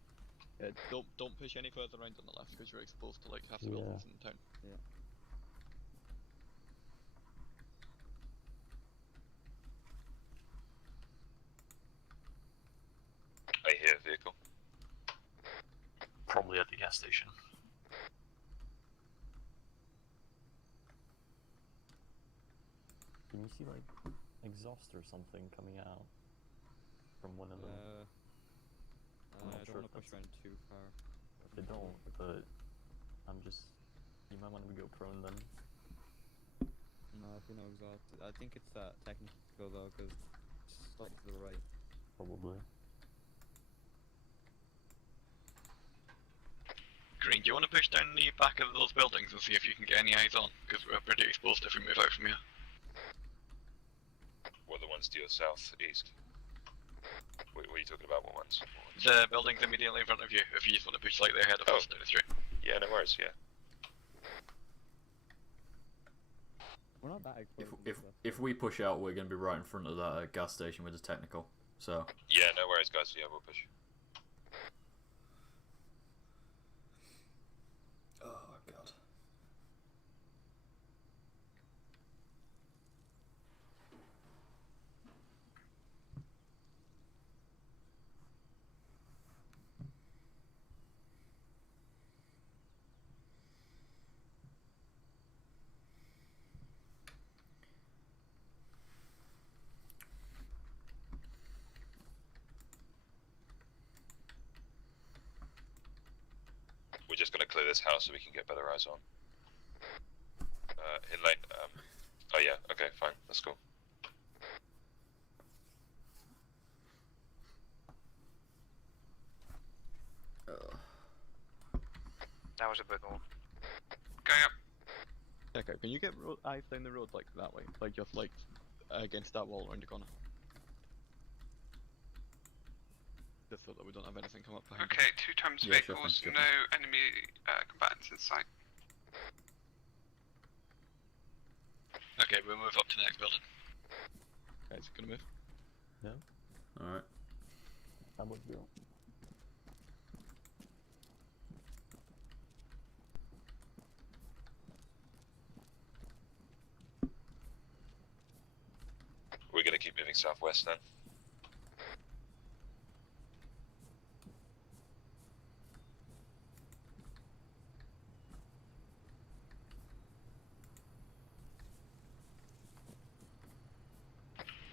Yeah, don't push any further around on the left because you're exposed to like half the Yeah. buildings in town. Yeah. I hear a vehicle. Probably at the gas station. Can you see like exhaust or something coming out from one of them? I'm not I sure don't want if to push that's- around too far. They don't, but I'm just. You might want to go prone then. No, if we know exhaust. I think it's that technical though, because it's slightly to the right. Probably. Green, do you want to push down the back of those buildings and see if you can get any eyes on? Because we're pretty exposed if we move out from here. What are the ones to your southeast? What are you talking about? What ones? The buildings immediately in front of you, if you just want to push slightly ahead of us down the street. Yeah, no worries, yeah. We're not that exposed. If we push out, we're going to be right in front of that gas station with the technical. So. Yeah, no worries guys, yeah, we'll push. Oh god. We're just gonna clear this house so we can get better eyes on. Hit lane, oh yeah, okay, fine, that's cool. That was a big move. Going up. Okay, can you get eyes down the road like that way? Like just like against that wall around the corner? Just so that we don't have anything come up behind us. Okay, 2 times Yeah, sure vehicles, thing, sure no enemy combatants in sight. Okay, we'll move up to the next building. Okay, it's gonna move. Yeah. Alright. How about you? We're gonna keep moving southwest then.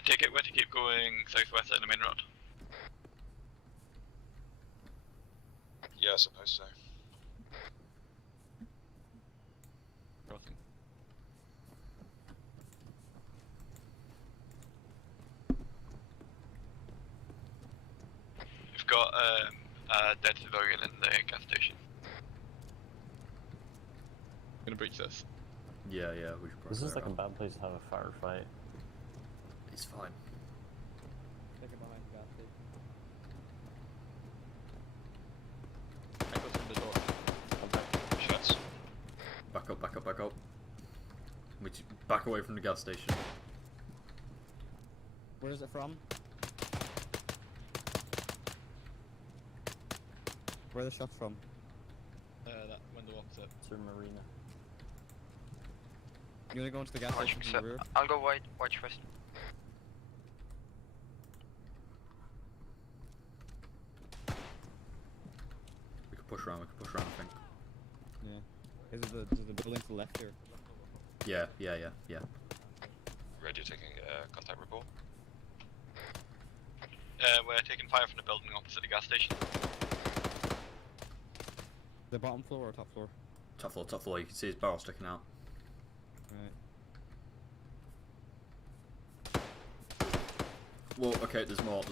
Take it where to keep going southwest on the main road. Yeah, I suppose so. Crossing. We've got a dead civilian in the gas station. Gonna breach this. Yeah, we should probably. This is clear like a out. bad place to have a firefight. It's fine. Take it behind the gas station. back up. Back away from the gas station. Where is it from? Where are the shots from? That window opposite. Marina. You wanna go into the gas Watch station from so, the rear? I'll go watch first. We can push around, I think. Yeah. Is the building to the left here? Yeah. Red, you're taking contact report. We're taking fire from the building opposite the gas station. The bottom floor or top floor? Top floor, you can see his barrel sticking out. Right. Well, okay, there's more.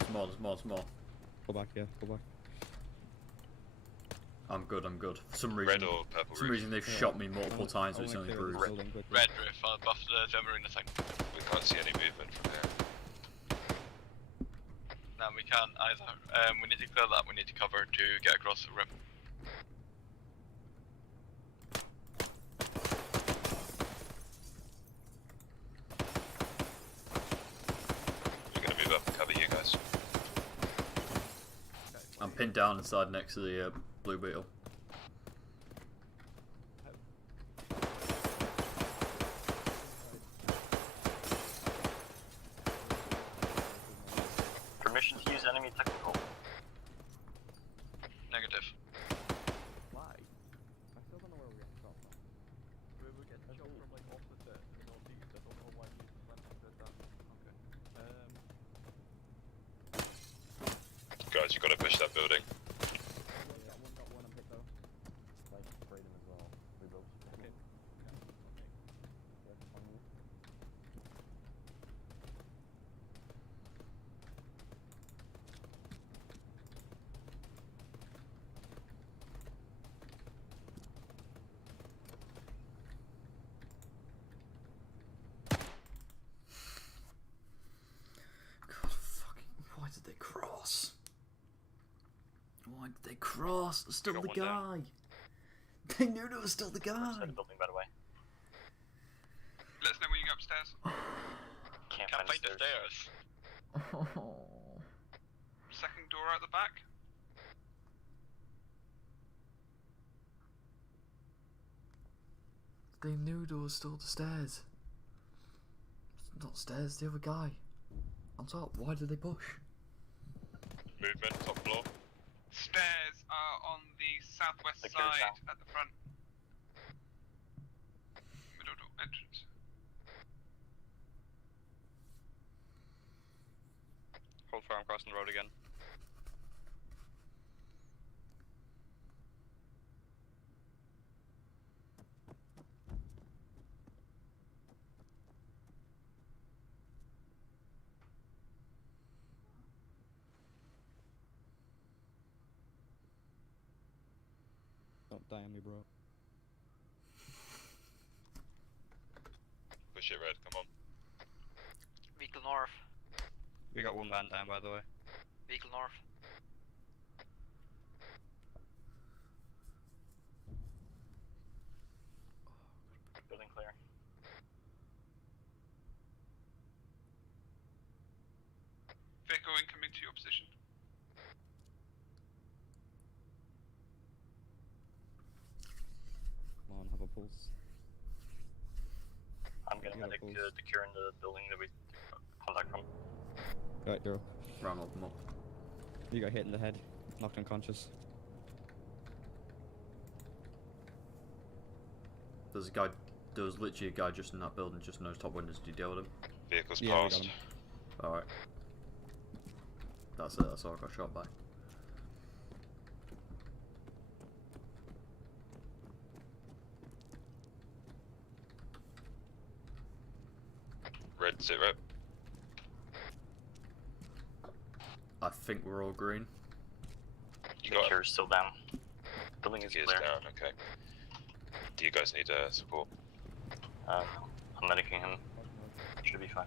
Go back, yeah, go back. I'm good. For some reason, Red or purple? for some reason they've shot me multiple times, but it's only bruised. Red roof, buff the marina sign. We can't see any movement from here. No, we can't either. We need to clear that, we need to cover to get across the rim. We're gonna move up and cover you guys. I'm pinned down inside next to the blue beetle. Permission to use enemy technical. Negative. Why? I still don't know where we're getting shot from. We're getting shot from like opposite the northeast. I don't know why you went to that. Okay. Guys, you gotta push that building. Got one, I'm hit though. Like, sprayed him as well. We both. Okay. Yeah, on you. God fucking, why did they cross? There's still the guy. They knew there was still the guy. Building, by the way. Let us know when you get upstairs. Can't Can't find find the stairs. Second door out the back. They knew there was still the stairs. It's not stairs, the other guy. On top, why did they push? Movement, top floor. Stairs are on the southwest Secure side south. at the front. Middle door entrance. Hold fire, I'm crossing the road again. Don't die on me, bro. Push it, Red, come on. Vehicle north. We got one man down, by the way. Vehicle north. Building clear. Vehicle incoming to your position. Come on, have a pulse. I'm getting Yeah, medic close. securing the building that we took contact from. Right, Daryl. Ram up them up. You got hit in the head. Knocked unconscious. There's a guy. There was literally a guy just in that building, just in those top windows. Did you deal with him? Vehicle's Yeah, we got passed. him. Alright. That's it, that's all I got shot by. Red, sit rep. I think we're all green. You got Secure's still down. Building is gears clear. down, okay. Do you guys need support? I'm medicing him. Should be fine.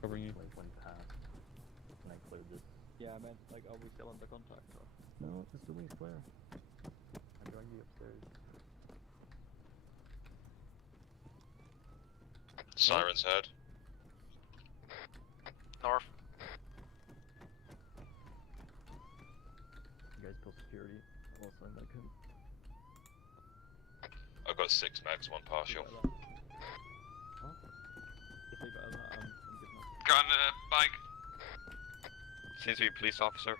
Covering you. Like, went past. And I cleared this. Yeah, I meant, like, are we still under contact, or? No, it's doing square. I dragged you upstairs. Sirens heard. North. You guys pull security. I'm also in like him. I've got 6 mags, 1 partial. If they got that, I'm giving up. Got on a bike. Seems to be a police officer.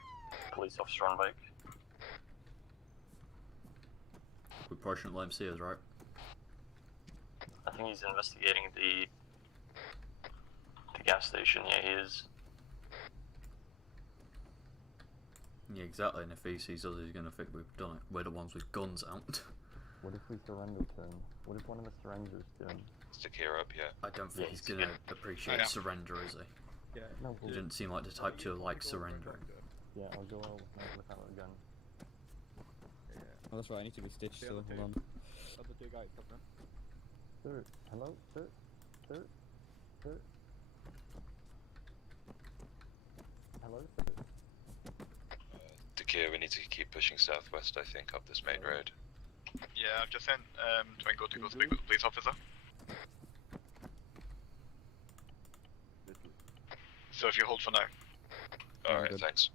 Police officer on bike. We probably shouldn't let him see us, right? I think he's investigating the gas station. Yeah, he is. Yeah, exactly. And if he sees us, he's gonna think we've done it. We're the ones with guns out. What if we surrender to him? What if one of us surrenders to him? Stick here up, yeah. I don't think he's gonna appreciate surrender, is he? Yeah. No, He didn't seem like the type to like surrendering. Yeah, I'll go out without a gun. Oh, that's right, I need to be stitched, so hold on. Other two guys, come on. Sir, hello? Sir? Sir? Sir? Hello, sir? Dakir, we need to keep pushing southwest, I think, up this main road. Yeah, I've just sent Twinkle to go speak with the police officer. So if you hold for now. Alright, good. thanks.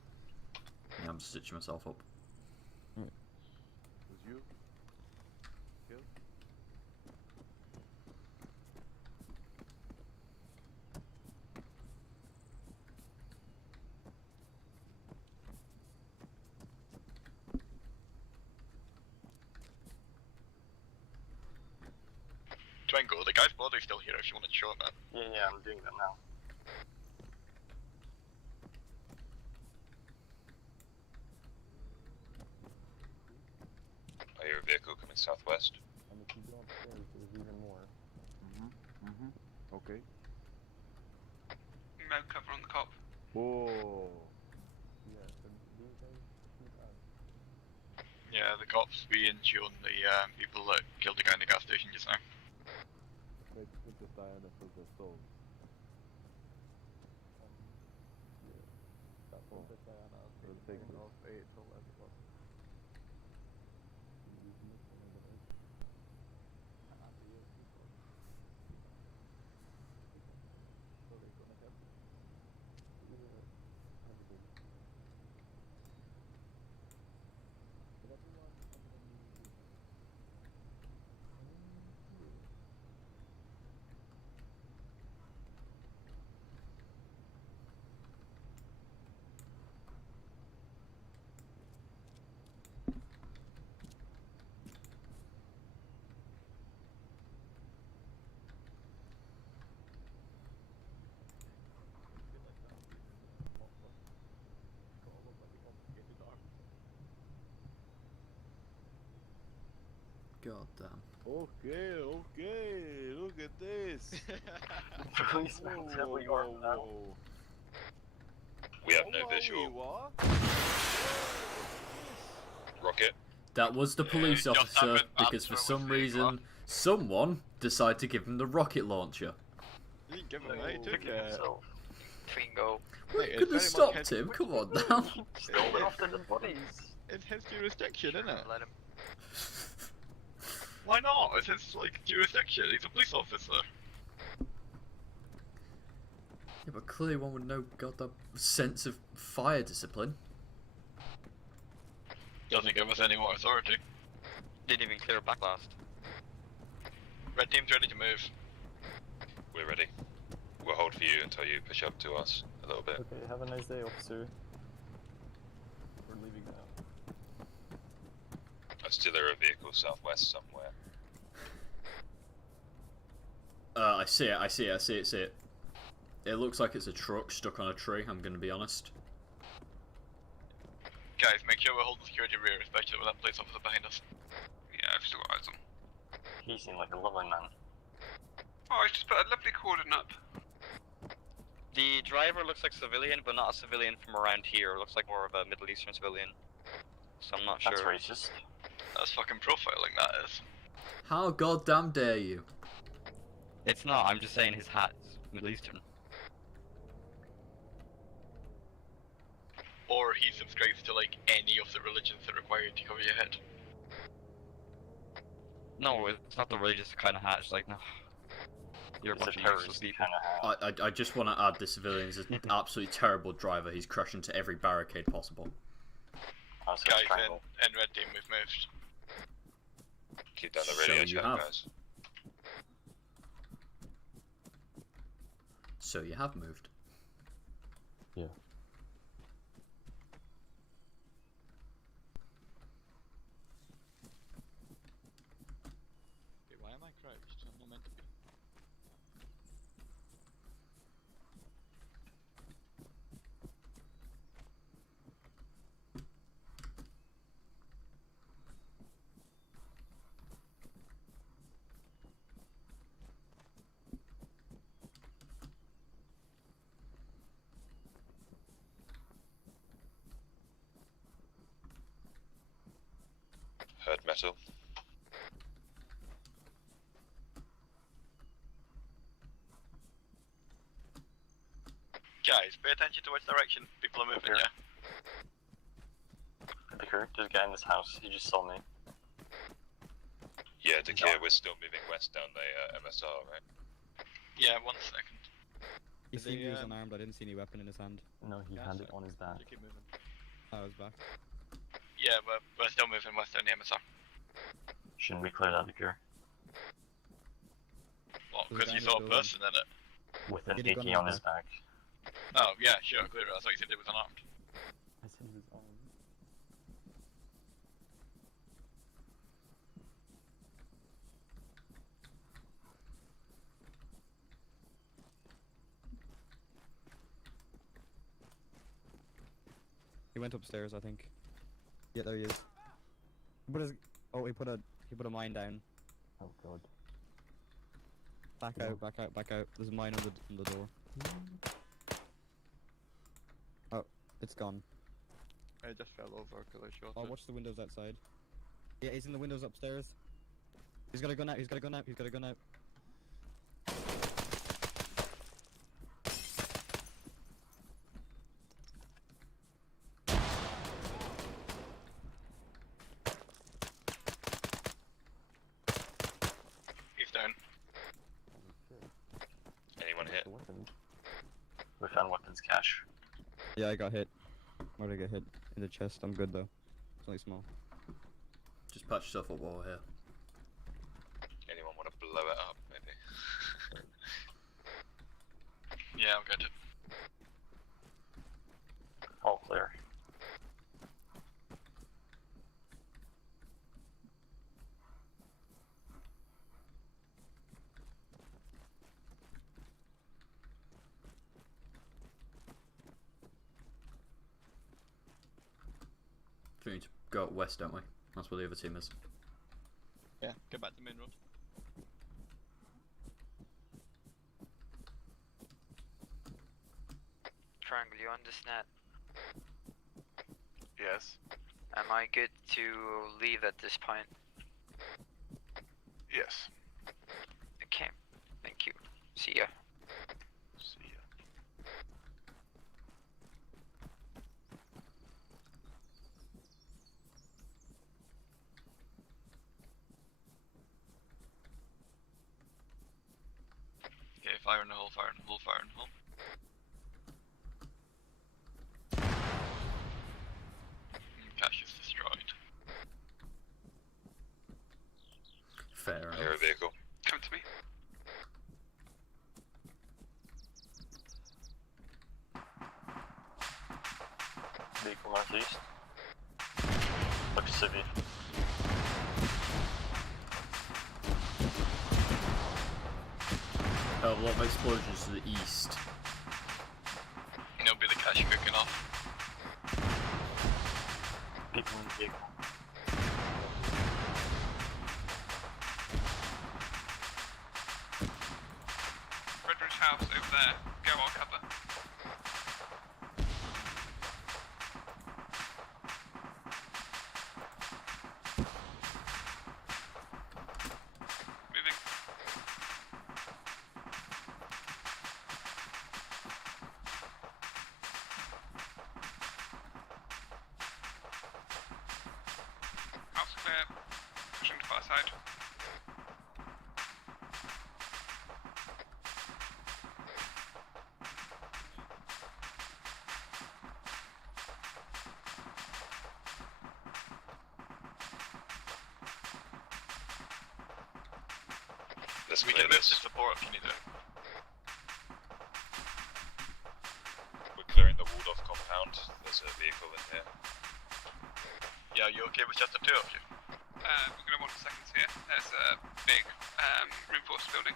Yeah, I'm stitching myself up. Was you? Kill? Twinkle, the guy's body's still here if you want to show him that. Yeah, I'm doing that now. I hear a vehicle coming southwest. And if you go upstairs, there's even more. Okay. No cover on the cop. Whoa. Yeah, so these guys keep out. Yeah, the cops being shown the people that killed the guy in the gas station just now. Let's put the Diana for the soul. Yeah. That's what the Diana We'll take it. of 8 to 11 o'clock. God damn. Okay, okay. Look at this. Policeman's heavily armed now. We have no visual. What? Rocket. That was the police just officer happened because for after some we reason someone decided to give him the rocket launcher. You didn't give him No, that, he took it. himself. Twingo. We Mate, could have it's very much stopped his- him. Come on now. Stole after the bodies. It's his jurisdiction, isn't it? Let him. Why not? It's his, like, jurisdiction. He's a police officer. Yeah, but clearly one would know goddamn sense of fire discipline. Doesn't give us any more authority. Didn't even clear a backlast. Red team's ready to move. We're ready. We'll hold for you until you push up to us a little bit. Okay, have a nice day, officer. We're leaving now. I still hear a vehicle southwest somewhere. I see it, I see it, I see it, see it. It looks like it's a truck stuck on a tree, I'm gonna be honest. Guys, make sure we're holding security rear, especially with that police officer behind us. Yeah, I've still got eyes on. He seemed like a lovely man. Oh, I just put a lovely cordon up. The driver looks like civilian, but not a civilian from around here. Looks like more of a Middle Eastern civilian. So I'm not sure. That's racist. That's fucking profiling, that is. How goddamn dare you? It's not, I'm just saying his hat's Middle Eastern. or he subscribes to like any of the religions that require you to cover your head. No, it's not the religious kind of hat. It's like, no. You're a bunch of useless people. I just want to add the civilian's an absolutely terrible driver. He's crashing to every barricade possible. Guys, in red team, we've moved. Keep down the radio channel, guys. So you have moved. Yeah. Okay, why am I crouched? I'm not meant to be. Heard metal. Guys, pay attention to which direction people are moving, yeah? Vicar, there's a guy in this house. He just saw me. Yeah, Dakir, we're still moving west down the MSR, right? Yeah, 1 second. He seemed he was unarmed. I didn't see any weapon in his hand. No, he had it on his back. Keep moving. I was back. Yeah, we're still moving west down the MSR. Shouldn't we clear that, Vicar? What, because you saw a person in it? With an AK on his back. Oh, yeah, sure, clear it. I thought you said it was unarmed. I said he was armed. He went upstairs, I think. Yeah, there he is. He put his he put a mine down. Oh god. Back out, back out, back out. There's a mine on the door. Oh, it's gone. I just fell over because I shot Oh, it. watch the windows outside. Yeah, he's in the windows upstairs. He's got a gun out, he's got a gun out, he's got a gun out. He's down. Anyone hit? We found weapons cache. Yeah, I got hit. Where did I get hit? In the chest. I'm good though. It's only small. Just patch yourself up while we're here. Anyone want to blow it up, maybe? Yeah, I'm good. All clear. We need to go out west, don't we? That's where the other team is. Yeah, get back to main road. Triangle, you on this net? Yes. Am I good to leave at this point? Yes. Okay. Thank you. See ya. See ya. Okay, fire in the hole, fire in the hole, fire in the hole. Cache is destroyed. Fair Air enough. vehicle. Come to me. Vehicle northeast. Looks civvy. A lot of explosions to the east. It'll be the cache cooking off. People in the vehicle. Redridge house over there. Go on cover. Moving. Let's We clear can move this. to support if you need it. We're clearing the walled off compound. There's a vehicle in here. Yeah, you okay with just the two of you? We're gonna want seconds here. There's a big reinforced building.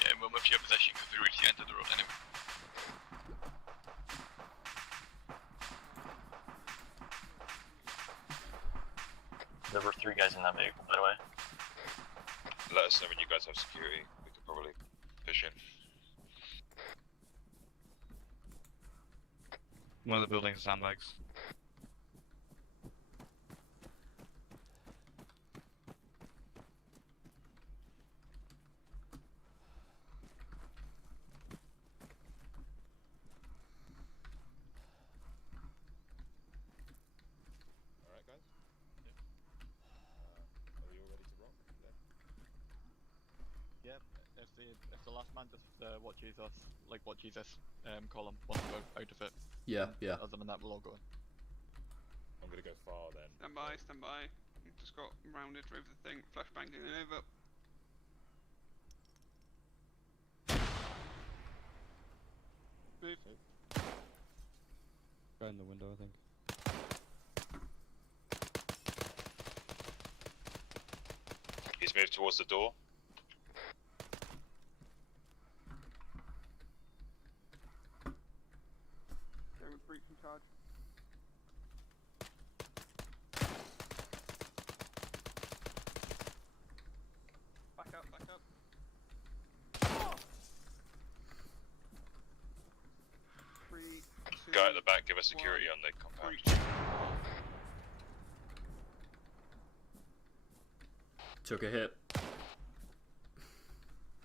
Yeah, we'll move to your position because we reached the end of the road anyway. There were 3 guys in that vehicle, by the way. Let us know when you guys have security. We could probably push in. One of the buildings is sandbags. Alright, guys? Are we all ready to rock then? Yep. If the last man just watches us, like watches us, column once we're out of it. Yeah, yeah. Other than that, we'll all go in. I'm gonna go far then. Stand by, stand by. We've just got rounded over the thing. Flashbang getting over. Move. Guy in the window, I think. He's moved towards the door. Going with breach and charge. Back up, back up. Three, two, Guy at the back, give us security on the compound. breach. Took a hit.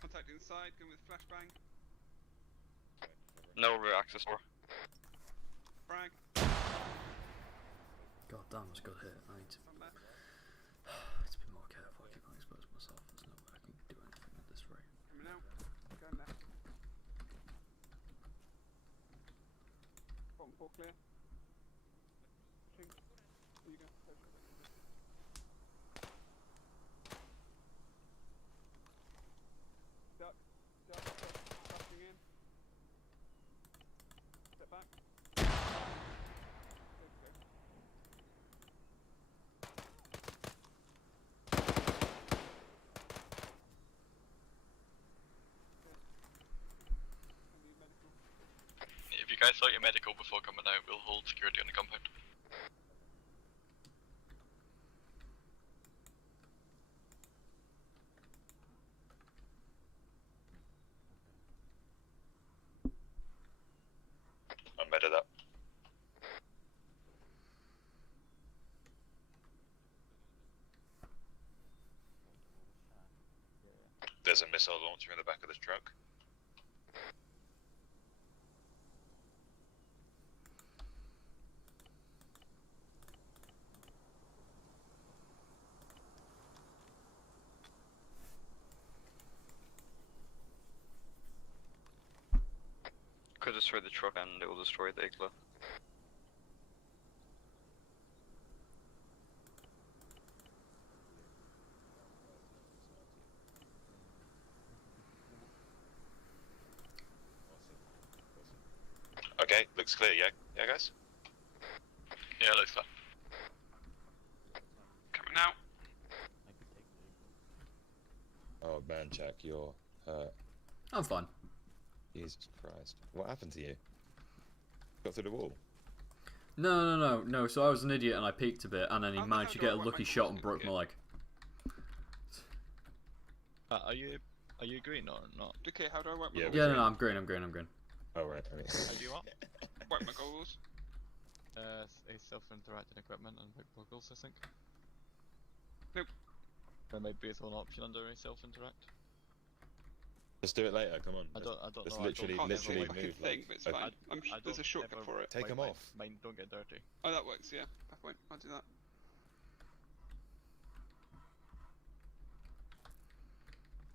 Contacting the side, going with flashbang. No rear access door. Frag. God damn, that's a good hit. I need to Stand back. be more careful. I keep on exposing myself. There's no way I can do anything at this rate. Coming out. Going left. Bottom 4 clear. Ching. There you go. Duck. Duck. Crashing in. Step back. There we go. I need medical. If you guys sort your medical before coming out, we'll hold security on the compound. I'm medded up. There's a missile launcher in the back of this truck. Could destroy the truck and it will destroy the igloo. Okay, looks clear, yeah? Yeah, guys? Yeah, looks clear. Coming out. Oh man, Jack, you're hurt. I'm fine. Jesus Christ. What happened to you? Got through the wall? No. So I was an idiot and I peeked a bit, and then he How the managed to hell do get I a work lucky my shot and crossbow broke my leg. Are you green or not? Okay, how do I work my Yeah, goggles? Yeah, no, I'm green. I'm green. I'm green. Oh, right. I mean. How do you want? Work my goggles. A self-interacting equipment and white goggles, I think. Nope. There might be its own option under a self-interact. Let's do it later, come on. I don't Let's know. literally, Can't literally ever like move. a thing, but it's okay. fine. There's a shortcut for it. Take 'em off. Mine don't get dirty. Oh, that works, yeah. That point. I'll do that.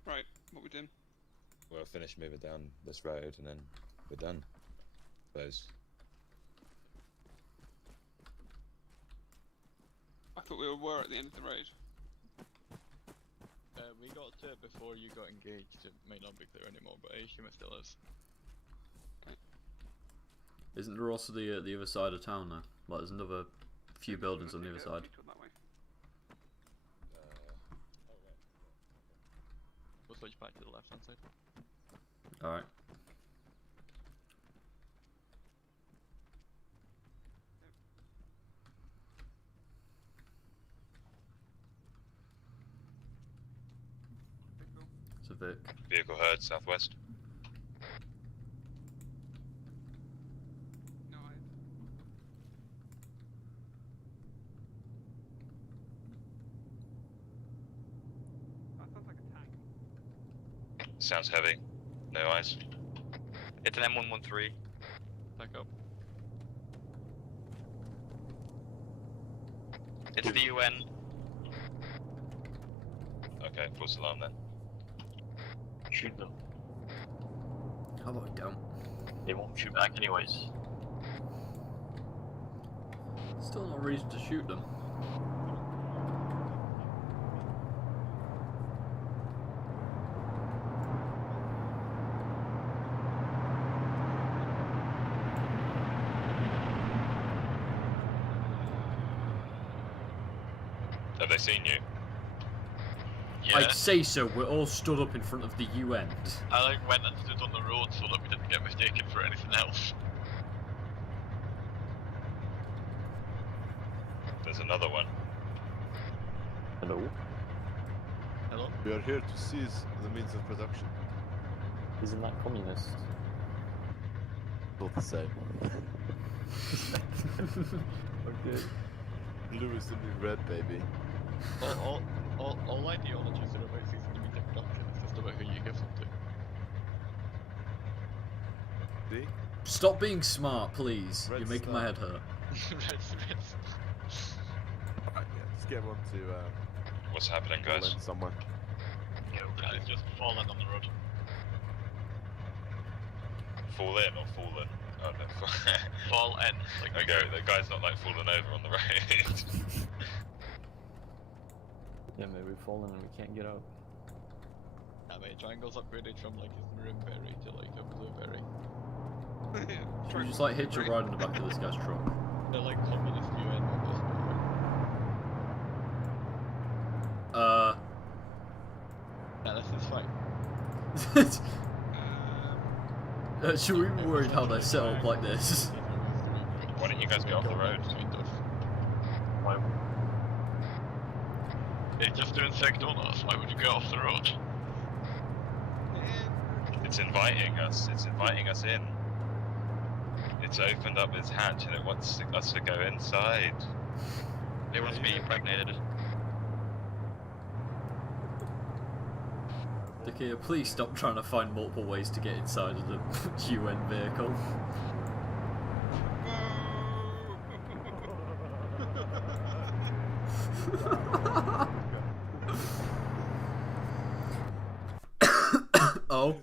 Right, what we doing? We'll finish moving down this road and then we're done. Suppose. I thought we were at the end of the road. we got to it before you got engaged. It may not be clear anymore, but I assume it still is. Isn't there also the other side of town now? Like, there's another few buildings on the other side. We'll switch back to the left hand side. Alright. It's a Vic. Vehicle heard southwest. No, that sounds like a tank. Sounds heavy. No eyes. It's an M113. Back up. It's the UN. Okay, false alarm then. Shoot them. How about we don't? They won't shoot back anyways. Still no reason to shoot them. Have they seen you? Yeah. I'd say so. We're all stood up in front of the UN. I like went and stood on the road so that we didn't get mistaken for anything else. There's another one. Hello? Hello? We are here to seize the means of production. Isn't that communist? Both the same. Okay. Blue is the new red, baby. All ideologies are about ceasing to be production. It's just about who you give them to. See? Stop being smart, please. Red You're making my head hurt. Alright, yeah, just get everyone to What's happening, pull guys? in somewhere. Guys, just falling on the road. Fall in or fallen? Oh no. Fall in. Like Okay, the guy's not like falling over on the road. Yeah, maybe we've fallen and we can't get up. Yeah, mate, Triangle's upgraded from like his maroon berry to like a blueberry. Should we just like hitch a ride in the back of this guy's truck? They're like communist UN members. Yeah, this is fine. Should we be worried how they're set up like this? Why don't you guys get off the road? Why? They're just doing sec donuts. Why would you go off the road? It's inviting us. It's inviting us in. It's opened up its hatch and it wants us to go inside. It wants to be impregnated. Okay, please stop trying to find multiple ways to get inside of the UN vehicle. Oh.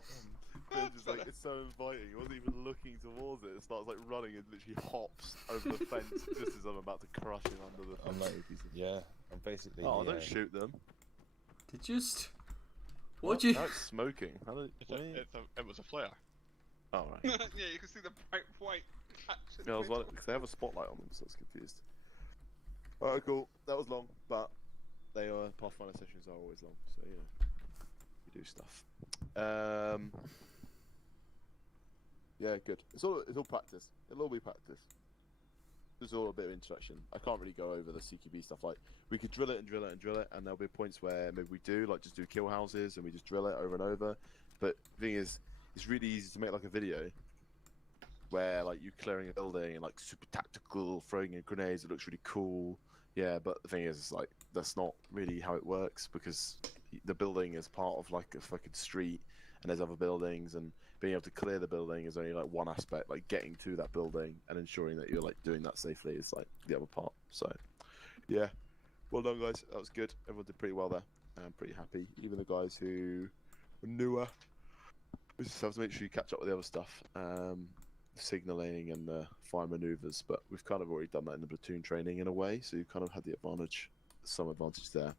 It's just like, it's so inviting. He wasn't even looking towards it. It starts like running and literally hops over the fence just as I'm about to crush him under the fence. I'm like, yeah, I'm basically. Oh, don't shoot them. Did just... What'd you... Now it's smoking. How did... It was a flare. Oh, right. Yeah, you can see the bright white patch. Yeah, I was like, because they have a spotlight on them, so I was confused. Alright, cool. That was long, but they are Pathfinder sessions are always long, so you know, you do stuff. Yeah, good. It's all practice. It'll all be practice. It's all a bit of introduction. I can't really go over the CQB stuff. Like, we could drill it and drill it and drill it, and there'll be points where maybe we do, like, just do kill houses and we just drill it over and over. But the thing is, it's really easy to make like a video where like you clearing a building and like super tactical, throwing in grenades. It looks really cool. Yeah, but the thing is, like, that's not really how it works because the building is part of like a fucking street, and there's other buildings, and being able to clear the building is only like one aspect. Like getting to that building and ensuring that you're like doing that safely is like the other part. So, yeah, well done, guys. That was good. Everyone did pretty well there. I'm pretty happy. Even the guys who were newer. We just have to make sure you catch up with the other stuff, signalling and the fire maneuvers. But we've kind of already done that in the platoon training in a way, so you've kind of had the advantage, some advantage there.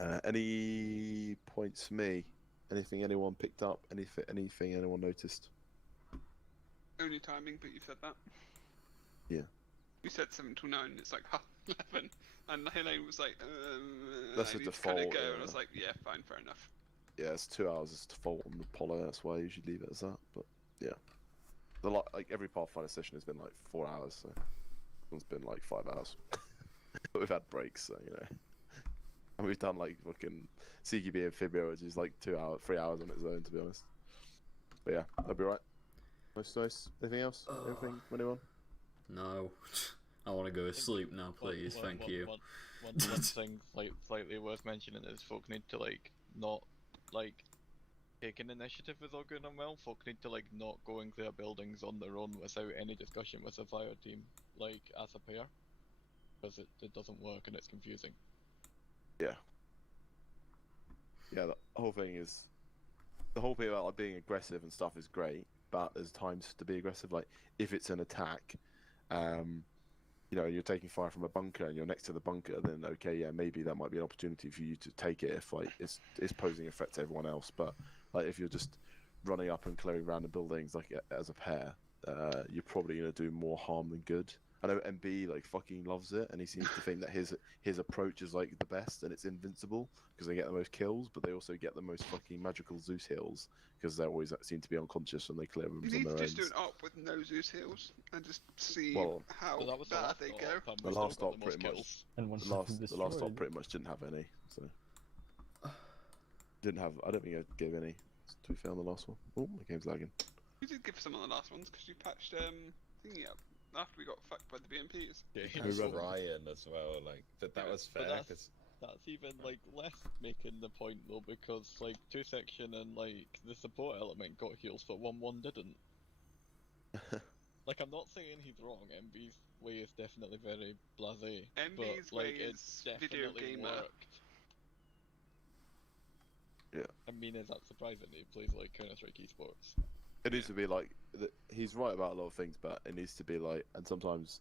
Any points for me? Anything anyone picked up? Anything anyone noticed? Only timing, but you said that. Yeah. You said 7 till 9, it's like 11, and Helene was like, That's I a need to kind of default, go, yeah. and I was like, yeah, fine, fair enough. Yeah, it's 2 hours is default on the Apollo. That's why I usually leave it as that. But yeah, like every Pathfinder session has been like 4 hours, so it's been like 5 hours. But we've had breaks, so you know. And we've done like fucking CQB Amphibia, which is like 2 hours, 3 hours on its own, to be honest. But yeah, that'll be right. Nice. Anything else? Anything? Anyone? No. I want to go to sleep now, please. Thank you. One thing slightly worth mentioning is folk need to like not like take an initiative with all going on well. Folk need to like not go into their buildings on their own without any discussion with the fire team, like as a pair, because it doesn't work and it's confusing. Yeah. Yeah, the whole thing about like being aggressive and stuff is great, but there's times to be aggressive. Like if it's an attack, you know, you're taking fire from a bunker and you're next to the bunker, then okay, yeah, maybe that might be an opportunity for you to take it if like it's posing a threat to everyone else. But like if you're just running up and clearing random buildings like as a pair, you're probably gonna do more harm than good. I know MB like fucking loves it, and he seems to think that his approach is like the best and it's invincible because they get the most kills, but they also get the most fucking magical Zeus heals because they always seem to be unconscious when they clear rooms You on need their to own. just do an op with no Zeus heals and just see Well, how bad they go. The last op pretty much. The last op pretty much didn't have any, so didn't have. I don't think I gave any. To be fair, on the last one. Oh, my game's lagging. You did give some on the last ones because you patched thingy up after we got fucked by the BMPs. Yeah, he Who was rather? Ryan as well. Like that was fair. But 'Cause that's even like less making the point though, because like 2 section and like the support element got heals, but 1-1 didn't. Like I'm not saying he's wrong. MB's way is definitely very blasé. MB's but, like, way it is video definitely gamer. worked. Yeah. I mean, is that surprising? He plays like Counter-Strike esports. It needs to be like he's right about a lot of things, but it needs to be like, and sometimes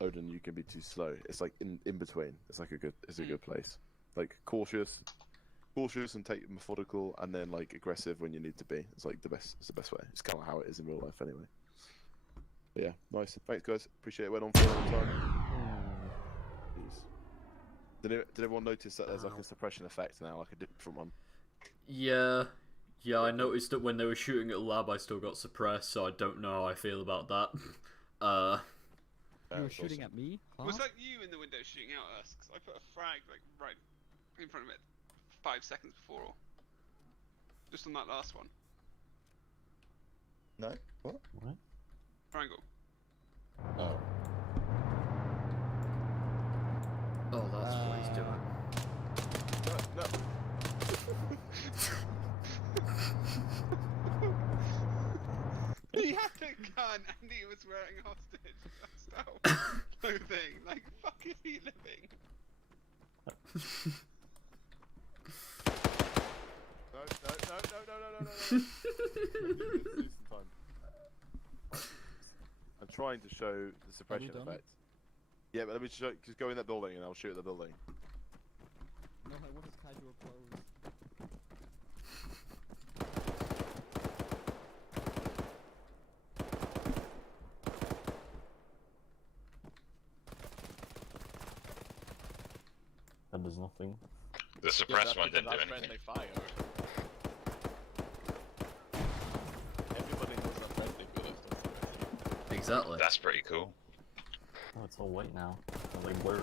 Odin, you can be too slow. It's like in between. It's like a good place. Like cautious and take methodical, and then like aggressive when you need to be. It's like the best. It's the best way. It's kind of how it is in real life anyway. But yeah, nice. Thanks guys. Appreciate it. Went on for a long time. Jeez. Did everyone notice that there's like a suppression effect now, like a different one? Yeah, I noticed that when they were shooting at the lab, I still got suppressed, so I don't know how I feel about that. You were shooting at me? Huh? Was that you in the window shooting out at us? Because I put a frag like right in front of it 5 seconds before. Just on that last one. No? What? Triangle. Oh. Oh, that's what he's doing. No. He had a gun and he was wearing hostage style clothing. Like, fuck is he living? No. I'm trying to show the suppression effect. Yeah, but let me just go in that building and I'll shoot at the building. No, I want his casual clothes. That does nothing. The suppressed one didn't do anything. Friendly fire. Everybody knows that friendly bullets don't suppress. Exactly. That's pretty cool. Oh, it's all white now. It's like blurred.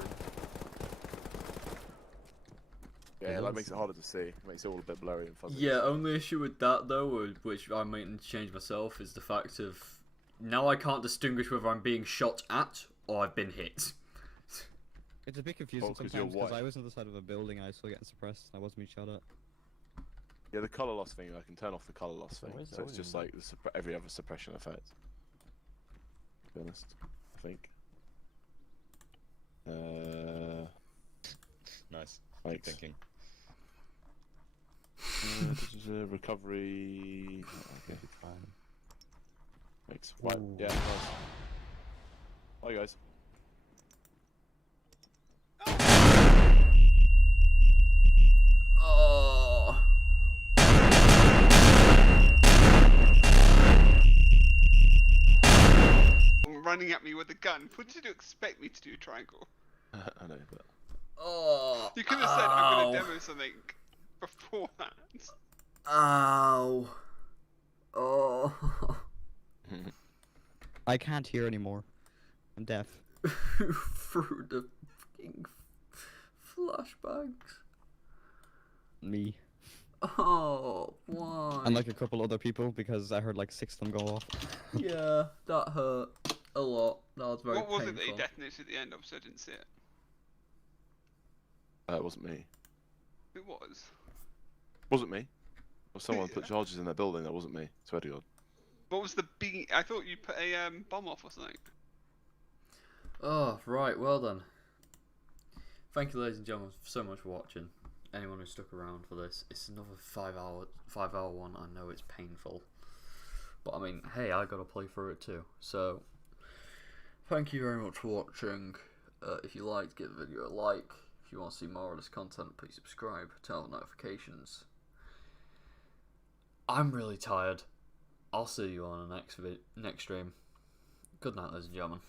Yeah, that makes it harder to see. It makes it all a bit blurry and fuzzy. Yeah, only issue with that though, which I might need to change myself, is the fact of now I can't distinguish whether I'm being shot at or I've been hit. It's a bit confusing 'cause you're sometimes because white. I was on the side of a building and I was still getting suppressed. I wasn't being shot at. Yeah, the color loss thing, I can turn off the color loss thing. Where's So it's just Odin? like every other suppression effect. To be honest, I think. Nice. Thanks. Keep thinking. This is a recovery. Okay. Fine. Thanks. Right. Ooh. Yeah. Nice. Hi guys. running at me with a gun. What did you expect me to do, Triangle? I know, but Oh. You could have said I'm gonna demo something beforehand. Ow. Oh. I can't hear anymore. I'm deaf. Through the fucking flashbangs. Me. Oh, why? And like a couple other people because I heard like 6 of them go off. Yeah, that hurt a lot. That was very What was painful. it that he detonated at the end? Obviously, I didn't see it. it wasn't me. It was. Wasn't me. Or someone put charges in their building. That wasn't me. Swear to God. What was the B? I thought you put a bomb off or something. Oh, right, well then. Thank you, ladies and gentlemen, so much for watching. Anyone who stuck around for this. It's another 5 hour one. I know it's painful. But I mean, hey, I gotta play through it too. So, thank you very much for watching. If you liked, give the video a like. If you want to see more of this content, please subscribe, turn on notifications. I'm really tired. I'll see you on the next stream. Good night, ladies and gentlemen.